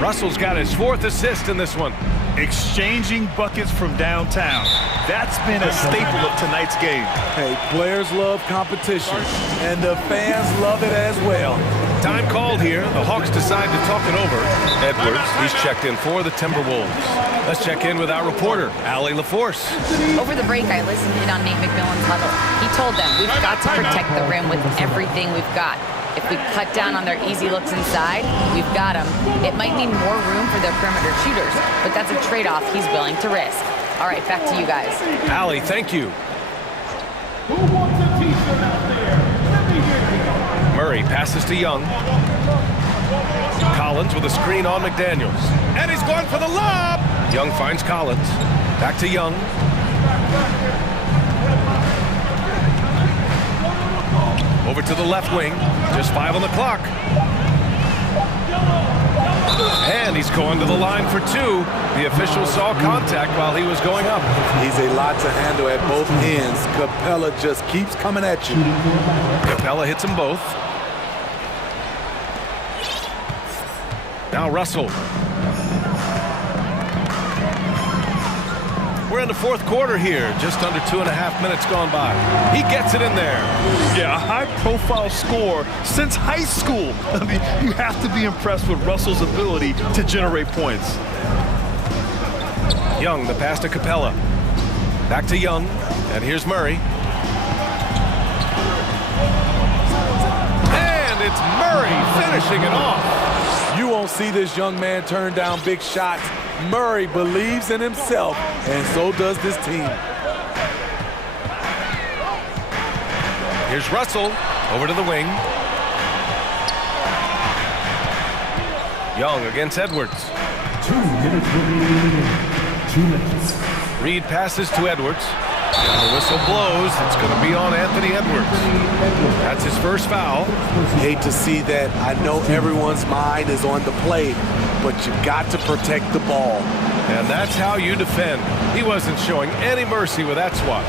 Russell's got his 4th assist in this one. Exchanging buckets from downtown. That's been a staple of tonight's game. Hey, players love competition, and the fans love it as well. Time called here. The Hawks decide to talk it over. Edwards, he's checked in for the Timberwolves. Let's check in with our reporter, Allie LaForce. Over the break, I listened in on Nate McMillan's huddle. He told them, we've got to protect the rim with everything we've got. If we cut down on their easy looks inside, we've got them. It might mean more room for their perimeter shooters, but that's a trade-off he's willing to risk. All right, back to you guys. Allie, thank you. Who wants a t-shirt out there? Let me hear you. Murray passes to Young. Collins with a screen on McDaniels. And he's going for the lob. Young finds Collins. Back to Young. Over to the left wing. Just 5 on the clock. And he's going to the line for 2. The official saw contact while he was going up. He's a lot to handle at both ends. Capella just keeps coming at you. Capella hits them both. Now Russell. We're in the fourth quarter here, just under 2.5 minutes gone by. He gets it in there. Yeah, a high-profile score since high school. I mean, you have to be impressed with Russell's ability to generate points. Young, the pass to Capella. Back to Young, and here's Murray. And it's Murray finishing it off. You won't see this young man turn down big shots. Murray believes in himself, and so does this team. Here's Russell, over to the wing. Young against Edwards. 2 minutes remaining. 2 minutes. Reed passes to Edwards. And the whistle blows. It's going to be on Anthony Edwards. That's his first foul. Hate to see that. I know everyone's mind is on the play, but you got to protect the ball. And that's how you defend. He wasn't showing any mercy with that swat.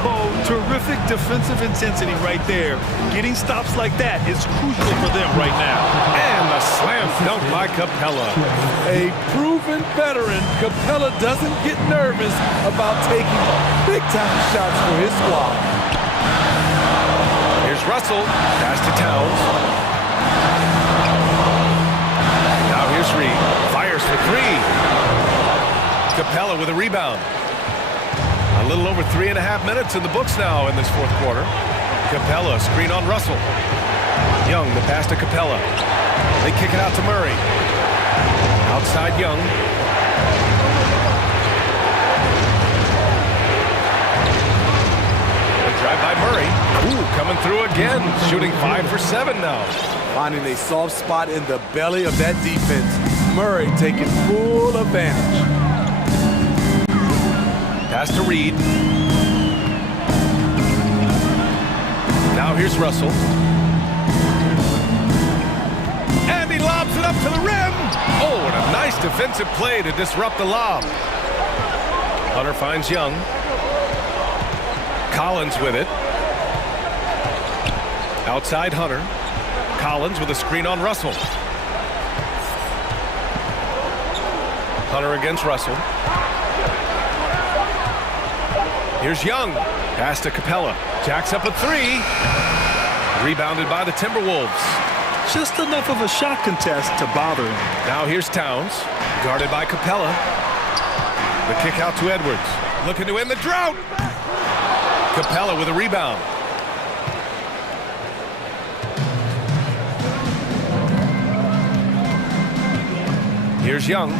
Oh, terrific defensive intensity right there. Getting stops like that is crucial for them right now. And a slam dunk by Capella. A proven veteran, Capella doesn't get nervous about taking big-time shots for his squad. Here's Russell. Pass to Towns. Now here's Reed. Fires for 3. Capella with a rebound. A little over 3.5 minutes in the books now in this fourth quarter. Capella, screen on Russell. Young, the pass to Capella. They kick it out to Murray. Outside Young. A drive by Murray. Ooh, coming through again. Shooting 5 for 7 now. Finding a soft spot in the belly of that defense. Murray taking full advantage. Pass to Reed. Now here's Russell. And he lobs it up to the rim. Oh, and a nice defensive play to disrupt the lob. Hunter finds Young. Collins with it. Outside Hunter. Collins with a screen on Russell. Hunter against Russell. Here's Young. Pass to Capella. Jacks up a 3. Rebounded by the Timberwolves. Just enough of a shot contest to bother him. Now here's Towns. Guarded by Capella. The kick out to Edwards. Looking to end the drought. Capella with a rebound. Here's Young.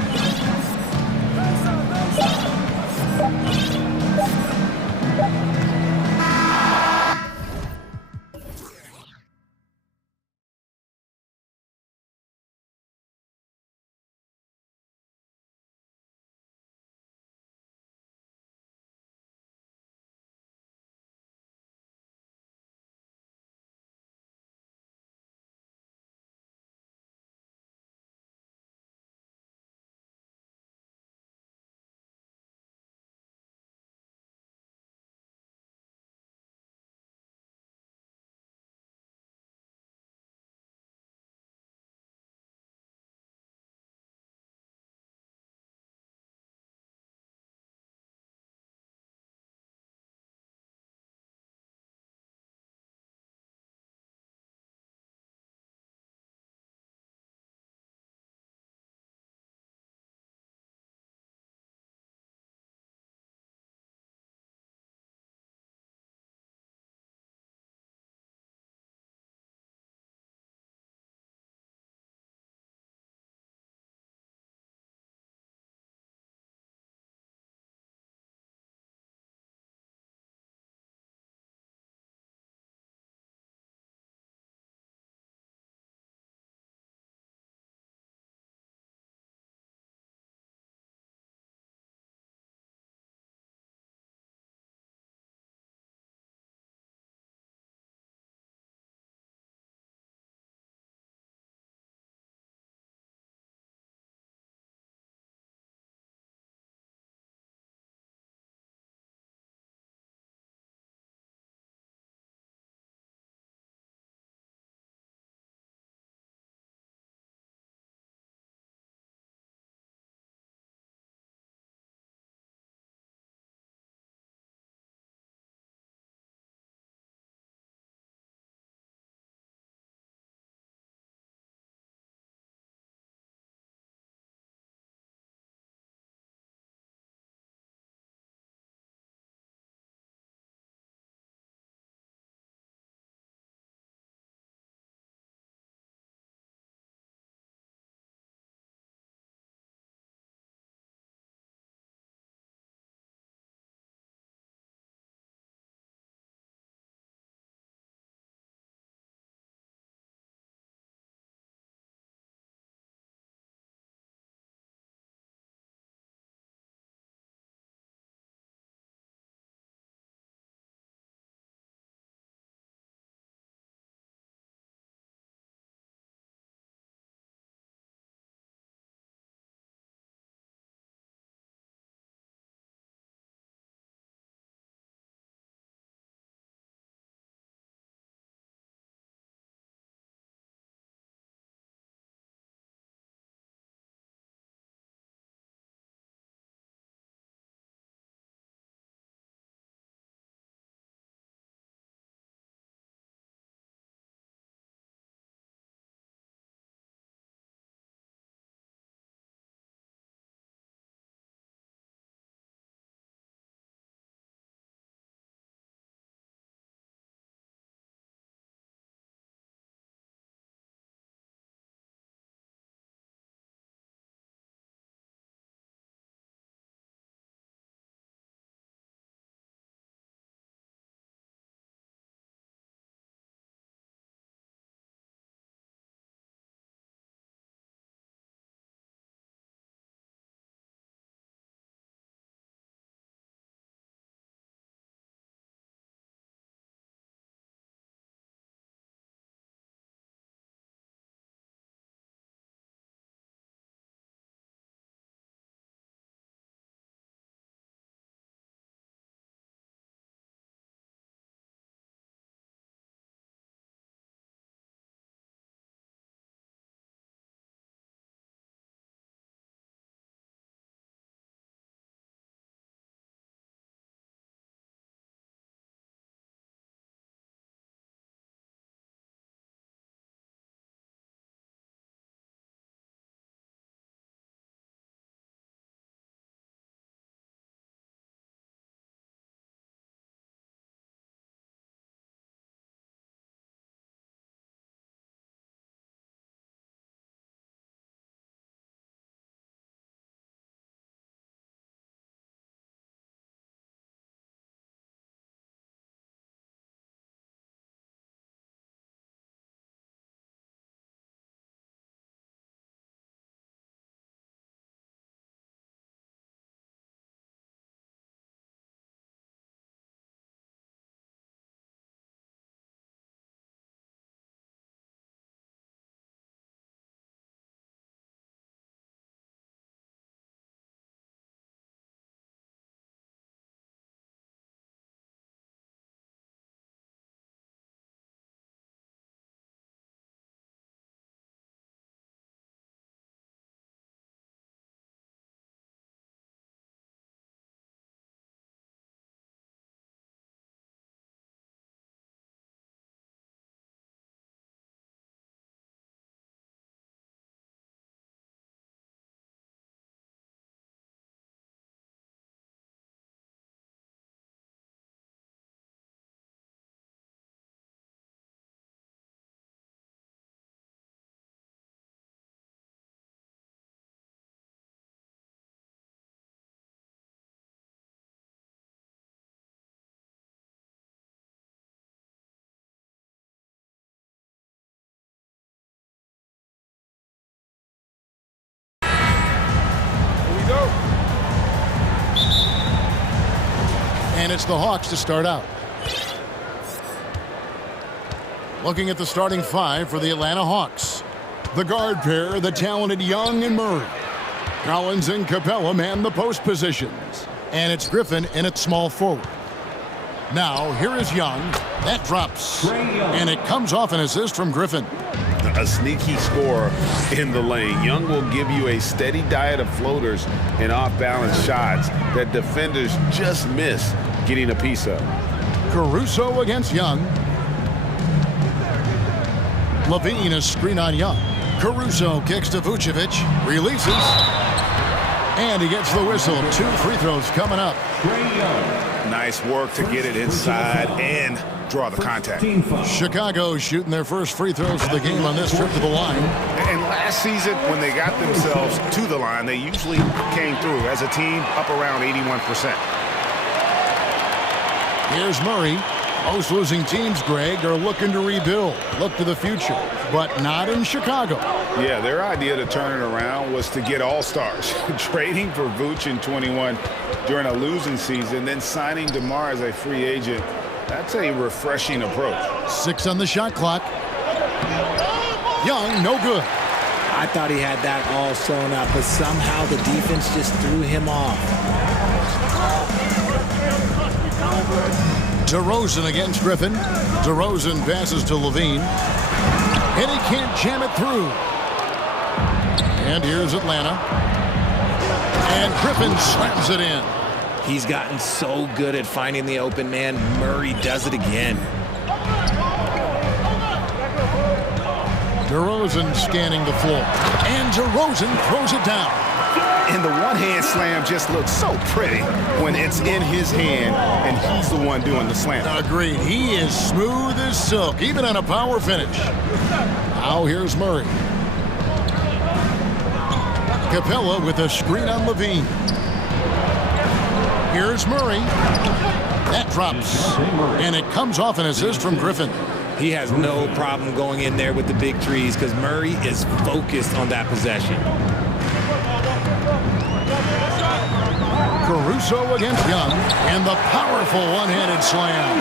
And it's the Hawks to start out. Looking at the starting five for the Atlanta Hawks. The guard pair, the talented Young and Murray. Collins and Capella man the post positions. And it's Griffin in at small forward. Now, here is Young. That drops. And it comes off an assist from Griffin. A sneaky scorer in the lane. Young will give you a steady diet of floaters and off-balance shots that defenders just miss getting a piece of. Caruso against Young. Levine a screen on Young. Caruso kicks to Vucevic. Releases. And he gets the whistle. 2 free throws coming up. Nice work to get it inside and draw the contact. Chicago shooting their first free throws of the game on this trip to the line. And last season, when they got themselves to the line, they usually came through as a team up around 81%. Here's Murray. Most losing teams, Greg, are looking to rebuild, look to the future, but not in Chicago. Yeah, their idea to turn it around was to get all-stars. Trading for Vooch in 21 during a losing season, then signing DeMar as a free agent. That's a refreshing approach. 6 on the shot clock. Young, no good. I thought he had that all sewn up, but somehow the defense just threw him off. DeRozan against Griffin. DeRozan passes to Levine. And he can't jam it through. And here's Atlanta. And Griffin slams it in. He's gotten so good at finding the open man. Murray does it again. DeRozan scanning the floor. And DeRozan throws it down. And the one-hand slam just looks so pretty when it's in his hand and he's the one doing the slam. Agreed. He is smooth as silk, even on a power finish. Now here's Murray. Capella with a screen on Levine. Here's Murray. That drops. And it comes off an assist from Griffin. He has no problem going in there with the big threes because Murray is focused on that possession. Caruso against Young, and the powerful one-handed slam.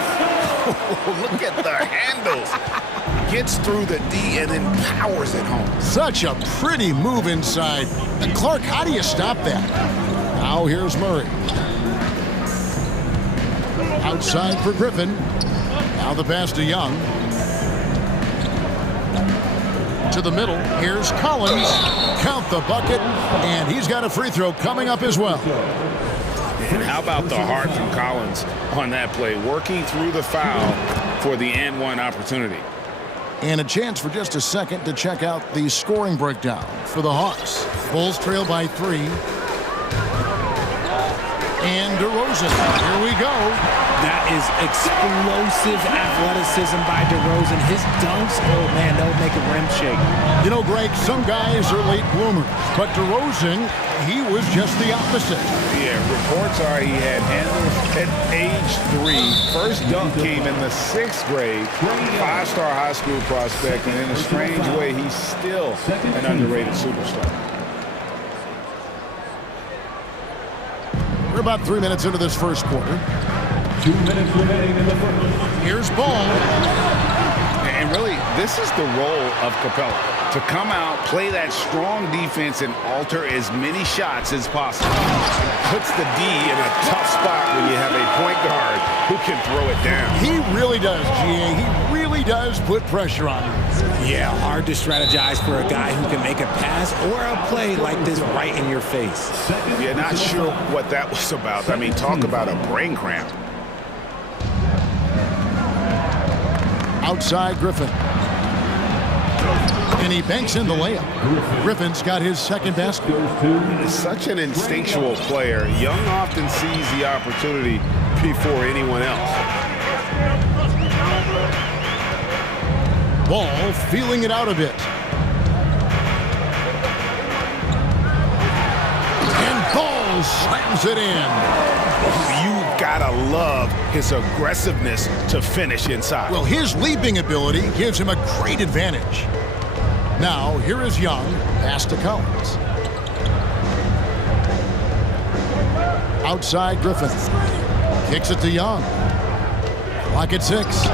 Look at the handles. Gets through the D and then powers it home. Such a pretty move inside. And Clark, how do you stop that? Now here's Murray. Outside for Griffin. Now the pass to Young. To the middle. Here's Collins. Count the bucket. And he's got a free throw coming up as well. And how about the heart from Collins on that play, working through the foul for the and one opportunity. And a chance for just a second to check out the scoring breakdown for the Hawks. Bulls trail by 3. And DeRozan, here we go. That is explosive athleticism by DeRozan. His dunks, oh man, that would make a rim shake. You know, Greg, some guys are late bloomers, but DeRozan, he was just the opposite. Yeah, reports are he had handles at age 3. First dunk came in the 6th grade. 5-star high school prospect, and in a strange way, he's still an underrated superstar. We're about 3 minutes into this first quarter. 2 minutes remaining in the first. Here's Ball. And really, this is the role of Capella. To come out, play that strong defense, and alter as many shots as possible. Puts the D in a tough spot when you have a point guard who can throw it down. He really does, GA. He really does put pressure on you. Yeah, hard to strategize for a guy who can make a pass or a play like this right in your face. Yeah, not sure what that was about. I mean, talk about a brain cramp. Outside Griffin. And he banks in the layup. Griffin's got his second basket. Such an instinctual player. Young often sees the opportunity before anyone else. Ball feeling it out a bit. And Ball slams it in. You've got to love his aggressiveness to finish inside. Well, his leaping ability gives him a great advantage. Now, here is Young, pass to Collins. Outside Griffin. Kicks it to Young. Clock at 6.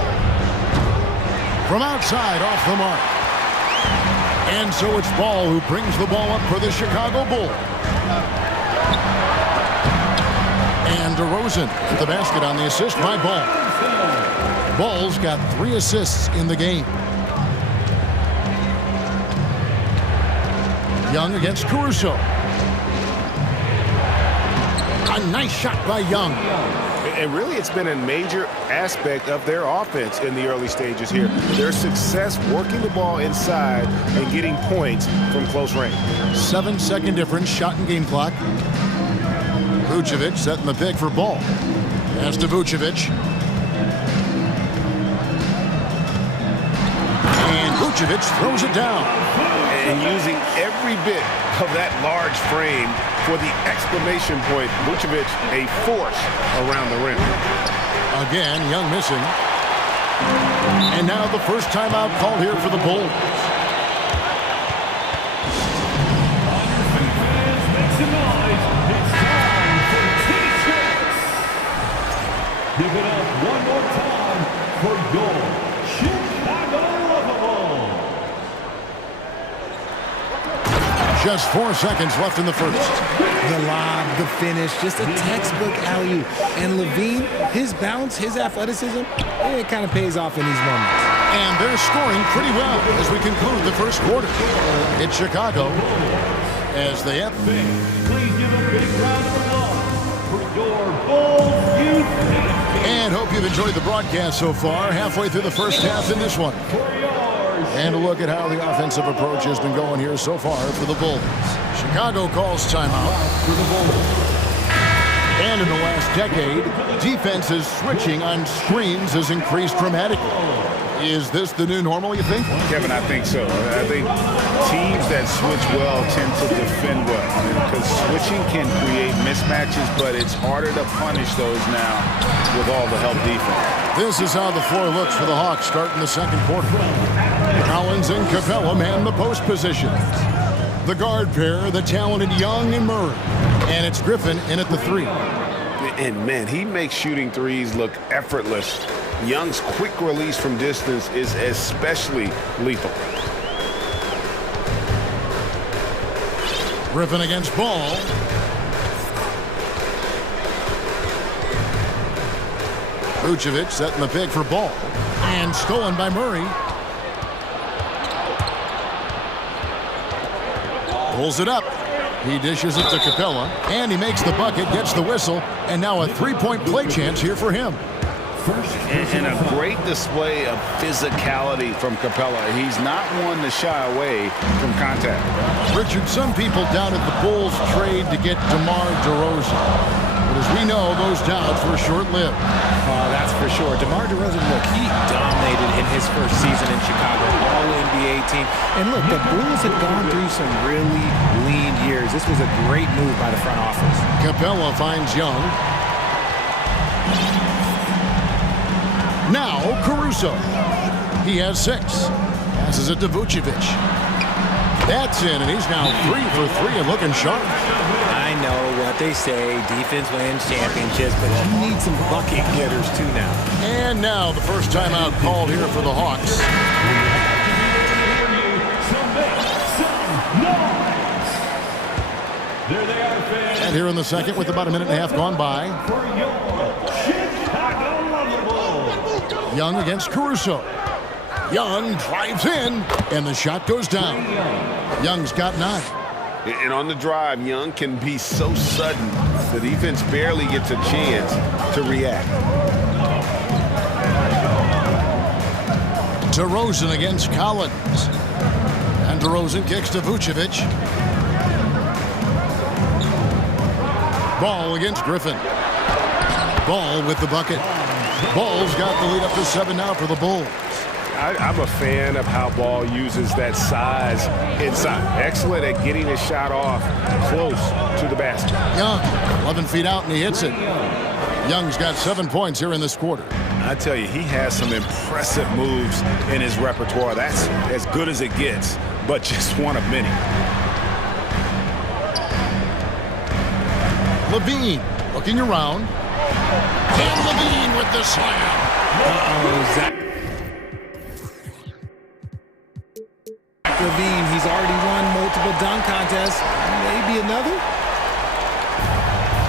From outside, off the mark. And so it's Ball who brings the ball up for the Chicago Bulls. And DeRozan at the basket on the assist by Ball. Ball's got 3 assists in the game. Young against Caruso. A nice shot by Young. And really, it's been a major aspect of their offense in the early stages here. Their success working the ball inside and getting points from close range. 7-second difference, shot and game clock. Vucevic setting the pick for Ball. Pass to Vucevic. And Vucevic throws it down. And using every bit of that large frame for the exclamation point. Vucevic, a force around the rim. Again, Young missing. And now the first timeout called here for the Bulls. Give it up one more time for your Chicago Bulls. Just 4 seconds left in the first. The lob, the finish, just a textbook alley-oop. And Levine, his bounce, his athleticism, it kind of pays off in these moments. And they're scoring pretty well as we conclude the first quarter. It's Chicago as they have. Please give a big round of applause for your Bulls youth. And hope you've enjoyed the broadcast so far. Halfway through the first half in this one. And a look at how the offensive approach has been going here so far for the Bulls. Chicago calls timeout for the Bulls. And in the last decade, defenses switching on screens has increased dramatically. Is this the new normal, you think? Kevin, I think so. I think teams that switch well tend to defend well. Because switching can create mismatches, but it's harder to punish those now with all the help defense. This is how the floor looks for the Hawks starting the second quarter. Collins and Capella man the post positions. The guard pair, the talented Young and Murray. And it's Griffin in at the 3. And, man, he makes shooting threes look effortless. Young's quick release from distance is especially lethal. Griffin against Ball. Vucevic setting the pick for Ball. And stolen by Murray. Pulls it up. He dishes it to Capella. And he makes the bucket, gets the whistle. And now a three-point play chance here for him. And a great display of physicality from Capella. He's not one to shy away from contact. Richard, some people doubted the Bulls trade to get DeMar DeRozan. But as we know, those doubts were short-lived. That's for sure. DeMar DeRozan, look, he dominated in his first season in Chicago, all-NBA team. And look, the Bulls had gone through some really lean years. This was a great move by the front office. Capella finds Young. Now Caruso. He has 6. Passes it to Vucevic. That's in, and he's now 3 for 3 and looking sharp. I know what they say, defense wins championships, but you need some bucket getters too now. And now the first timeout called here for the Hawks. There they are, fans. And here in the second with about a minute and a half gone by. Young against Caruso. Young drives in, and the shot goes down. Young's got 9. And on the drive, Young can be so sudden, the defense barely gets a chance to react. DeRozan against Collins. And DeRozan kicks to Vucevic. Ball against Griffin. Ball with the bucket. Ball's got the lead up to 7 now for the Bulls. I'm a fan of how Ball uses that size inside. Excellent at getting his shot off close to the basket. Young, 11 feet out, and he hits it. Young's got 7 points here in this quarter. I tell you, he has some impressive moves in his repertoire. That's as good as it gets, but just one of many. Levine looking around. And Levine with the slam. Zach Levine, he's already won multiple dunk contests. Maybe another?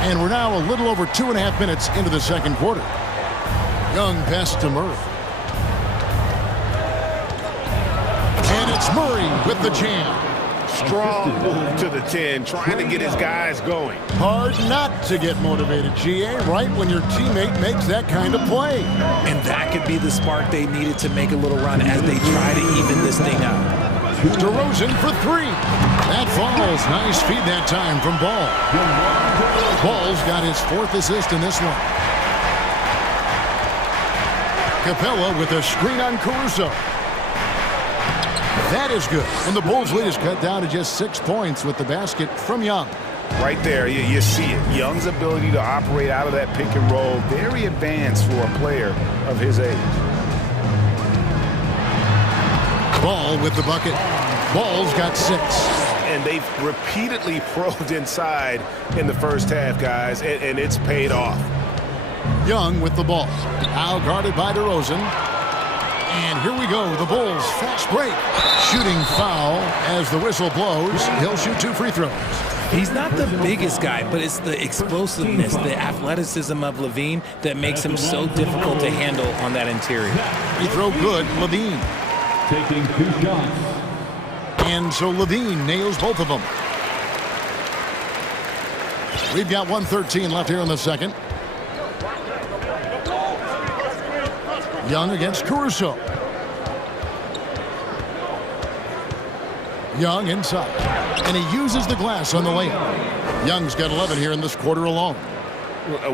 And we're now a little over 2.5 minutes into the second quarter. Young pass to Murray. And it's Murray with the jam. Strong move to the 10, trying to get his guys going. Hard not to get motivated, GA, right when your teammate makes that kind of play. And that could be the spark they needed to make a little run as they try to even this thing out. DeRozan for three. That falls. Nice feed that time from Ball. Ball's got his 4th assist in this one. Capella with a screen on Caruso. That is good. And the Bulls' lead is cut down to just 6 points with the basket from Young. Right there, you see it. Young's ability to operate out of that pick and roll, very advanced for a player of his age. Ball with the bucket. Ball's got 6. And they've repeatedly probed inside in the first half, guys, and it's paid off. Young with the ball. Now guarded by DeRozan. And here we go. The Bulls fast break. Shooting foul as the whistle blows. He'll shoot 2 free throws. He's not the biggest guy, but it's the explosiveness, the athleticism of Levine that makes him so difficult to handle on that interior. Free throw good, Levine. Taking 2 shots. And so Levine nails both of them. We've got 1:13 left here in the second. Young against Caruso. Young inside. And he uses the glass on the layup. Young's got 11 here in this quarter alone.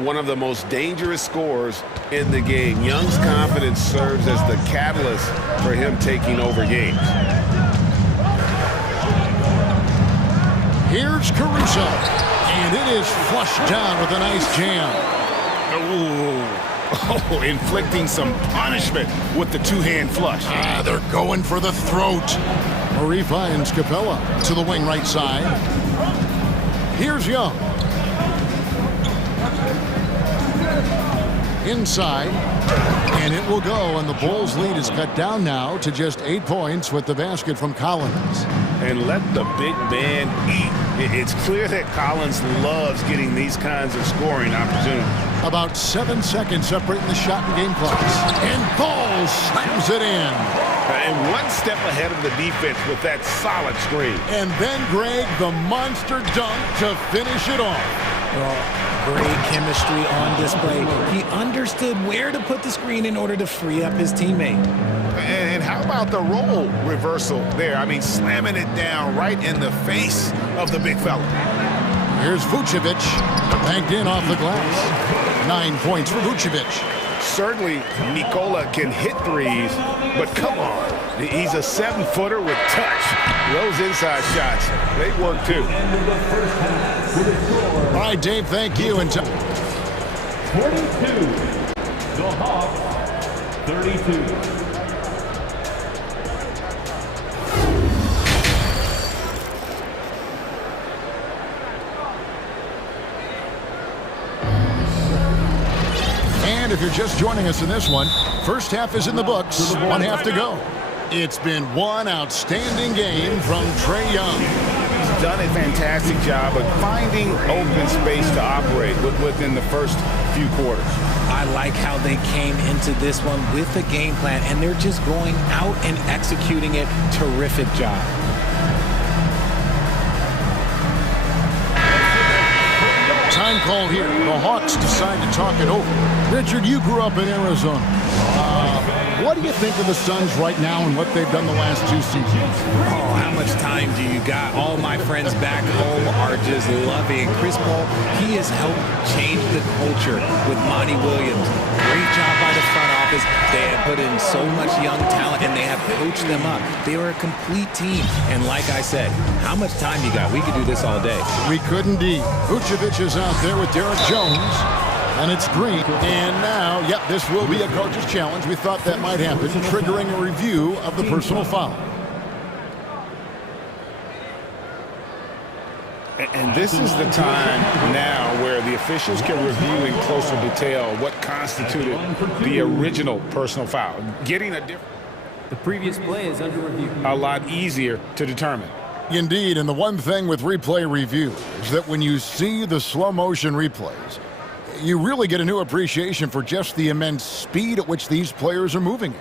One of the most dangerous scorers in the game. Young's confidence serves as the catalyst for him taking over games. Here's Caruso. And it is flushed down with a nice jam. Oh, inflicting some punishment with the 2-hand flush. They're going for the throat. Murray finds Capella to the wing right side. Here's Young. Inside. And it will go, and the Bulls' lead is cut down now to just 8 points with the basket from Collins. And let the big man eat. It's clear that Collins loves getting these kinds of scoring opportunities. About 7 seconds separating the shot and game clocks. And Ball slams it in. And one step ahead of the defense with that solid screen. And then, Greg, the monster dunk to finish it off. Well, great chemistry on display. He understood where to put the screen in order to free up his teammate. And how about the role reversal there? I mean, slamming it down right in the face of the big fella. Here's Vucevic, banked in off the glass. 9 points for Vucevic. Certainly, Nikola can hit threes, but come on. He's a 7-footer with touch. Those inside shots, they work too. All right, Dave, thank you. And 42. The Hawks, 32. And if you're just joining us in this one, first half is in the books, 1 half to go. It's been one outstanding game from Trae Young. He's done a fantastic job of finding open space to operate within the first few quarters. I like how they came into this one with a game plan, and they're just going out and executing it. Terrific job. Time call here. The Hawks decide to talk it over. Richard, you grew up in Arizona. What do you think of the Suns right now and what they've done the last 2 seasons? Oh, how much time do you got? All my friends back home are just loving Chris Paul. He has helped change the culture with Monty Williams. Great job by the front office. They have put in so much young talent, and they have coached them up. They are a complete team. And like I said, how much time you got? We could do this all day. We could indeed. Vucevic is out there with Derek Jones. And it's Green. And now, yep, this will be a coach's challenge. We thought that might happen, triggering a review of the personal foul. And this is the time now where the officials can review in closer detail what constituted the original personal foul. Getting a different... The previous play is under review. A lot easier to determine. Indeed, and the one thing with replay review is that when you see the slow motion replays, you really get a new appreciation for just the immense speed at which these players are moving.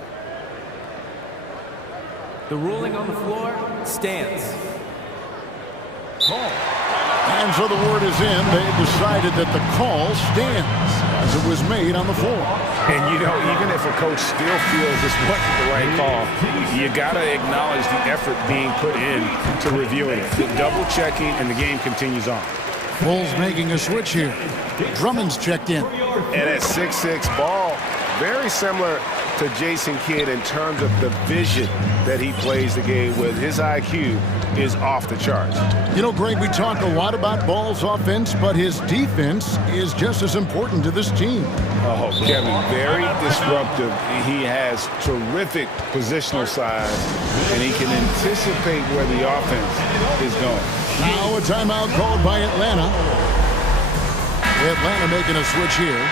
The ruling on the floor stands. Call. And so the word is in. They decided that the call stands as it was made on the floor. And, you know, even if a coach still feels this wasn't the right call, you got to acknowledge the effort being put in to reviewing it. Double-checking, and the game continues on. Bulls making a switch here. Drummond's checked in. And at 6'6", Ball, very similar to Jason Kidd in terms of the vision that he plays the game with. His IQ is off the charts. You know, Greg, we talk a lot about Ball's offense, but his defense is just as important to this team. Oh, Kevin, very disruptive. He has terrific positional size, and he can anticipate where the offense is going. Now a timeout called by Atlanta. Atlanta making a switch here.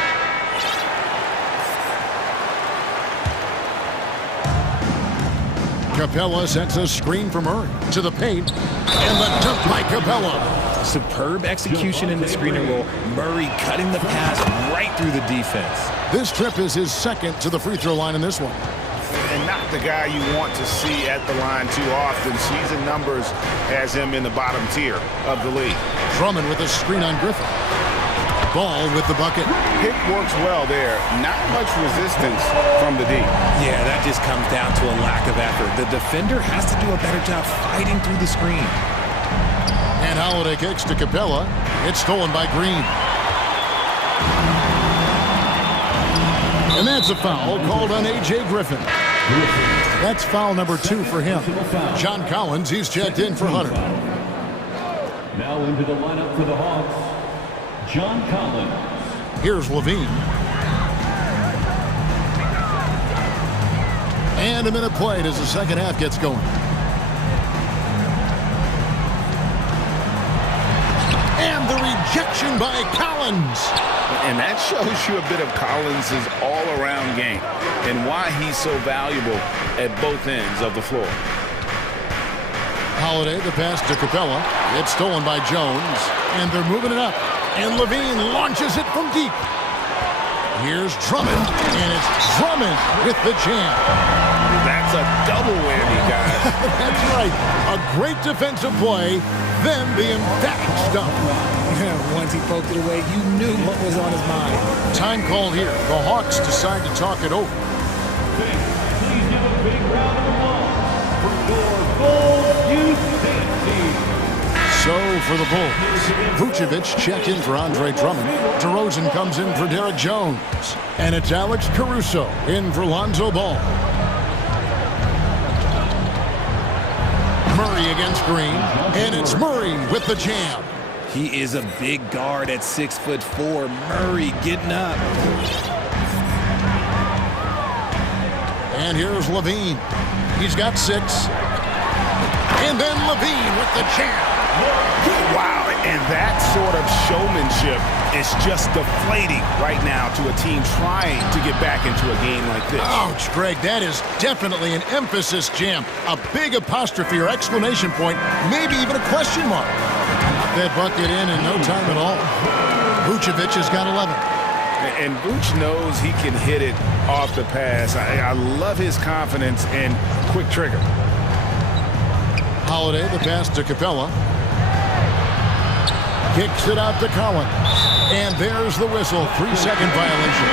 Capella sets a screen for Murray to the paint, and the dunk by Capella. Superb execution in the screening roll. Murray cutting the pass right through the defense. This trip is his second to the free throw line in this one. And not the guy you want to see at the line too often. Season numbers has him in the bottom tier of the league. Drummond with a screen on Griffin. Ball with the bucket. Pick works well there. Not much resistance from the D. Yeah, that just comes down to a lack of effort. The defender has to do a better job fighting through the screen. And Holiday kicks to Capella. It's stolen by Green. And that's a foul called on A.J. Griffin. That's foul number 2 for him. John Collins, he's checked in for Hunter. Now into the lineup for the Hawks, John Collins. Here's Levine. And a minute played as the second half gets going. And the rejection by Collins. And that shows you a bit of Collins' all-around game and why he's so valuable at both ends of the floor. Holiday, the pass to Capella. It's stolen by Jones. And they're moving it up. And Levine launches it from deep. Here's Drummond. And it's Drummond with the jam. That's a double whammy, guys. That's right. A great defensive play, then the emphatic stump. Once he poked it away, you knew what was on his mind. Time called here. The Hawks decide to talk it over. Please give a big round of applause for your Bulls Youth Team. So for the Bulls, Vucevic checked in for Andre Drummond. DeRozan comes in for Derek Jones. And it's Alex Caruso in for Lonzo Ball. Murray against Green. And it's Murray with the jam. He is a big guard at 6'4". Murray getting up. And here's Levine. He's got 6. And then Levine with the jam. Wow, and that sort of showmanship is just deflating right now to a team trying to get back into a game like this. Ouch, Greg, that is definitely an emphasis jam. A big apostrophe or exclamation point, maybe even a question mark. That bucket in no time at all. Vucevic has got 11. And Vooch knows he can hit it off the pass. I love his confidence and quick trigger. Holiday, the pass to Capella. Kicks it out to Collins. And there's the whistle. 3-second violation.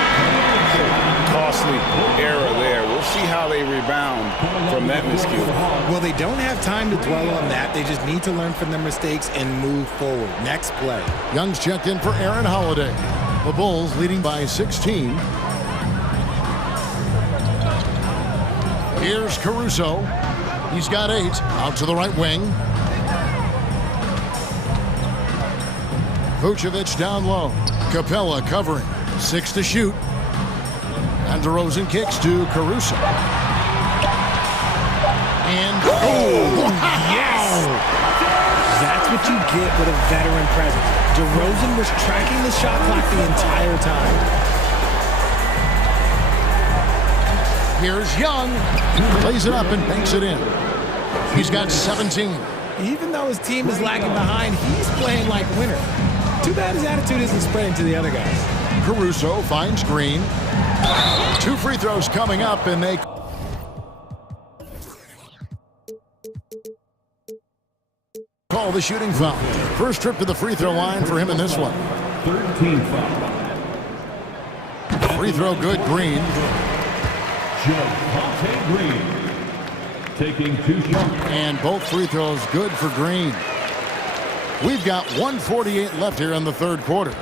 Costly error there. We'll see how they rebound from that miscue. Well, they don't have time to dwell on that. They just need to learn from their mistakes and move forward. Next play. Young's checked in for Aaron Holiday. The Bulls leading by 16. Here's Caruso. He's got 8. Out to the right wing. Vucevic down low. Capella covering. 6 to shoot. And DeRozan kicks to Caruso. And oh, yes! That's what you get with a veteran presence. DeRozan was tracking the shot clock the entire time. Here's Young. Plays it up and banks it in. He's got 17. Even though his team is lagging behind, he's playing like a winner. Too bad his attitude isn't spreading to the other guys. Caruso finds Green. 2 free throws coming up, and they... call the shooting foul. First trip to the free throw line for him in this one. 13 foul. Free throw good, Green. Javonte Green taking 2 shots. And both free throws good for Green. We've got 1:48 left here in the third quarter.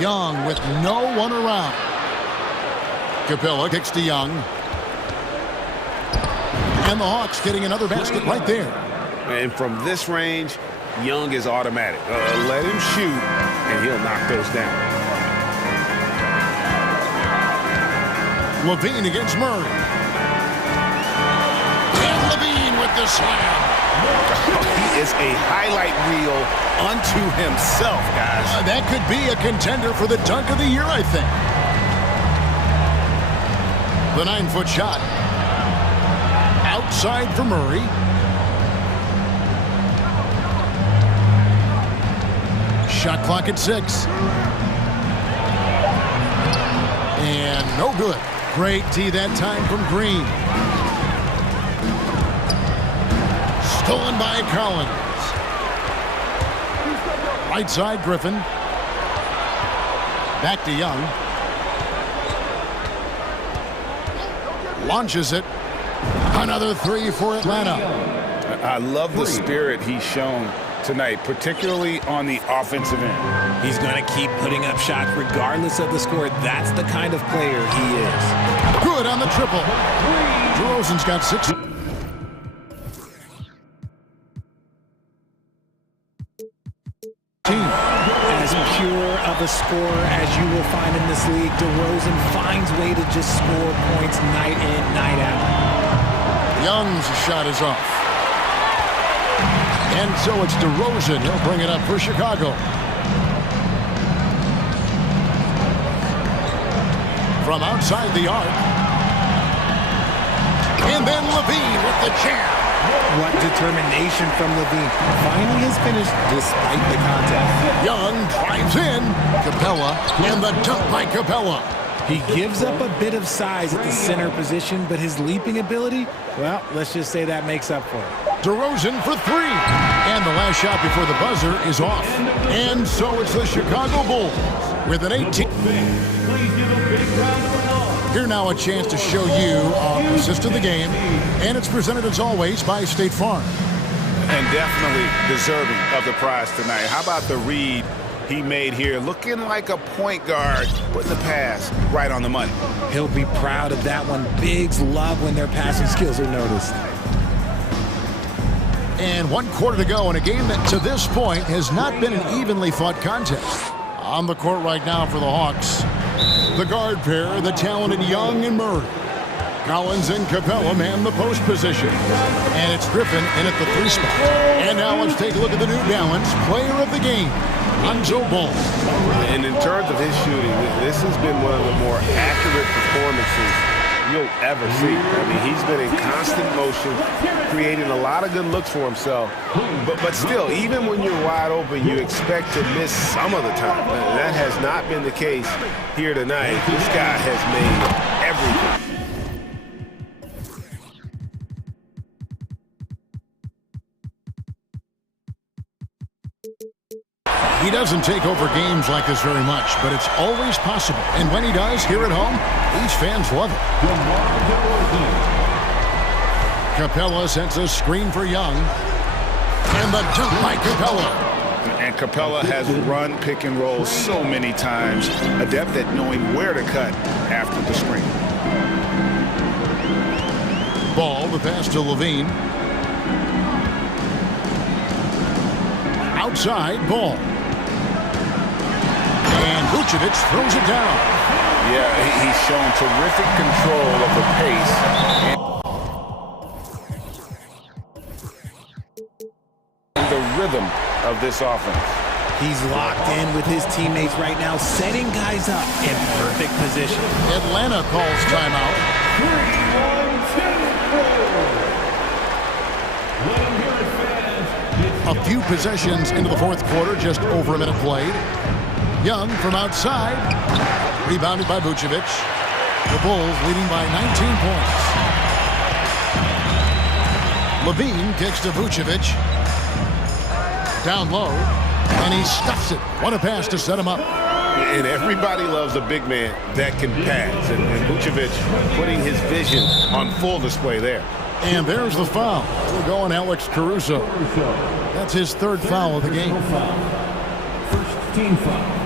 Young with no one around. Capella kicks to Young. And the Hawks getting another basket right there. And from this range, Young is automatic. Let him shoot, and he'll knock those down. Levine against Murray. And Levine with the slam. He is a highlight reel unto himself, guys. That could be a contender for the dunk of the year, I think. The 9-foot shot. Outside for Murray. Shot clock at 6. And no good. Great D that time from Green. Stolen by Collins. Right side, Griffin. Back to Young. Launches it. Another 3 for Atlanta. I love the spirit he's shown tonight, particularly on the offensive end. He's going to keep putting up shots regardless of the score. That's the kind of player he is. Good on the triple. DeRozan's got 6. As pure of a scorer as you will find in this league, DeRozan finds way to just score points night in, night out. Young's shot is off. And so it's DeRozan. He'll bring it up for Chicago. From outside the arc. And then Levine with the jam. What determination from Levine. Finding his finish despite the contact. Young drives in. Capella. And the dunk by Capella. He gives up a bit of size at the center position, but his leaping ability, well, let's just say that makes up for it. DeRozan for 3. And the last shot before the buzzer is off. And so it's the Chicago Bulls with an 18. Here now a chance to show you our assist of the game. And it's presented as always by State Farm. And definitely deserving of the prize tonight. How about the read he made here? Looking like a point guard, putting the pass right on the money. He'll be proud of that one. Bigs love when their passing skills are noticed. And 1 quarter to go in a game that to this point has not been an evenly fought contest. On the court right now for the Hawks, the guard pair, the talented Young and Murray. Collins and Capella man the post position. And it's Griffin in at the 3 spot. And now let's take a look at the New Balance player of the game, Lonzo Ball. And in terms of his shooting, this has been one of the more accurate performances you'll ever see. I mean, he's been in constant motion, creating a lot of good looks for himself. But still, even when you're wide open, you expect to miss some of the time. That has not been the case here tonight. This guy has made everything. He doesn't take over games like this very much, but it's always possible. And when he does, here at home, these fans love it. Capella sends a screen for Young. And the dunk by Capella. And Capella has run pick and roll so many times, adept at knowing where to cut after the screen. Ball, the pass to Levine. Outside, Ball. And Vucevic throws it down. Yeah, he's shown terrific control of the pace. rhythm of this offense. He's locked in with his teammates right now, setting guys up in perfect position. Atlanta calls timeout. 3, 1, 2, 4. A few possessions into the fourth quarter, just over a minute played. Young from outside, rebounded by Vucevic. The Bulls leading by 19 points. Levine kicks to Vucevic. Down low, and he stuffs it. What a pass to set him up. And everybody loves a big man that can pass. And Vucevic putting his vision on full display there. And there's the foul. We're going Alex Caruso. That's his third foul of the game. First team foul.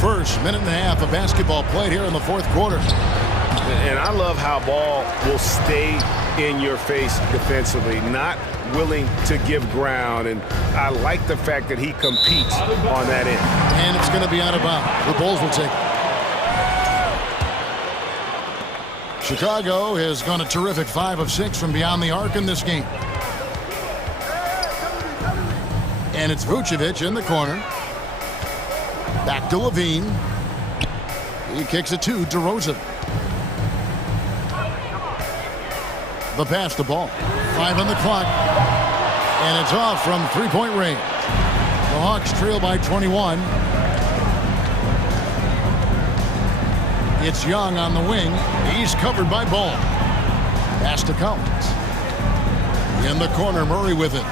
First minute and a half of basketball played here in the fourth quarter. And I love how ball will stay in your face defensively, not willing to give ground. And I like the fact that he competes on that end. And it's going to be out of bounds. The Bulls will take it. Chicago has gone a terrific 5 of 6 from beyond the arc in this game. And it's Vucevic in the corner. Back to Levine. He kicks it to DeRozan. The pass to Ball. 5 on the clock. And it's off from three-point range. The Hawks trail by 21. It's Young on the wing. He's covered by Ball. Pass to Collins. In the corner, Murray with it.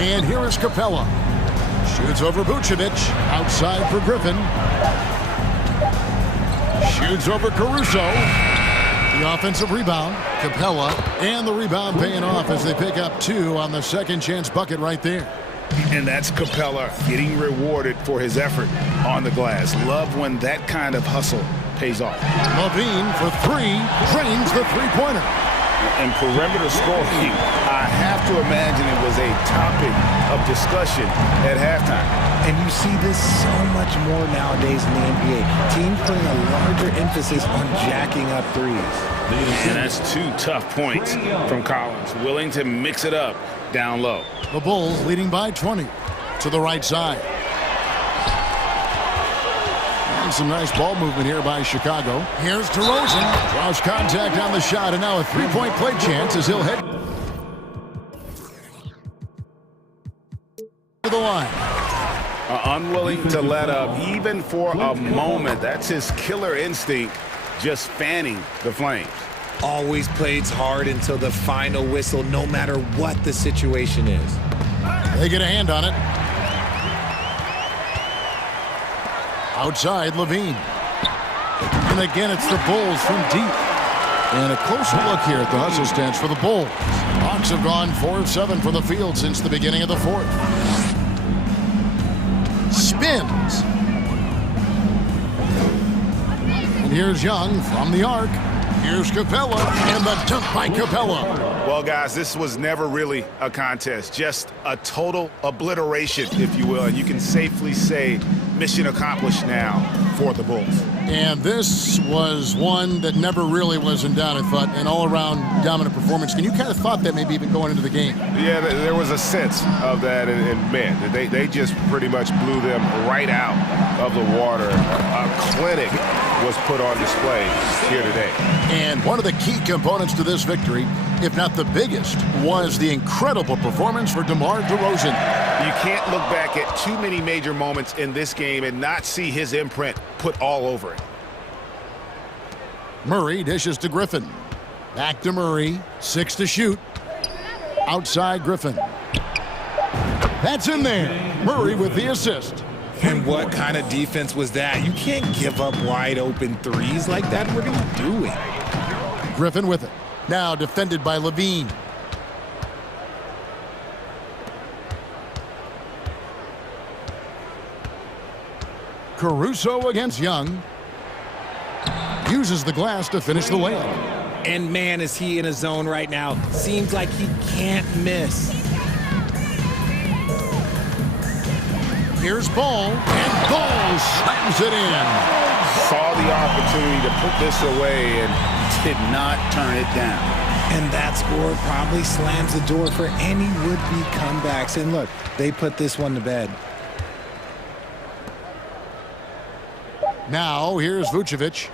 And here is Capella. Shoots over Vucevic. Outside for Griffin. Shoots over Caruso. The offensive rebound. Capella. And the rebound paying off as they pick up 2 on the second chance bucket right there. And that's Capella getting rewarded for his effort on the glass. Love when that kind of hustle pays off. Levine for 3. Drains the three-pointer. And perimeter scoring, I have to imagine it was a topic of discussion at halftime. And you see this so much more nowadays in the NBA. Teams putting a larger emphasis on jacking up threes. And that's 2 tough points from Collins, willing to mix it up down low. The Bulls leading by 20 to the right side. And some nice ball movement here by Chicago. Here's DeRozan. Draws contact on the shot, and now a three-point play chance as he'll head to the line. Unwilling to let up even for a moment. That's his killer instinct, just fanning the flames. Always plays hard until the final whistle, no matter what the situation is. They get a hand on it. Outside, Levine. And again, it's the Bulls from deep. And a closer look here at the hustle stance for the Bulls. Hawks have gone 4 of 7 from the field since the beginning of the fourth. Spins. And here's Young from the arc. Here's Capella, and the dunk by Capella. Well, guys, this was never really a contest, just a total obliteration, if you will. And you can safely say mission accomplished now for the Bulls. And this was one that never really was in doubt, I thought, an all-around dominant performance. And you kind of thought that maybe even going into the game. Yeah, there was a sense of that, and man, they just pretty much blew them right out of the water. A clinic was put on display here today. And one of the key components to this victory, if not the biggest, was the incredible performance for DeMar DeRozan. You can't look back at too many major moments in this game and not see his imprint put all over it. Murray dishes to Griffin. Back to Murray. 6 to shoot. Outside Griffin. That's in there. Murray with the assist. And what kind of defense was that? You can't give up wide open threes like that. What are you doing? Griffin with it. Now defended by Levine. Caruso against Young. Uses the glass to finish the layup. And man, is he in a zone right now. Seems like he can't miss. Here's Ball, and Ball slams it in. Saw the opportunity to put this away and did not turn it down. And that score probably slams the door for any would-be comebacks. And look, they put this one to bed. Now, here's Vucevic.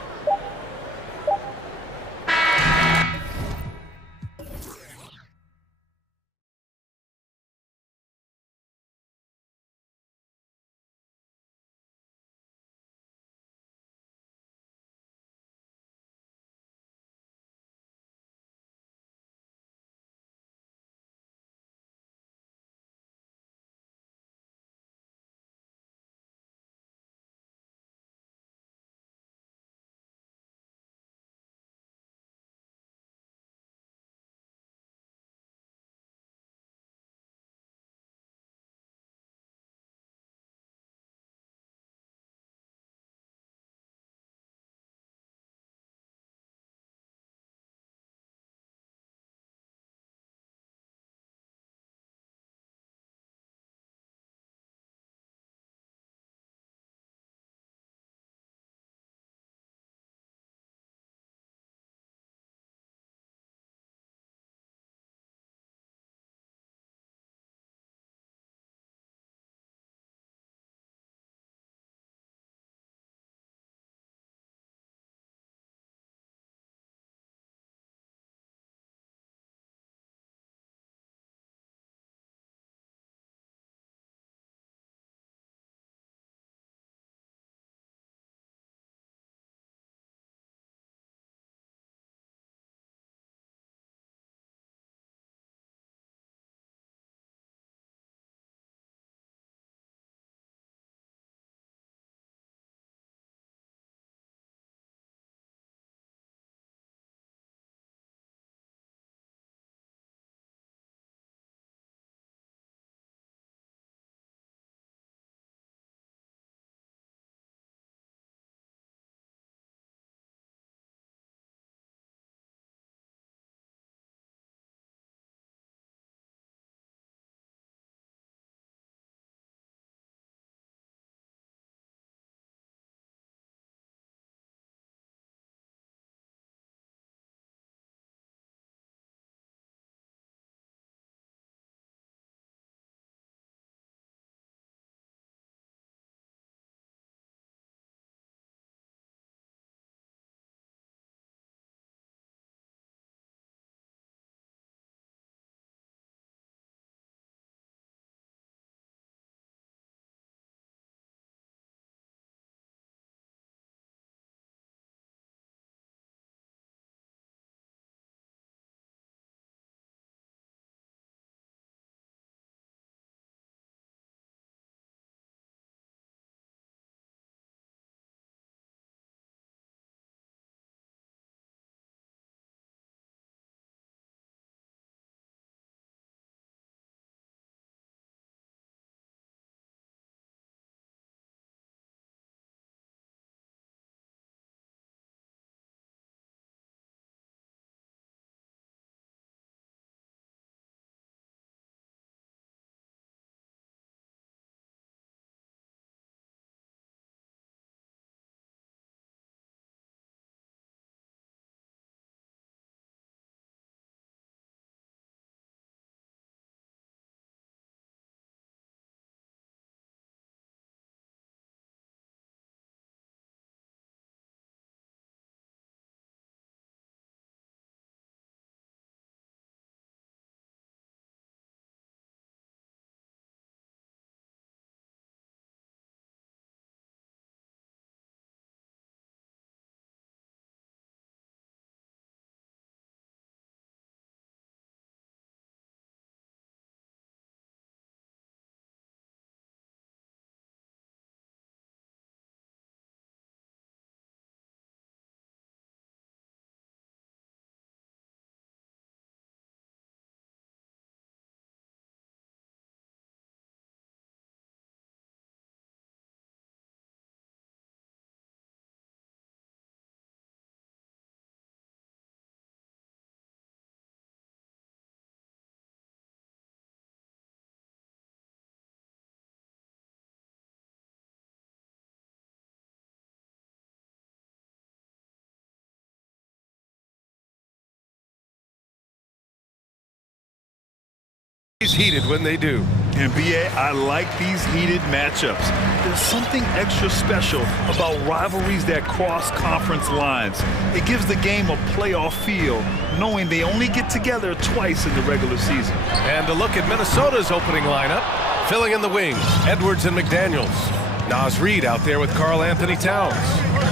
It's heated when they do. And BA, I like these heated matchups. There's something extra special about rivalries that cross conference lines. It gives the game a playoff feel, knowing they only get together twice in the regular season. And a look at Minnesota's opening lineup. Filling in the wings, Edwards and McDaniels. Naz Reid out there with Karl Anthony Towns.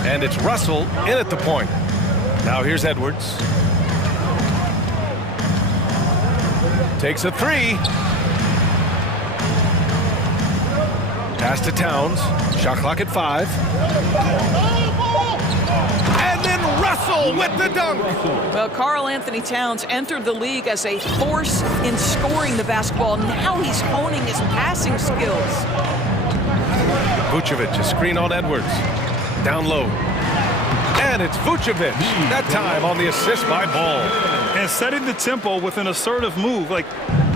And it's Russell in at the point. Now here's Edwards. Takes a three. Pass to Towns. Shot clock at 5. And then Russell with the dunk. Well, Karl Anthony Towns entered the league as a force in scoring the basketball. Now he's honing his passing skills. Vucevic, a screen on Edwards. Down low. And it's Vucevic. That time on the assist by Ball. And setting the tempo with an assertive move. Like,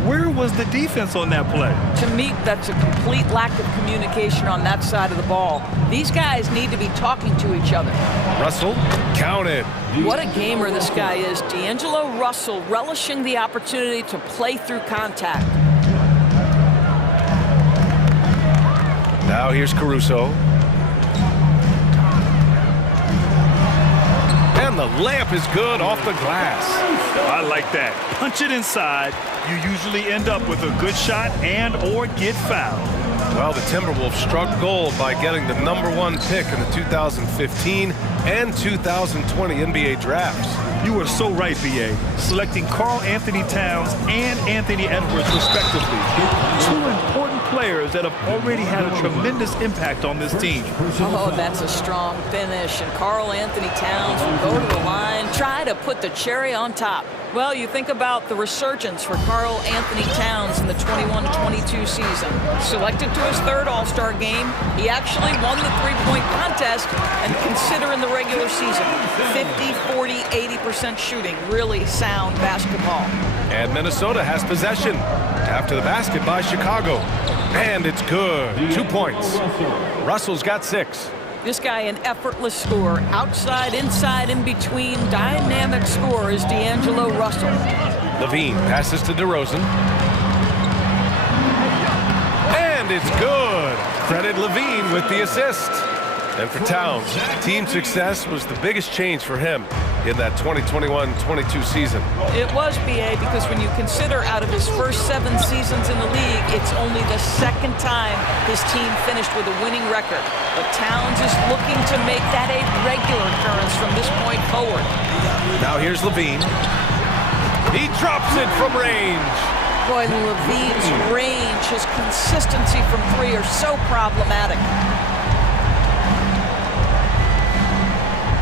where was the defense on that play? To me, that's a complete lack of communication on that side of the ball. These guys need to be talking to each other. Russell, counted. What a gamer this guy is. D'Angelo Russell relishing the opportunity to play through contact. Now here's Caruso. And the layup is good off the glass. I like that. Punch it inside. You usually end up with a good shot and or get fouled. Well, the Timberwolves struck gold by getting the #1 pick in the 2015 and 2020 NBA drafts. You are so right, BA. Selecting Karl Anthony Towns and Anthony Edwards, respectively. Two important players that have already had a tremendous impact on this team. Oh, that's a strong finish. And Karl Anthony Towns will go to the line, try to put the cherry on top. Well, you think about the resurgence for Karl Anthony Towns in the 21-22 season. Selected to his 3rd All-Star game, he actually won the three-point contest, and consider in the regular season, 50, 40, 80% shooting. Really sound basketball. And Minnesota has possession after the basket by Chicago. And it's good. 2 points. Russell's got 6. This guy, an effortless scorer. Outside, inside, in between. Dynamic scorer is D'Angelo Russell. Levine passes to DeRozan. And it's good. Credit Levine with the assist. And for Towns, team success was the biggest change for him in that 2021-22 season. It was, BA, because when you consider out of his first 7 seasons in the league, it's only the 2nd time his team finished with a winning record. But Towns is looking to make that a regular occurrence from this point forward. Now here's Levine. He drops it from range. Boy, Levine's range, his consistency from 3 are so problematic.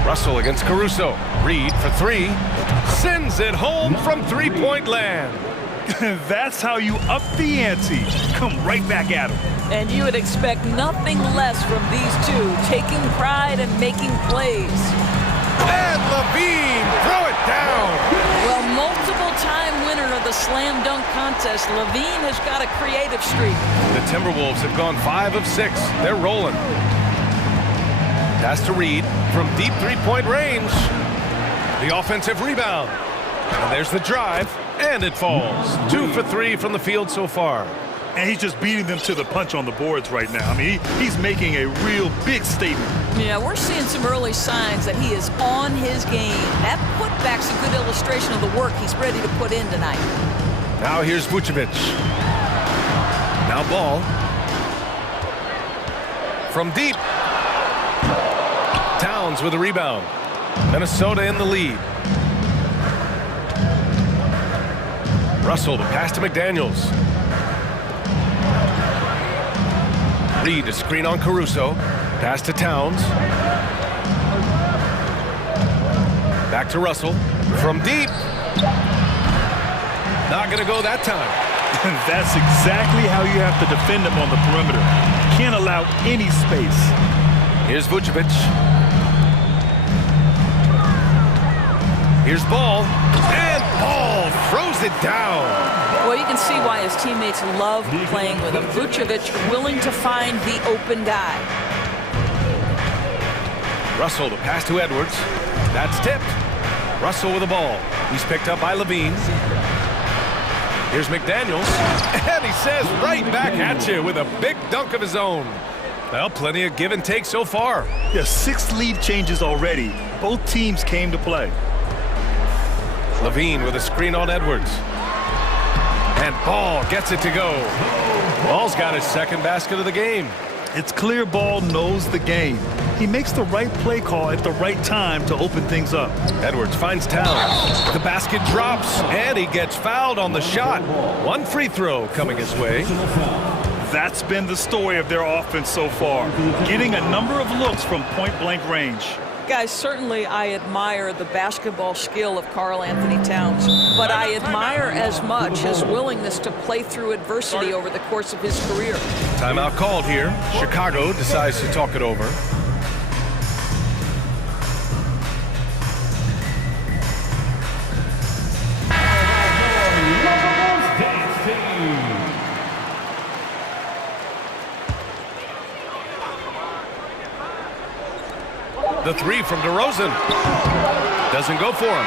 Russell against Caruso. Reid for 3. Sends it home from 3-point land. That's how you up the ante. Come right back at him. And you would expect nothing less from these two, taking pride and making plays. And Levine, throw it down. Well, multiple-time winner of the slam dunk contest, Levine has got a creative streak. The Timberwolves have gone 5 of 6. They're rolling. Pass to Reid from deep 3-point range. The offensive rebound. And there's the drive, and it falls. 2 for 3 from the field so far. And he's just beating them to the punch on the boards right now. I mean, he's making a real big statement. Yeah, we're seeing some early signs that he is on his game. That putback's a good illustration of the work he's ready to put in tonight. Now here's Vucevic. Now Ball. From deep. Towns with a rebound. Minnesota in the lead. Russell, the pass to McDaniels. Reid, a screen on Caruso. Pass to Towns. Back to Russell. From deep. Not going to go that time. That's exactly how you have to defend him on the perimeter. Can't allow any space. Here's Vucevic. Here's Ball. And Ball throws it down. Well, you can see why his teammates love playing with him. Vucevic willing to find the open guy. Russell, the pass to Edwards. That's tipped. Russell with the ball. He's picked up by Levine. Here's McDaniels, and he says right back at you with a big dunk of his own. Well, plenty of give and take so far. Yeah, 6 lead changes already. Both teams came to play. Levine with a screen on Edwards. And Ball gets it to go. Ball's got his second basket of the game. It's clear Ball knows the game. He makes the right play call at the right time to open things up. Edwards finds Towns. The basket drops, and he gets fouled on the shot. One free throw coming his way. That's been the story of their offense so far, getting a number of looks from point-blank range. Guys, certainly I admire the basketball skill of Karl Anthony Towns, but I admire as much his willingness to play through adversity over the course of his career. Timeout called here. Chicago decides to talk it over. The three from DeRozan. Doesn't go for him.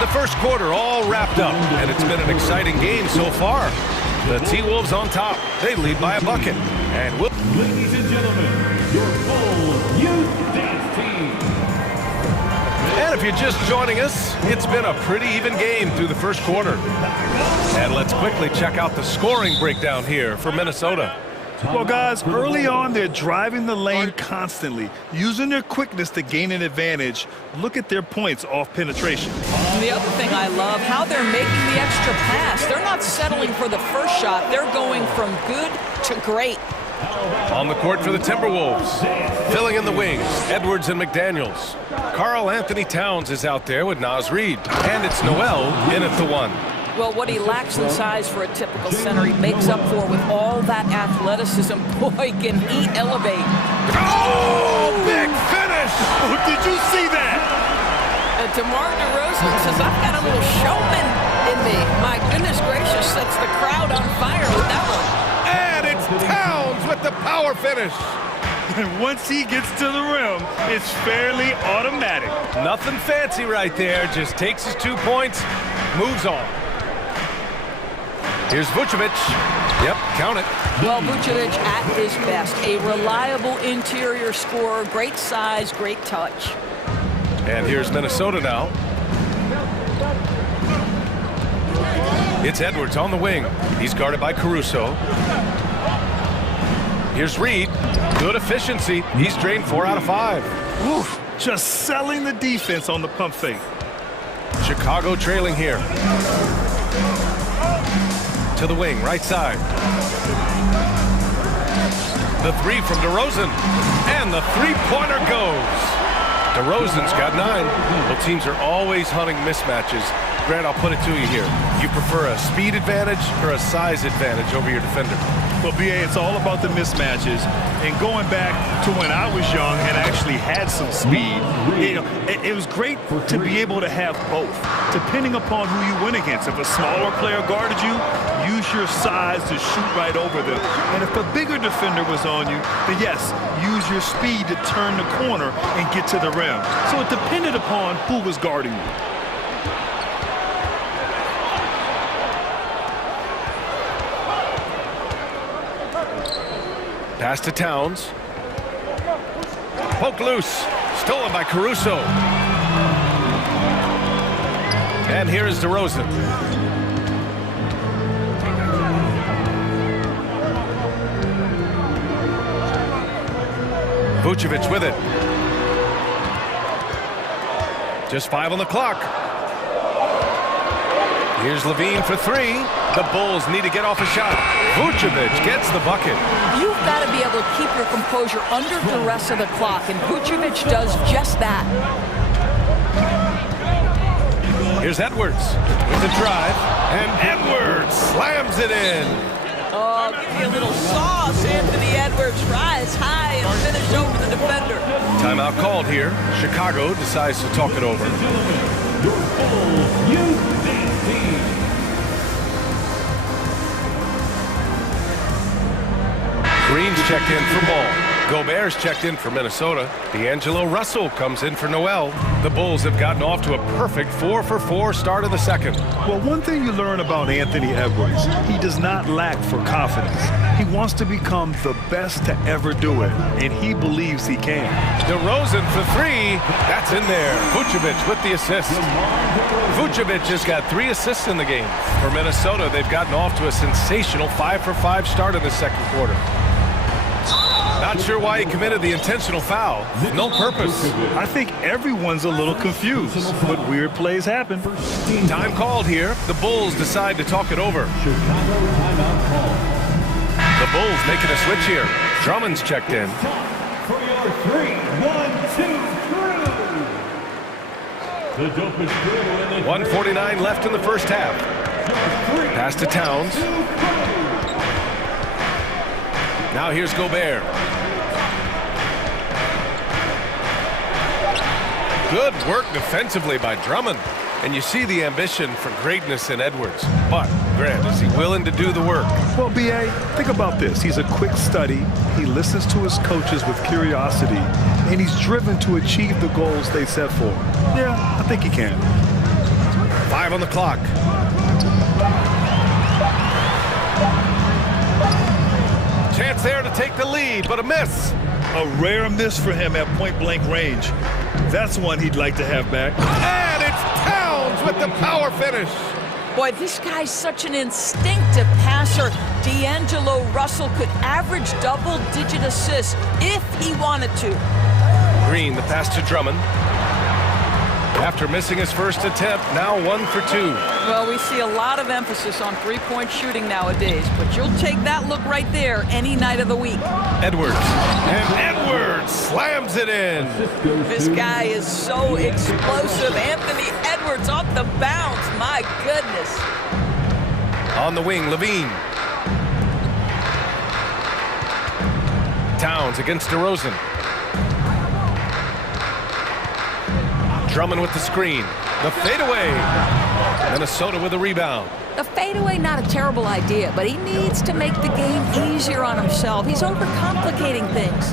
The first quarter all wrapped up, and it's been an exciting game so far. The T-Wolves on top. They lead by a bucket. And we'll... Ladies and gentlemen, your full youth dance team. And if you're just joining us, it's been a pretty even game through the first quarter. And let's quickly check out the scoring breakdown here for Minnesota. Well, guys, early on, they're driving the lane constantly, using their quickness to gain an advantage. Look at their points off penetration. And the other thing I love, how they're making the extra pass. They're not settling for the first shot. They're going from good to great. On the court for the Timberwolves, filling in the wings, Edwards and McDaniels. Karl Anthony Towns is out there with Naz Reid, and it's Noel in at the one. Well, what he lacks in size for a typical center, he makes up for with all that athleticism. Boy, can he elevate. Oh, big finish! Oh, did you see that? And DeMar DeRozan says, I've got a little showman in me. My goodness gracious, sets the crowd on fire with that one. And it's Towns with the power finish. And once he gets to the rim, it's fairly automatic. Nothing fancy right there, just takes his 2 points, moves on. Here's Vucevic. Yep, count it. Well, Vucevic at his best. A reliable interior scorer, great size, great touch. And here's Minnesota now. It's Edwards on the wing. He's guarded by Caruso. Here's Reid. Good efficiency. He's drained 4 out of 5. Oof, just selling the defense on the pump fake. Chicago trailing here. To the wing, right side. The three from DeRozan. And the three-pointer goes. DeRozan's got 9. Well, teams are always hunting mismatches. Grant, I'll put it to you here. You prefer a speed advantage or a size advantage over your defender? Well, BA, it's all about the mismatches. And going back to when I was young and actually had some speed, it was great to be able to have both, depending upon who you went against. If a smaller player guarded you, use your size to shoot right over them. And if a bigger defender was on you, then yes, use your speed to turn the corner and get to the rim. So it depended upon who was guarding you. Pass to Towns. Poke loose. Stolen by Caruso. And here is DeRozan. Vucevic with it. Just 5 on the clock. Here's Levine for 3. The Bulls need to get off a shot. Vucevic gets the bucket. You've got to be able to keep your composure under duress of the clock, and Vucevic does just that. Here's Edwards with the drive, and Edwards slams it in. Oh, give me a little sauce, Anthony Edwards. Rise high and finish over the defender. Timeout called here. Chicago decides to talk it over. Your full youth dance team. Green's checked in for Ball. Gobert's checked in for Minnesota. D'Angelo Russell comes in for Noel. The Bulls have gotten off to a perfect 4-for-4 start of the second. Well, one thing you learn about Anthony Edwards, he does not lack for confidence. He wants to become the best to ever do it, and he believes he can. DeRozan for three. That's in there. Vucevic with the assist. Vucevic has got 3 assists in the game. For Minnesota, they've gotten off to a sensational 5-for-5 start in the second quarter. Not sure why he committed the intentional foul. No purpose. I think everyone's a little confused, but weird plays happen. Time called here. The Bulls decide to talk it over. The Bulls making a switch here. Drummond's checked in. For your 3-1-2 crew. The dopest crew in the 1:49 left in the first half. Pass to Towns. Now here's Gobert. Good work defensively by Drummond. And you see the ambition for greatness in Edwards. But, Grant, is he willing to do the work? Well, B.A., think about this. He's a quick study. He listens to his coaches with curiosity. And he's driven to achieve the goals they set for him. Yeah, I think he can. 5 on the clock. Chance there to take the lead, but a miss. A rare miss for him at point-blank range. That's one he'd like to have back. And it's Towns with the power finish. Boy, this guy's such an instinctive passer. D'Angelo Russell could average double-digit assists if he wanted to. Green, the pass to Drummond. After missing his first attempt, now 1 for 2. Well, we see a lot of emphasis on three-point shooting nowadays, but you'll take that look right there any night of the week. Edwards. And Edwards slams it in. This guy is so explosive. Anthony Edwards off the bounce. My goodness. On the wing, Levine. Towns against DeRozan. Drummond with the screen. The fadeaway. Minnesota with a rebound. The fadeaway, not a terrible idea, but he needs to make the game easier on himself. He's overcomplicating things.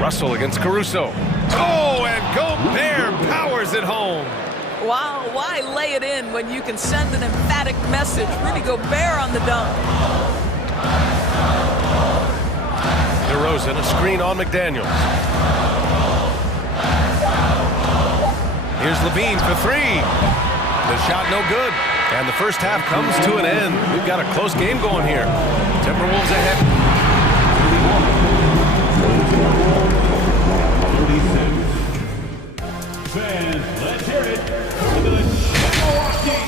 Russell against Caruso. Oh, and Gobert powers it home. Wow, why lay it in when you can send an emphatic message? Rudy Gobert on the dunk. DeRozan, a screen on McDaniels. Here's Levine for three. The shot no good. And the first half comes to an end. We've got a close game going here. Timberwolves ahead. 36. Fans, let's hear it for the Milwaukee.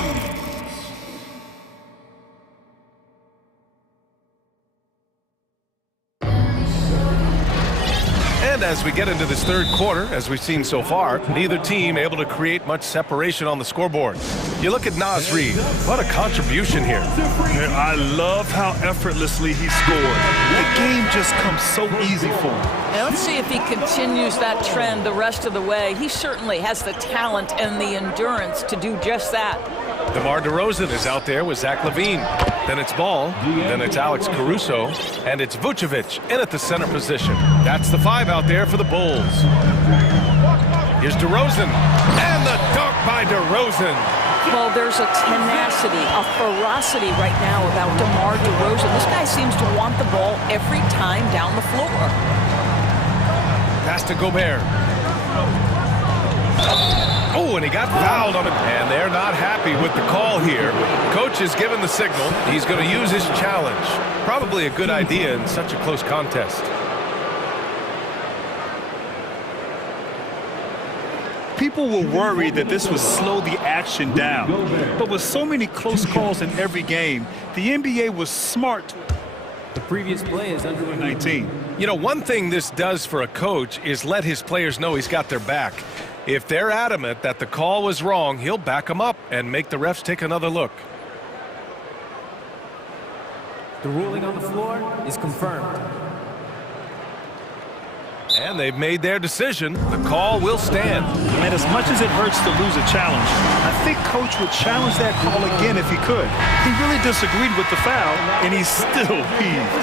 And as we get into this third quarter, as we've seen so far, neither team able to create much separation on the scoreboard. You look at Naz Reid, what a contribution here. Man, I love how effortlessly he scored. The game just comes so easy for him. Now let's see if he continues that trend the rest of the way. He certainly has the talent and the endurance to do just that. DeMar DeRozan is out there with Zach LaVine. Then it's Ball, then it's Alex Caruso, and it's Vucevic in at the center position. That's the 5 out there for the Bulls. Here's DeRozan, and the dunk by DeRozan. Well, there's a tenacity, a ferocity right now about DeMar DeRozan. This guy seems to want the ball every time down the floor. Pass to Gobert. Oh, and he got fouled on it. And they're not happy with the call here. Coach has given the signal. He's going to use his challenge. Probably a good idea in such a close contest. People were worried that this would slow the action down. But with so many close calls in every game, the NBA was smart. The previous play is under 19. You know, one thing this does for a coach is let his players know he's got their back. If they're adamant that the call was wrong, he'll back them up and make the refs take another look. The ruling on the floor is confirmed. And they've made their decision. The call will stand. And as much as it hurts to lose a challenge, I think Coach would challenge that call again if he could. He really disagreed with the foul, and he's still peeved.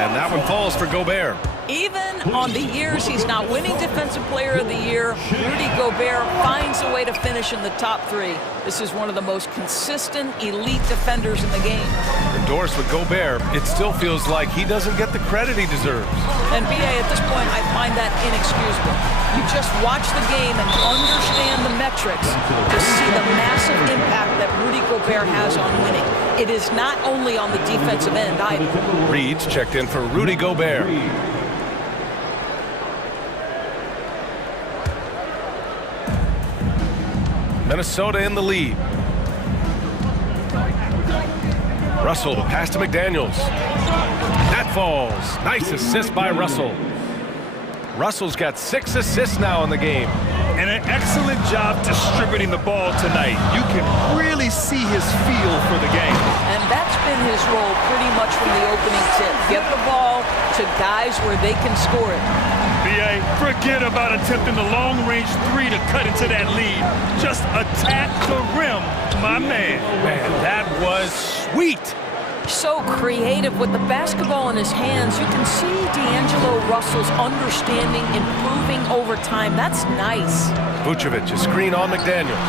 And that one falls for Gobert. Even on the years he's not winning Defensive Player of the Year, Rudy Gobert finds a way to finish in the top 3. This is one of the most consistent, elite defenders in the game. Endorsed with Gobert, it still feels like he doesn't get the credit he deserves. And B.A., at this point, I find that inexcusable. You just watch the game and understand the metrics to see the massive impact that Rudy Gobert has on winning. It is not only on the defensive end either. Reed's checked in for Rudy Gobert. Minnesota in the lead. Russell, pass to McDaniels. That falls. Nice assist by Russell. Russell's got 6 assists now in the game. And an excellent job distributing the ball tonight. You can really see his feel for the game. And that's been his role pretty much from the opening tip. Get the ball to guys where they can score it. B.A., forget about attempting the long-range 3 to cut into that lead. Just attack the rim, my man. Man, that was sweet. So creative with the basketball in his hands. You can see D'Angelo Russell's understanding improving over time. That's nice. Vucevic, a screen on McDaniels.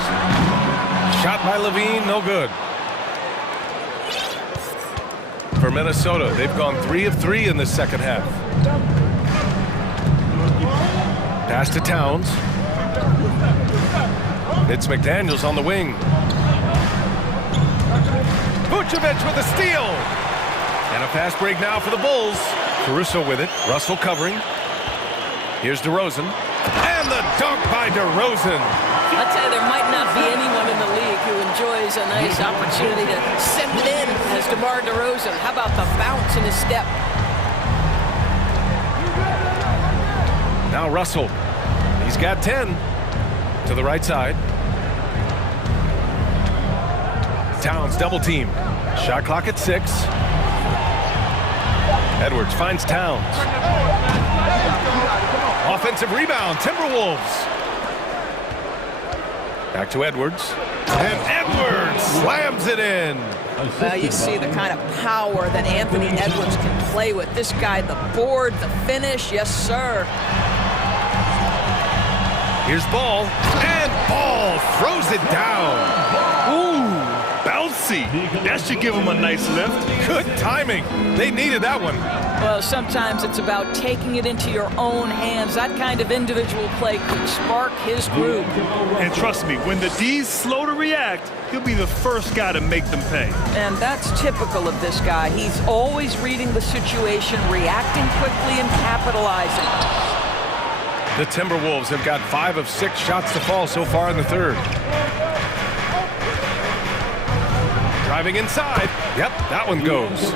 Shot by Levine, no good. For Minnesota, they've gone 3 of 3 in the second half. Pass to Towns. It's McDaniels on the wing. Vucevic with a steal. And a fast break now for the Bulls. Caruso with it. Russell covering. Here's DeRozan. And the dunk by DeRozan. I tell you, there might not be anyone in the league who enjoys a nice opportunity to send it in as DeMar DeRozan. How about the bounce in his step? Now Russell. He's got 10. To the right side. Towns double team. Shot clock at 6. Edwards finds Towns. Offensive rebound, Timberwolves. Back to Edwards. And Edwards slams it in. Well, you see the kind of power that Anthony Edwards can play with. This guy, the board, the finish, yes, sir. Here's Ball. And Ball throws it down. Bouncy. That should give him a nice lift. Good timing. They needed that one. Well, sometimes it's about taking it into your own hands. That kind of individual play could spark his groove. And trust me, when the D's slow to react, he'll be the first guy to make them pay. And that's typical of this guy. He's always reading the situation, reacting quickly, and capitalizing. The Timberwolves have got 5 of 6 shots to fall so far in the third. Driving inside. Yep, that one goes.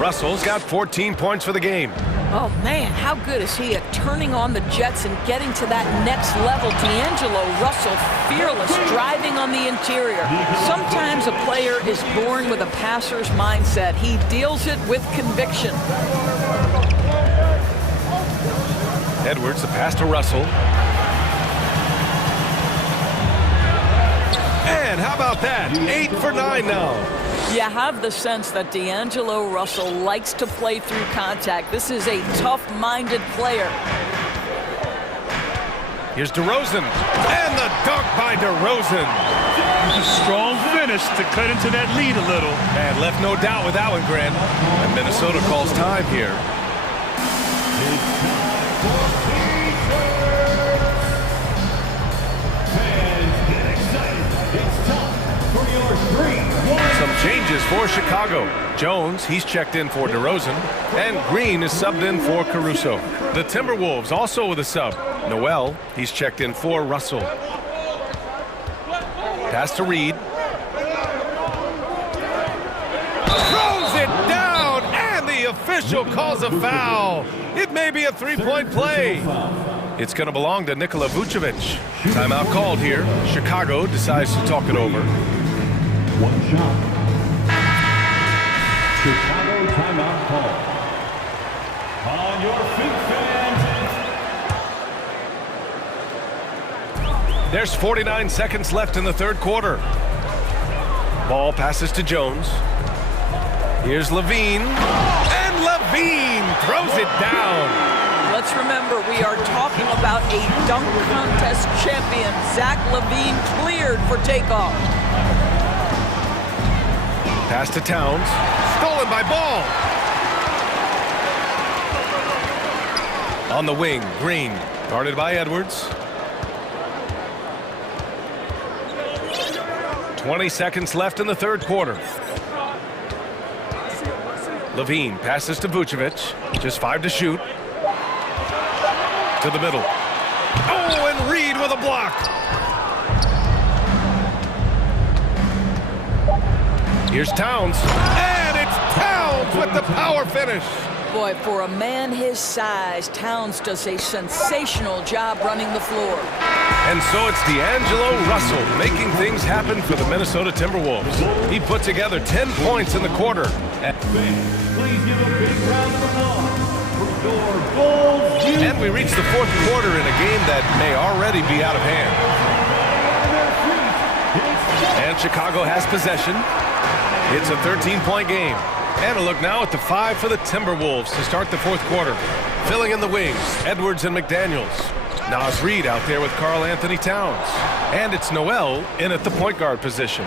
Russell's got 14 points for the game. Oh, man, how good is he at turning on the Jets and getting to that next level? D'Angelo Russell, fearless, driving on the interior. Sometimes a player is born with a passer's mindset. He deals it with conviction. Edwards, the pass to Russell. And how about that? 8 for 9 now. You have the sense that D'Angelo Russell likes to play through contact. This is a tough-minded player. Here's DeRozan. And the dunk by DeRozan. A strong finish to cut into that lead a little. And left no doubt with that one, Grant. And Minnesota calls time here. Some changes for Chicago. Jones, he's checked in for DeRozan. And Green is subbed in for Caruso. The Timberwolves also with a sub. Noel, he's checked in for Russell. Pass to Reed. Throws it down, and the official calls a foul. It may be a three-point play. It's going to belong to Nikola Vucevic. Timeout called here. Chicago decides to talk it over. One shot. Chicago timeout call. On your feet, fans, There's 49 seconds left in the third quarter. Ball passes to Jones. Here's Levine. And Levine throws it down. Let's remember, we are talking about a dunk contest champion. Zach Levine cleared for takeoff. Pass to Towns. Stolen by Ball. On the wing, Green. Guarded by Edwards. 20 seconds left in the third quarter. Levine passes to Vucevic. Just 5 to shoot. To the middle. Oh, and Reed with a block. Here's Towns. And it's Towns with the power finish. Boy, for a man his size, Towns does a sensational job running the floor. And so it's D'Angelo Russell making things happen for the Minnesota Timberwolves. He put together 10 points in the quarter. Please give a big round of applause for your Bulls. And we reach the fourth quarter in a game that may already be out of hand. And Chicago has possession. It's a 13-point game. And a look now at the 5 for the Timberwolves to start the fourth quarter. Filling in the wings, Edwards and McDaniels. Naz Reid out there with Karl Anthony Towns. And it's Noel in at the point guard position.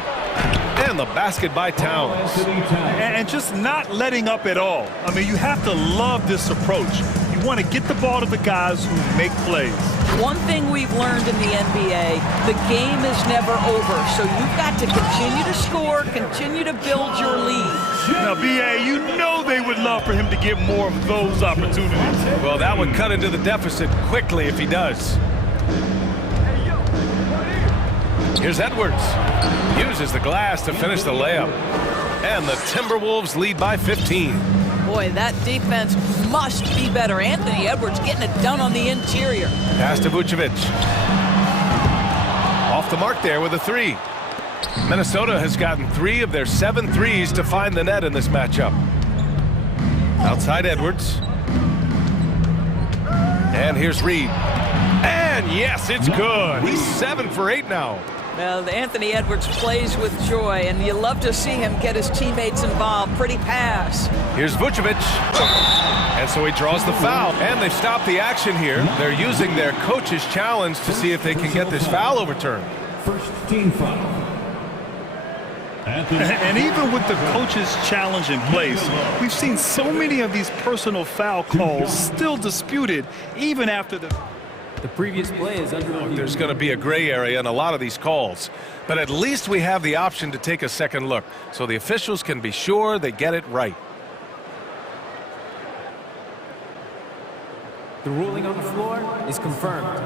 And the basket by Towns. And just not letting up at all. I mean, you have to love this approach. You want to get the ball to the guys who make plays. One thing we've learned in the NBA, the game is never over. So you've got to continue to score, continue to build your lead. Now, B.A., you know they would love for him to get more of those opportunities. Well, that would cut into the deficit quickly if he does. Here's Edwards. Uses the glass to finish the layup. And the Timberwolves lead by 15. Boy, that defense must be better. Anthony Edwards getting it done on the interior. Pass to Vucevic. Off the mark there with a 3. Minnesota has gotten 3 of their 7 threes to find the net in this matchup. Outside Edwards. And here's Reed. And yes, it's good. He's 7 for 8 now. Well, Anthony Edwards plays with joy, and you love to see him get his teammates involved. Pretty pass. Here's Vucevic. And so he draws the foul. And they've stopped the action here. They're using their coach's challenge to see if they can get this foul overturned. First team foul. And even with the coach's challenge in place, we've seen so many of these personal foul calls still disputed even after the previous play is under review. There's going to be a gray area in a lot of these calls, but at least we have the option to take a second look so the officials can be sure they get it right. The ruling on the floor is confirmed.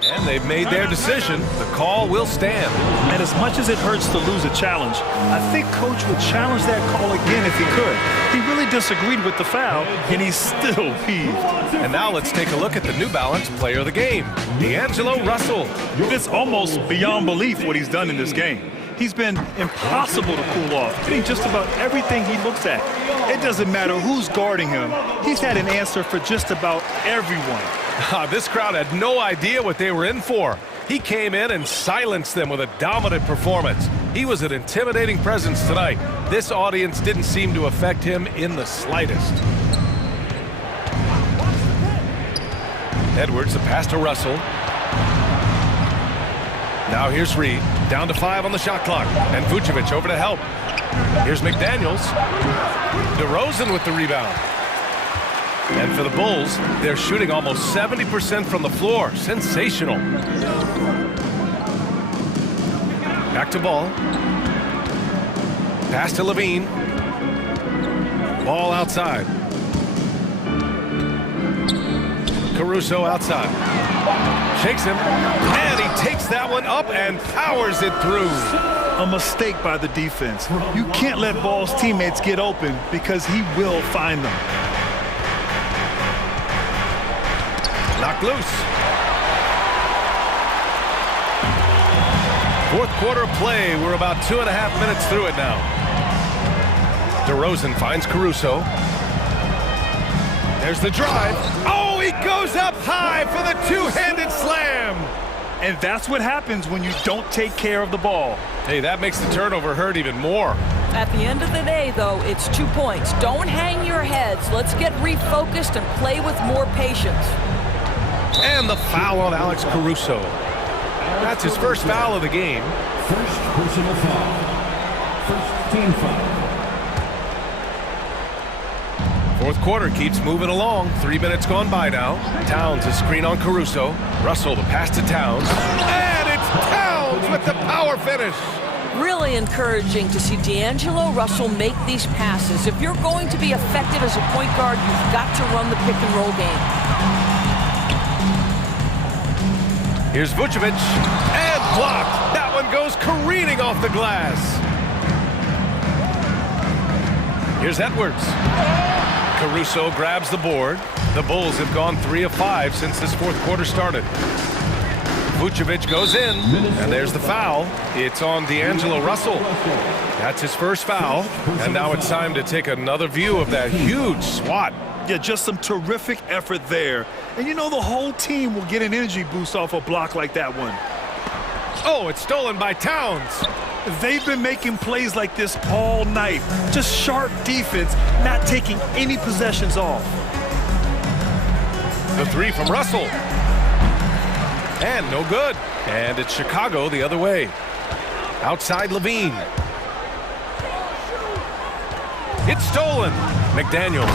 And they've made their decision. The call will stand. And as much as it hurts to lose a challenge, I think Coach would challenge that call again if he could. He really disagreed with the foul, and he's still peeved. And now let's take a look at the New Balance player of the game, D'Angelo Russell. It's almost beyond belief what he's done in this game. He's been impossible to cool off, hitting just about everything he looks at. It doesn't matter who's guarding him. He's had an answer for just about everyone. This crowd had no idea what they were in for. He came in and silenced them with a dominant performance. He was an intimidating presence tonight. This audience didn't seem to affect him in the slightest. Edwards, the pass to Russell. Now here's Reed, down to 5 on the shot clock, and Vucevic over to help. Here's McDaniels. DeRozan with the rebound. And for the Bulls, they're shooting almost 70% from the floor. Sensational. Back to Ball. Pass to Levine. Ball outside. Caruso outside. Shakes him. And he takes that one up and powers it through. A mistake by the defense. You can't let Ball's teammates get open because he will find them. Knocked loose. Fourth quarter of play. We're about 2.5 minutes through it now. DeRozan finds Caruso. There's the drive. Oh, he goes up high for the two-handed slam. And that's what happens when you don't take care of the ball. Hey, that makes the turnover hurt even more. At the end of the day, though, it's 2 points. Don't hang your heads. Let's get refocused and play with more patience. And the foul on Alex Caruso. That's his first foul of the game. First personal foul. First team foul. Fourth quarter keeps moving along. 3 minutes gone by now. Towns a screen on Caruso. Russell the pass to Towns. And it's Towns with the power finish. Really encouraging to see D'Angelo Russell make these passes. If you're going to be effective as a point guard, you've got to run the pick and roll game. Here's Vucevic. And blocked. That one goes careening off the glass. Here's Edwards. Caruso grabs the board. The Bulls have gone 3 of 5 since this fourth quarter started. Vucevic goes in, and there's the foul. It's on D'Angelo Russell. That's his first foul, and now it's time to take another view of that huge swat. Yeah, just some terrific effort there. And you know the whole team will get an energy boost off a block like that one. Oh, it's stolen by Towns. They've been making plays like this all night. Just sharp defense, not taking any possessions off. The three from Russell. And no good. And it's Chicago the other way. Outside Levine. It's stolen. McDaniels.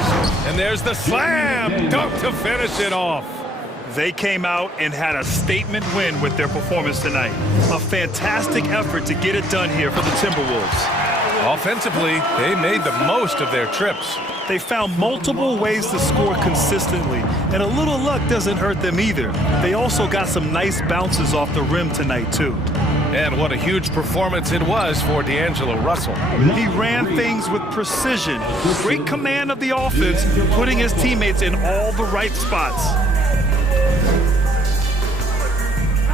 And there's the slam dunk to finish it off. They came out and had a statement win with their performance tonight. A fantastic effort to get it done here for the Timberwolves. Offensively, they made the most of their trips. They found multiple ways to score consistently, and a little luck doesn't hurt them either. They also got some nice bounces off the rim tonight, too. And what a huge performance it was for D'Angelo Russell. He ran things with precision, great command of the offense, putting his teammates in all the right spots.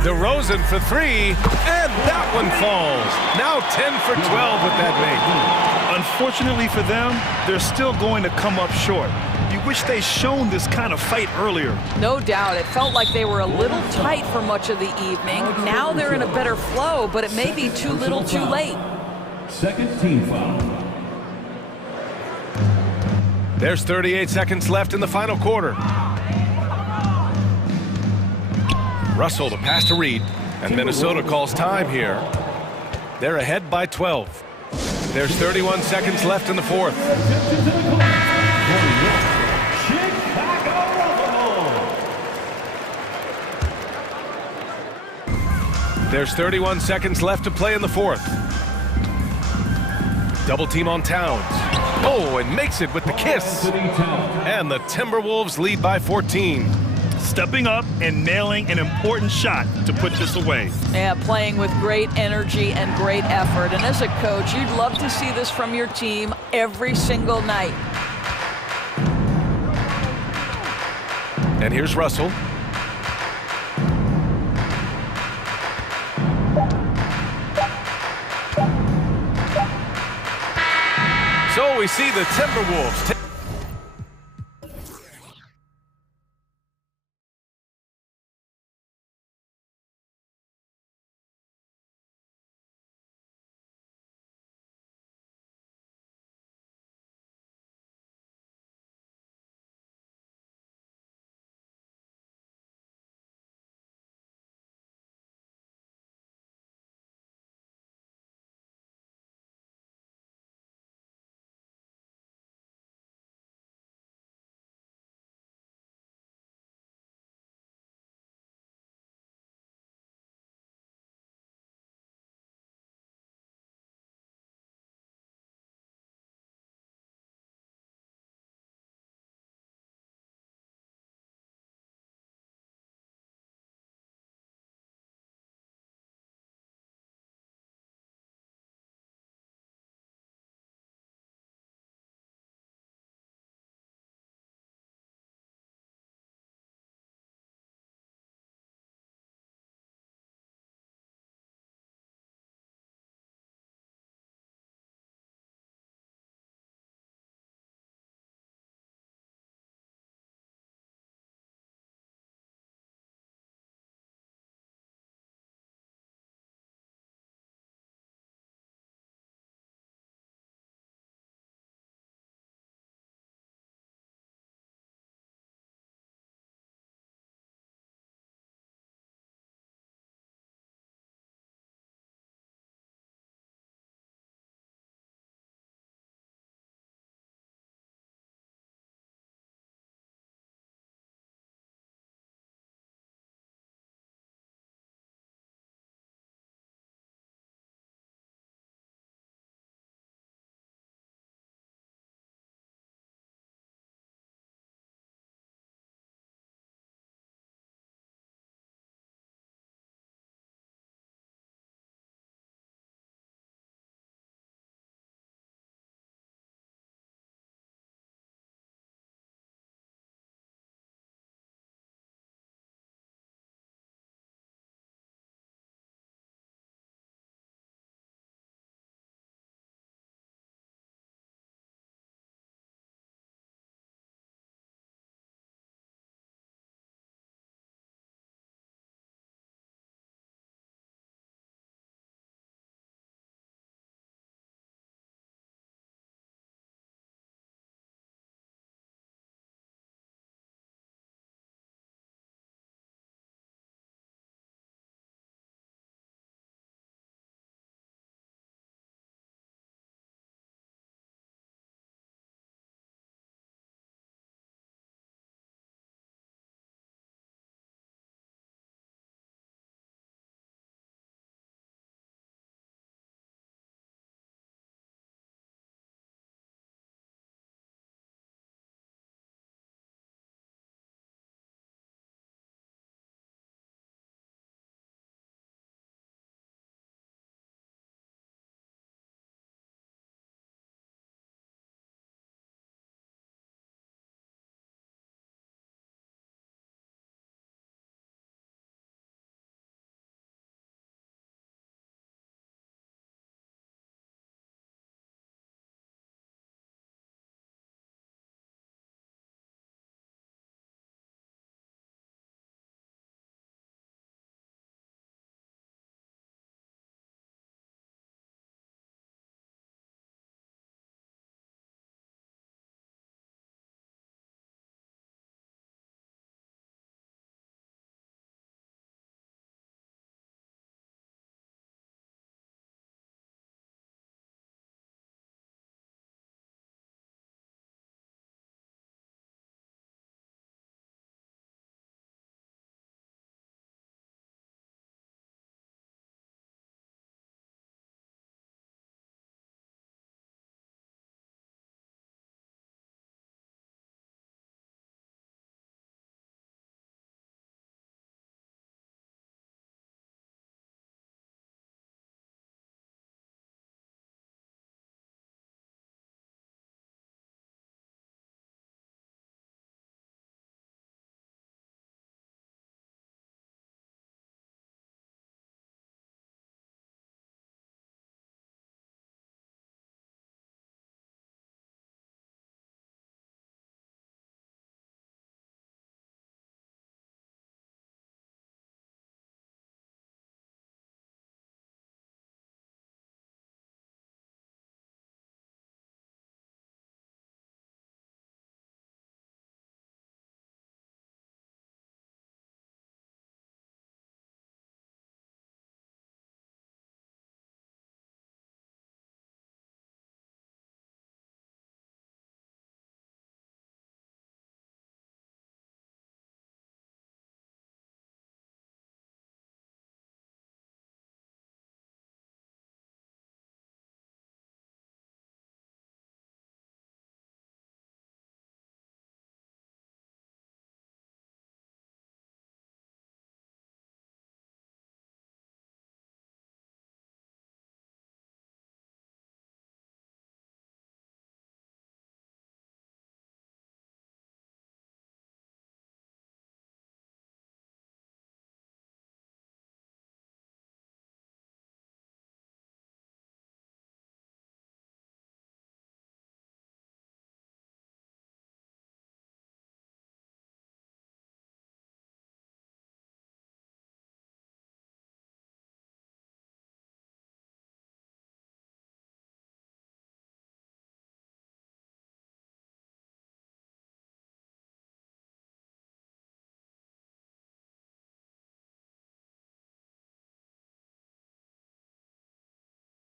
DeRozan for three, and that one falls. Now 10 for 12 with that make. Unfortunately for them, they're still going to come up short. You wish they'd shown this kind of fight earlier. No doubt. It felt like they were a little tight for much of the evening. Now they're in a better flow, but it may be too little too late. Second team foul. There's 38 seconds left in the final quarter. Russell to pass to Reed, and Minnesota calls time here. They're ahead by 12. There's 31 seconds left in the fourth. There's 31 seconds left to play in the fourth. Double team on Towns. Oh, and makes it with the kiss. And the Timberwolves lead by 14. Stepping up and nailing an important shot to put this away. Yeah, playing with great energy and great effort. And as a coach, you'd love to see this from your team every single night. And here's Russell. So we see the Timberwolves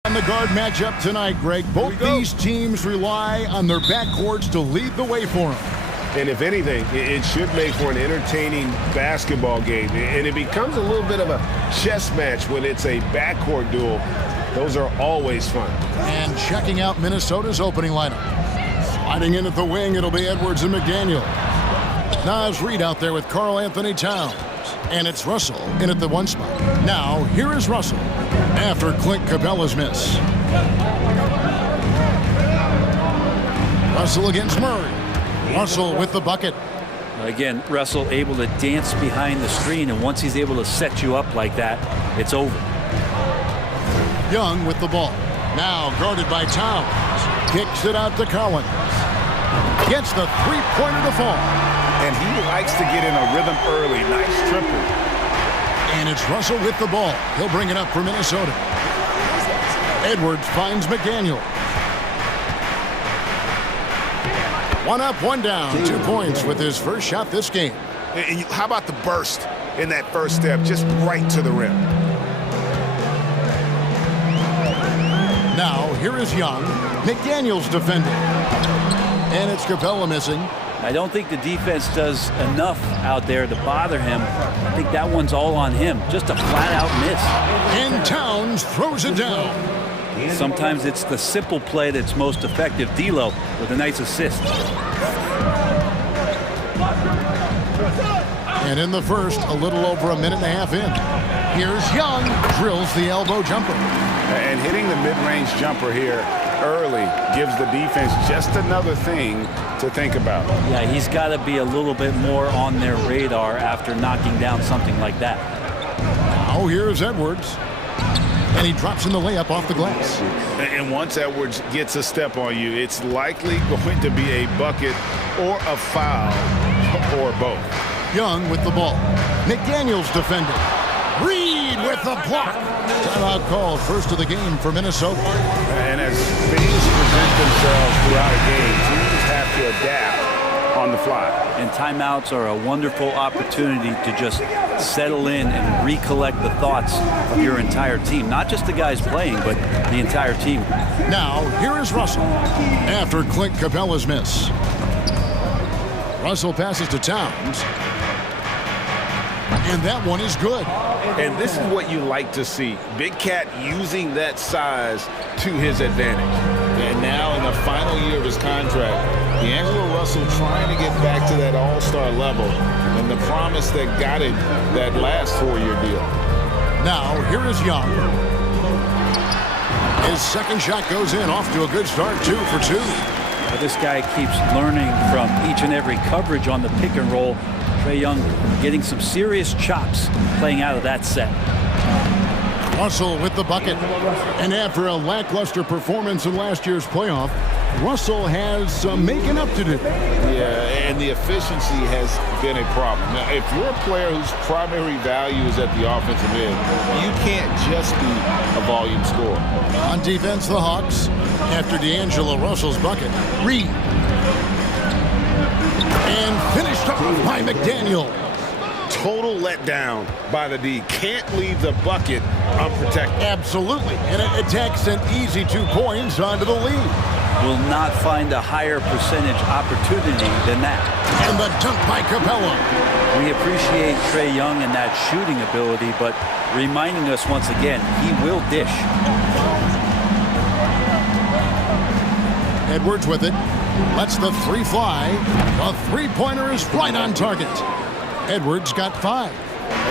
On the guard matchup tonight, Greg, both these teams rely on their backcourts to lead the way for them. And if anything, it should make for an entertaining basketball game. And it becomes a little bit of a chess match when it's a backcourt duel. Those are always fun. And checking out Minnesota's opening lineup. Sliding in at the wing, it'll be Edwards and McDaniel. Nas Reed out there with Karl Anthony Towns. And it's Russell in at the 1 spot. Now, here is Russell after Clint Capella's miss. Russell against Murray. Russell with the bucket. Again, Russell able to dance behind the screen, and once he's able to set you up like that, it's over. Young with the ball. Now guarded by Towns. Kicks it out to Collins. Gets the three-pointer to fall. And he likes to get in a rhythm early. Nice triple. And it's Russell with the ball. He'll bring it up for Minnesota. Edwards finds McDaniel. 1 up, 1 down. 2 points with his first shot this game. And how about the burst in that first step? Just right to the rim. Now, here is Young. McDaniel's defending. And it's Capella missing. I don't think the defense does enough out there to bother him. I think that one's all on him. Just a flat-out miss. And Towns throws it down. Sometimes it's the simple play that's most effective. D'Lo with a nice assist. And in the first, a little over a minute and a half in. Here's Young. Drills the elbow jumper. And hitting the mid-range jumper here early gives the defense just another thing to think about. Yeah, he's got to be a little bit more on their radar after knocking down something like that. Now here's Edwards. And he drops in the layup off the glass. And once Edwards gets a step on you, it's likely going to be a bucket or a foul or both. Young with the ball. McDaniel's defending. Reed with the block. Timeout called, first of the game for Minnesota. And as things present themselves throughout a game, teams have to adapt on the fly. And timeouts are a wonderful opportunity to just settle in and recollect the thoughts of your entire team. Not just the guys playing, but the entire team. Now, here is Russell after Clint Capella's miss. Russell passes to Towns. And that one is good. And this is what you like to see. Big Cat using that size to his advantage. And now in the final year of his contract, D'Angelo Russell trying to get back to that all-star level and the promise that got him that last 4-year deal. Now, here is Young. His second shot goes in, off to a good start, 2 for 2. This guy keeps learning from each and every coverage on the pick and roll. Trae Young getting some serious chops playing out of that set. Russell with the bucket. And after a lackluster performance in last year's playoff, Russell has some making up to do. Yeah, and the efficiency has been a problem. Now, if you're a player whose primary value is at the offensive end, you can't just be a volume scorer. On defense, the Hawks, after D'Angelo Russell's bucket, Reed. And finished off by McDaniel. Total letdown by the D. Can't leave the bucket unprotected. Absolutely. And it takes an easy 2 points onto the lead. Will not find a higher percentage opportunity than that. And the dunk by Capella. We appreciate Trae Young and that shooting ability, but reminding us once again, he will dish. Edwards with it. Lets the 3 fly. The three-pointer is right on target. Edwards got 5.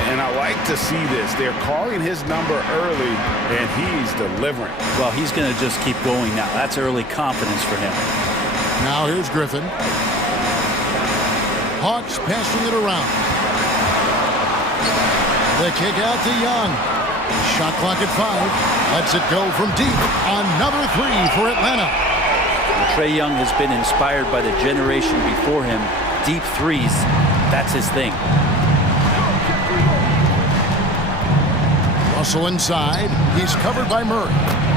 And I like to see this. They're calling his number early, and he's delivering. Well, he's going to just keep going now. That's early confidence for him. Now here's Griffin. Hawks passing it around. The kick out to Young. Shot clock at 5. Lets it go from deep. Another 3 for Atlanta. Trae Young has been inspired by the generation before him. Deep threes, that's his thing. Russell inside. He's covered by Murray.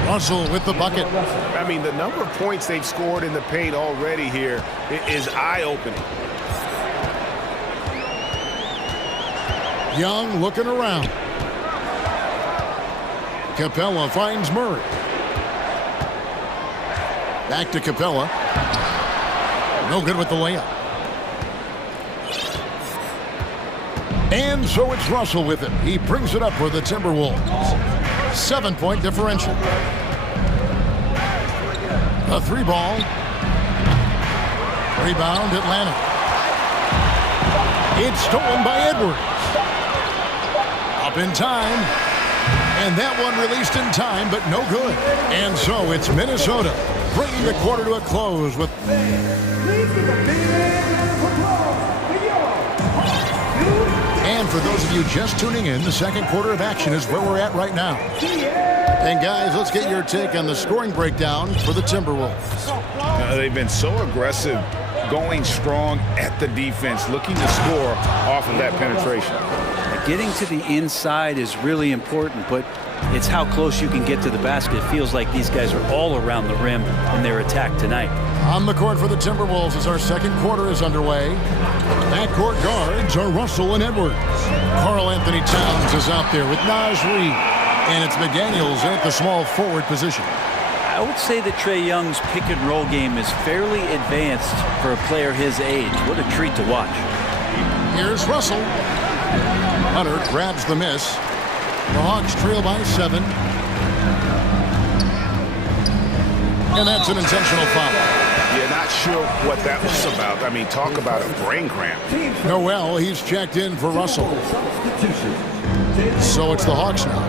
Russell with the bucket. I mean, the number of points they've scored in the paint already here is eye-opening. Young looking around. Capella finds Murray. Back to Capella. No good with the layup. And so it's Russell with it. He brings it up for the Timberwolves. 7-point differential. A 3-ball. Rebound, Atlanta. It's stolen by Edwards. Up in time. And that one released in time, but no good. And so it's Minnesota bringing the quarter to a close with... And for those of you just tuning in, the second quarter of action is where we're at right now. And guys, let's get your take on the scoring breakdown for the Timberwolves. They've been so aggressive, going strong at the defense, looking to score off of that penetration. Getting to the inside is really important, but it's how close you can get to the basket. It feels like these guys are all around the rim in their attack tonight. On the court for the Timberwolves as our second quarter is underway. Backcourt guards are Russell and Edwards. Karl Anthony Towns is out there with Naz Reid. And it's McDaniels at the small forward position. I would say that Trae Young's pick-and-roll game is fairly advanced for a player his age. What a treat to watch. Here's Russell. Hunter grabs the miss. The Hawks trail by 7. And that's an intentional foul. Yeah, not sure what that was about. I mean, talk about a brain cramp. Noel, he's checked in for Russell. So it's the Hawks now.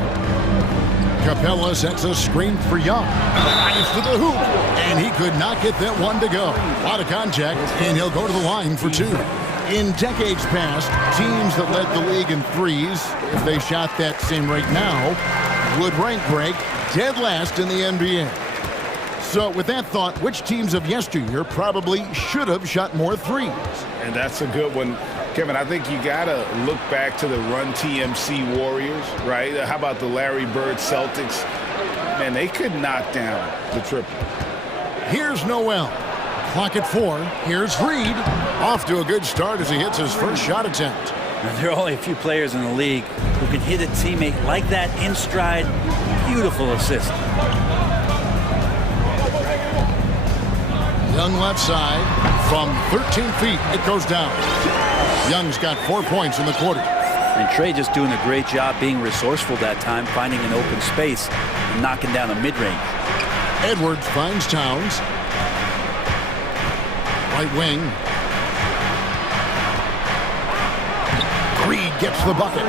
Capella sets a screen for Young. Drives to the hoop. And he could not get that one to go. A lot of contact, and he'll go to the line for 2. In decades past, teams that led the league in threes, if they shot that same rate now, would rank break dead last in the NBA. So with that thought, which teams of yesteryear probably should have shot more threes? And that's a good one. Kevin, I think you got to look back to the Run TMC Warriors, right? How about the Larry Bird Celtics? Man, they could knock down the triple. Here's Noel. Clock at 4. Here's Reid. Off to a good start as he hits his first shot attempt. There are only a few players in the league who can hit a teammate like that in stride. Beautiful assist. Young left side. From 13 feet, it goes down. Young's got 4 points in the quarter. And Trae just doing a great job being resourceful that time, finding an open space and knocking down a mid-range. Edwards finds Towns. Right wing. Reid gets the bucket.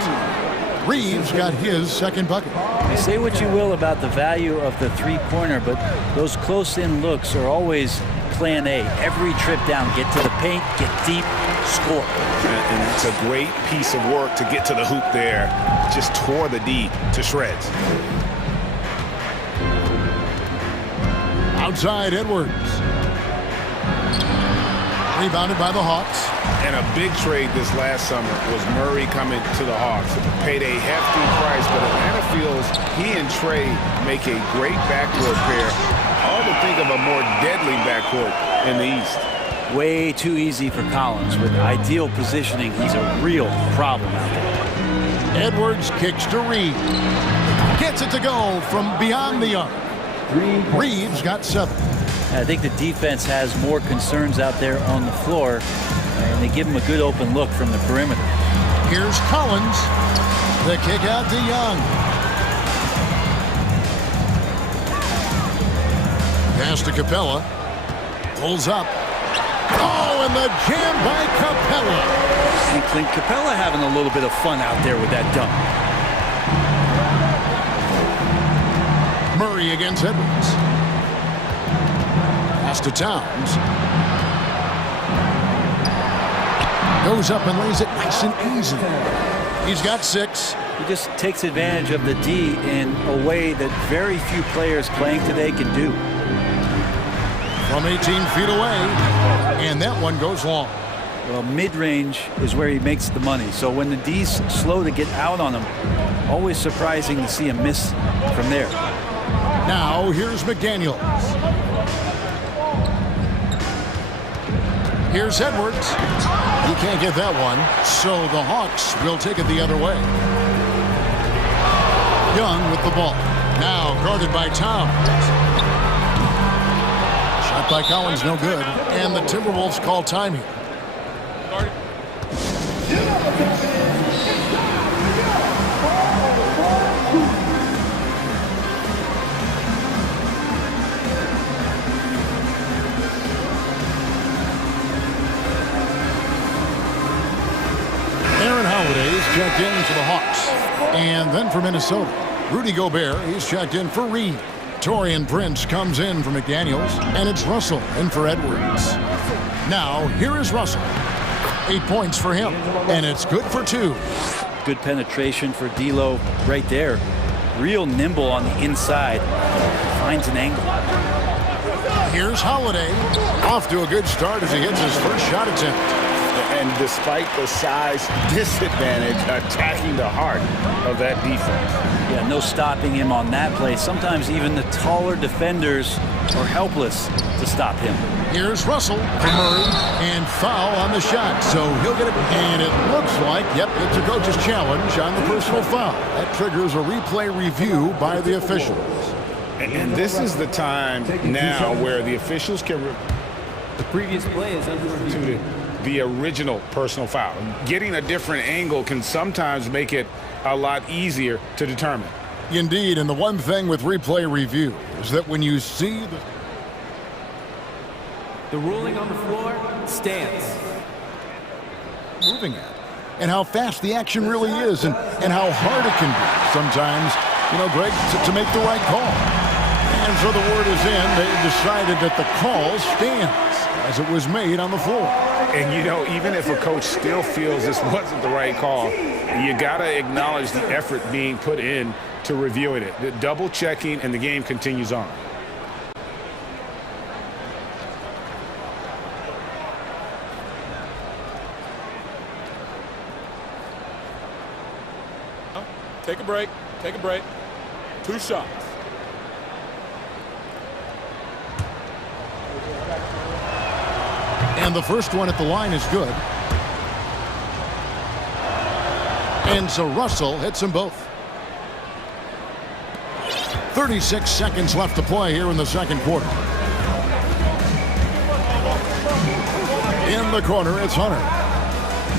Reeves got his second bucket. You say what you will about the value of the three-pointer, but those close-in looks are always plan A. Every trip down, get to the paint, get deep, score. And it's a great piece of work to get to the hoop there. Just tore the D to shreds. Outside Edwards. Rebounded by the Hawks. And a big trade this last summer was Murray coming to the Hawks. Paid a hefty price, but Atlanta feels he and Trae make a great backcourt pair. Hard to think of a more deadly backcourt in the East. Way too easy for Collins. With ideal positioning, he's a real problem out there. Edwards kicks to Reid. Gets it to go from beyond the arc. Reeves got 7. I think the defense has more concerns out there on the floor, and they give him a good open look from the perimeter. Here's Collins. The kick out to Young. Pass to Capella. Pulls up. Oh, and the jam by Capella. And Clint Capella having a little bit of fun out there with that dunk. Murray against Edwards. Pass to Towns. Goes up and lays it nice and easy. He's got 6. He just takes advantage of the D in a way that very few players playing today can do. From 18 feet away, and that one goes long. Well, mid-range is where he makes the money. So when the D's slow to get out on him, always surprising to see him miss from there. Now, here's McDaniels. Here's Edwards. He can't get that one, so the Hawks will take it the other way. Young with the ball. Now guarded by Towns. by Collins, no good. And the Timberwolves call time here. Aaron Holiday is checked in for the Hawks. And then for Minnesota, Rudy Gobert, he's checked in for Reed. Taurean Prince comes in for McDaniels, and it's Russell in for Edwards. Now, here is Russell. 8 points for him, and it's good for 2. Good penetration for D'Lo right there. Real nimble on the inside. Finds an angle. Here's Holiday. Off to a good start as he hits his first shot attempt. And despite the size disadvantage, attacking the heart of that defense. Yeah, no stopping him on that play. Sometimes even the taller defenders are helpless to stop him. Here's Russell for Murray, and foul on the shot. So he'll get it, and it looks like, yep, it's a coach's challenge on the personal foul. That triggers a replay review by the officials. And this is the time now where the officials can... The previous play is under review. The original personal foul. Getting a different angle can sometimes make it a lot easier to determine. Indeed, and the one thing with replay review is that when you see the ruling on the floor stands. Moving at, and how fast the action really is, and how hard it can be sometimes, you know, Greg, to make the right call. And so the word is in. They decided that the call stands as it was made on the floor. And, you know, even if a coach still feels this wasn't the right call, you got to acknowledge the effort being put in to reviewing it. The double checking, and the game continues on. Take a break. Take a break. 2 shots. And the first one at the line is good. And so Russell hits them both. 36 seconds left to play here in the second quarter. In the corner, it's Hunter.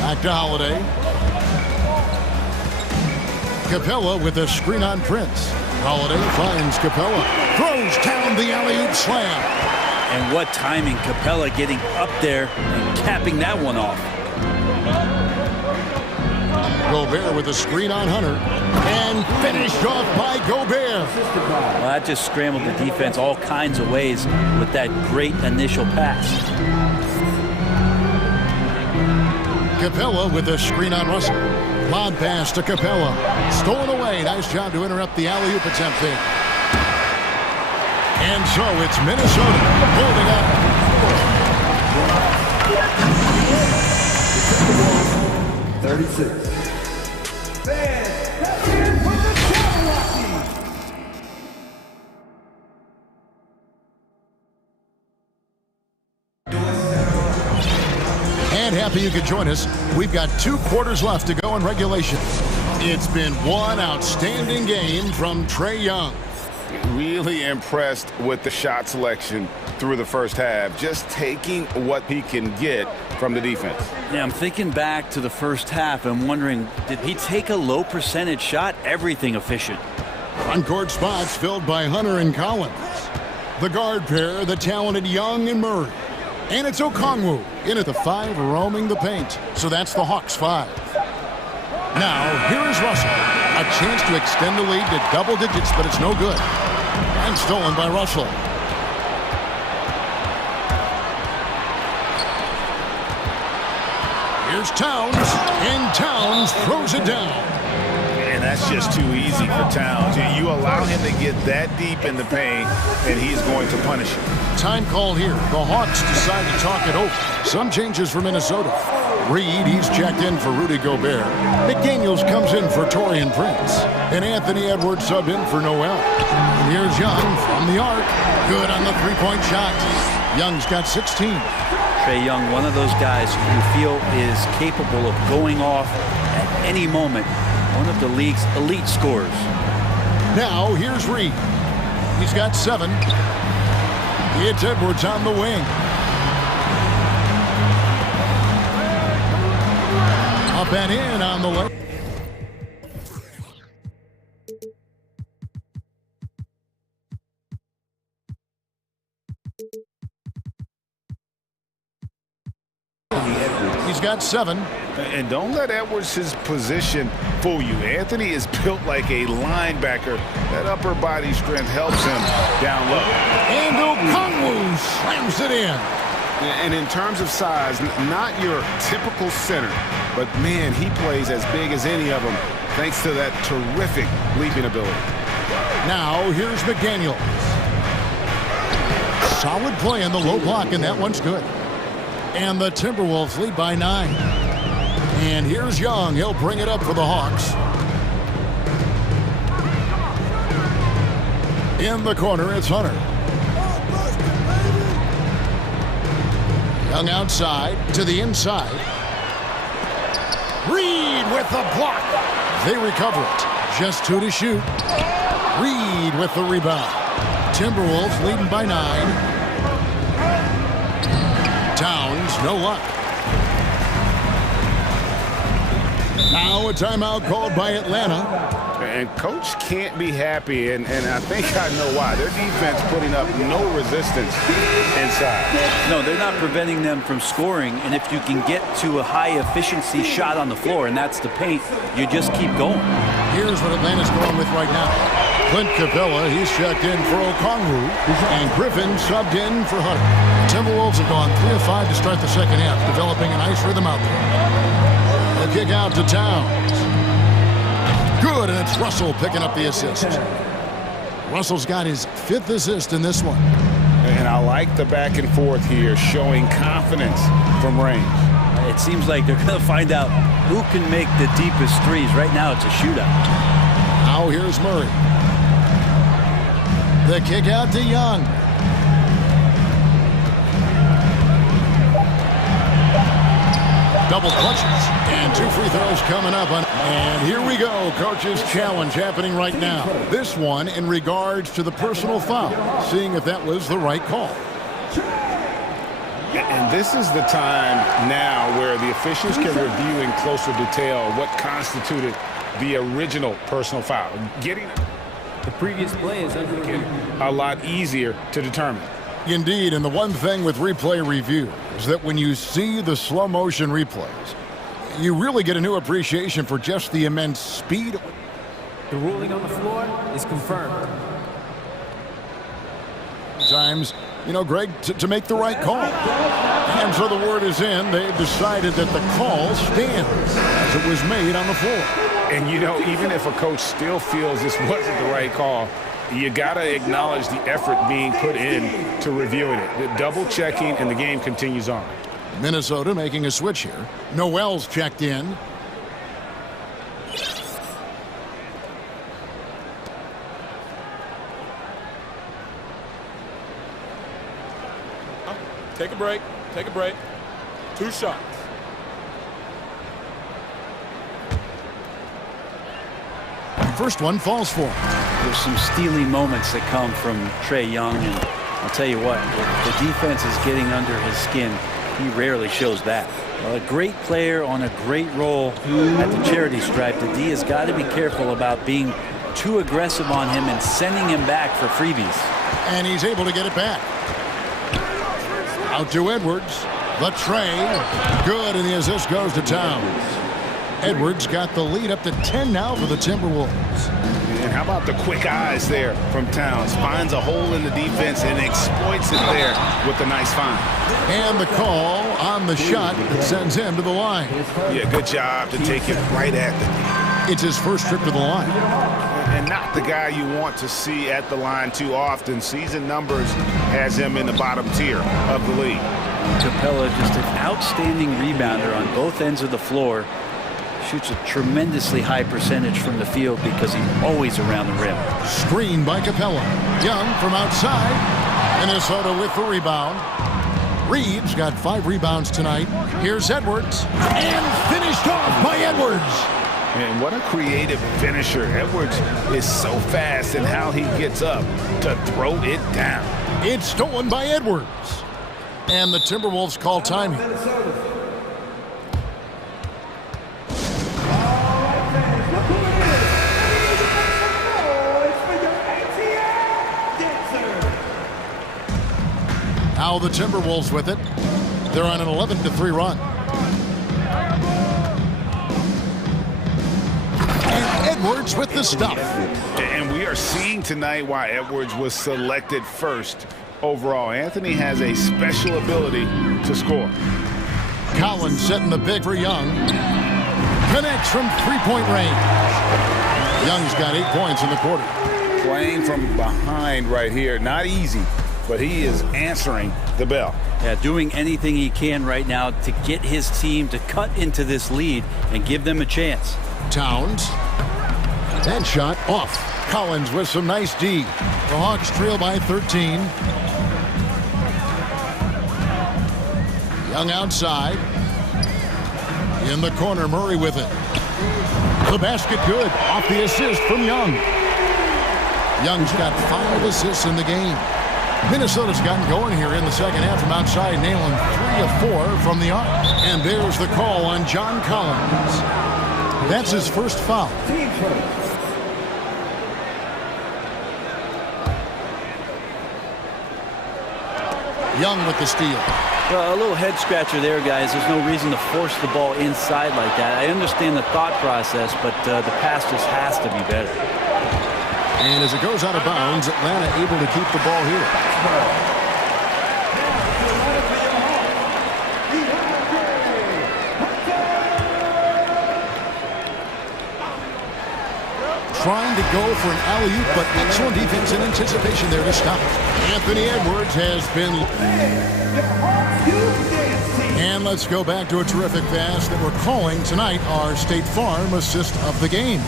Back to Holiday. Capella with a screen on Prince. Holiday finds Capella. Throws down the alley-oop slam. And what timing, Capella getting up there and capping that one off. Gobert with a screen on Hunter. And finished off by Gobert. Well, that just scrambled the defense all kinds of ways with that great initial pass. Capella with a screen on Russell. Lob pass to Capella. Stolen away. Nice job to interrupt the alley-oop attempt there. And so it's Minnesota holding up. 36. And happy you could join us. We've got 2 quarters left to go in regulation. It's been one outstanding game from Trae Young. Really impressed with the shot selection through the first half, just taking what he can get from the defense. Yeah, I'm thinking back to the first half and wondering, did he take a low percentage shot? Everything efficient. On-court spots filled by Hunter and Collins. The guard pair, the talented Young and Murray. And it's Okongwu in at the 5, roaming the paint. So that's the Hawks 5. Now, here is Russell. A chance to extend the lead to double digits, but it's no good. And stolen by Russell. Here's Towns, and Towns throws it down. And that's just too easy for Towns. You allow him to get that deep in the paint, and he's going to punish you. Time call here. The Hawks decide to talk it over. Some changes for Minnesota. Reed, he's checked in for Rudy Gobert. McDaniels comes in for Taurean Prince. And Anthony Edwards sub in for Noel. And here's Young from the arc. Good on the three-point shot. Young's got 16. Trae Young, one of those guys who you feel is capable of going off at any moment. One of the league's elite scorers. Now, here's Reed. He's got 7. It's Edwards on the wing. Up and in on the left. He's got 7. And don't let Edwards' position fool you. Anthony is built like a linebacker. That upper body strength helps him down low. And Okongwu slams it in. And in terms of size, not your typical center, but man, he plays as big as any of them thanks to that terrific leaping ability. Now here's McDaniel. Solid play in the low block, and that one's good. And the Timberwolves lead by 9. And here's Young. He'll bring it up for the Hawks. In the corner, it's Hunter. Young outside to the inside. Reed with the block. They recover it. Just 2 to shoot. Reed with the rebound. Timberwolves leading by 9. Towns, no luck. Now a timeout called by Atlanta. And coach can't be happy, and I think I know why. Their defense putting up no resistance inside. No, they're not preventing them from scoring, and if you can get to a high-efficiency shot on the floor, and that's the paint, you just keep going. Here's what Atlanta's going with right now. Clint Capella, he's checked in for Okongwu, and Griffin subbed in for Hunter. Timberwolves have gone 3 of 5 to start the second half, developing a nice rhythm out there. A kick out to Towns. Good, and it's Russell picking up the assist. Russell's got his 5th assist in this one. And I like the back and forth here, showing confidence from range. It seems like they're going to find out who can make the deepest threes. Right now, it's a shootout. Now here's Murray. The kick out to Young. Double clutches, and 2 free throws coming up. And here we go, coach's challenge happening right now. This one in regards to the personal foul, seeing if that was the right call. And this is the time now where the officials can review in closer detail what constituted the original personal foul. Getting the previous play is under review. A lot easier to determine. Indeed, and the one thing with replay review is that when you see the slow motion replays, you really get a new appreciation for just the immense speed. The ruling on the floor is confirmed. Times, you know, Greg, to make the right call. And so the word is in. They've decided that the call stands as it was made on the floor. And, you know, even if a coach still feels this wasn't the right call, you got to acknowledge the effort being put in to reviewing it. The double checking, and the game continues on. Minnesota making a switch here. Noel's checked in. Take a break. Take a break. 2 shots. First one falls for him. There's some steely moments that come from Trae Young, and I'll tell you what, if the defense is getting under his skin, he rarely shows that. Well, a great player on a great role at the charity stripe, the D has got to be careful about being too aggressive on him and sending him back for freebies. And he's able to get it back. Out to Edwards. The Trae. Good, and the assist goes to Towns. Edwards got the lead up to 10 now for the Timberwolves. And how about the quick eyes there from Towns? Finds a hole in the defense and exploits it there with a nice find. And the call on the shot that sends him to the line. Yeah, good job to take it right at the D. It's his first trip to the line. And not the guy you want to see at the line too often. Season numbers has him in the bottom tier of the league. Capella, just an outstanding rebounder on both ends of the floor. Shoots a tremendously high percentage from the field because he's always around the rim. Screen by Capella. Young from outside. Minnesota with the rebound. Reed's got 5 rebounds tonight. Here's Edwards. And finished off by Edwards. And what a creative finisher. Edwards is so fast in how he gets up to throw it down. It's stolen by Edwards. And the Timberwolves call time here. Now the Timberwolves with it. They're on an 11-3 run. And Edwards with the stop. And we are seeing tonight why Edwards was selected first overall. Anthony has a special ability to score. Collins setting the big for Young. Connects from three-point range. Young's got 8 points in the quarter. Playing from behind right here. Not easy, but he is answering the bell. Yeah, doing anything he can right now to get his team to cut into this lead and give them a chance. Towns. That shot off. Collins with some nice D. The Hawks trail by 13. Young outside. In the corner, Murray with it. The basket good. Off the assist from Young. Young's got 5 assists in the game. Minnesota's gotten going here in the second half from outside, nailing 3 of 4 from the arc. And there's the call on John Collins. That's his first foul. Young with the steal. Well, a little head scratcher there, guys. There's no reason to force the ball inside like that. I understand the thought process, but the pass just has to be better. And as it goes out of bounds, Atlanta able to keep the ball here. Trying to go for an alley-oop, but excellent defense and anticipation there to stop. Anthony Edwards has been... And let's go back to a terrific pass that we're calling tonight our State Farm assist of the game.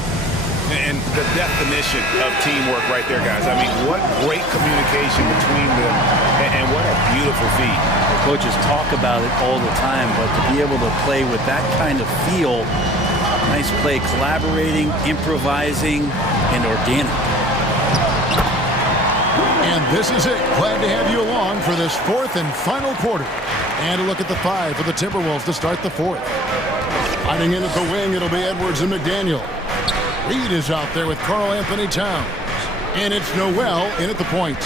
And the definition of teamwork right there, guys. I mean, what great communication between them, and what a beautiful feat. The coaches talk about it all the time, but to be able to play with that kind of feel, nice play, collaborating, improvising, and organic. And this is it. Glad to have you along for this 4th and final quarter. And a look at the 5 for the Timberwolves to start the 4th. Fighting in at the wing, it'll be Edwards and McDaniel. Reed is out there with Karl Anthony Towns. And it's Noel in at the point.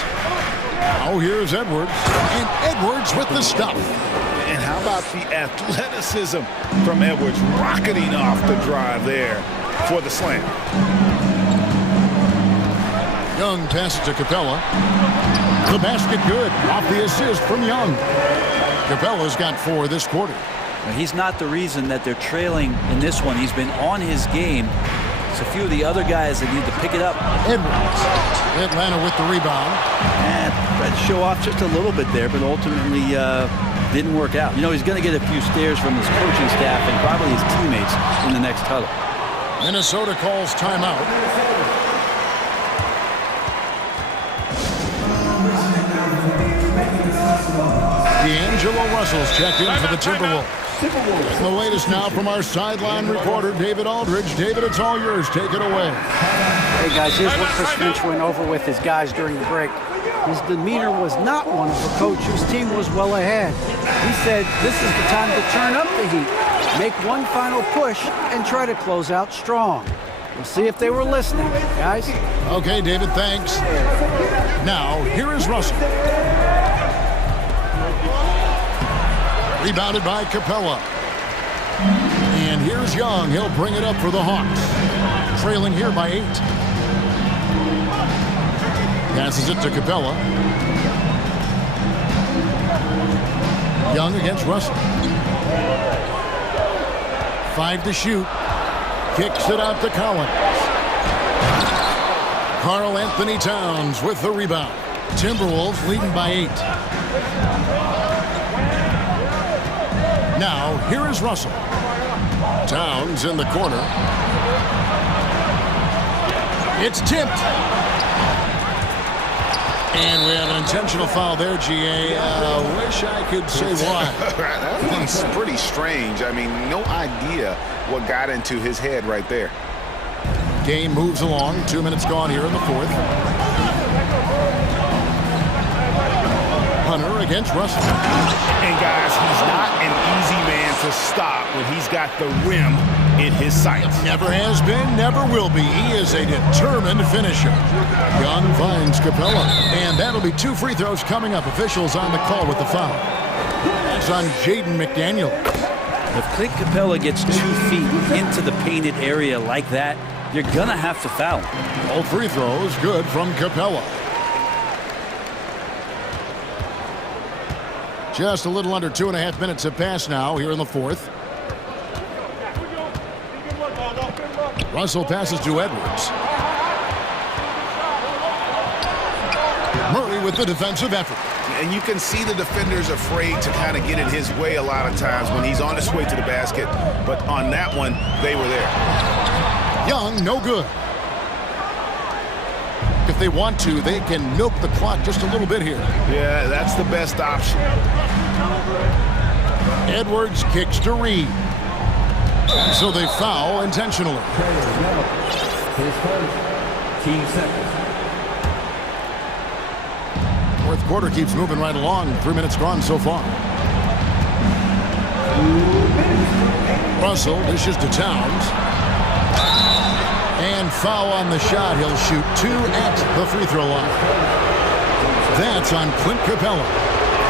Now here's Edwards. And Edwards with the stop. And how about the athleticism from Edwards rocketing off the drive there for the slam. Young passes to Capella. The basket good. Off the assist from Young. Capella's got 4 this quarter. He's not the reason that they're trailing in this one. He's been on his game. It's a few of the other guys that need to pick it up. Edwards. Atlanta with the rebound. And tried to show off just a little bit there, but ultimately didn't work out. You know, he's going to get a few stares from his coaching staff and probably his teammates in the next huddle. Minnesota calls timeout. D'Angelo Russell's checked in for the Timberwolves. And the latest now from our sideline reporter, David Aldridge. David, it's all yours. Take it away. Hey, guys, here's what Chris Finch went over with his guys during the break. His demeanor was not one of a coach whose team was well ahead. He said, this is the time to turn up the heat, make one final push, and try to close out strong. We'll see if they were listening, guys. Okay, David, thanks. Now, here is Russell. Rebounded by Capella. And here's Young. He'll bring it up for the Hawks. Trailing here by 8. Passes it to Capella. Young against Russell. 5 to shoot. Kicks it out to Collins. Karl Anthony Towns with the rebound. Timberwolves leading by 8. Now, here is Russell. Towns in the corner. It's tipped. And we have an intentional foul there, GA. Wish I could say why. That's pretty strange. I mean, no idea what got into his head right there. Game moves along. 2 minutes gone here in the 4th. Hunter against Russell. And guys, he's not an easy man to stop when he's got the rim in his sights. Never has been, never will be. He is a determined finisher. Young finds Capella, and that'll be 2 free throws coming up. Officials on the call with the foul. That's on Jaden McDaniel. If Clint Capella gets 2 feet into the painted area like that, you're gonna have to foul him. All free throws good from Capella. Just a little under 2.5 minutes have passed now here in the fourth. Russell passes to Edwards. Murray with the defensive effort. And you can see the defenders afraid to kind of get in his way a lot of times when he's on his way to the basket. But on that one, they were there. Young, no good. If they want to, they can milk the clock just a little bit here. Yeah, that's the best option. Edwards kicks to Reed. So they foul intentionally. His first, team seconds. Fourth quarter keeps moving right along. 3 minutes gone so far. Russell dishes to Towns. And foul on the shot. He'll shoot 2 at the free throw line. That's on Clint Capella.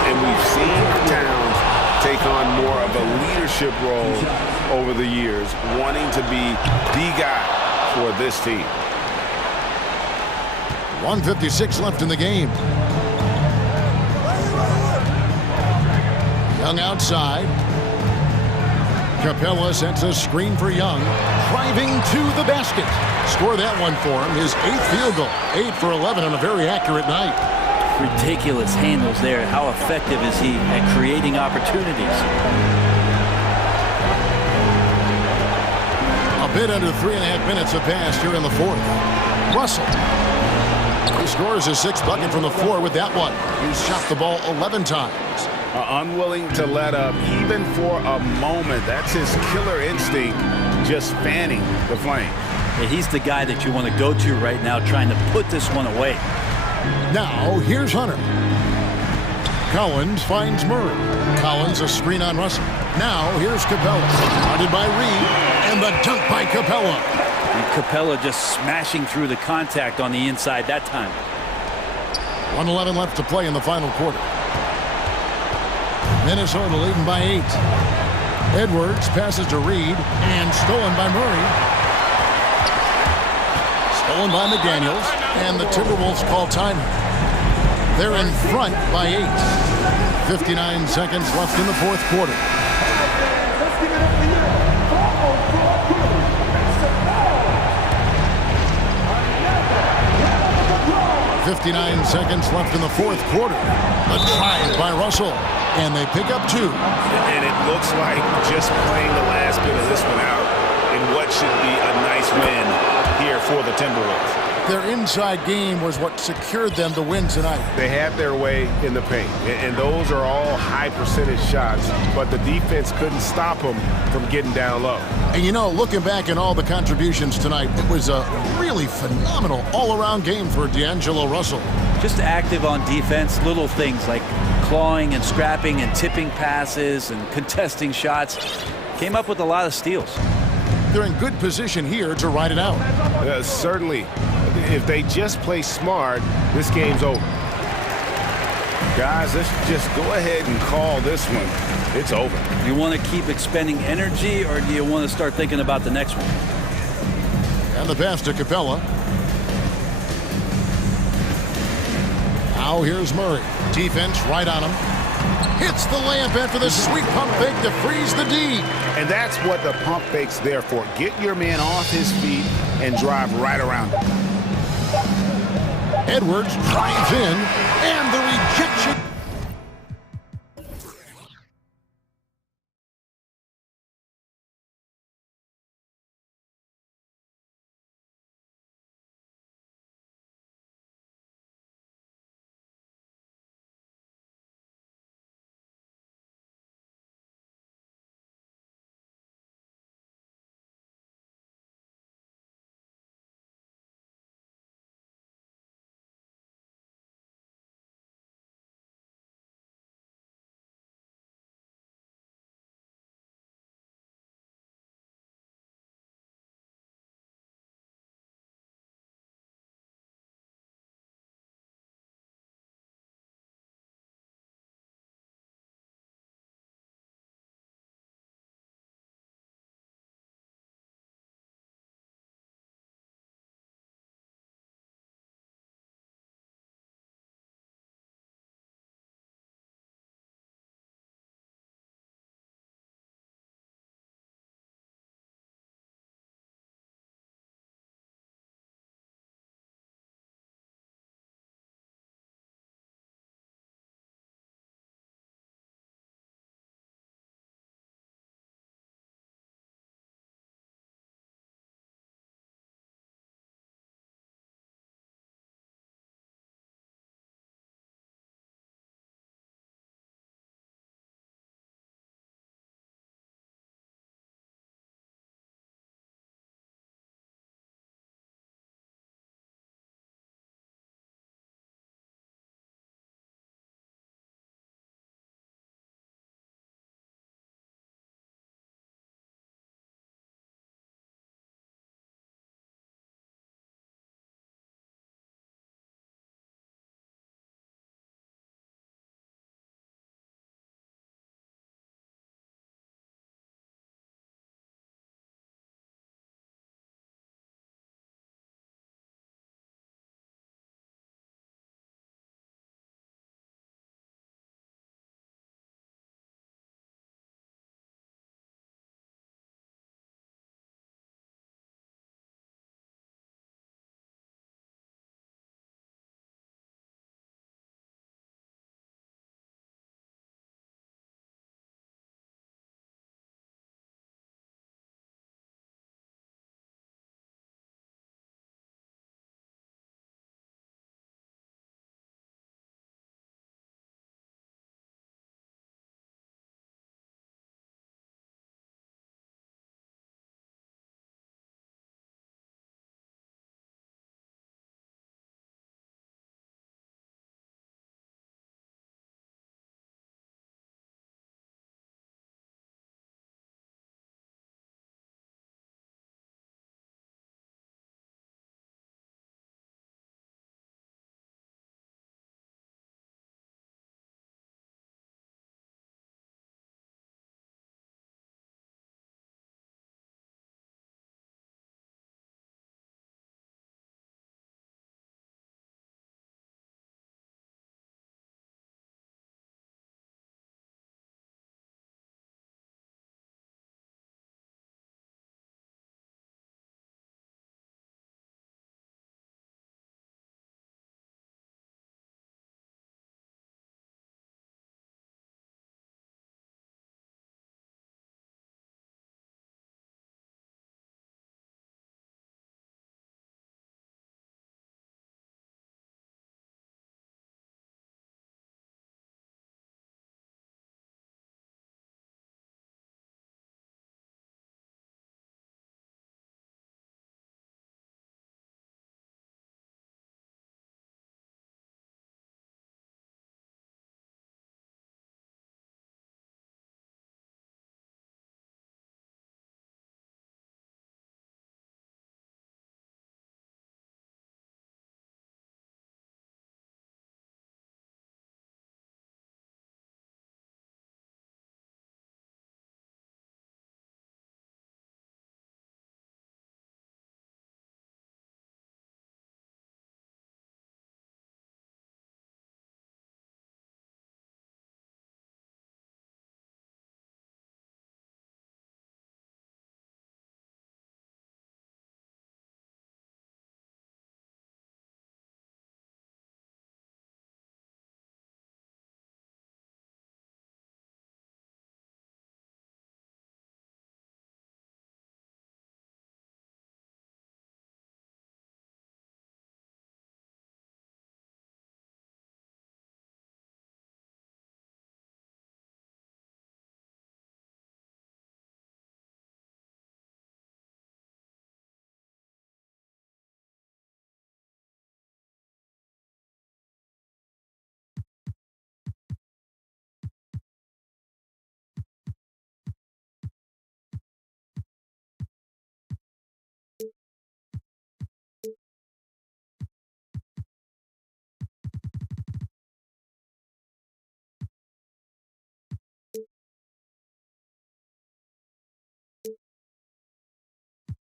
And we've seen Towns take on more of a leadership role over the years, wanting to be the guy for this team. 1:56 left in the game. Young outside. Capella sends a screen for Young. Driving to the basket. Score that one for him. His 8th field goal. 8 for 11 on a very accurate night. Ridiculous handles there. How effective is he at creating opportunities? A bit under 3.5 minutes have passed here in the fourth. Russell. He scores his 6th bucket from the floor with that one. He's shot the ball 11 times. Unwilling to let up even for a moment. That's his killer instinct, just fanning the flame. Yeah, he's the guy that you want to go to right now, trying to put this one away. Now, here's Hunter. Collins finds Murray. Collins a screen on Russell. Now, here's Capella. Guarded by Reed, and the dunk by Capella. And Capella just smashing through the contact on the inside that time. 1:11 left to play in the final quarter. Minnesota leading by 8. Edwards passes to Reed, and stolen by Murray. Stolen by McDaniels, and the Timberwolves call timeout. They're in front by 8. 59 seconds left in the fourth quarter. 59 seconds left in the fourth quarter. A drive by Russell, and they pick up 2. And it looks like just playing the last bit of this one out in what should be a nice win here for the Timberwolves. Their inside game was what secured them to win tonight. They had their way in the paint, and those are all high percentage shots, but the defense couldn't stop them from getting down low. And you know, looking back at all the contributions tonight, it was a really phenomenal all-around game for D'Angelo Russell. Just active on defense, little things like clawing and scrapping and tipping passes and contesting shots. Came up with a lot of steals. They're in good position here to ride it out. Certainly. If they just play smart, this game's over. Guys, let's just go ahead and call this one. It's over. You want to keep expending energy, or do you want to start thinking about the next one? And the pass to Capella. Now here's Murray. Defense right on him. Hits the layup after the sweet pump fake to freeze the D. And that's what the pump fake's there for. Get your man off his feet and drive right around him. Edwards drives in, and the rejection.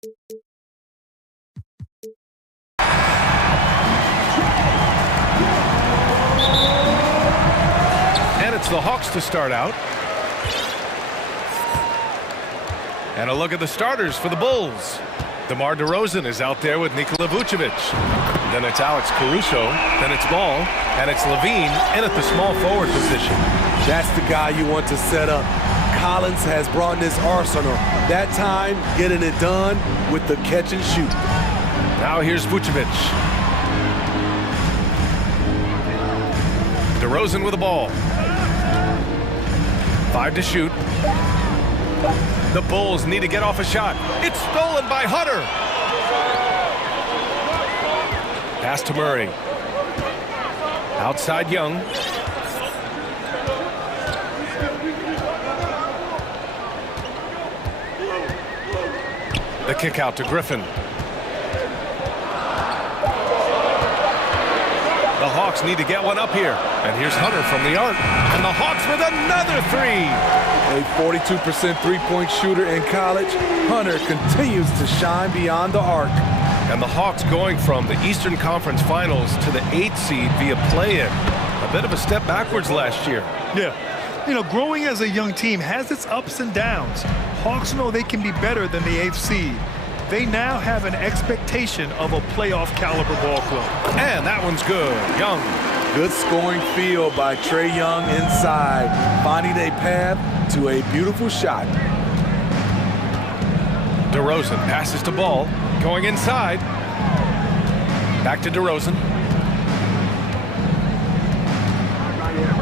And it's the Hawks to start out. And a look at the starters for the Bulls. DeMar DeRozan is out there with Nikola Vucevic. Then it's Alex Caruso. Then it's Ball. And it's Levine in at the small forward position. That's the guy you want to set up. Collins has brought in his arsenal. That time, getting it done with the catch and shoot. Now here's Vucevic. DeRozan with the ball. 5 to shoot. The Bulls need to get off a shot. It's stolen by Hunter. Pass to Murray. Outside Young. The kick out to Griffin. The Hawks need to get one up here. And here's Hunter from the arc. And the Hawks with another three. A 42% three-point shooter in college, Hunter continues to shine beyond the arc. And the Hawks going from the Eastern Conference Finals to the 8th seed via play-in. A bit of a step backwards last year. Yeah. You know, growing as a young team has its ups and downs. Hawks know they can be better than the 8th seed. They now have an expectation of a playoff caliber ball club. And that one's good. Young. Good scoring field by Trae Young inside, finding a path to a beautiful shot. DeRozan passes to Ball, going inside. Back to DeRozan.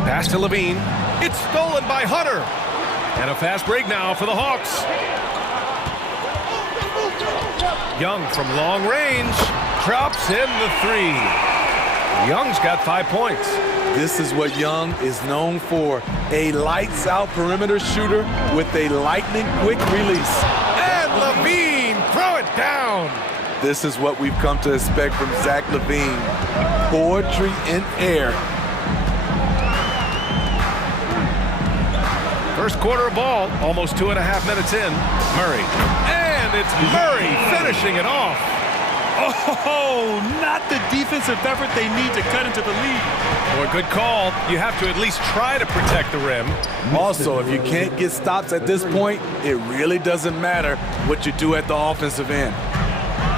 Pass to Levine. It's stolen by Hunter. And a fast break now for the Hawks. Young from long range drops in the three. Young's got 5 points. This is what Young is known for, a lights-out perimeter shooter with a lightning-quick release. And Levine, throw it down. This is what we've come to expect from Zach LaVine. Poetry in air. First quarter of ball, almost 2.5 minutes in. Murray. And it's Murray finishing it off. Oh, not the defensive effort they need to cut into the lead. Well, good call. You have to at least try to protect the rim. Also, if you can't get stops at this point, it really doesn't matter what you do at the offensive end.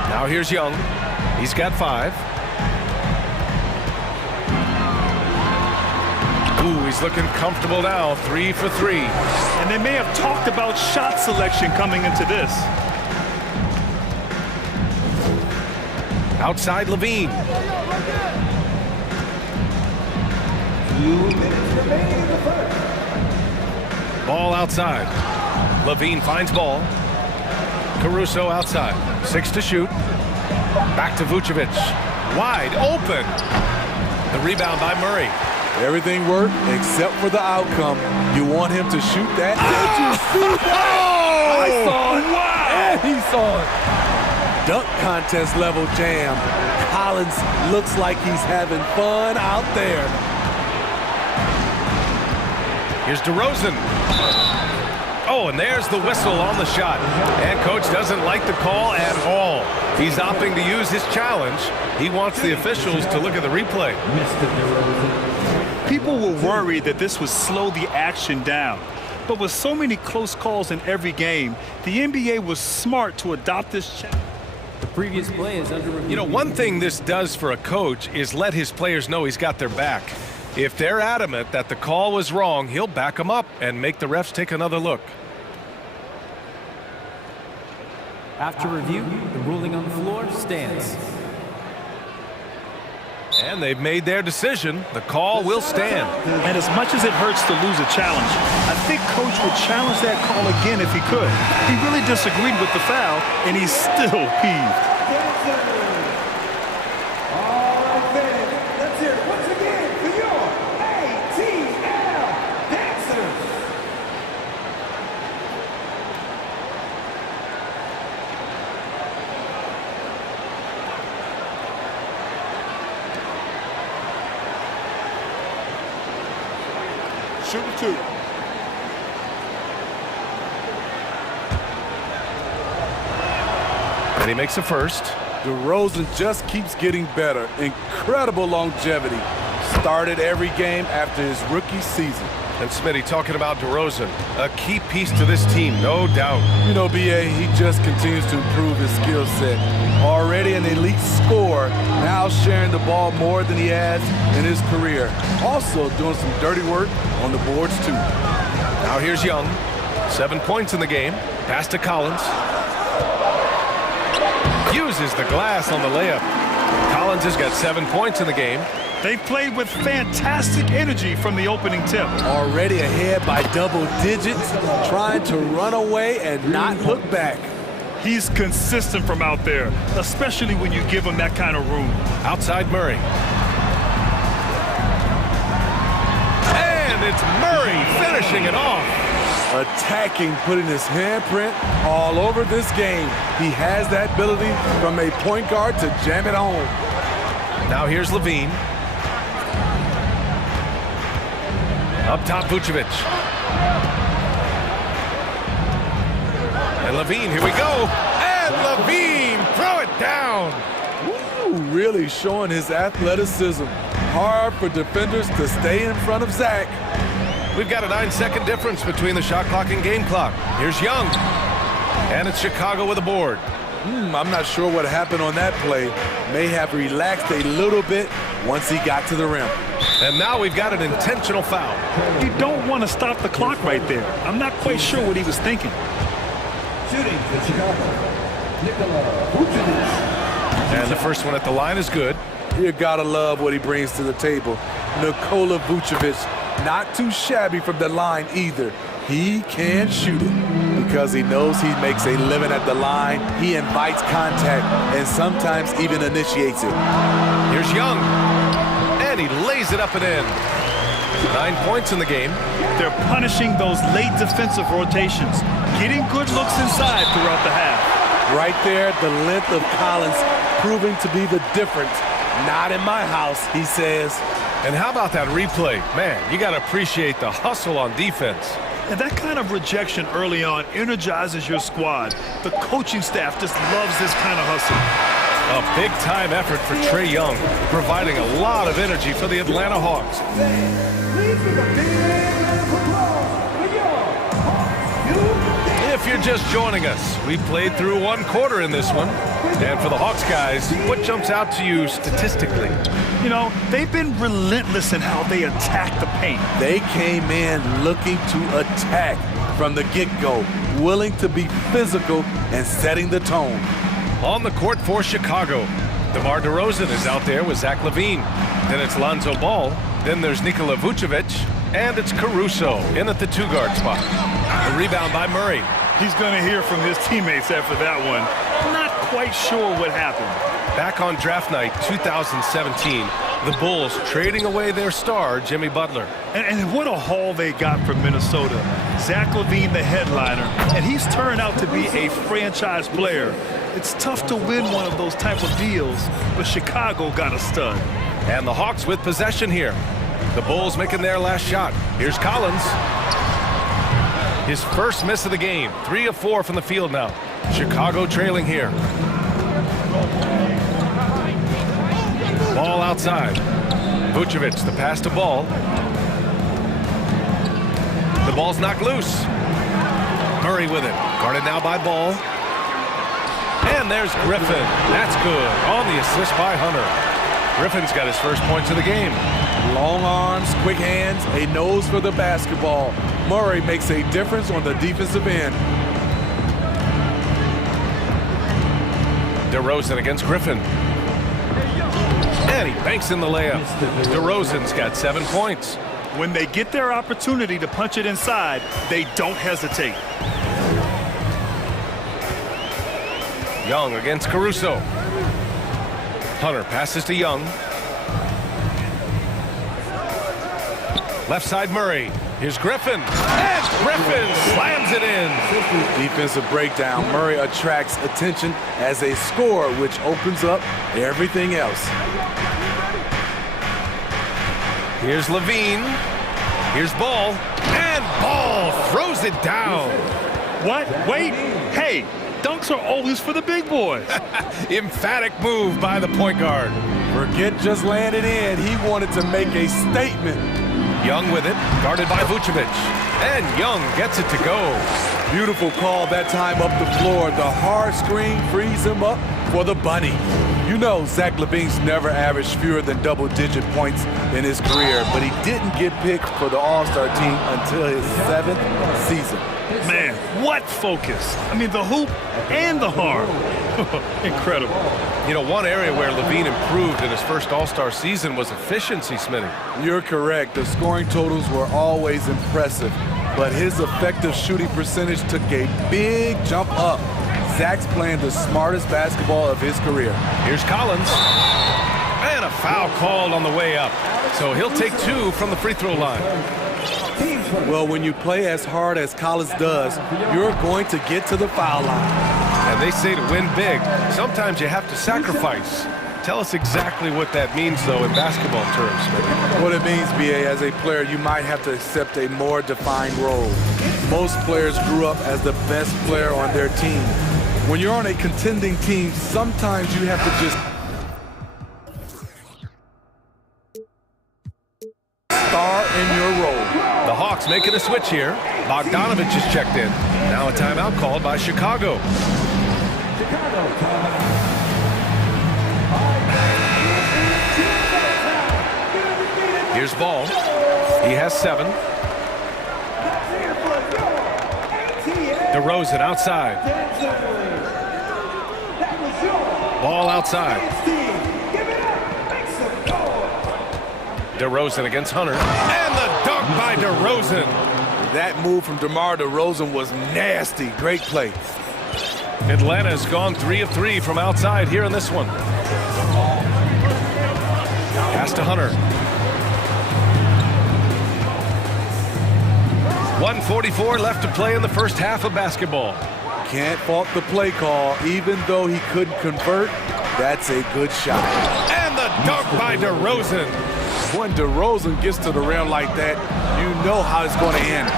Now here's Young. He's got 5. Ooh, he's looking comfortable now. 3 for 3. And they may have talked about shot selection coming into this. Outside Levine. 2 minutes remaining in the first. Ball outside. Levine finds Ball. Caruso outside. 6 to shoot. Back to Vucevic. Wide open. The rebound by Murray. Everything worked except for the outcome. You want him to shoot that? Did you see that? Oh! I saw it. Wow! And he saw it. Dunk contest level jam. Collins looks like he's having fun out there. Here's DeRozan. Oh, and there's the whistle on the shot. And coach doesn't like the call at all. He's opting to use his challenge. He wants the officials to look at the replay. People were worried that this would slow the action down. But with so many close calls in every game, the NBA was smart to adopt this challenge. The previous play is under review. You know, one thing this does for a coach is let his players know he's got their back. If they're adamant that the call was wrong, he'll back them up and make the refs take another look. After review, the ruling on the floor stands. And they've made their decision. The call will stand. And as much as it hurts to lose a challenge, I think coach would challenge that call again if he could. He really disagreed with the foul, and he's still peeved. All right, fans, let's hear it once again for your ATL dancers. Shooting 2. And he makes a first. DeRozan just keeps getting better. Incredible longevity. Started every game after his rookie season. And Smitty talking about DeRozan, a key piece to this team, no doubt. You know, BA, he just continues to improve his skill set. Already an elite scorer, now sharing the ball more than he has in his career. Also doing some dirty work on the boards, too. Now here's Young. 7 points in the game. Pass to Collins. Uses the glass on the layup. Collins has got 7 points in the game. They played with fantastic energy from the opening tip. Already ahead by double digits, trying to run away and not look back. He's consistent from out there, especially when you give him that kind of room. Outside Murray. And it's Murray finishing it off. Attacking, putting his handprint all over this game. He has that ability from a point guard to jam it home. Now here's Levine. Up top, Vucevic. And Levine, here we go. And Levine, throw it down. Ooh, really showing his athleticism. Hard for defenders to stay in front of Zach. We've got a 9-second difference between the shot clock and game clock. Here's Young. And it's Chicago with a board. I'm not sure what happened on that play. May have relaxed a little bit once he got to the rim. And now we've got an intentional foul. You don't want to stop the clock right there. I'm not quite sure what he was thinking. Shooting for Chicago, Vucevic. And the first one at the line is good. You gotta love what he brings to the table. Nikola Vucevic, not too shabby from the line either. He can shoot it because he knows he makes a living at the line. He invites contact and sometimes even initiates it. Here's Young. And he lays it up and in. 9 points in the game. They're punishing those late defensive rotations, getting good looks inside throughout the half. Right there, the length of Collins proving to be the difference. Not in my house, he says. And how about that replay? Man, you got to appreciate the hustle on defense. And that kind of rejection early on energizes your squad. The coaching staff just loves this kind of hustle. A big-time effort for Trae Young, providing a lot of energy for the Atlanta Hawks. If you're just joining us, we played through 1 quarter in this one. And for the Hawks guys, what jumps out to you statistically? You know, they've been relentless in how they attack the paint. They came in looking to attack from the get-go, willing to be physical and setting the tone. On the court for Chicago, DeMar DeRozan is out there with Zach LaVine. Then it's Lonzo Ball. Then there's Nikola Vucevic. And it's Caruso in at the 2-guard spot. The rebound by Murray. He's going to hear from his teammates after that one. Not quite sure what happened. Back on draft night 2017, the Bulls trading away their star, Jimmy Butler. And what a haul they got from Minnesota. Zach LaVine, the headliner, and he's turned out to be a franchise player. It's tough to win one of those type of deals, but Chicago got a stud. And the Hawks with possession here. The Bulls making their last shot. Here's Collins. His first miss of the game. 3 of 4 from the field now. Chicago trailing here. Ball outside. Vucevic, the pass to Ball. The ball's knocked loose. Murray with it. Guarded now by Ball. And there's Griffin. That's good. On the assist by Hunter. Griffin's got his first points of the game. Long arms, quick hands, a nose for the basketball. Murray makes a difference on the defensive end. DeRozan against Griffin. And he banks in the layup. DeRozan's got 7 points. When they get their opportunity to punch it inside, they don't hesitate. Young against Caruso. Hunter passes to Young. Left side Murray. Here's Griffin. And Griffin slams it in. Defensive breakdown. Murray attracts attention as a scorer, which opens up everything else. Here's LaVine. Here's Ball. And Ball throws it down. What? Wait. Hey, dunks are always for the big boys. Emphatic move by the point guard. Forget just laying it in. He wanted to make a statement. Young with it, guarded by Vucevic. And Young gets it to go. Beautiful call that time up the floor. The hard screen frees him up for the bunny. You know Zach LaVine's never averaged fewer than double-digit points in his career, but he didn't get picked for the All-Star team until his 7th season. Man, what focus. I mean, the hoop and the harm. Incredible. You know, one area where LaVine improved in his first All-Star season was efficiency, Smitty. You're correct. The scoring totals were always impressive, but his effective shooting percentage took a big jump up. Zach's playing the smartest basketball of his career. Here's Collins. And a foul called on the way up. So he'll take 2 from the free throw line. Well, when you play as hard as Collins does, you're going to get to the foul line. And they say to win big, sometimes you have to sacrifice. Tell us exactly what that means, though, in basketball terms. What it means, B.A., as a player, you might have to accept a more defined role. Most players grew up as the best player on their team. When you're on a contending team, sometimes you have to just star in your role. The Hawks making a switch here. Bogdanovich is checked in. Now a timeout called by Chicago. Here's Ball. He has 7. DeRozan outside. Ball outside. DeRozan against Hunter. And the dunk by DeRozan. That move from DeMar DeRozan was nasty. Great play. Atlanta's gone 3 of 3 from outside here in this one. Pass to Hunter. 1:44 left to play in the first half of basketball. Can't fault the play call. Even though he couldn't convert, that's a good shot. And the dunk by DeRozan. When DeRozan gets to the rim like that, you know how it's going to end.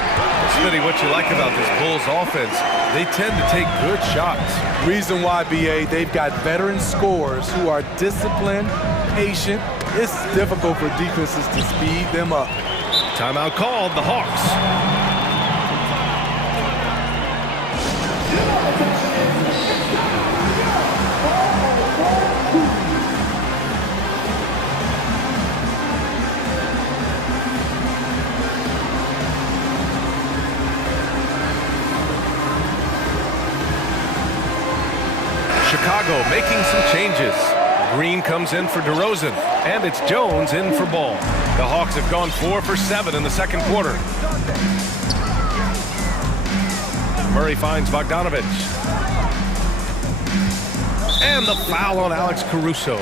Smitty, what you like about this Bulls offense, they tend to take good shots. Reason why, B.A., they've got veteran scorers who are disciplined, patient. It's difficult for defenses to speed them up. Timeout called, the Hawks. Chicago making some changes. Green comes in for DeRozan, and it's Jones in for Ball. The Hawks have gone 4 for 7 in the second quarter. Murray finds Bogdanovich. And the foul on Alex Caruso.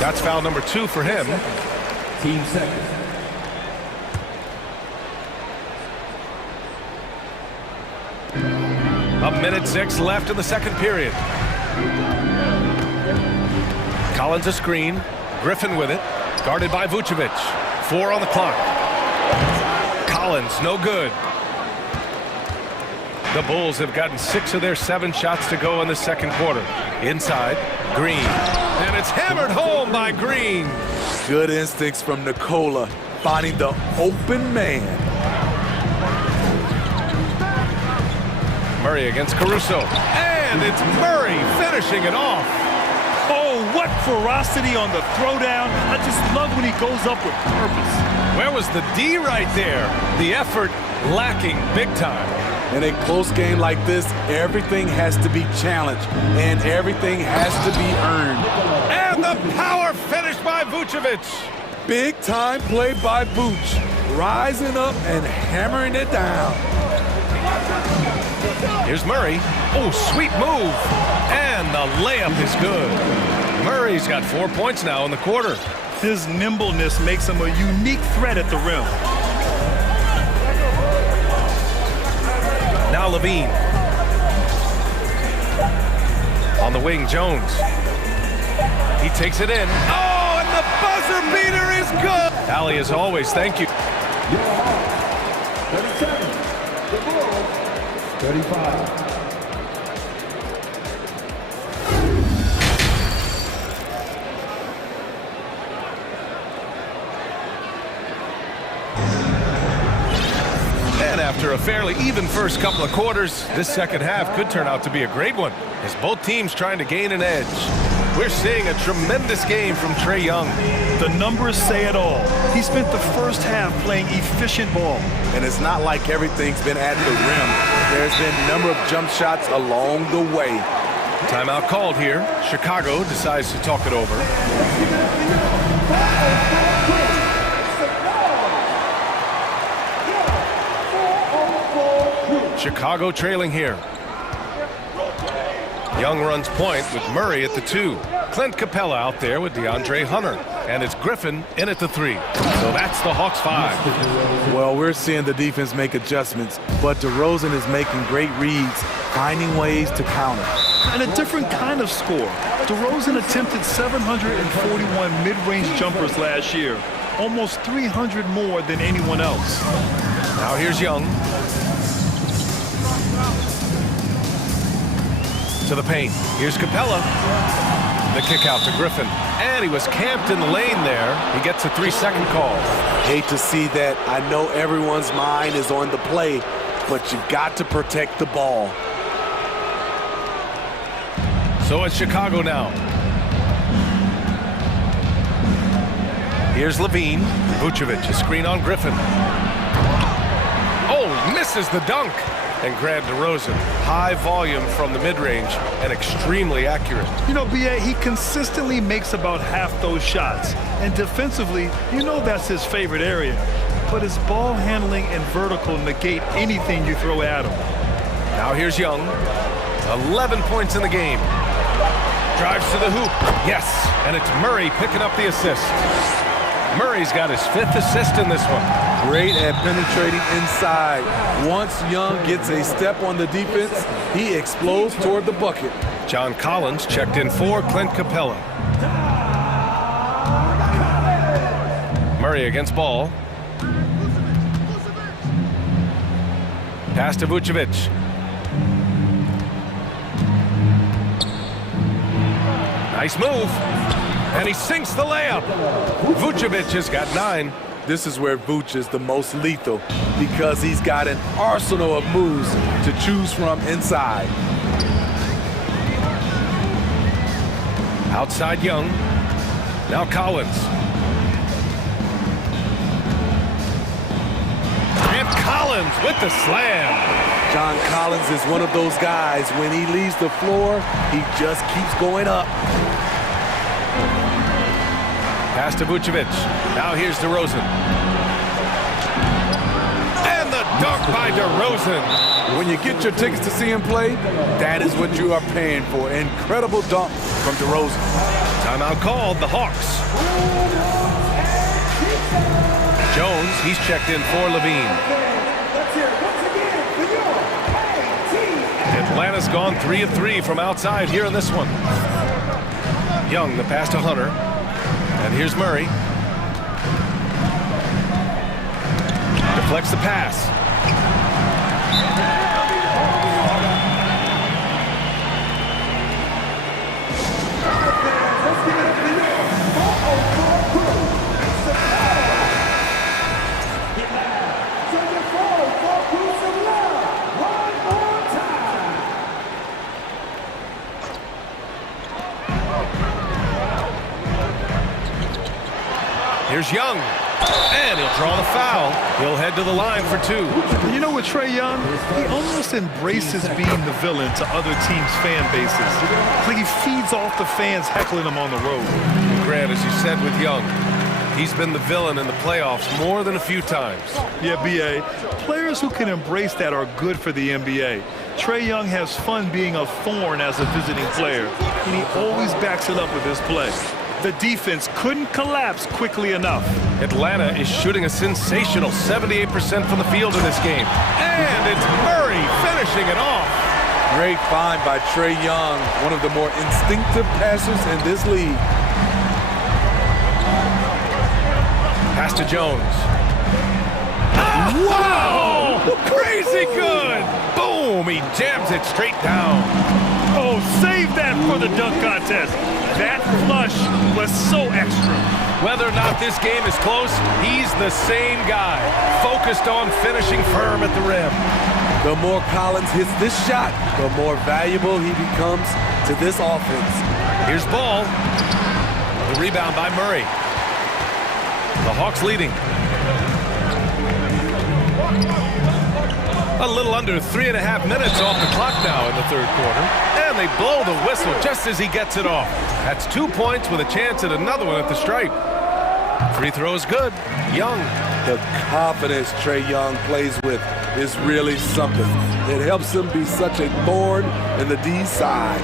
That's foul number 2 for him. Team second. A minute 6 left in the second period. Collins a screen. Griffin with it. Guarded by Vucevic. 4 on the clock. Collins, no good. The Bulls have gotten 6 of their 7 shots to go in the second quarter. Inside, Green. And it's hammered home by Green. Good instincts from Nikola, finding the open man. Murray against Caruso. And it's Murray finishing it off. Oh, what ferocity on the throwdown. I just love when he goes up with purpose. Where was the D right there? The effort lacking big time. In a close game like this, everything has to be challenged, and everything has to be earned. And the power finish by Vucevic. Big time play by Vooch, rising up and hammering it down. Here's Murray. Oh, sweet move. And the layup is good. Murray's got 4 points now in the quarter. His nimbleness makes him a unique threat at the rim. Now Levine. On the wing, Jones. He takes it in. Oh, and the buzzer beater is good. Allie, as always, thank you. 37. The Bulls, 35. After a fairly even first couple of quarters, this second half could turn out to be a great one, as both teams trying to gain an edge. We're seeing a tremendous game from Trae Young. The numbers say it all. He spent the first half playing efficient ball. And it's not like everything's been at the rim. There's been a number of jump shots along the way. Timeout called here. Chicago decides to talk it over. Chicago trailing here. Young runs point with Murray at the 2. Clint Capella out there with DeAndre Hunter. And it's Griffin in at the 3. So that's the Hawks 5. Well, we're seeing the defense make adjustments, but DeRozan is making great reads, finding ways to counter. And a different kind of score. DeRozan attempted 741 mid-range jumpers last year, almost 300 more than anyone else. Now here's Young. To the paint. Here's Capella. The kick out to Griffin. And he was camped in the lane there. He gets a 3-second call. Hate to see that. I know everyone's mind is on the play, but you've got to protect the ball. So it's Chicago now. Here's Levine. Vucevic, a screen on Griffin. Oh, misses the dunk. And Grant DeRozan, high volume from the mid-range and extremely accurate. You know, B.A., he consistently makes about half those shots. And defensively, you know that's his favorite area. But his ball handling and vertical negate anything you throw at him. Now here's Young. 11 points in the game. Drives to the hoop. Yes, and it's Murray picking up the assist. Murray's got his 5th assist in this one. Great at penetrating inside. Once Young gets a step on the defense, he explodes toward the bucket. John Collins checked in for Clint Capella. Murray against ball. Pass to Vucevic. Nice move. And he sinks the layup. Vucevic has got 9. This is where Vuce is the most lethal because he's got an arsenal of moves to choose from inside. Outside Young. Now Collins. And Collins with the slam. John Collins is one of those guys. When he leaves the floor, he just keeps going up. Pass to Vucevic. Now here's DeRozan. And the dunk by DeRozan. When you get your tickets to see him play, that is what you are paying for. Incredible dunk from DeRozan. Timeout called, the Hawks. Jones, he's checked in for Levine. Atlanta's gone 3 of 3 from outside here in this one. Young, the pass to Hunter. And here's Murray. Deflects the pass. Here's Young, and he'll draw the foul. He'll head to the line for 2. You know, with Trae Young, he almost embraces being the villain to other teams' fan bases. It's like he feeds off the fans heckling him on the road. Grant, as you said with Young, he's been the villain in the playoffs more than a few times. Yeah, B.A., players who can embrace that are good for the NBA. Trae Young has fun being a thorn as a visiting player, and he always backs it up with his play. The defense couldn't collapse quickly enough. Atlanta is shooting a sensational 78% from the field in this game. And it's Murray finishing it off. Great find by Trae Young, one of the more instinctive passers in this league. Pass to Jones. Wow! Crazy good! Boom! He jams it straight down. Oh, Save that for the dunk contest. That flush was so extra. Whether or not this game is close, he's the same guy, focused on finishing firm at the rim. The more Collins hits this shot, the more valuable he becomes to this offense. Here's Ball. The rebound by Murray. The Hawks leading. A little under 3.5 minutes off the clock now in the third quarter. And they blow the whistle just as he gets it off. That's 2 points with a chance at another one at the stripe. Free throw is good. Young. The confidence Trae Young plays with is really something. It helps him be such a thorn in the D's side.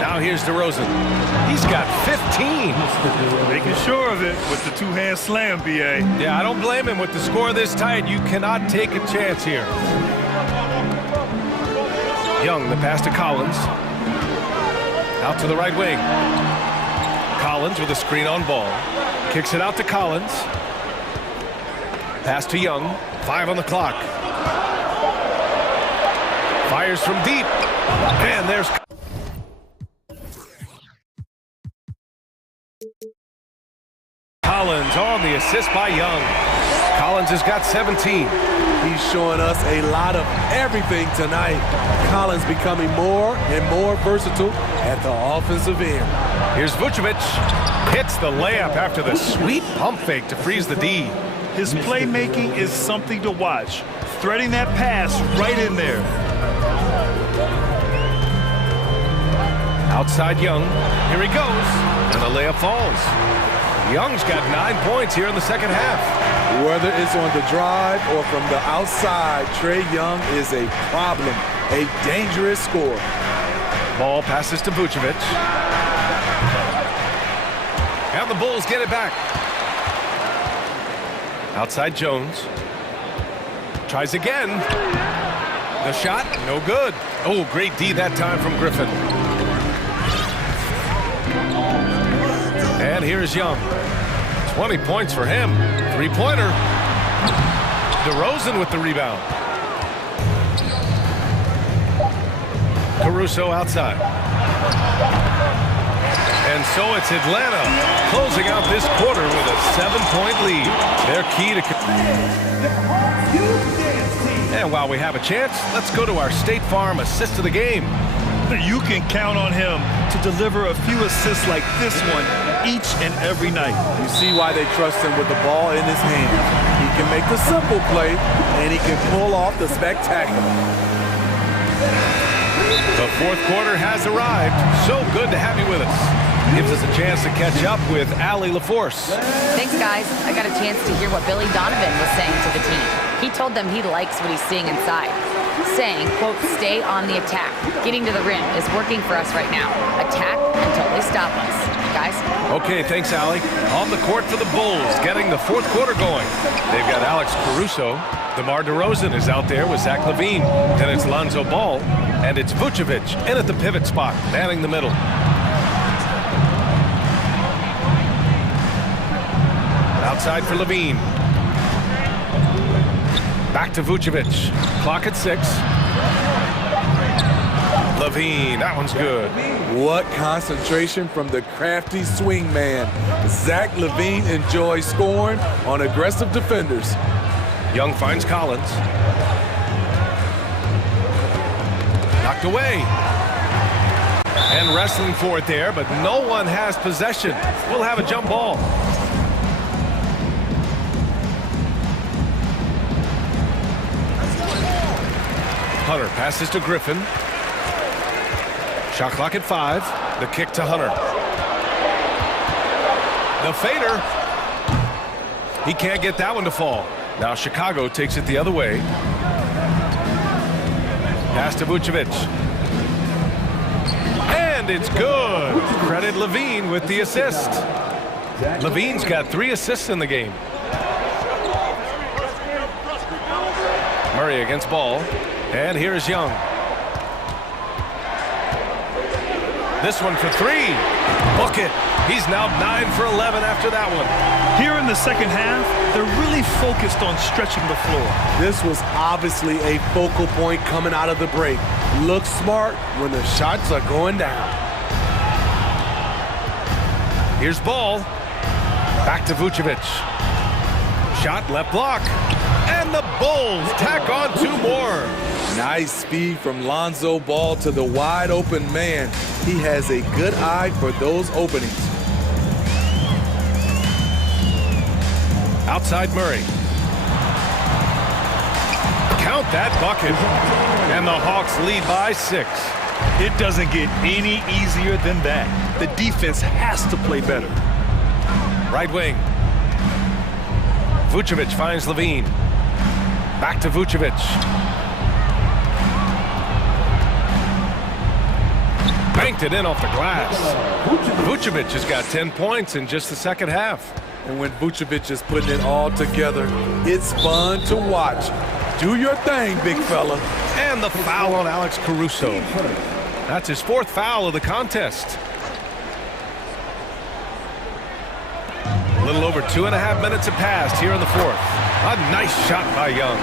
Now here's DeRozan. He's got 15. Making sure of it with the two-hand slam, B.A. Yeah, I don't blame him. With the score this tight, you cannot take a chance here. Young, the pass to Collins. Out to the right wing. Collins with a screen on Ball. Kicks it out to Collins. Pass to Young. 5 on the clock. Fires from deep. And there's... Collins on the assist by Young. Collins has got 17. He's showing us a lot of everything tonight. Collins becoming more and more versatile at the offensive end. Here's Vucevic. Hits the layup after the sweet pump fake to freeze the D. His playmaking is something to watch. Threading that pass right in there. Outside Young. Here he goes. And the layup falls. Young's got 9 points here in the second half. Whether it's on the drive or from the outside, Trae Young is a problem, a dangerous scorer. Ball passes to Vucevic. And the Bulls get it back. Outside Jones. Tries again. The shot, no good. Oh, great D that time from Griffin. And here's Young. 20 points for him. Three-pointer. DeRozan with the rebound. Caruso outside. And so it's Atlanta closing out this quarter with a 7-point lead. They're key to... And while we have a chance, let's go to our State Farm assist of the game. You can count on him to deliver a few assists like this one each and every night. You see why they trust him with the ball in his hand. He can make the simple play, and he can pull off the spectacular. The fourth quarter has arrived. So good to have you with us. Gives us a chance to catch up with Allie LaForce. Thanks, guys. I got a chance to hear what Billy Donovan was saying to the team. He told them he likes what he's seeing inside. Saying, quote, stay on the attack. Getting to the rim is working for us right now. Attack until they stop us. Guys? Okay, thanks, Allie. On the court for the Bulls, getting the fourth quarter going. They've got Alex Caruso. DeMar DeRozan is out there with Zach LaVine. Then it's Lonzo Ball. And it's Vucevic in at the pivot spot, manning the middle. Outside for LaVine. Back to Vucevic. Clock at 6. LaVine, that one's good. What concentration from the crafty swing man. Zach LaVine enjoys scoring on aggressive defenders. Young finds Collins. Knocked away. And wrestling for it there, but no one has possession. We'll have a jump ball. Hunter passes to Griffin. Shot clock at 5. The kick to Hunter. The fader. He can't get that one to fall. Now Chicago takes it the other way. Pass to Vucevic. And it's good. Credit LaVine with the assist. LaVine's got 3 assists in the game. Murray against Ball. And here's Young. This one for three. Book it. He's now 9 for 11 after that one. Here in the second half, they're really focused on stretching the floor. This was obviously a focal point coming out of the break. Look smart when the shots are going down. Here's ball. Back to Vucevic. Shot left block. And the Bulls tack on 2 more. Nice speed from Lonzo Ball to the wide open man. He has a good eye for those openings. Outside Murray. Count that bucket. And the Hawks lead by 6. It doesn't get any easier than that. The defense has to play better. Right wing. Vucevic finds Levine. Back to Vucevic. Banked it in off the glass. Vucevic has got 10 points in just the second half. And when Vucevic is putting it all together, it's fun to watch. Do your thing, big fella. And the foul on Alex Caruso. That's his 4th foul of the contest. A little over 2.5 minutes have passed here in the 4th. A nice shot by Young.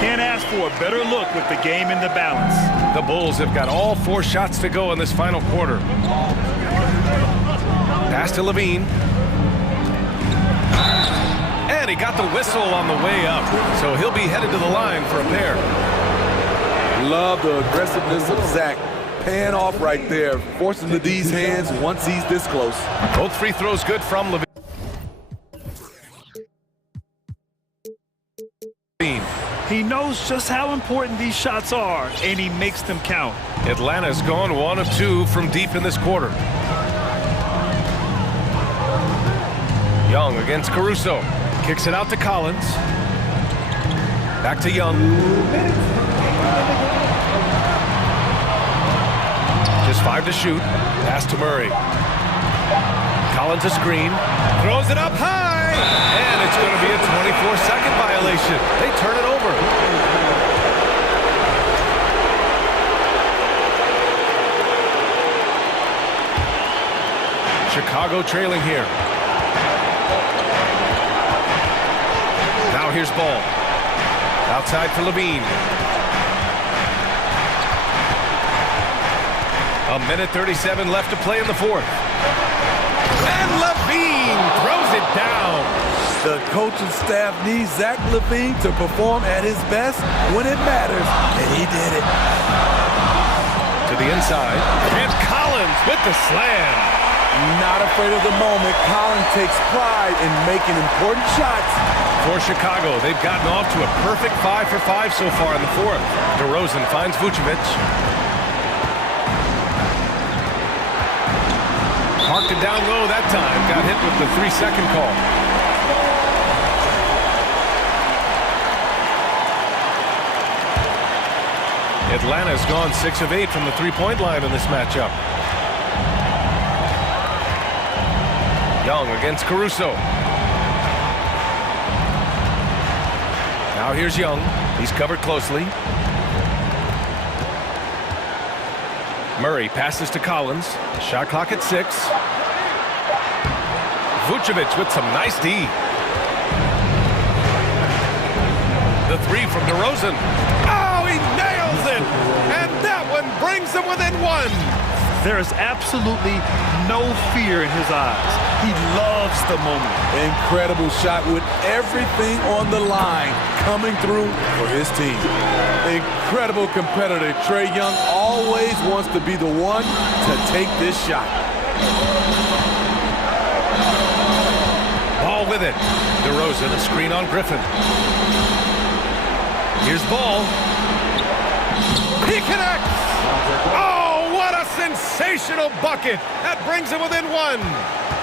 Can't ask for a better look with the game in the balance. The Bulls have got all 4 shots to go in this final quarter. Pass to Levine. And he got the whistle on the way up. So he'll be headed to the line for a pair. Love the aggressiveness of Zach. Paying off right there, forcing the D's hands once he's this close. Both free throws good from Levine. He knows just how important these shots are, and he makes them count. Atlanta's gone 1 of 2 from deep in this quarter. Young against Caruso. Kicks it out to Collins. Back to Young. Just 5 to shoot. Pass to Murray. Collins a screen. Throws it up high. And it's going to be a 24-second violation. They turn it over. Chicago trailing here. Now here's ball. Outside for Levine. 1:37 left to play in the 4th. And Levine throws it down. The coaching staff needs Zach Levine to perform at his best when it matters, and he did it. To the inside, and Collins with the slam. Not afraid of the moment. Collins takes pride in making important shots. For Chicago, they've gotten off to a perfect 5 for 5 so far in the 4th. DeRozan finds Vucevic. Parked it down low that time. Got hit with the 3-second call. Atlanta's gone 6 of 8 from the 3-point line in this matchup. Young against Caruso. Now here's Young. He's covered closely. Murray passes to Collins. Shot clock at 6. Vucevic with some nice D. The 3 from DeRozan. Oh, he nails it! And that one brings them within 1. There is absolutely no fear in his eyes. He loves the moment. Incredible shot with everything on the line coming through for his team. Incredible competitor. Trae Young always wants to be the one to take this shot. Ball with it. DeRozan, a screen on Griffin. Here's Ball. He connects! Oh, what a sensational bucket! That brings him within 1.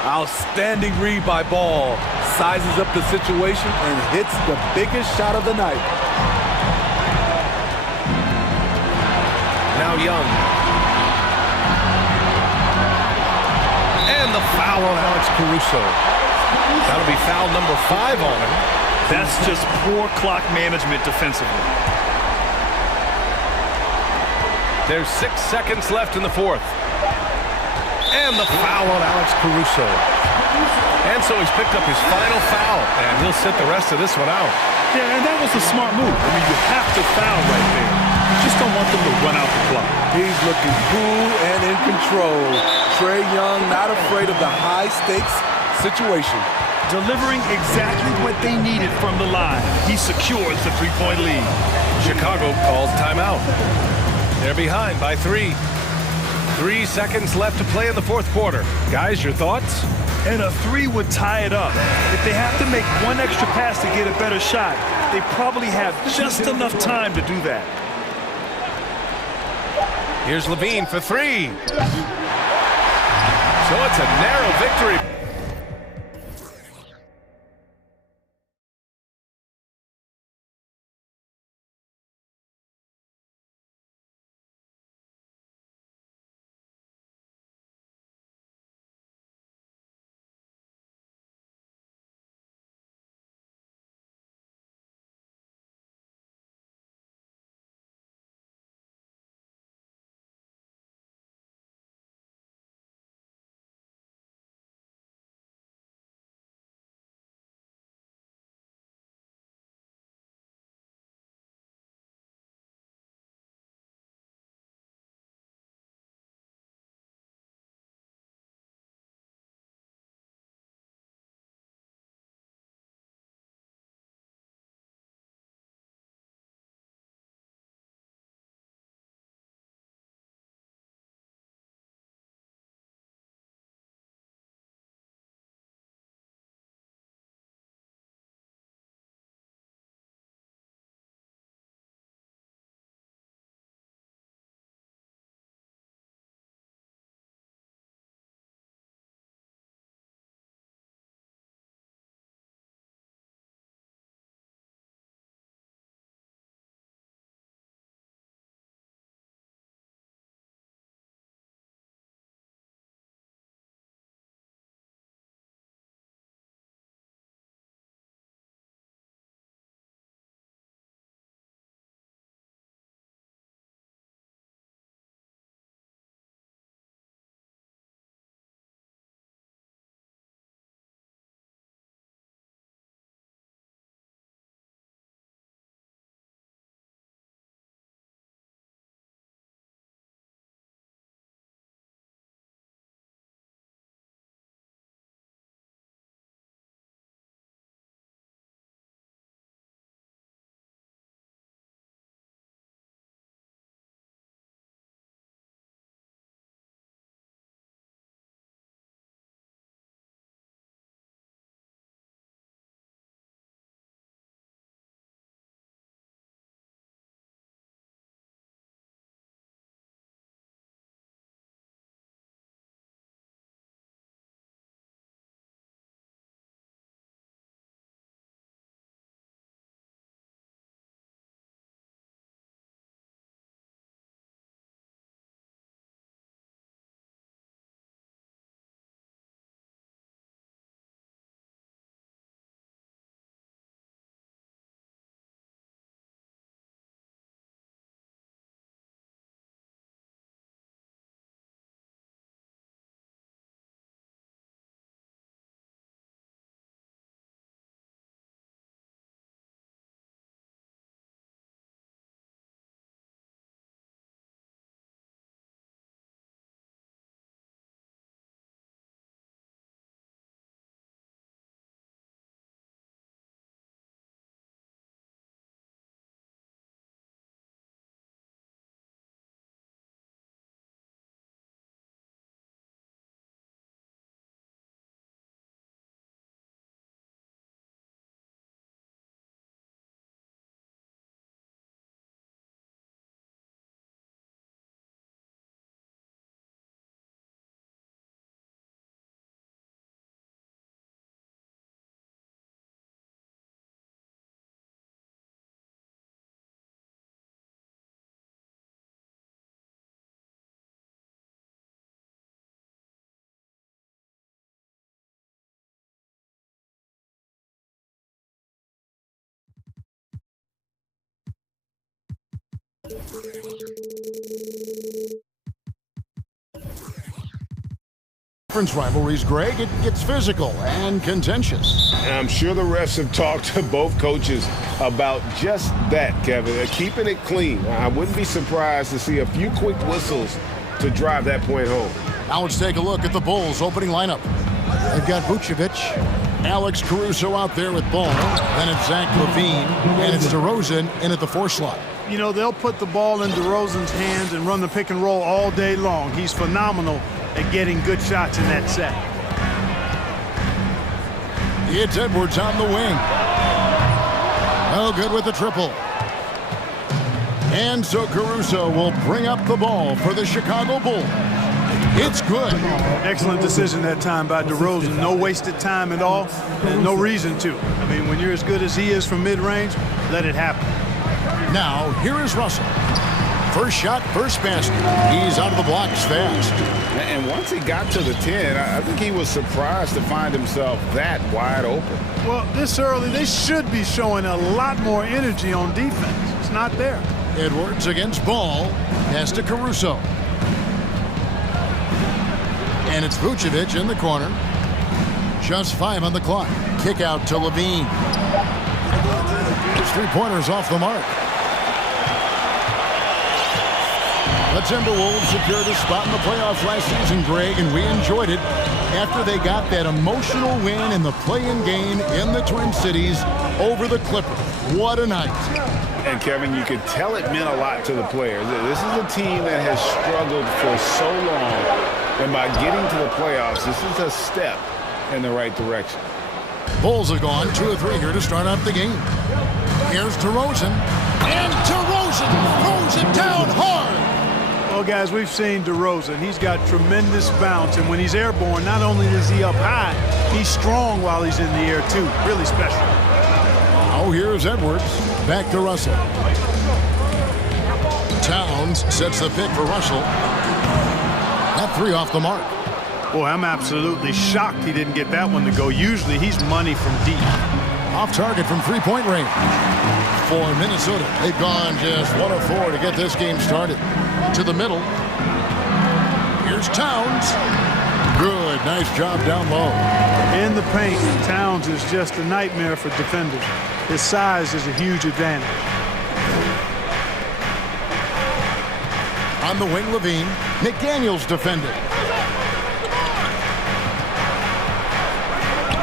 Outstanding read by Ball. Sizes up the situation and hits the biggest shot of the night. Now Young. And the foul on Alex Caruso. That'll be foul number 5 on him. That's just poor clock management defensively. There's 6 seconds left in the 4th. And the foul on Alex Caruso. And so he's picked up his final foul, and he'll sit the rest of this one out. Yeah, and that was a smart move. I mean, you have to foul right there. You just don't want them to run out the clock. He's looking cool and in control. Trae Young not afraid of the high-stakes situation. Delivering exactly what they needed from the line. He secures the three-point lead. Chicago calls timeout. They're behind by 3. 3 seconds left to play in the fourth quarter. Guys, your thoughts? And a 3 would tie it up. If they have to make one extra pass to get a better shot, they probably have just enough time to do that. Here's Levine for 3. So it's a narrow victory. conference rivalries, Greg, it gets physical and contentious. And I'm sure the refs have talked to both coaches about just that, Kevin. Keeping it clean. I wouldn't be surprised to see a few quick whistles to drive that point home. Now let's take a look at the Bulls' opening lineup. They've got Vucevic, Alex Caruso out there with ball. Then it's Zach LaVine, and it's DeRozan in at the 4 slot. You know, they'll put the ball in DeRozan's hands and run the pick and roll all day long. He's phenomenal at getting good shots in that set. It's Edwards on the wing. Oh, good with the triple. And so Caruso will bring up the ball for the Chicago Bulls. It's good. Excellent decision that time by DeRozan. No wasted time at all, and no reason to. I mean, when you're as good as he is from mid-range, let it happen. Now, here is Russell. First shot, first basket. He's out of the blocks fast. And once he got to the 10, I think he was surprised to find himself that wide open. Well, this early, they should be showing a lot more energy on defense. It's not there. Edwards against Ball. Pass to Caruso. And it's Vucevic in the corner. Just 5 on the clock. Kick out to LaVine. His 3-pointers off the mark. The Timberwolves secured a spot in the playoffs last season, Greg, and we enjoyed it after they got that emotional win in the play-in game in the Twin Cities over the Clippers. What a night. And, Kevin, you could tell it meant a lot to the players. This is a team that has struggled for so long, and by getting to the playoffs, this is a step in the right direction. Bulls have gone 2 of 3 here to start out the game. Here's DeRozan, and DeRozan throws it down hard. Well, guys, we've seen DeRozan. He's got tremendous bounce, and when he's airborne, not only is he up high, he's strong while he's in the air, too. Really special. Oh, here's Edwards. Back to Russell. Towns sets the pick for Russell. That 3 off the mark. Boy, I'm absolutely shocked he didn't get that one to go. Usually, he's money from deep. Off target from 3-point range. For Minnesota, they've gone just 1 of 4 to get this game started. To the middle. Here's Towns. Good, nice job down low. In the paint, Towns is just a nightmare for defenders. His size is a huge advantage. On the wing, LaVine. McDaniels defended.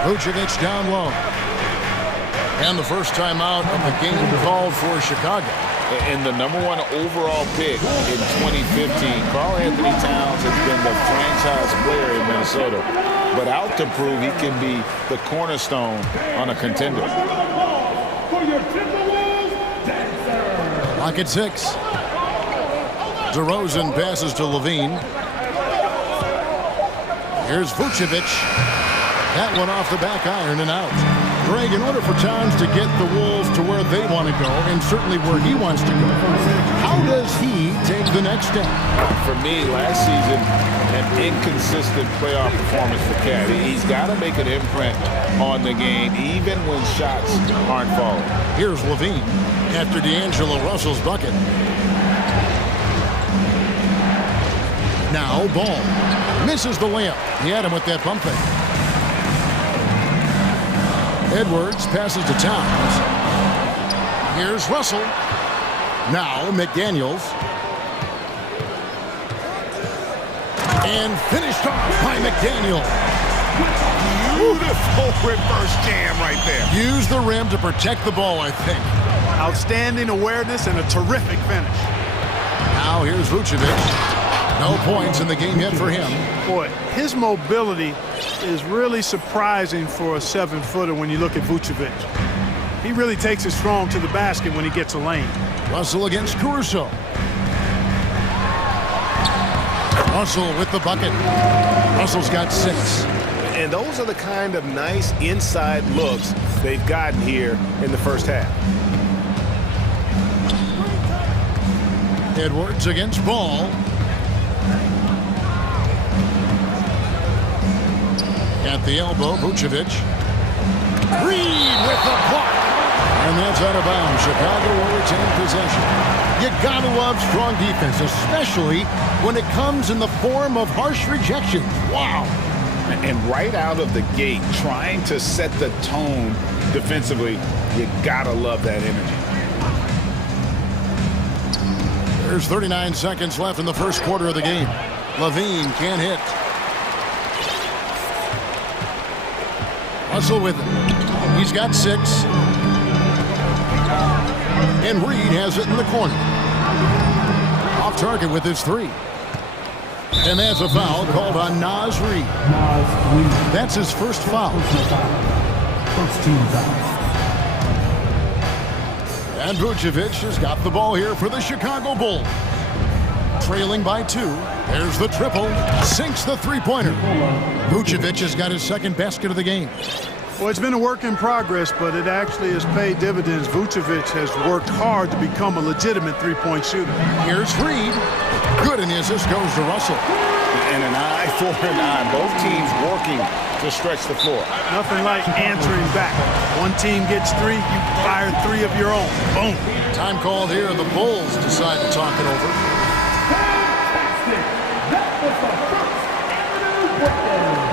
Vucevic down low. And the first time out of the game called for Chicago. And the #1 overall pick in 2015, Karl Anthony Towns has been the franchise player in Minnesota, but out to prove he can be the cornerstone on a contender. Lock at 6. DeRozan passes to LaVine. Here's Vucevic. That one off the back iron and out. Greg, in order for Towns to get the Wolves to where they want to go, and certainly where he wants to go, how does he take the next step? For me, last season, an inconsistent playoff performance for Cat. He's got to make an imprint on the game, even when shots aren't falling. Here's LaVine after D'Angelo Russell's bucket. Now, Ball misses the layup. He had him with that pump fake. Edwards passes to Towns. Here's Russell. Now McDaniels. And finished off by McDaniels. Beautiful reverse jam right there. Use the rim to protect the ball, I think. Outstanding awareness and a terrific finish. Now here's Vucevic. No points in the game yet for him. Boy, his mobility is really surprising for a 7-footer when you look at Vucevic. He really takes it strong to the basket when he gets a lane. Russell against Caruso. Russell with the bucket. Russell's got 6. And those are the kind of nice inside looks they've gotten here in the first half. Edwards against Ball. At the elbow, Vucevic. Reed with the block. And that's out of bounds. Chicago will retain possession. You gotta love strong defense, especially when it comes in the form of harsh rejections. Wow. And right out of the gate, trying to set the tone defensively, you gotta love that energy. There's 39 seconds left in the first quarter of the game. Levine can't hit. Russell with it. He's got 6. And Reed has it in the corner. Off target with his 3. And that's a foul called on Naz Reed. That's his first foul. First team foul. And Vucevic has got the ball here for the Chicago Bulls. Trailing by 2. There's the triple. Sinks the three-pointer. Vucevic has got his second basket of the game. Well, it's been a work in progress, but it actually has paid dividends. Vucevic has worked hard to become a legitimate three-point shooter. Here's Reed. Good, and the assist goes to Russell. And an eye for an eye. Both teams working to stretch the floor. Nothing like answering back. One team gets 3, you fire 3 of your own. Boom. Time called here. The Bulls decide to talk it over. That was the first Avenue breakdown.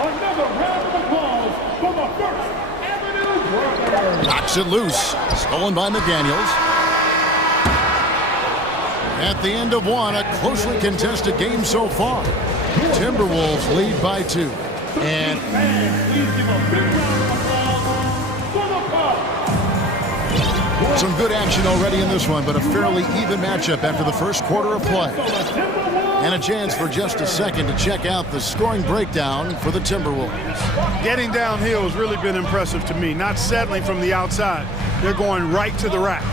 Another round of applause for the first Avenue breakdown. Knocks it loose. Stolen by McDaniels. At the end of one, a closely contested game so far. Timberwolves lead by 2. And Please give a big round of applause for the Bucks. some good action already in this one, but a fairly even matchup after the first quarter of play. And a chance for just a second to check out the scoring breakdown for the Timberwolves. Getting downhill has really been impressive to me. Not settling from the outside. They're going right to the rack.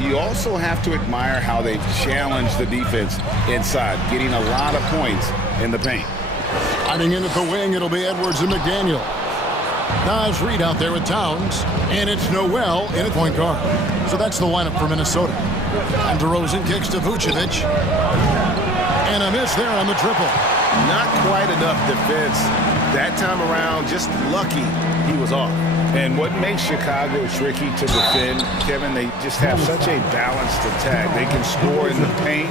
You also have to admire how they've challenged the defense inside, getting a lot of points in the paint. Hiding in at the wing, it'll be Edwards and McDaniel. Naz Reed out there with Towns, and it's Noel in at point guard. So that's the lineup for Minnesota. And DeRozan kicks to Vucevic. And a miss there on the triple. Not quite enough defense that time around, just lucky he was off. And what makes Chicago tricky to defend, Kevin, they just have such a balanced attack. They can score in the paint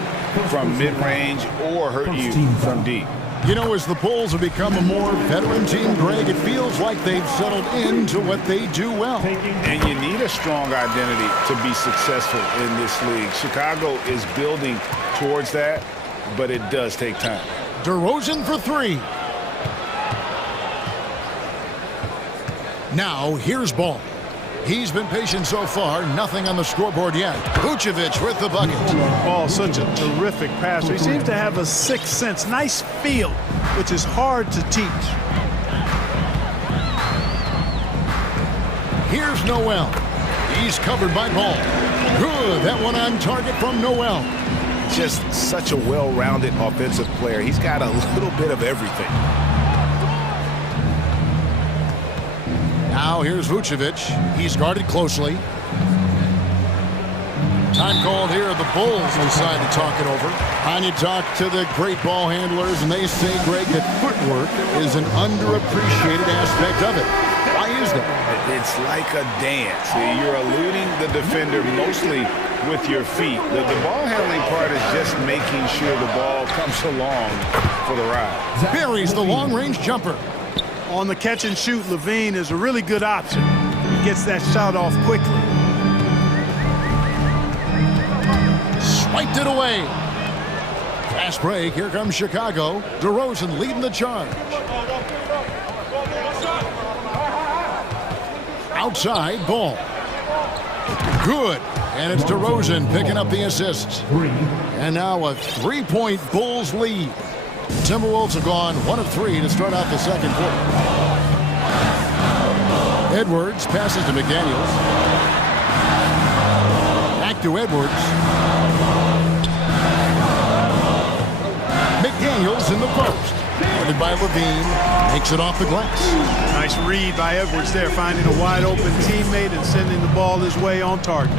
from mid-range or hurt you from deep. You know, as the Bulls have become a more veteran team, Greg, it feels like they've settled into what they do well. And you need a strong identity to be successful in this league. Chicago is building towards that, but it does take time. DeRozan for 3. Now, here's Ball. He's been patient so far. Nothing on the scoreboard yet. Vucevic with the bucket. Ball, such a terrific passer. He seems to have a sixth sense. Nice feel, which is hard to teach. Here's Noel. He's covered by Ball. Good. That one on target from Noel. Just such a well-rounded offensive player. He's got a little bit of everything. Now here's Vucevic. He's guarded closely. Time called here. The Bulls decide to talk it over. And you talk to the great ball handlers, and they say, Greg, that footwork is an underappreciated aspect of it. Why is that? It's like a dance. You're eluding the defender mostly with your feet. The ball handling part is just making sure the ball comes along for the ride. Buries the long-range jumper. On the catch and shoot, Levine is a really good option. He gets that shot off quickly. Swiped it away. Fast break. Here comes Chicago. DeRozan leading the charge. Outside, Ball. Good. And it's DeRozan picking up the assist. And now a 3-point Bulls lead. Timberwolves have gone 1 of 3 to start out the second quarter. Edwards passes to McDaniels. Back to Edwards. McDaniels in the post. Guarded by Levine. Makes it off the glass. Nice read by Edwards there, finding a wide open teammate and sending the ball his way on target.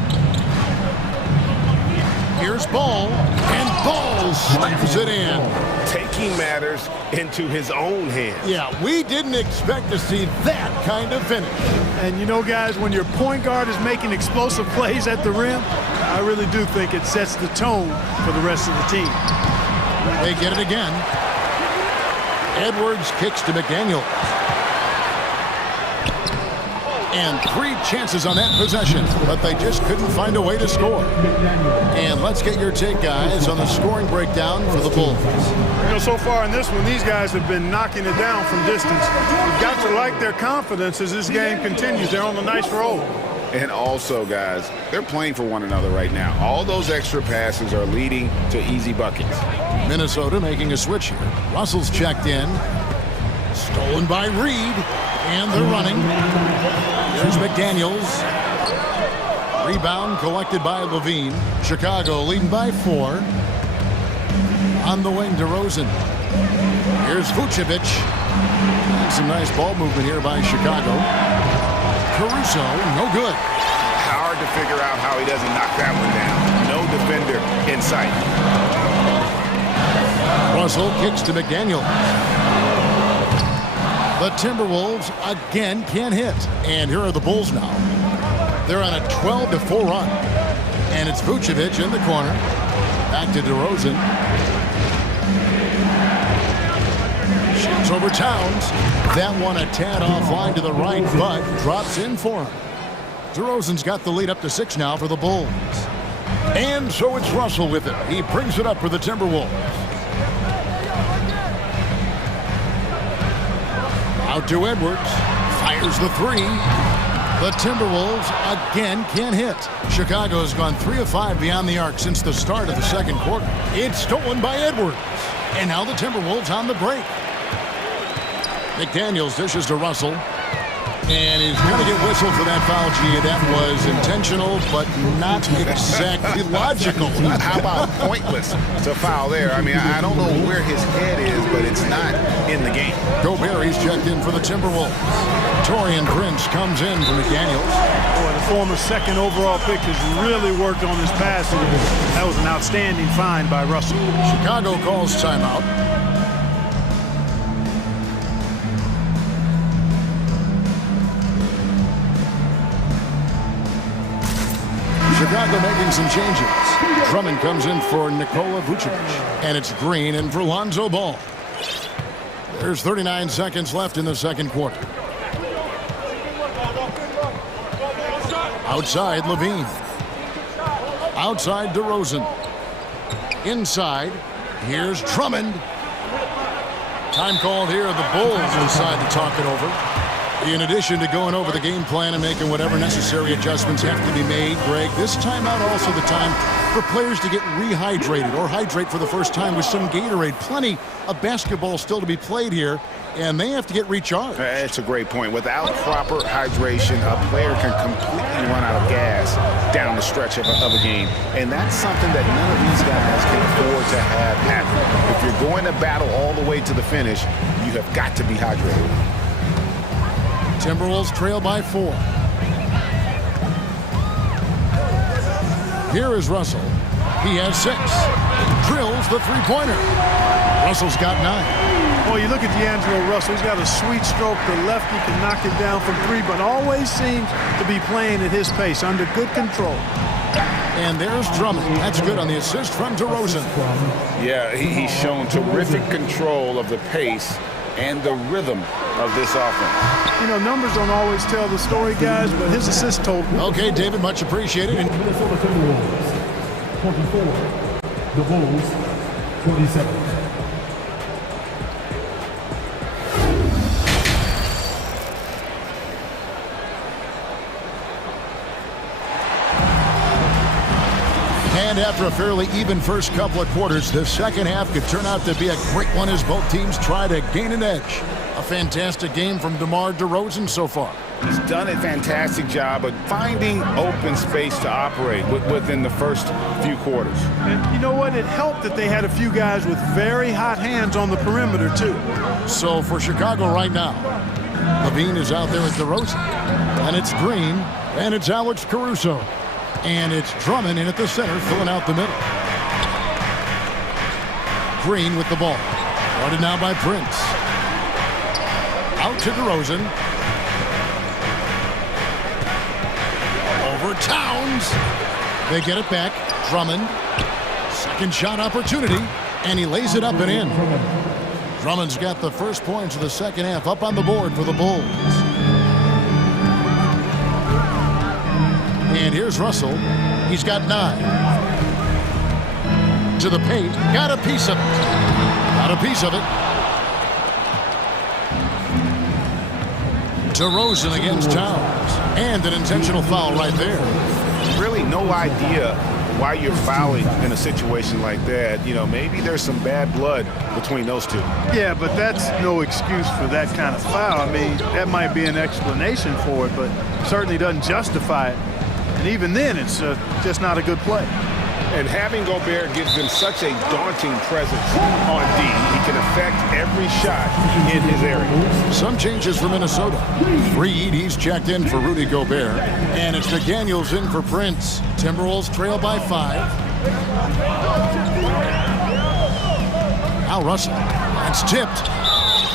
Here's Ball, and Ball slams it in. Taking matters into his own hands. Yeah, we didn't expect to see that kind of finish. And you know, guys, when your point guard is making explosive plays at the rim, I really do think it sets the tone for the rest of the team. They get it again. Edwards kicks to McDaniel. And 3 chances on that possession, but they just couldn't find a way to score. And let's get your take, guys, on the scoring breakdown for the Bulls. You know, so far in this one, these guys have been knocking it down from distance. You've got to like their confidence as this game continues. They're on a nice roll. And also, guys, they're playing for one another right now. All those extra passes are leading to easy buckets. Minnesota making a switch here. Russell's checked in. Stolen by Reed. And they're running. Here's McDaniels. Rebound collected by Levine. Chicago leading by 4. On the wing, DeRozan. Here's Vucevic. And some nice ball movement here by Chicago. Caruso, no good. Hard to figure out how he doesn't knock that one down. No defender in sight. Russell kicks to McDaniel. The Timberwolves again can't hit. And here are the Bulls now. They're on a 12-4 run. And it's Vucevic in the corner. Back to DeRozan. Shoots over Towns. That one a tad offline to the right, but drops in for him. DeRozan's got the lead up to 6 now for the Bulls. And so it's Russell with it. He brings it up for the Timberwolves. Out to Edwards. Fires the 3. The Timberwolves again can't hit. Chicago's gone 3 of 5 beyond the arc since the start of the second quarter. It's stolen by Edwards. And now the Timberwolves on the break. McDaniels dishes to Russell. And he's going to get whistled for that foul, G. That was intentional, but not exactly logical. How about pointless to foul there? I mean, I don't know where his head is, but it's not in the game. Gobert's checked in for the Timberwolves. Torian Prince comes in for McDaniels. Boy, the former second overall pick has really worked on his passing. That was an outstanding find by Russell. Chicago calls timeout. Chicago making some changes. Drummond comes in for Nikola Vucevic. And it's Green in for Lonzo Ball. There's 39 seconds left in the second quarter. Outside, Levine. Outside, DeRozan. Inside, here's Drummond. Time called here. The Bulls decide to talk it over. In addition to going over the game plan and making whatever necessary adjustments have to be made, Greg, this timeout also the time for players to get rehydrated or hydrate for the first time with some Gatorade. Plenty of basketball still to be played here, and they have to get recharged. That's a great point. Without proper hydration, a player can completely run out of gas down the stretch of a game. And that's something that none of these guys can afford to have happen. If you're going to battle all the way to the finish, you have got to be hydrated. Timberwolves trail by 4. Here is Russell. He has 6. Drills the three-pointer. Russell's got 9. Well, you look at D'Angelo Russell. He's got a sweet stroke. The lefty can knock it down from 3, but always seems to be playing at his pace, under good control. And there's Drummond. That's good on the assist from DeRozan. Yeah, he's shown terrific control of the pace and the rhythm of this offense. You know, numbers don't always tell the story, guys, but his assist total. Okay, David, much appreciated. Minnesota Timberwolves, 24. The Bulls, 27. And after a fairly even first couple of quarters, the second half could turn out to be a great one as both teams try to gain an edge. A fantastic game from DeMar DeRozan so far. He's done a fantastic job of finding open space to operate within the first few quarters. And you know what? It helped that they had a few guys with very hot hands on the perimeter, too. So for Chicago right now, Levine is out there with DeRozan. And it's Green, and it's Alex Caruso. And it's Drummond in at the center, filling out the middle. Green with the ball. Guarded now by Prince. Out to DeRozan. Over Towns. They get it back. Drummond. Second shot opportunity. And he lays it up and in. Drummond's got the first points of the second half up on the board for the Bulls. And here's Russell. He's got 9. To the paint. Got a piece of it. Got a piece of it. DeRozan against Towns. And an intentional foul right there. Really no idea why you're fouling in a situation like that. You know, maybe there's some bad blood between those two. Yeah, but that's no excuse for that kind of foul. I mean, that might be an explanation for it, but certainly doesn't justify it. And even then, it's just not a good play. And having Gobert gives them such a daunting presence on D. He can affect every shot in his area. Some changes for Minnesota. Reed, he's checked in for Rudy Gobert. And it's McDaniels in for Prince. Timberwolves trail by 5. Now Russell. That's tipped.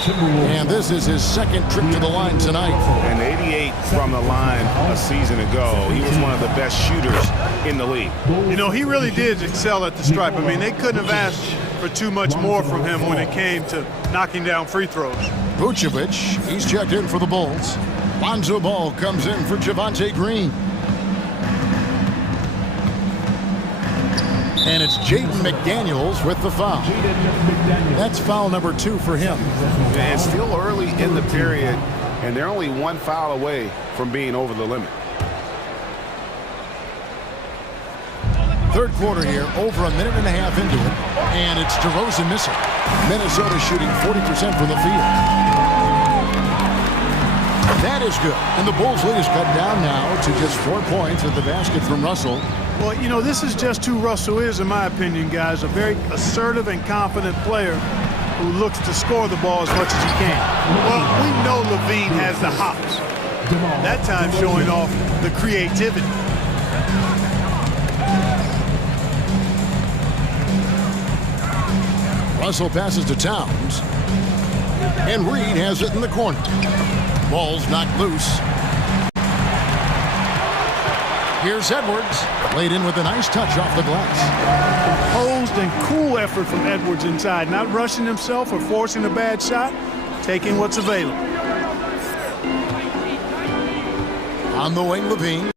And this is his second trip to the line tonight. And 88 from the line a season ago. He was one of the best shooters in the league. You know, he really did excel at the stripe. I mean, they couldn't have asked for too much more from him when it came to knocking down free throws. Vucevic, he's checked in for the Bulls. Lonzo Ball comes in for Javonte Green. And it's Jaden McDaniels with the foul. That's foul number 2 for him. And it's still early in the period, and they're only 1 foul away from being over the limit. Third quarter here, over a minute and a half into it, and it's DeRozan missing. Minnesota shooting 40% from the field. That is good. And the Bulls lead is cut down now to just 4 points at the basket from Russell. Well, you know, this is just who Russell is, in my opinion, guys. A very assertive and confident player who looks to score the ball as much as he can. Well, we know Levine has the hops. That time showing off the creativity. Russell passes to Towns. And Reed has it in the corner. Ball's knocked loose. Here's Edwards. Laid in with a nice touch off the glass. Posed and cool effort from Edwards inside. Not rushing himself or forcing a bad shot. Taking what's available. On the wing, Levine.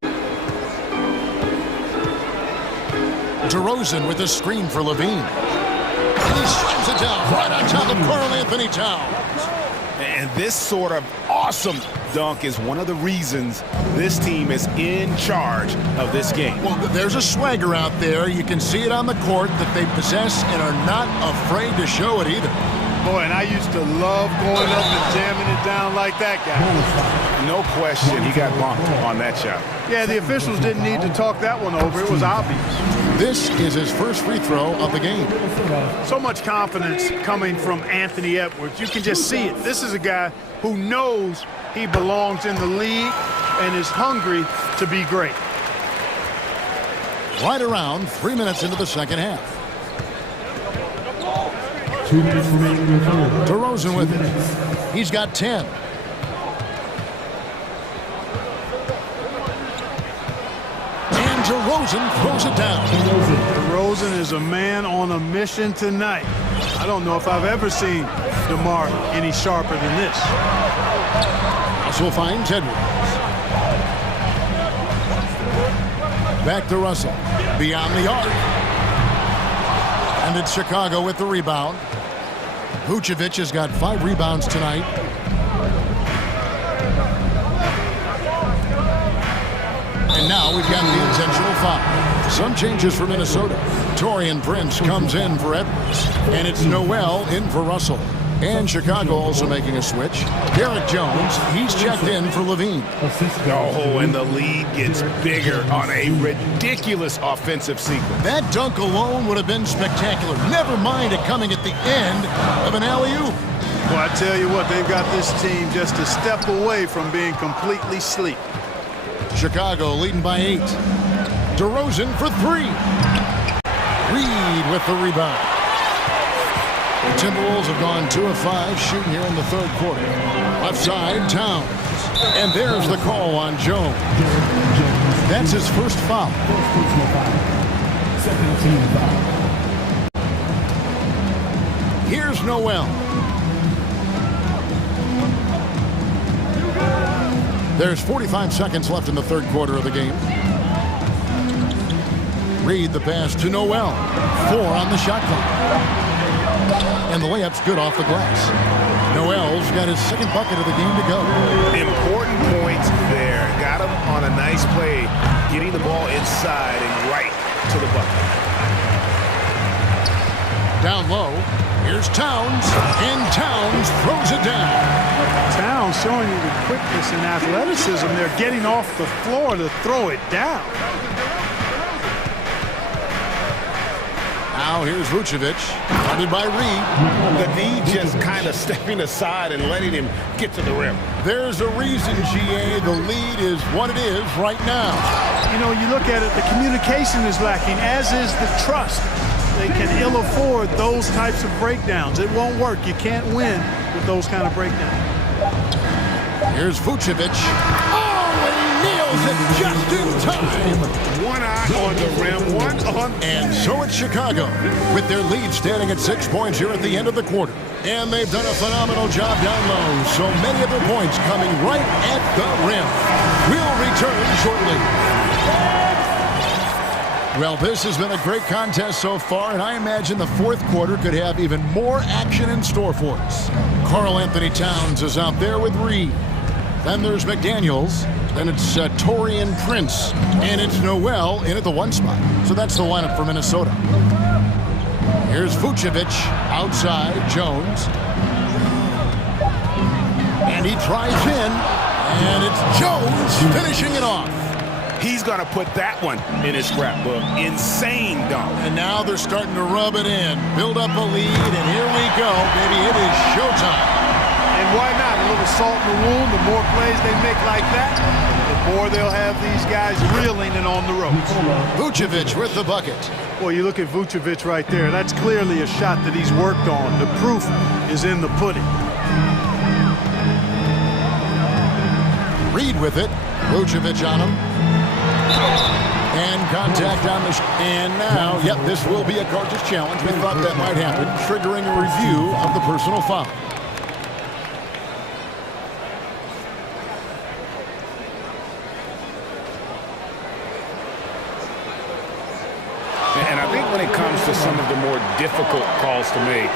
DeRozan with a screen for Levine. And he slams it down right on top of Karl Anthony Towns. And this sort of awesome dunk is one of the reasons this team is in charge of this game. Well, there's a swagger out there. You can see it on the court that they possess and are not afraid to show it either. Boy, and I used to love going up and jamming it down like that guy. No question, he got bumped on that shot. Yeah, the officials didn't need to talk that one over. It was obvious. This is his first free throw of the game. So much confidence coming from Anthony Edwards. You can just see it. This is a guy who knows he belongs in the league and is hungry to be great. Right around 3 minutes into the second half. 2 minutes remaining in the third. DeRozan with it. He's got 10. And DeRozan throws it down. DeRozan is a man on a mission tonight. I don't know if I've ever seen DeMar any sharper than this. Russell finds Edwards. Back to Russell. Beyond the arc. And it's Chicago with the rebound. Vucevic has got 5 rebounds tonight. And now we've got the intentional foul. Some changes for Minnesota. Taurean Prince comes in for Edwards. And it's Noel in for Russell. And Chicago also making a switch. Derek Jones, he's checked in for Levine. Oh, and the lead gets bigger on a ridiculous offensive sequence. That dunk alone would have been spectacular. Never mind it coming at the end of an alley-oop. Well, I tell you what, they've got this team just a step away from being completely asleep. Chicago leading by 8. DeRozan for 3. Reed with the rebound. The Timberwolves have gone 2 of 5 shooting here in the third quarter. Left side, Towns. And there's the call on Jones. That's his first foul. Here's Noel. There's 45 seconds left in the third quarter of the game. Reed the pass to Noel. 4 on the shot clock. And the layup's good off the glass. Noel's got his second bucket of the game to go. Important points there. Got him on a nice play, getting the ball inside and right to the bucket. Down low, here's Towns, and Towns throws it down. Towns showing you the quickness and athleticism. They're getting off the floor to throw it down. Now here's Vucevic, guarded by Reed. The D just kind of stepping aside and letting him get to the rim. There's a reason, GA, the lead is what it is right now. You know, you look at it, the communication is lacking, as is the trust. They can ill afford those types of breakdowns. It won't work. You can't win with those kind of breakdowns. Here's Vucevic. Oh, and he nails it just in time. One eye on the rim, one on. And so it's Chicago, with their lead standing at 6 points here at the end of the quarter. And they've done a phenomenal job down low. So many of their points coming right at the rim. We'll return shortly. Well, this has been a great contest so far, and I imagine the fourth quarter could have even more action in store for us. Karl Anthony Towns is out there with Reed. Then there's McDaniels. Then it's Taurean Prince. And it's Noel in at the 1 spot. So that's the lineup for Minnesota. Here's Vucevic outside Jones. And he drives in. And it's Jones finishing it off. He's going to put that one in his scrapbook. Insane dunk. And now they're starting to rub it in. Build up a lead, and here we go. Baby, it is showtime. And why not? A little salt in the wound. The more plays they make like that, the more they'll have these guys reeling and on the ropes. Vucevic with the bucket. Well, you look at Vucevic right there. That's clearly a shot that he's worked on. The proof is in the pudding. Reed with it. Vucevic on him. And contact on the and now, yep, this will be a Carthage challenge. We thought that might happen, triggering a review of the personal foul. And I think when it comes to some of the more difficult calls to make,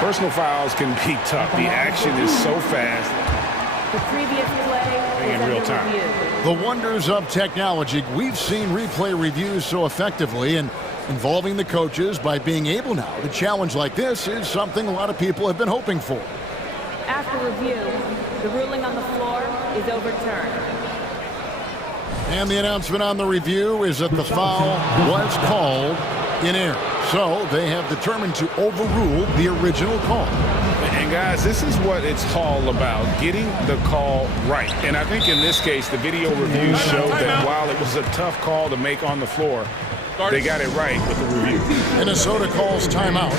personal fouls can be tough. The action is so fast. The previous play in real time. The wonders of technology. We've seen replay reviews so effectively, and involving the coaches by being able now to challenge like this is something a lot of people have been hoping for. After review, the ruling on the floor is overturned. And the announcement on the review is that the foul was called in error. So they have determined to overrule the original call. And guys, this is what it's all about, getting the call right. And I think in this case, the video review showed that while it was a tough call to make on the floor, they got it right with the review. Minnesota calls timeout.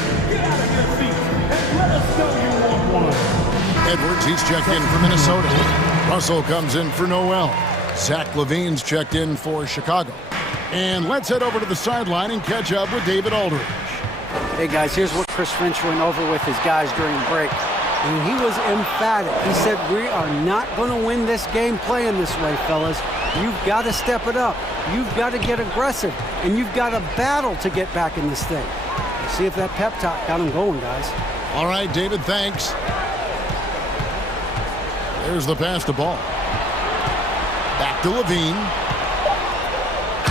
Edwards, he's checked in for Minnesota. Russell comes in for Noel. Zach LaVine's checked in for Chicago. And let's head over to the sideline and catch up with David Aldridge. Hey guys, here's what Chris Finch went over with his guys during the break. And he was emphatic. He said, we are not going to win this game playing this way, fellas. You've got to step it up. You've got to get aggressive. And you've got to battle to get back in this thing. See if that pep talk got him going, guys. All right, David, thanks. There's the pass to Ball. Back to LaVine.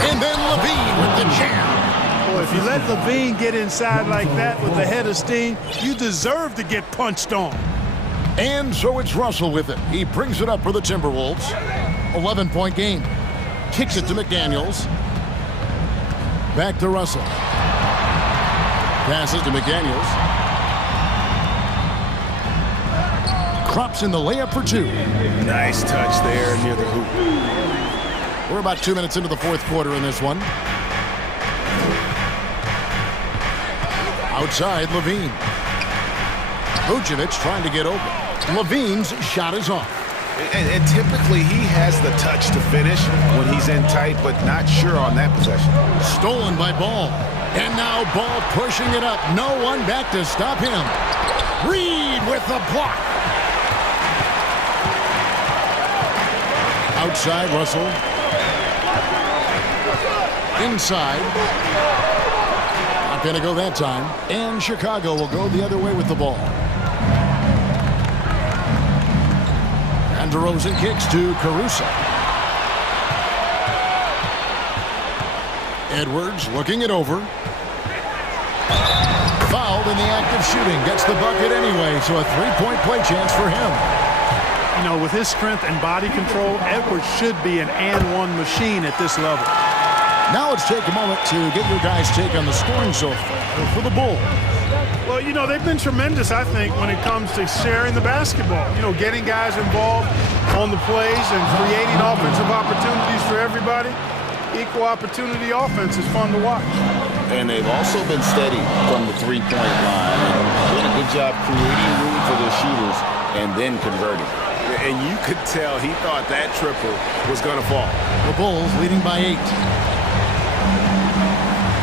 And then LaVine with the jam. Boy, if you let LaVine get inside like that with the head of steam, you deserve to get punched on. And so it's Russell with it. He brings it up for the Timberwolves. 11-point game. Kicks it to McDaniels. Back to Russell. Passes to McDaniels. Crops in the layup for 2. Nice touch there near the hoop. We're about 2 minutes into the fourth quarter in this one. Outside, LaVine. Vucevic trying to get open. LaVine's shot is off. And typically he has the touch to finish when he's in tight, but not sure on that possession. Stolen by Ball. And now Ball pushing it up. No one back to stop him. Reed with the block. Outside, Russell. Inside. Not going to go that time. And Chicago will go the other way with the ball. And DeRozan kicks to Caruso. Edwards looking it over. Fouled in the act of shooting. Gets the bucket anyway, so a three-point play chance for him. You know, with his strength and body control, Edwards should be an and-one machine at this level. Now let's take a moment to get your guys' take on the scoring so far for the Bulls. Well, you know, they've been tremendous, I think, when it comes to sharing the basketball. You know, getting guys involved on the plays and creating offensive opportunities for everybody. Equal opportunity offense is fun to watch. And they've also been steady from the three-point line. And doing a good job creating room for their shooters and then converting. And you could tell he thought that triple was going to fall. The Bulls leading by 8.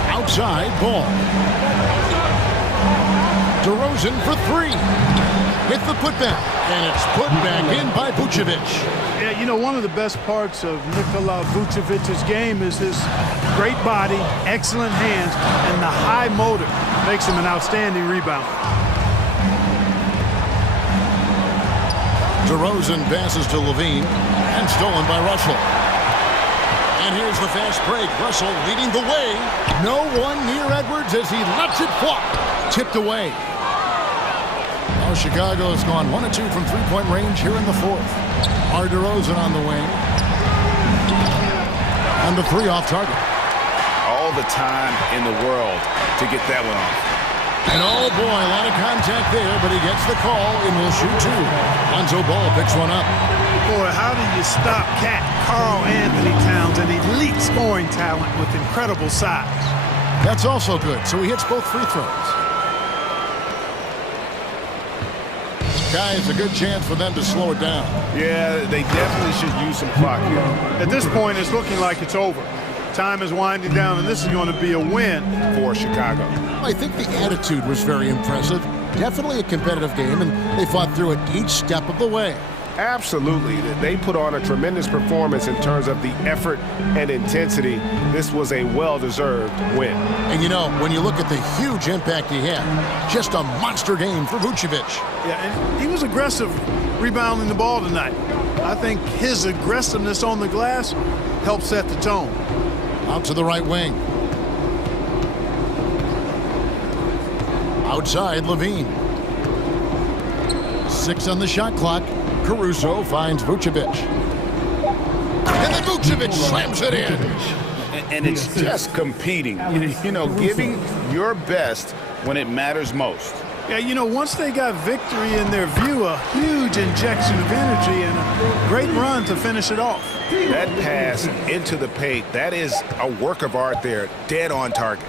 Outside, ball. DeRozan for 3. Hit the putback. And it's put back in by Vucevic. Yeah, you know, one of the best parts of Nikola Vucevic's game is his great body, excellent hands, and the high motor makes him an outstanding rebounder. DeRozan passes to Levine, and stolen by Russell. And here's the fast break. Russell leading the way. No one near Edwards as he lets it fly. Tipped away. Now Chicago has gone 1 of 2 from three-point range here in the fourth. DeRozan on the wing. And the 3 off target. All the time in the world to get that one off. And oh boy, a lot of contact there, but he gets the call and will shoot 2. Lonzo Ball picks one up. Boy, how do you stop Cat Karl Anthony Towns, an elite scoring talent with incredible size? That's also good, so he hits both free throws. Guys, a good chance for them to slow it down. Yeah, they definitely should use some clock here. At this point, it's looking like it's over. Time is winding down, and this is going to be a win for Chicago. I think the attitude was very impressive. Definitely a competitive game, and they fought through it each step of the way. Absolutely. They put on a tremendous performance in terms of the effort and intensity. This was a well-deserved win. And you know, when you look at the huge impact he had, just a monster game for Vucevic. Yeah, and he was aggressive rebounding the ball tonight. I think his aggressiveness on the glass helped set the tone. Out to the right wing. Outside, Levine. 6 on the shot clock. Caruso finds Vucevic. And then Vucevic slams it in. And it's just competing. You know, giving your best when it matters most. Yeah, you know, once they got victory in their view, a huge injection of energy and a great run to finish it off. That pass into the paint, that is a work of art there, dead on target.